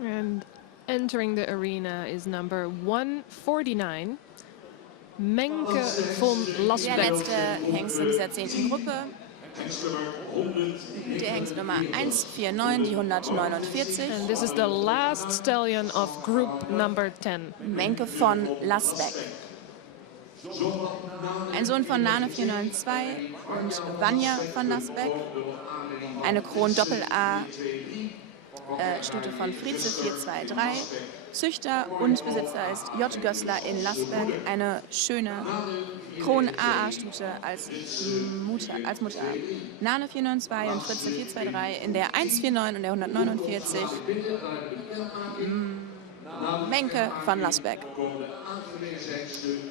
And entering the arena is number 149, Menke von Der Lasbeck. letzte Hengst in dieser 10. Gruppe. Der Hengst Nummer 149, die 149. And this is the last stallion of group number 10. Menke von Lasbeck. Ein Sohn von Nane 492 und Vanya von Lasbeck. Eine Kron Doppel A Stute von Frize 423. Züchter und Besitzer ist J. Gößler in Lasberg. Eine schöne Kron AA-Stute als Mutter. Nane 492 und Fritze 423 in der 149 und der 149. Menke von Lasberg.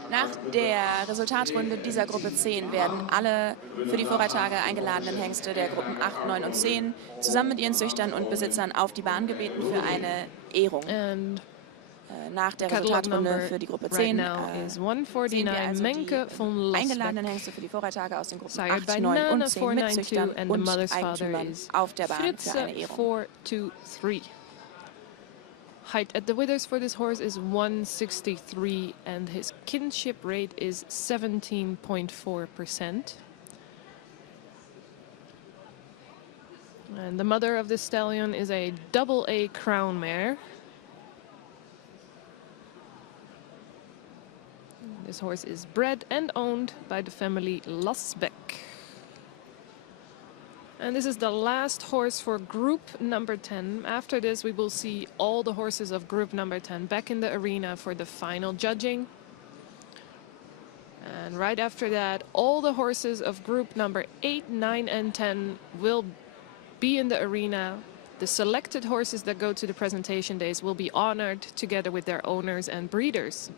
Nach der Resultatrunde dieser Gruppe 10 werden alle für die Vorreittage eingeladenen Hengste der Gruppen 8, 9 und 10 zusammen mit ihren Züchtern und Besitzern auf die Bahn gebeten für eine Ehrung. And Nach der catalog Resultatrunde number für die Gruppe right 10 now is sehen wir 149 also Menke die von eingeladenen Lasbeck, Hengste für die Vorreittage aus den Gruppen sired 8, by 9 Nana und 10 mit Züchtern 492 and the und mother's father Eigentümern is auf der Bahn für Fritze eine Ehrung. 423. Height at the withers for this horse is 163 and his kinship rate is 17.4%. And the mother of this stallion is a double A crown mare. This horse is bred and owned by the family Lasbeck. And this is the last horse for group number 10. After this, we will see all the horses of group number 10 back in the arena for the final judging. And right after that, all the horses of group number 8, 9, and 10 will be in the arena. The selected horses that go to the presentation days will be honored together with their owners and breeders.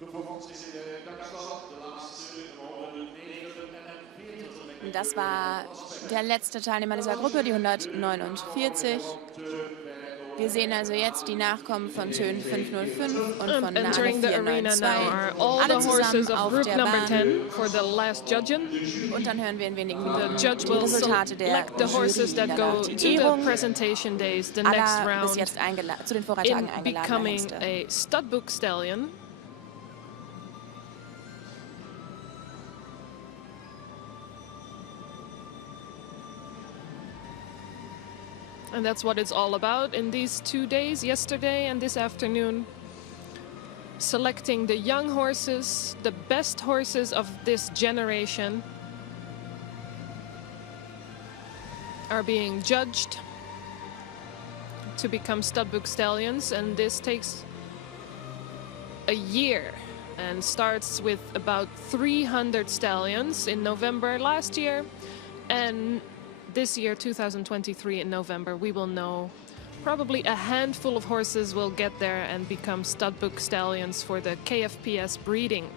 Und das war der letzte Teilnehmer dieser Gruppe, die 149. Wir sehen also jetzt die Nachkommen von Tönen 505 und von Name Entering the arena 492. now are all Alle the horses zusammen of auf group der number Bahn. 10 for the last judging. Und dann hören wir in wenigen The Minuten judge die will Resultate der select the horses Jury. that go Danach to die the Ehrung presentation days, the next aller bis round jetzt zu den in Vorreitagen eingeladener becoming Hengste. a studbook stallion. And that's what it's all about in these 2 days, yesterday and this afternoon. Selecting the young horses, the best horses of this generation, are being judged to become studbook stallions, and this takes a year and starts with about 300 stallions in November last year, and this year, 2023, in November, we will know probably a handful of horses will get there and become studbook stallions for the KFPS breeding.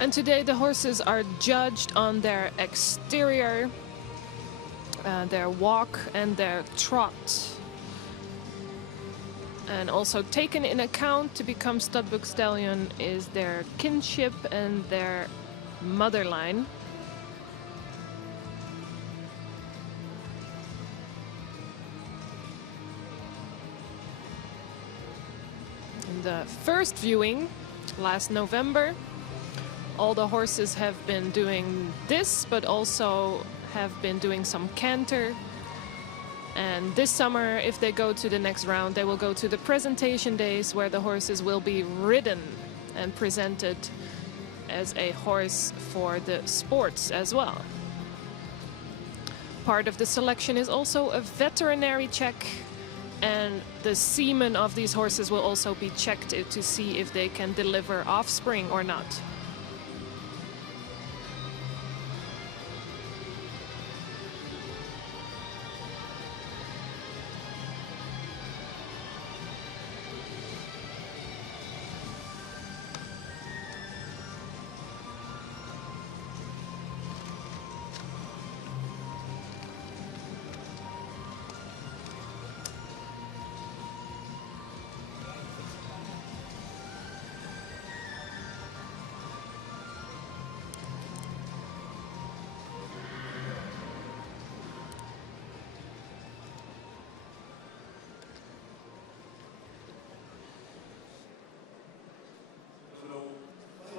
And today the horses are judged on their exterior, their walk and their trot. And also taken in account to become studbook stallion is their kinship and their mother line. In the first viewing last November, all the horses have been doing this, but also have been doing some canter. And this summer, if they go to the next round, they will go to the presentation days where the horses will be ridden and presented as a horse for the sports as well. Part of the selection is also a veterinary check, and the semen of these horses will also be checked to see if they can deliver offspring or not.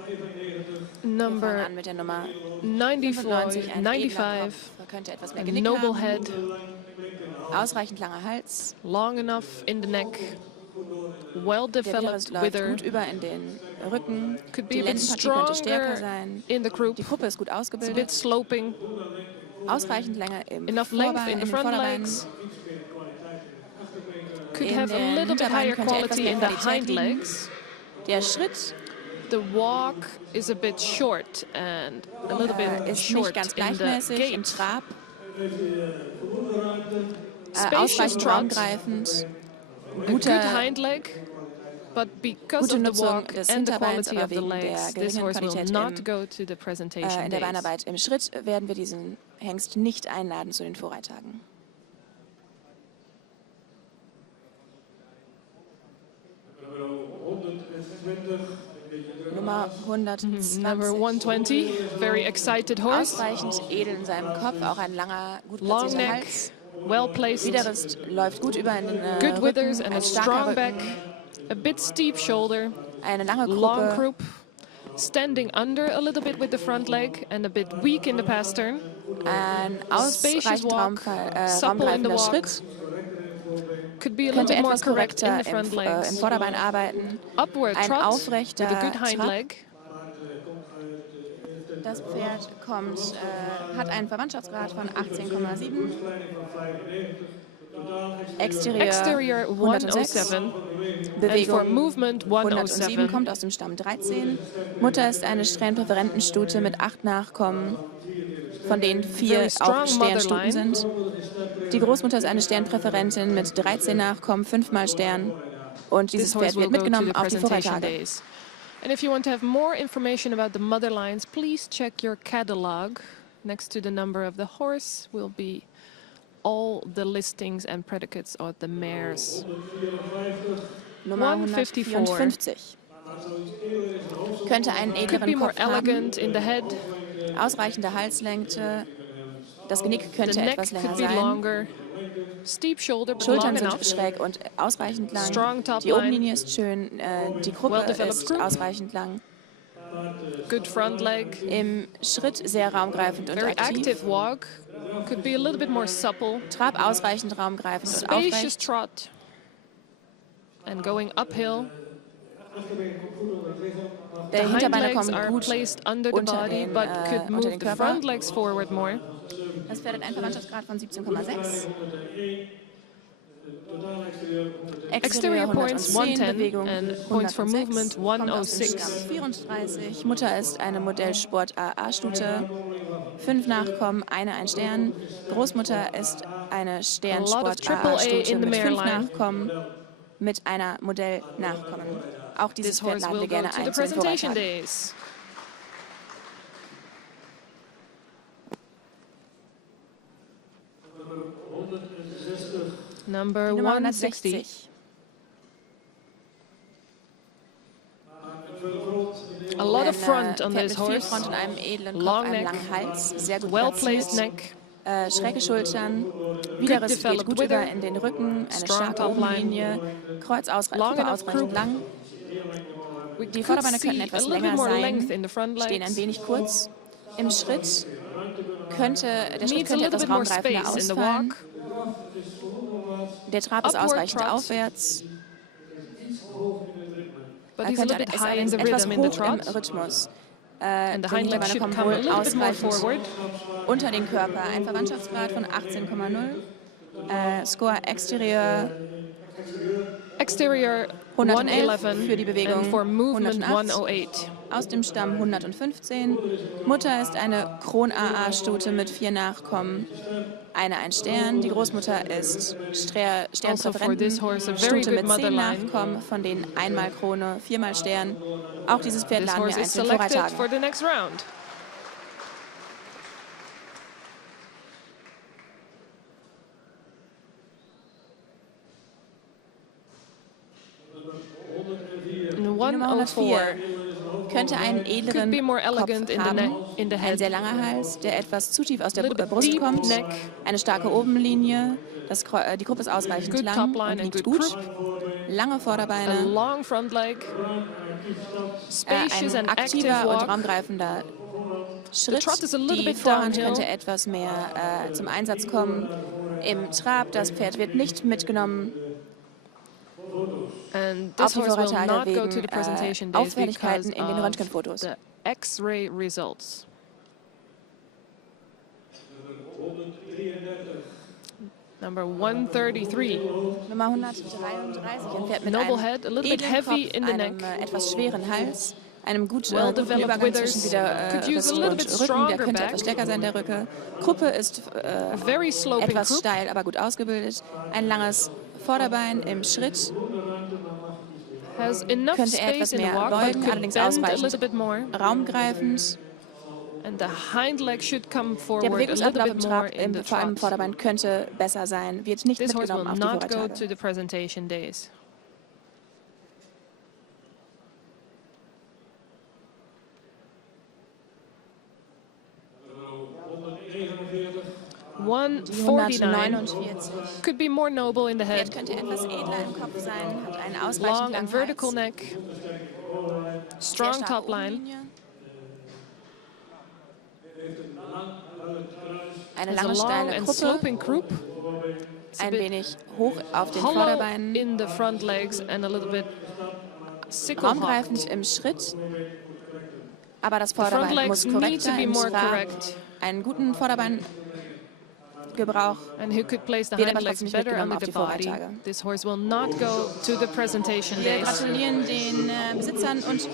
Wir fangen Number an mit der Nummer 94, 95, ein edler Kopf, könnte etwas mehr Genick noble haben, head, ausreichend langer Hals. long enough in the neck, well Der Widerriss developed läuft wither, gut über in den Rücken. could be Die a bit Lendenpartie könnte stärker stronger sein. in the croup, Die Puppe ist gut it's a bit ausgebildet. sloping, Ausreichend länger im enough length Vorbein, in the den front Vorderbeinen. legs, could In have a den little bit higher Hinterbeinen könnte etwas quality mehr in the Qualität hind liegen. legs. Der Schritt The walk is a bit short and a little bit ist nicht short ganz in the gleichmäßig im gait. Trab. Spacious Ausreichend trot, raumgreifend. a good Gute, hind leg, but because gute of the Nutzung walk des and the Hinterbeins, quality aber of the wegen der legs, this geringen horse will Qualität not go to the presentation in der days. Beinarbeit im Schritt werden wir diesen Hengst nicht einladen zu den Vorreittagen. Nummer 120. Number 120, very excited horse, Ausreichend edel in seinem Kopf, auch ein langer, gut long platzierter neck, Hals. well placed, Widerriss läuft gut über in den good withers Rücken, and ein a starker strong Rücken, back, a bit steep shoulder, eine lange long Gruppe, croup, standing under a little bit with the front leg and a bit weak in the pastern. Ein Spacious ausreichend walk, supple in the raumgreifender walk. Schritt. Could be a little Könnte bit more etwas correct in korrekter the front im legs. Vorderbein arbeiten. Upward Ein trot with aufrechter a good hind Trab. leg. Das Pferd hat einen Verwandtschaftsgrad von 18,7. Exterieur 106. 107. And for Bewegung movement 107, 107. kommt aus dem Stamm 13. Mutter ist eine Strähnpräferentenstute mit 8 Nachkommen, von denen 4 Very strong auch Sternstuten motherline. sind. Die Großmutter ist eine Sternpräferentin mit 13 Nachkommen, 5 mal Stern. Und dieses This horse Pferd will wird go to mitgenommen the auf die presentation Vorreittage. days. And if you want to have more information about the mother lines, please check your catalog. Next to the number of the horse will be all the listings and predicates of the mares. Nummer 154. 154. Könnte einen Could be edleren more Kopf haben, elegant in the head. ausreichende Halslänge. Das Genick The könnte neck etwas länger could be sein. longer. Steep shoulder, but long Schultern sind enough. schräg und ausreichend lang. Strong top Die line. Obenlinie ist schön, die Gruppe Well-developed ist group. ausreichend lang. Good front leg. Im Schritt sehr raumgreifend und Very aktiv. active walk. Could be a little bit more supple. Trab ausreichend raumgreifend und Spacious aufrecht. trot. And going uphill. Der The hind Hinterbeine legs kommen are gut placed under the unter body, den, but could unter move den the Körper. front legs forward more. Das Pferd hat einen Verwandtschaftsgrad von 17,6. Exterior points 110 Bewegung and points for 106, movement kommt aus dem 106. Stamm 34. Mutter ist eine Modellsport AA-Stute. 5 Nachkommen, ein Stern. Großmutter ist eine Sternsport triple A AA-Stute in the mit 5 mare line. Nachkommen, mit einer Modellnachkommen. Auch dieses This Pferd horse laden will wir go gerne to the ein zu den presentation Vorreitagen. days. Number Nummer 160. 160. A lot of front on Pferd this mit viel horse. Front und einem edlen Kopf, Long einem neck. langen Hals, sehr gut Well-placed platziert. neck. Schräge Schultern, Widerriss geht developed gut wither, über in den Rücken, eine strong starke top line. Obenlinie, Kreuz Long Gruppe enough ausreichend croup. lang. We Die could Vorderbeine see könnten a etwas little bit länger more sein, length in the front stehen ein legs. wenig kurz. Im Schritt könnte der Schritt Needs a könnte little etwas bit more raumgreifender space in the ausfallen. walk. Der Trab ist Upward ausreichend trot. aufwärts. But Er he's a könnte little bit ist high in the etwas rhythm in the hoch im trot. Rhythmus. And the Die hind leg Hinterbeine should kommen come a wohl little bit more ausreichend forward. unter den Körper. Ein Verwandtschaftsgrad von 18,0. Score Exterieur Exterior 111 111 für die Bewegung and for movement 108. 108. Aus dem Stamm 115. Mutter ist eine Kron-AA-Stute mit 4 Nachkommen. Ein Stern. Die Großmutter ist Also for this horse a very Stute good mit 10 motherline. Nachkommen, von denen einmal Krone, 4-mal Stern. Auch dieses Pferd This laden wir horse ein is zu den selected Vorreitagen. for the next round. Nummer 104 könnte einen Could edleren be more Kopf elegant in the, haben. in the Ein head. sehr langer Hals, der etwas zu tief aus der Little bit Brust deep kommt. neck. Eine starke Obenlinie. Die Gruppe ist ausreichend Good lang top line und and liegt good gut. croup. Lange A Vorderbeine. long front leg. Spacious Ein and active aktiver und walk. raumgreifender Schritt. trot is a little Die bit Vorhand downhill. könnte etwas mehr zum Einsatz kommen. Im Trab, das Pferd wird nicht mitgenommen. And Auf this die horse will Vorreittage not go to wegen the presentation days because Auffälligkeiten in den of Röntgenfotos. the X-ray results. Number 133. Nummer 133, ein Pferd mit Noble einem head, a little bit edlen heavy Kopf, in the einem neck. etwas schweren Hals, einem guten Well-developed Übergang withers. zwischen wieder Could use a Riss little und bit Rücken, der stronger könnte back. etwas stärker sein, der Rücken. Gruppe ist Very sloping etwas croup. steil, aber gut ausgebildet. Ein langes Vorderbein im Schritt, Has enough könnte er space etwas in the mehr walk, beugen, but could allerdings bend a little ausreichend bit more. raumgreifend. And the hind leg should come Der forward a little Bewegungsablauf im bit more Trab, in the vor allem im trot. Vorderbein, könnte besser sein. Wird nicht This horse will mitgenommen auf die not go Vorreittage. to the presentation days. Die 149 149. could be more noble in the Pferd head. könnte etwas edler im Kopf sein, hat einen Long ausreichend and langen vertical Hals. neck. Strong Sehr starke top line. Oberlinie. Eine Has a lange, long steile and Gruppe, sloping croup. It's a ein bit wenig hoch auf den hollow Vorderbeinen, in the front legs and a little bit sickle raumgreifend hocked. im Schritt. Aber das The front Vorderbein muss legs need korrekt to be sein. more Trab correct. einen guten Vorderbeingebrauch. And who could place the Wird hind aber legs trotzdem nicht better mitgenommen under auf the die body. Vordertage. This horse will not go to the presentation Wir days. gratulieren den Besitzern und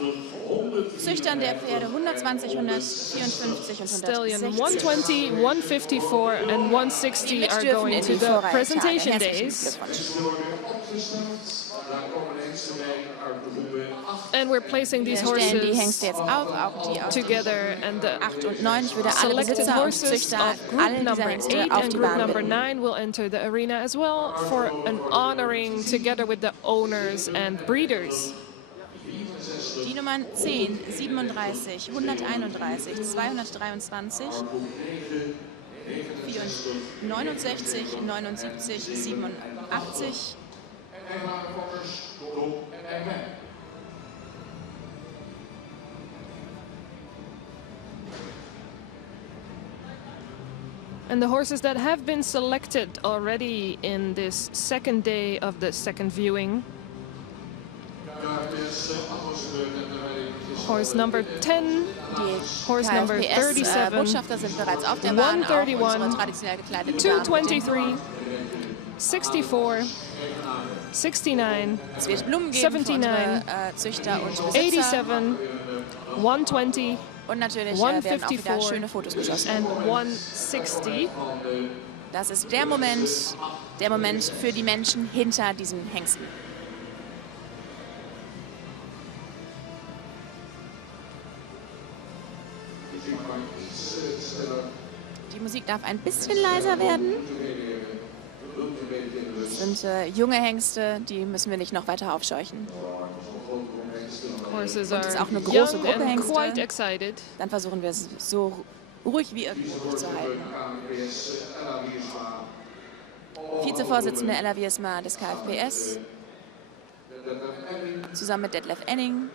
Züchtern der Pferde 120, 154 und Stallion 160. 120, 154 and Die 160 are mitdürfen going in to die the Vorreitertage. presentation Herzlichen days. Glückwunsch. And we're placing these Wir stellen die horses Hengste jetzt auf, auch die aus together, and the 8 und 9. Ich würde alle selected Besitzer und horses Züchter of group alle dieser number Hengste 8 auf and die group Bahn number bitten. 9 will enter the arena as well for an honoring together with the owners and breeders. Die Nummern 10, 37, 131, 223, 69, 79, 87. And the horses that have been selected already in this second day of the second viewing. Horse number 10, Die Horse number 37, KFPS-Botschafter sind bereits auf der Bahn, auch 131, unsere traditionell gekleideten Damen. 223, 64, 69, Es wird Blumen geben für 79, unsere Züchter und Besitzer. 87, 120 Und natürlich werden auch wieder 154 schöne Fotos geschossen. and 160. Das ist der Moment für die Menschen hinter diesen Hengsten. Die Musik darf ein bisschen leiser werden. Das sind junge Hengste, die müssen wir nicht noch weiter aufscheuchen. Horses Und es ist auch are eine große young Gruppe and Hengste. quite excited. Dann versuchen wir es so ruhig wie irgend möglich zu halten. Vizevorsitzende Ella Wiersma des KFPS, zusammen mit Detlef Enning,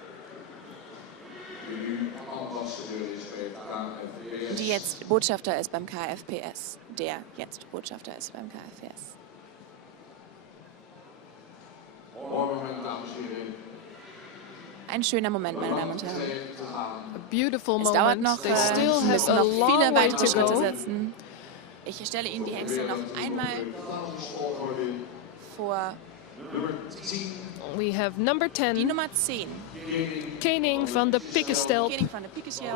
die jetzt Botschafter ist beim KFPS, der jetzt Botschafter ist beim KFPS. Ein schöner Moment, meine Damen und Herren. A beautiful Es dauert moment. noch, They still Sie have müssen a noch long viele way weitere to Schritte go. setzen. Ich stelle Ihnen die Hengste noch einmal vor. We have number Die 10, Nummer 10, Koning van de Pikkestelp, König von der Pikesjel,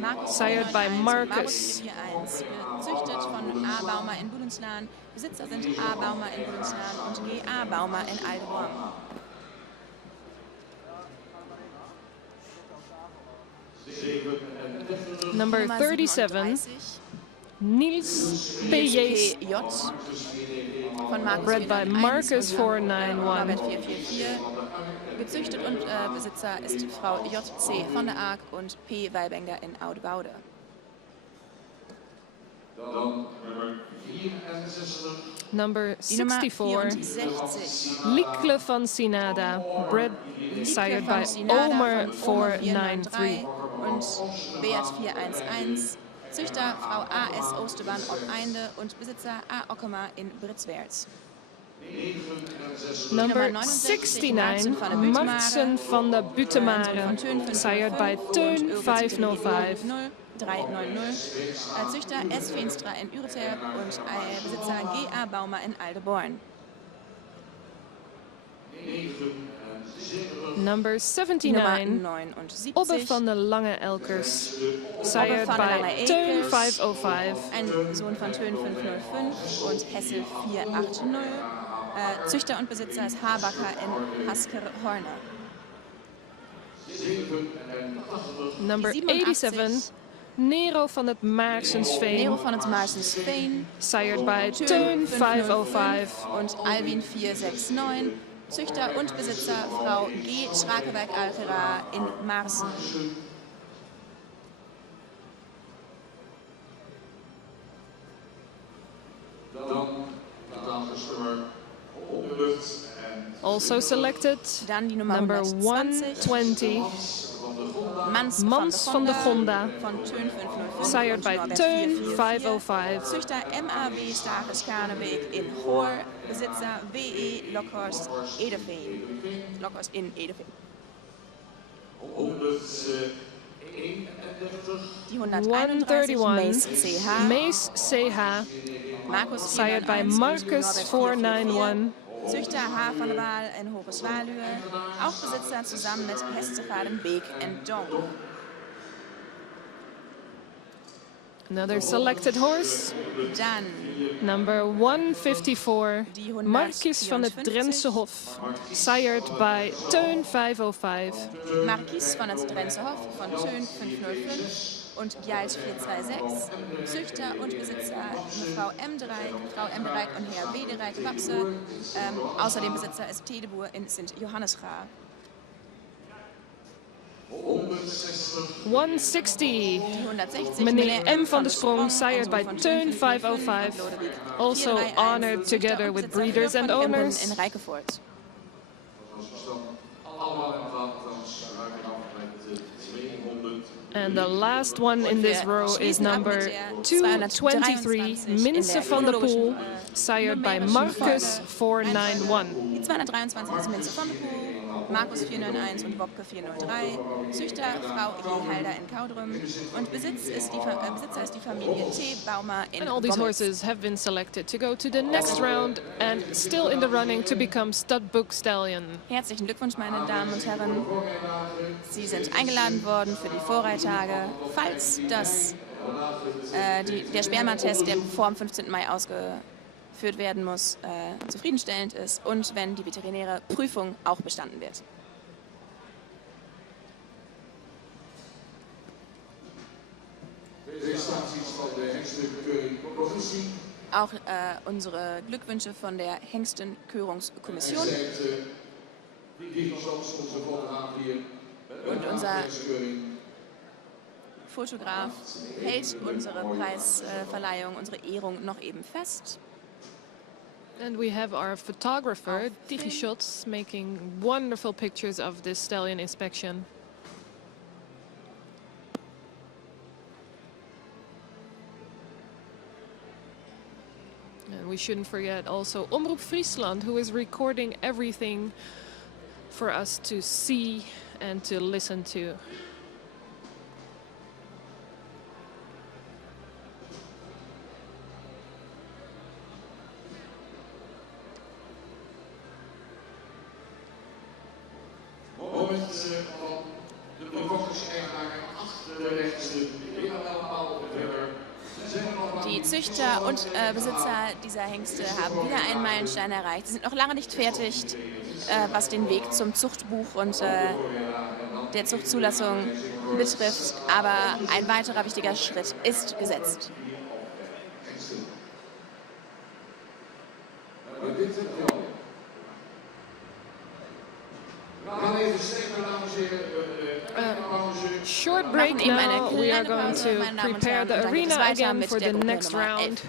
Markus Sired by 491, Marcus. 441, gezüchtet von A. Baumer in Budenslaan. Besitzer sind A. Baumer in Budenslaan und G. A. Baumer in Aldeborn. number Nummer 37, 37, Niels P.J. PJ von Markus Bred by 491 Marcus und 491. Norbert 444. Gezüchtet und Besitzer ist Frau J.C. von der Ark und P. Weilbänger in Audebaude. number Die Nummer 64, 64. Likle van Sinada, bred sired by Omer 493. und Beat 411. Züchter Frau A.S. Oosteban op Einde und Besitzer A. Ockema in Britswerd. Number Nummer 69, 69, Martsen van de Butemare, sired by Teun 505. 390. Züchter S. Veenstra in Ureterp und Besitzer G.A. Baumer in Aldeborn. Number Nummer 79, Obbe 79. van de Lange Elkers, Obbe sired van de Lange by Elkers. Teun 505. Ein Sohn von Tönen 505 und Hesse 480. Züchter und Besitzer ist Habacker in Hasker-Horner. Number 87, 87, Nero van het Maarsensveen, Nero von het Maarsensveen, sired by Tönen Teun 505 505. und Alwin 469. Züchter und Besitzer Frau G. Schrakewijk-Altera in Maarsen. Also selected Dann die Nummer number 120, 120, Mans van de Gonda, von Teun 505 sired und by Norbert Teun 444. 505. Züchter MAW Starkes Karneweg in Hoor, Besitzer WE Lockhorst Edeveen. Lockhorst in Edeveen. Die 131 Mace 131, CH, Mace CH, Markus sired by 491 und Marcus Norbert 491. Züchter H. van der Waal in Hogesvaluwe, auch Besitzer zusammen mit Hestegaden, Beek en Donk. Another selected horse, Dann number 154, die Marquis van het 154, Drentse Hof, sired by Teun 505. Marquis van het Drentse Hof von Teun 505 und Gjalt 426. Züchter und Besitzer Frau M. Dreik, und Herr W. Dreik Wapse. Außerdem Besitzer ist Tedeboer in Sint Johannesra. 160, Die 160 meneer M. van de Sprong, en sired zo by van Teun 505. Also honored together with breeders and owners. in Rijkenvoort. And the last one in this row is number 223, Mince van der Poel, sired by Marcus 491. Die 223 ist Minze von der Poel, Markus 491 und Wopke 403. Züchter Frau E. Halder in Kaudrum und Besitzer ist die Familie T. Baumer in And all these Gommels. horses have been selected to go to the next round and still in the running to become stud book stallion. Herzlichen Glückwunsch, meine Damen und Herren. Sie sind eingeladen worden für die Vorreittage. Falls der Spermatest, der vor dem 15. Mai ausgeführt werden muss, zufriedenstellend ist und wenn die veterinäre Prüfung auch bestanden wird. Auch unsere Glückwünsche von der Hengstenkörungskommission. Und unser Fotograf hält unsere Preisverleihung, unsere Ehrung noch eben fest. And we have our photographer, DigiShots, making wonderful pictures of this stallion inspection. And we shouldn't forget also Omroep Friesland, who is recording everything for us to see and to listen to. Die Züchter und Besitzer dieser Hengste haben wieder einen Meilenstein erreicht. Sie sind noch lange nicht fertig, was den Weg zum Zuchtbuch und der Zuchtzulassung betrifft. Aber ein weiterer wichtiger Schritt ist gesetzt. Short break now. We are going to prepare the arena again for the next round.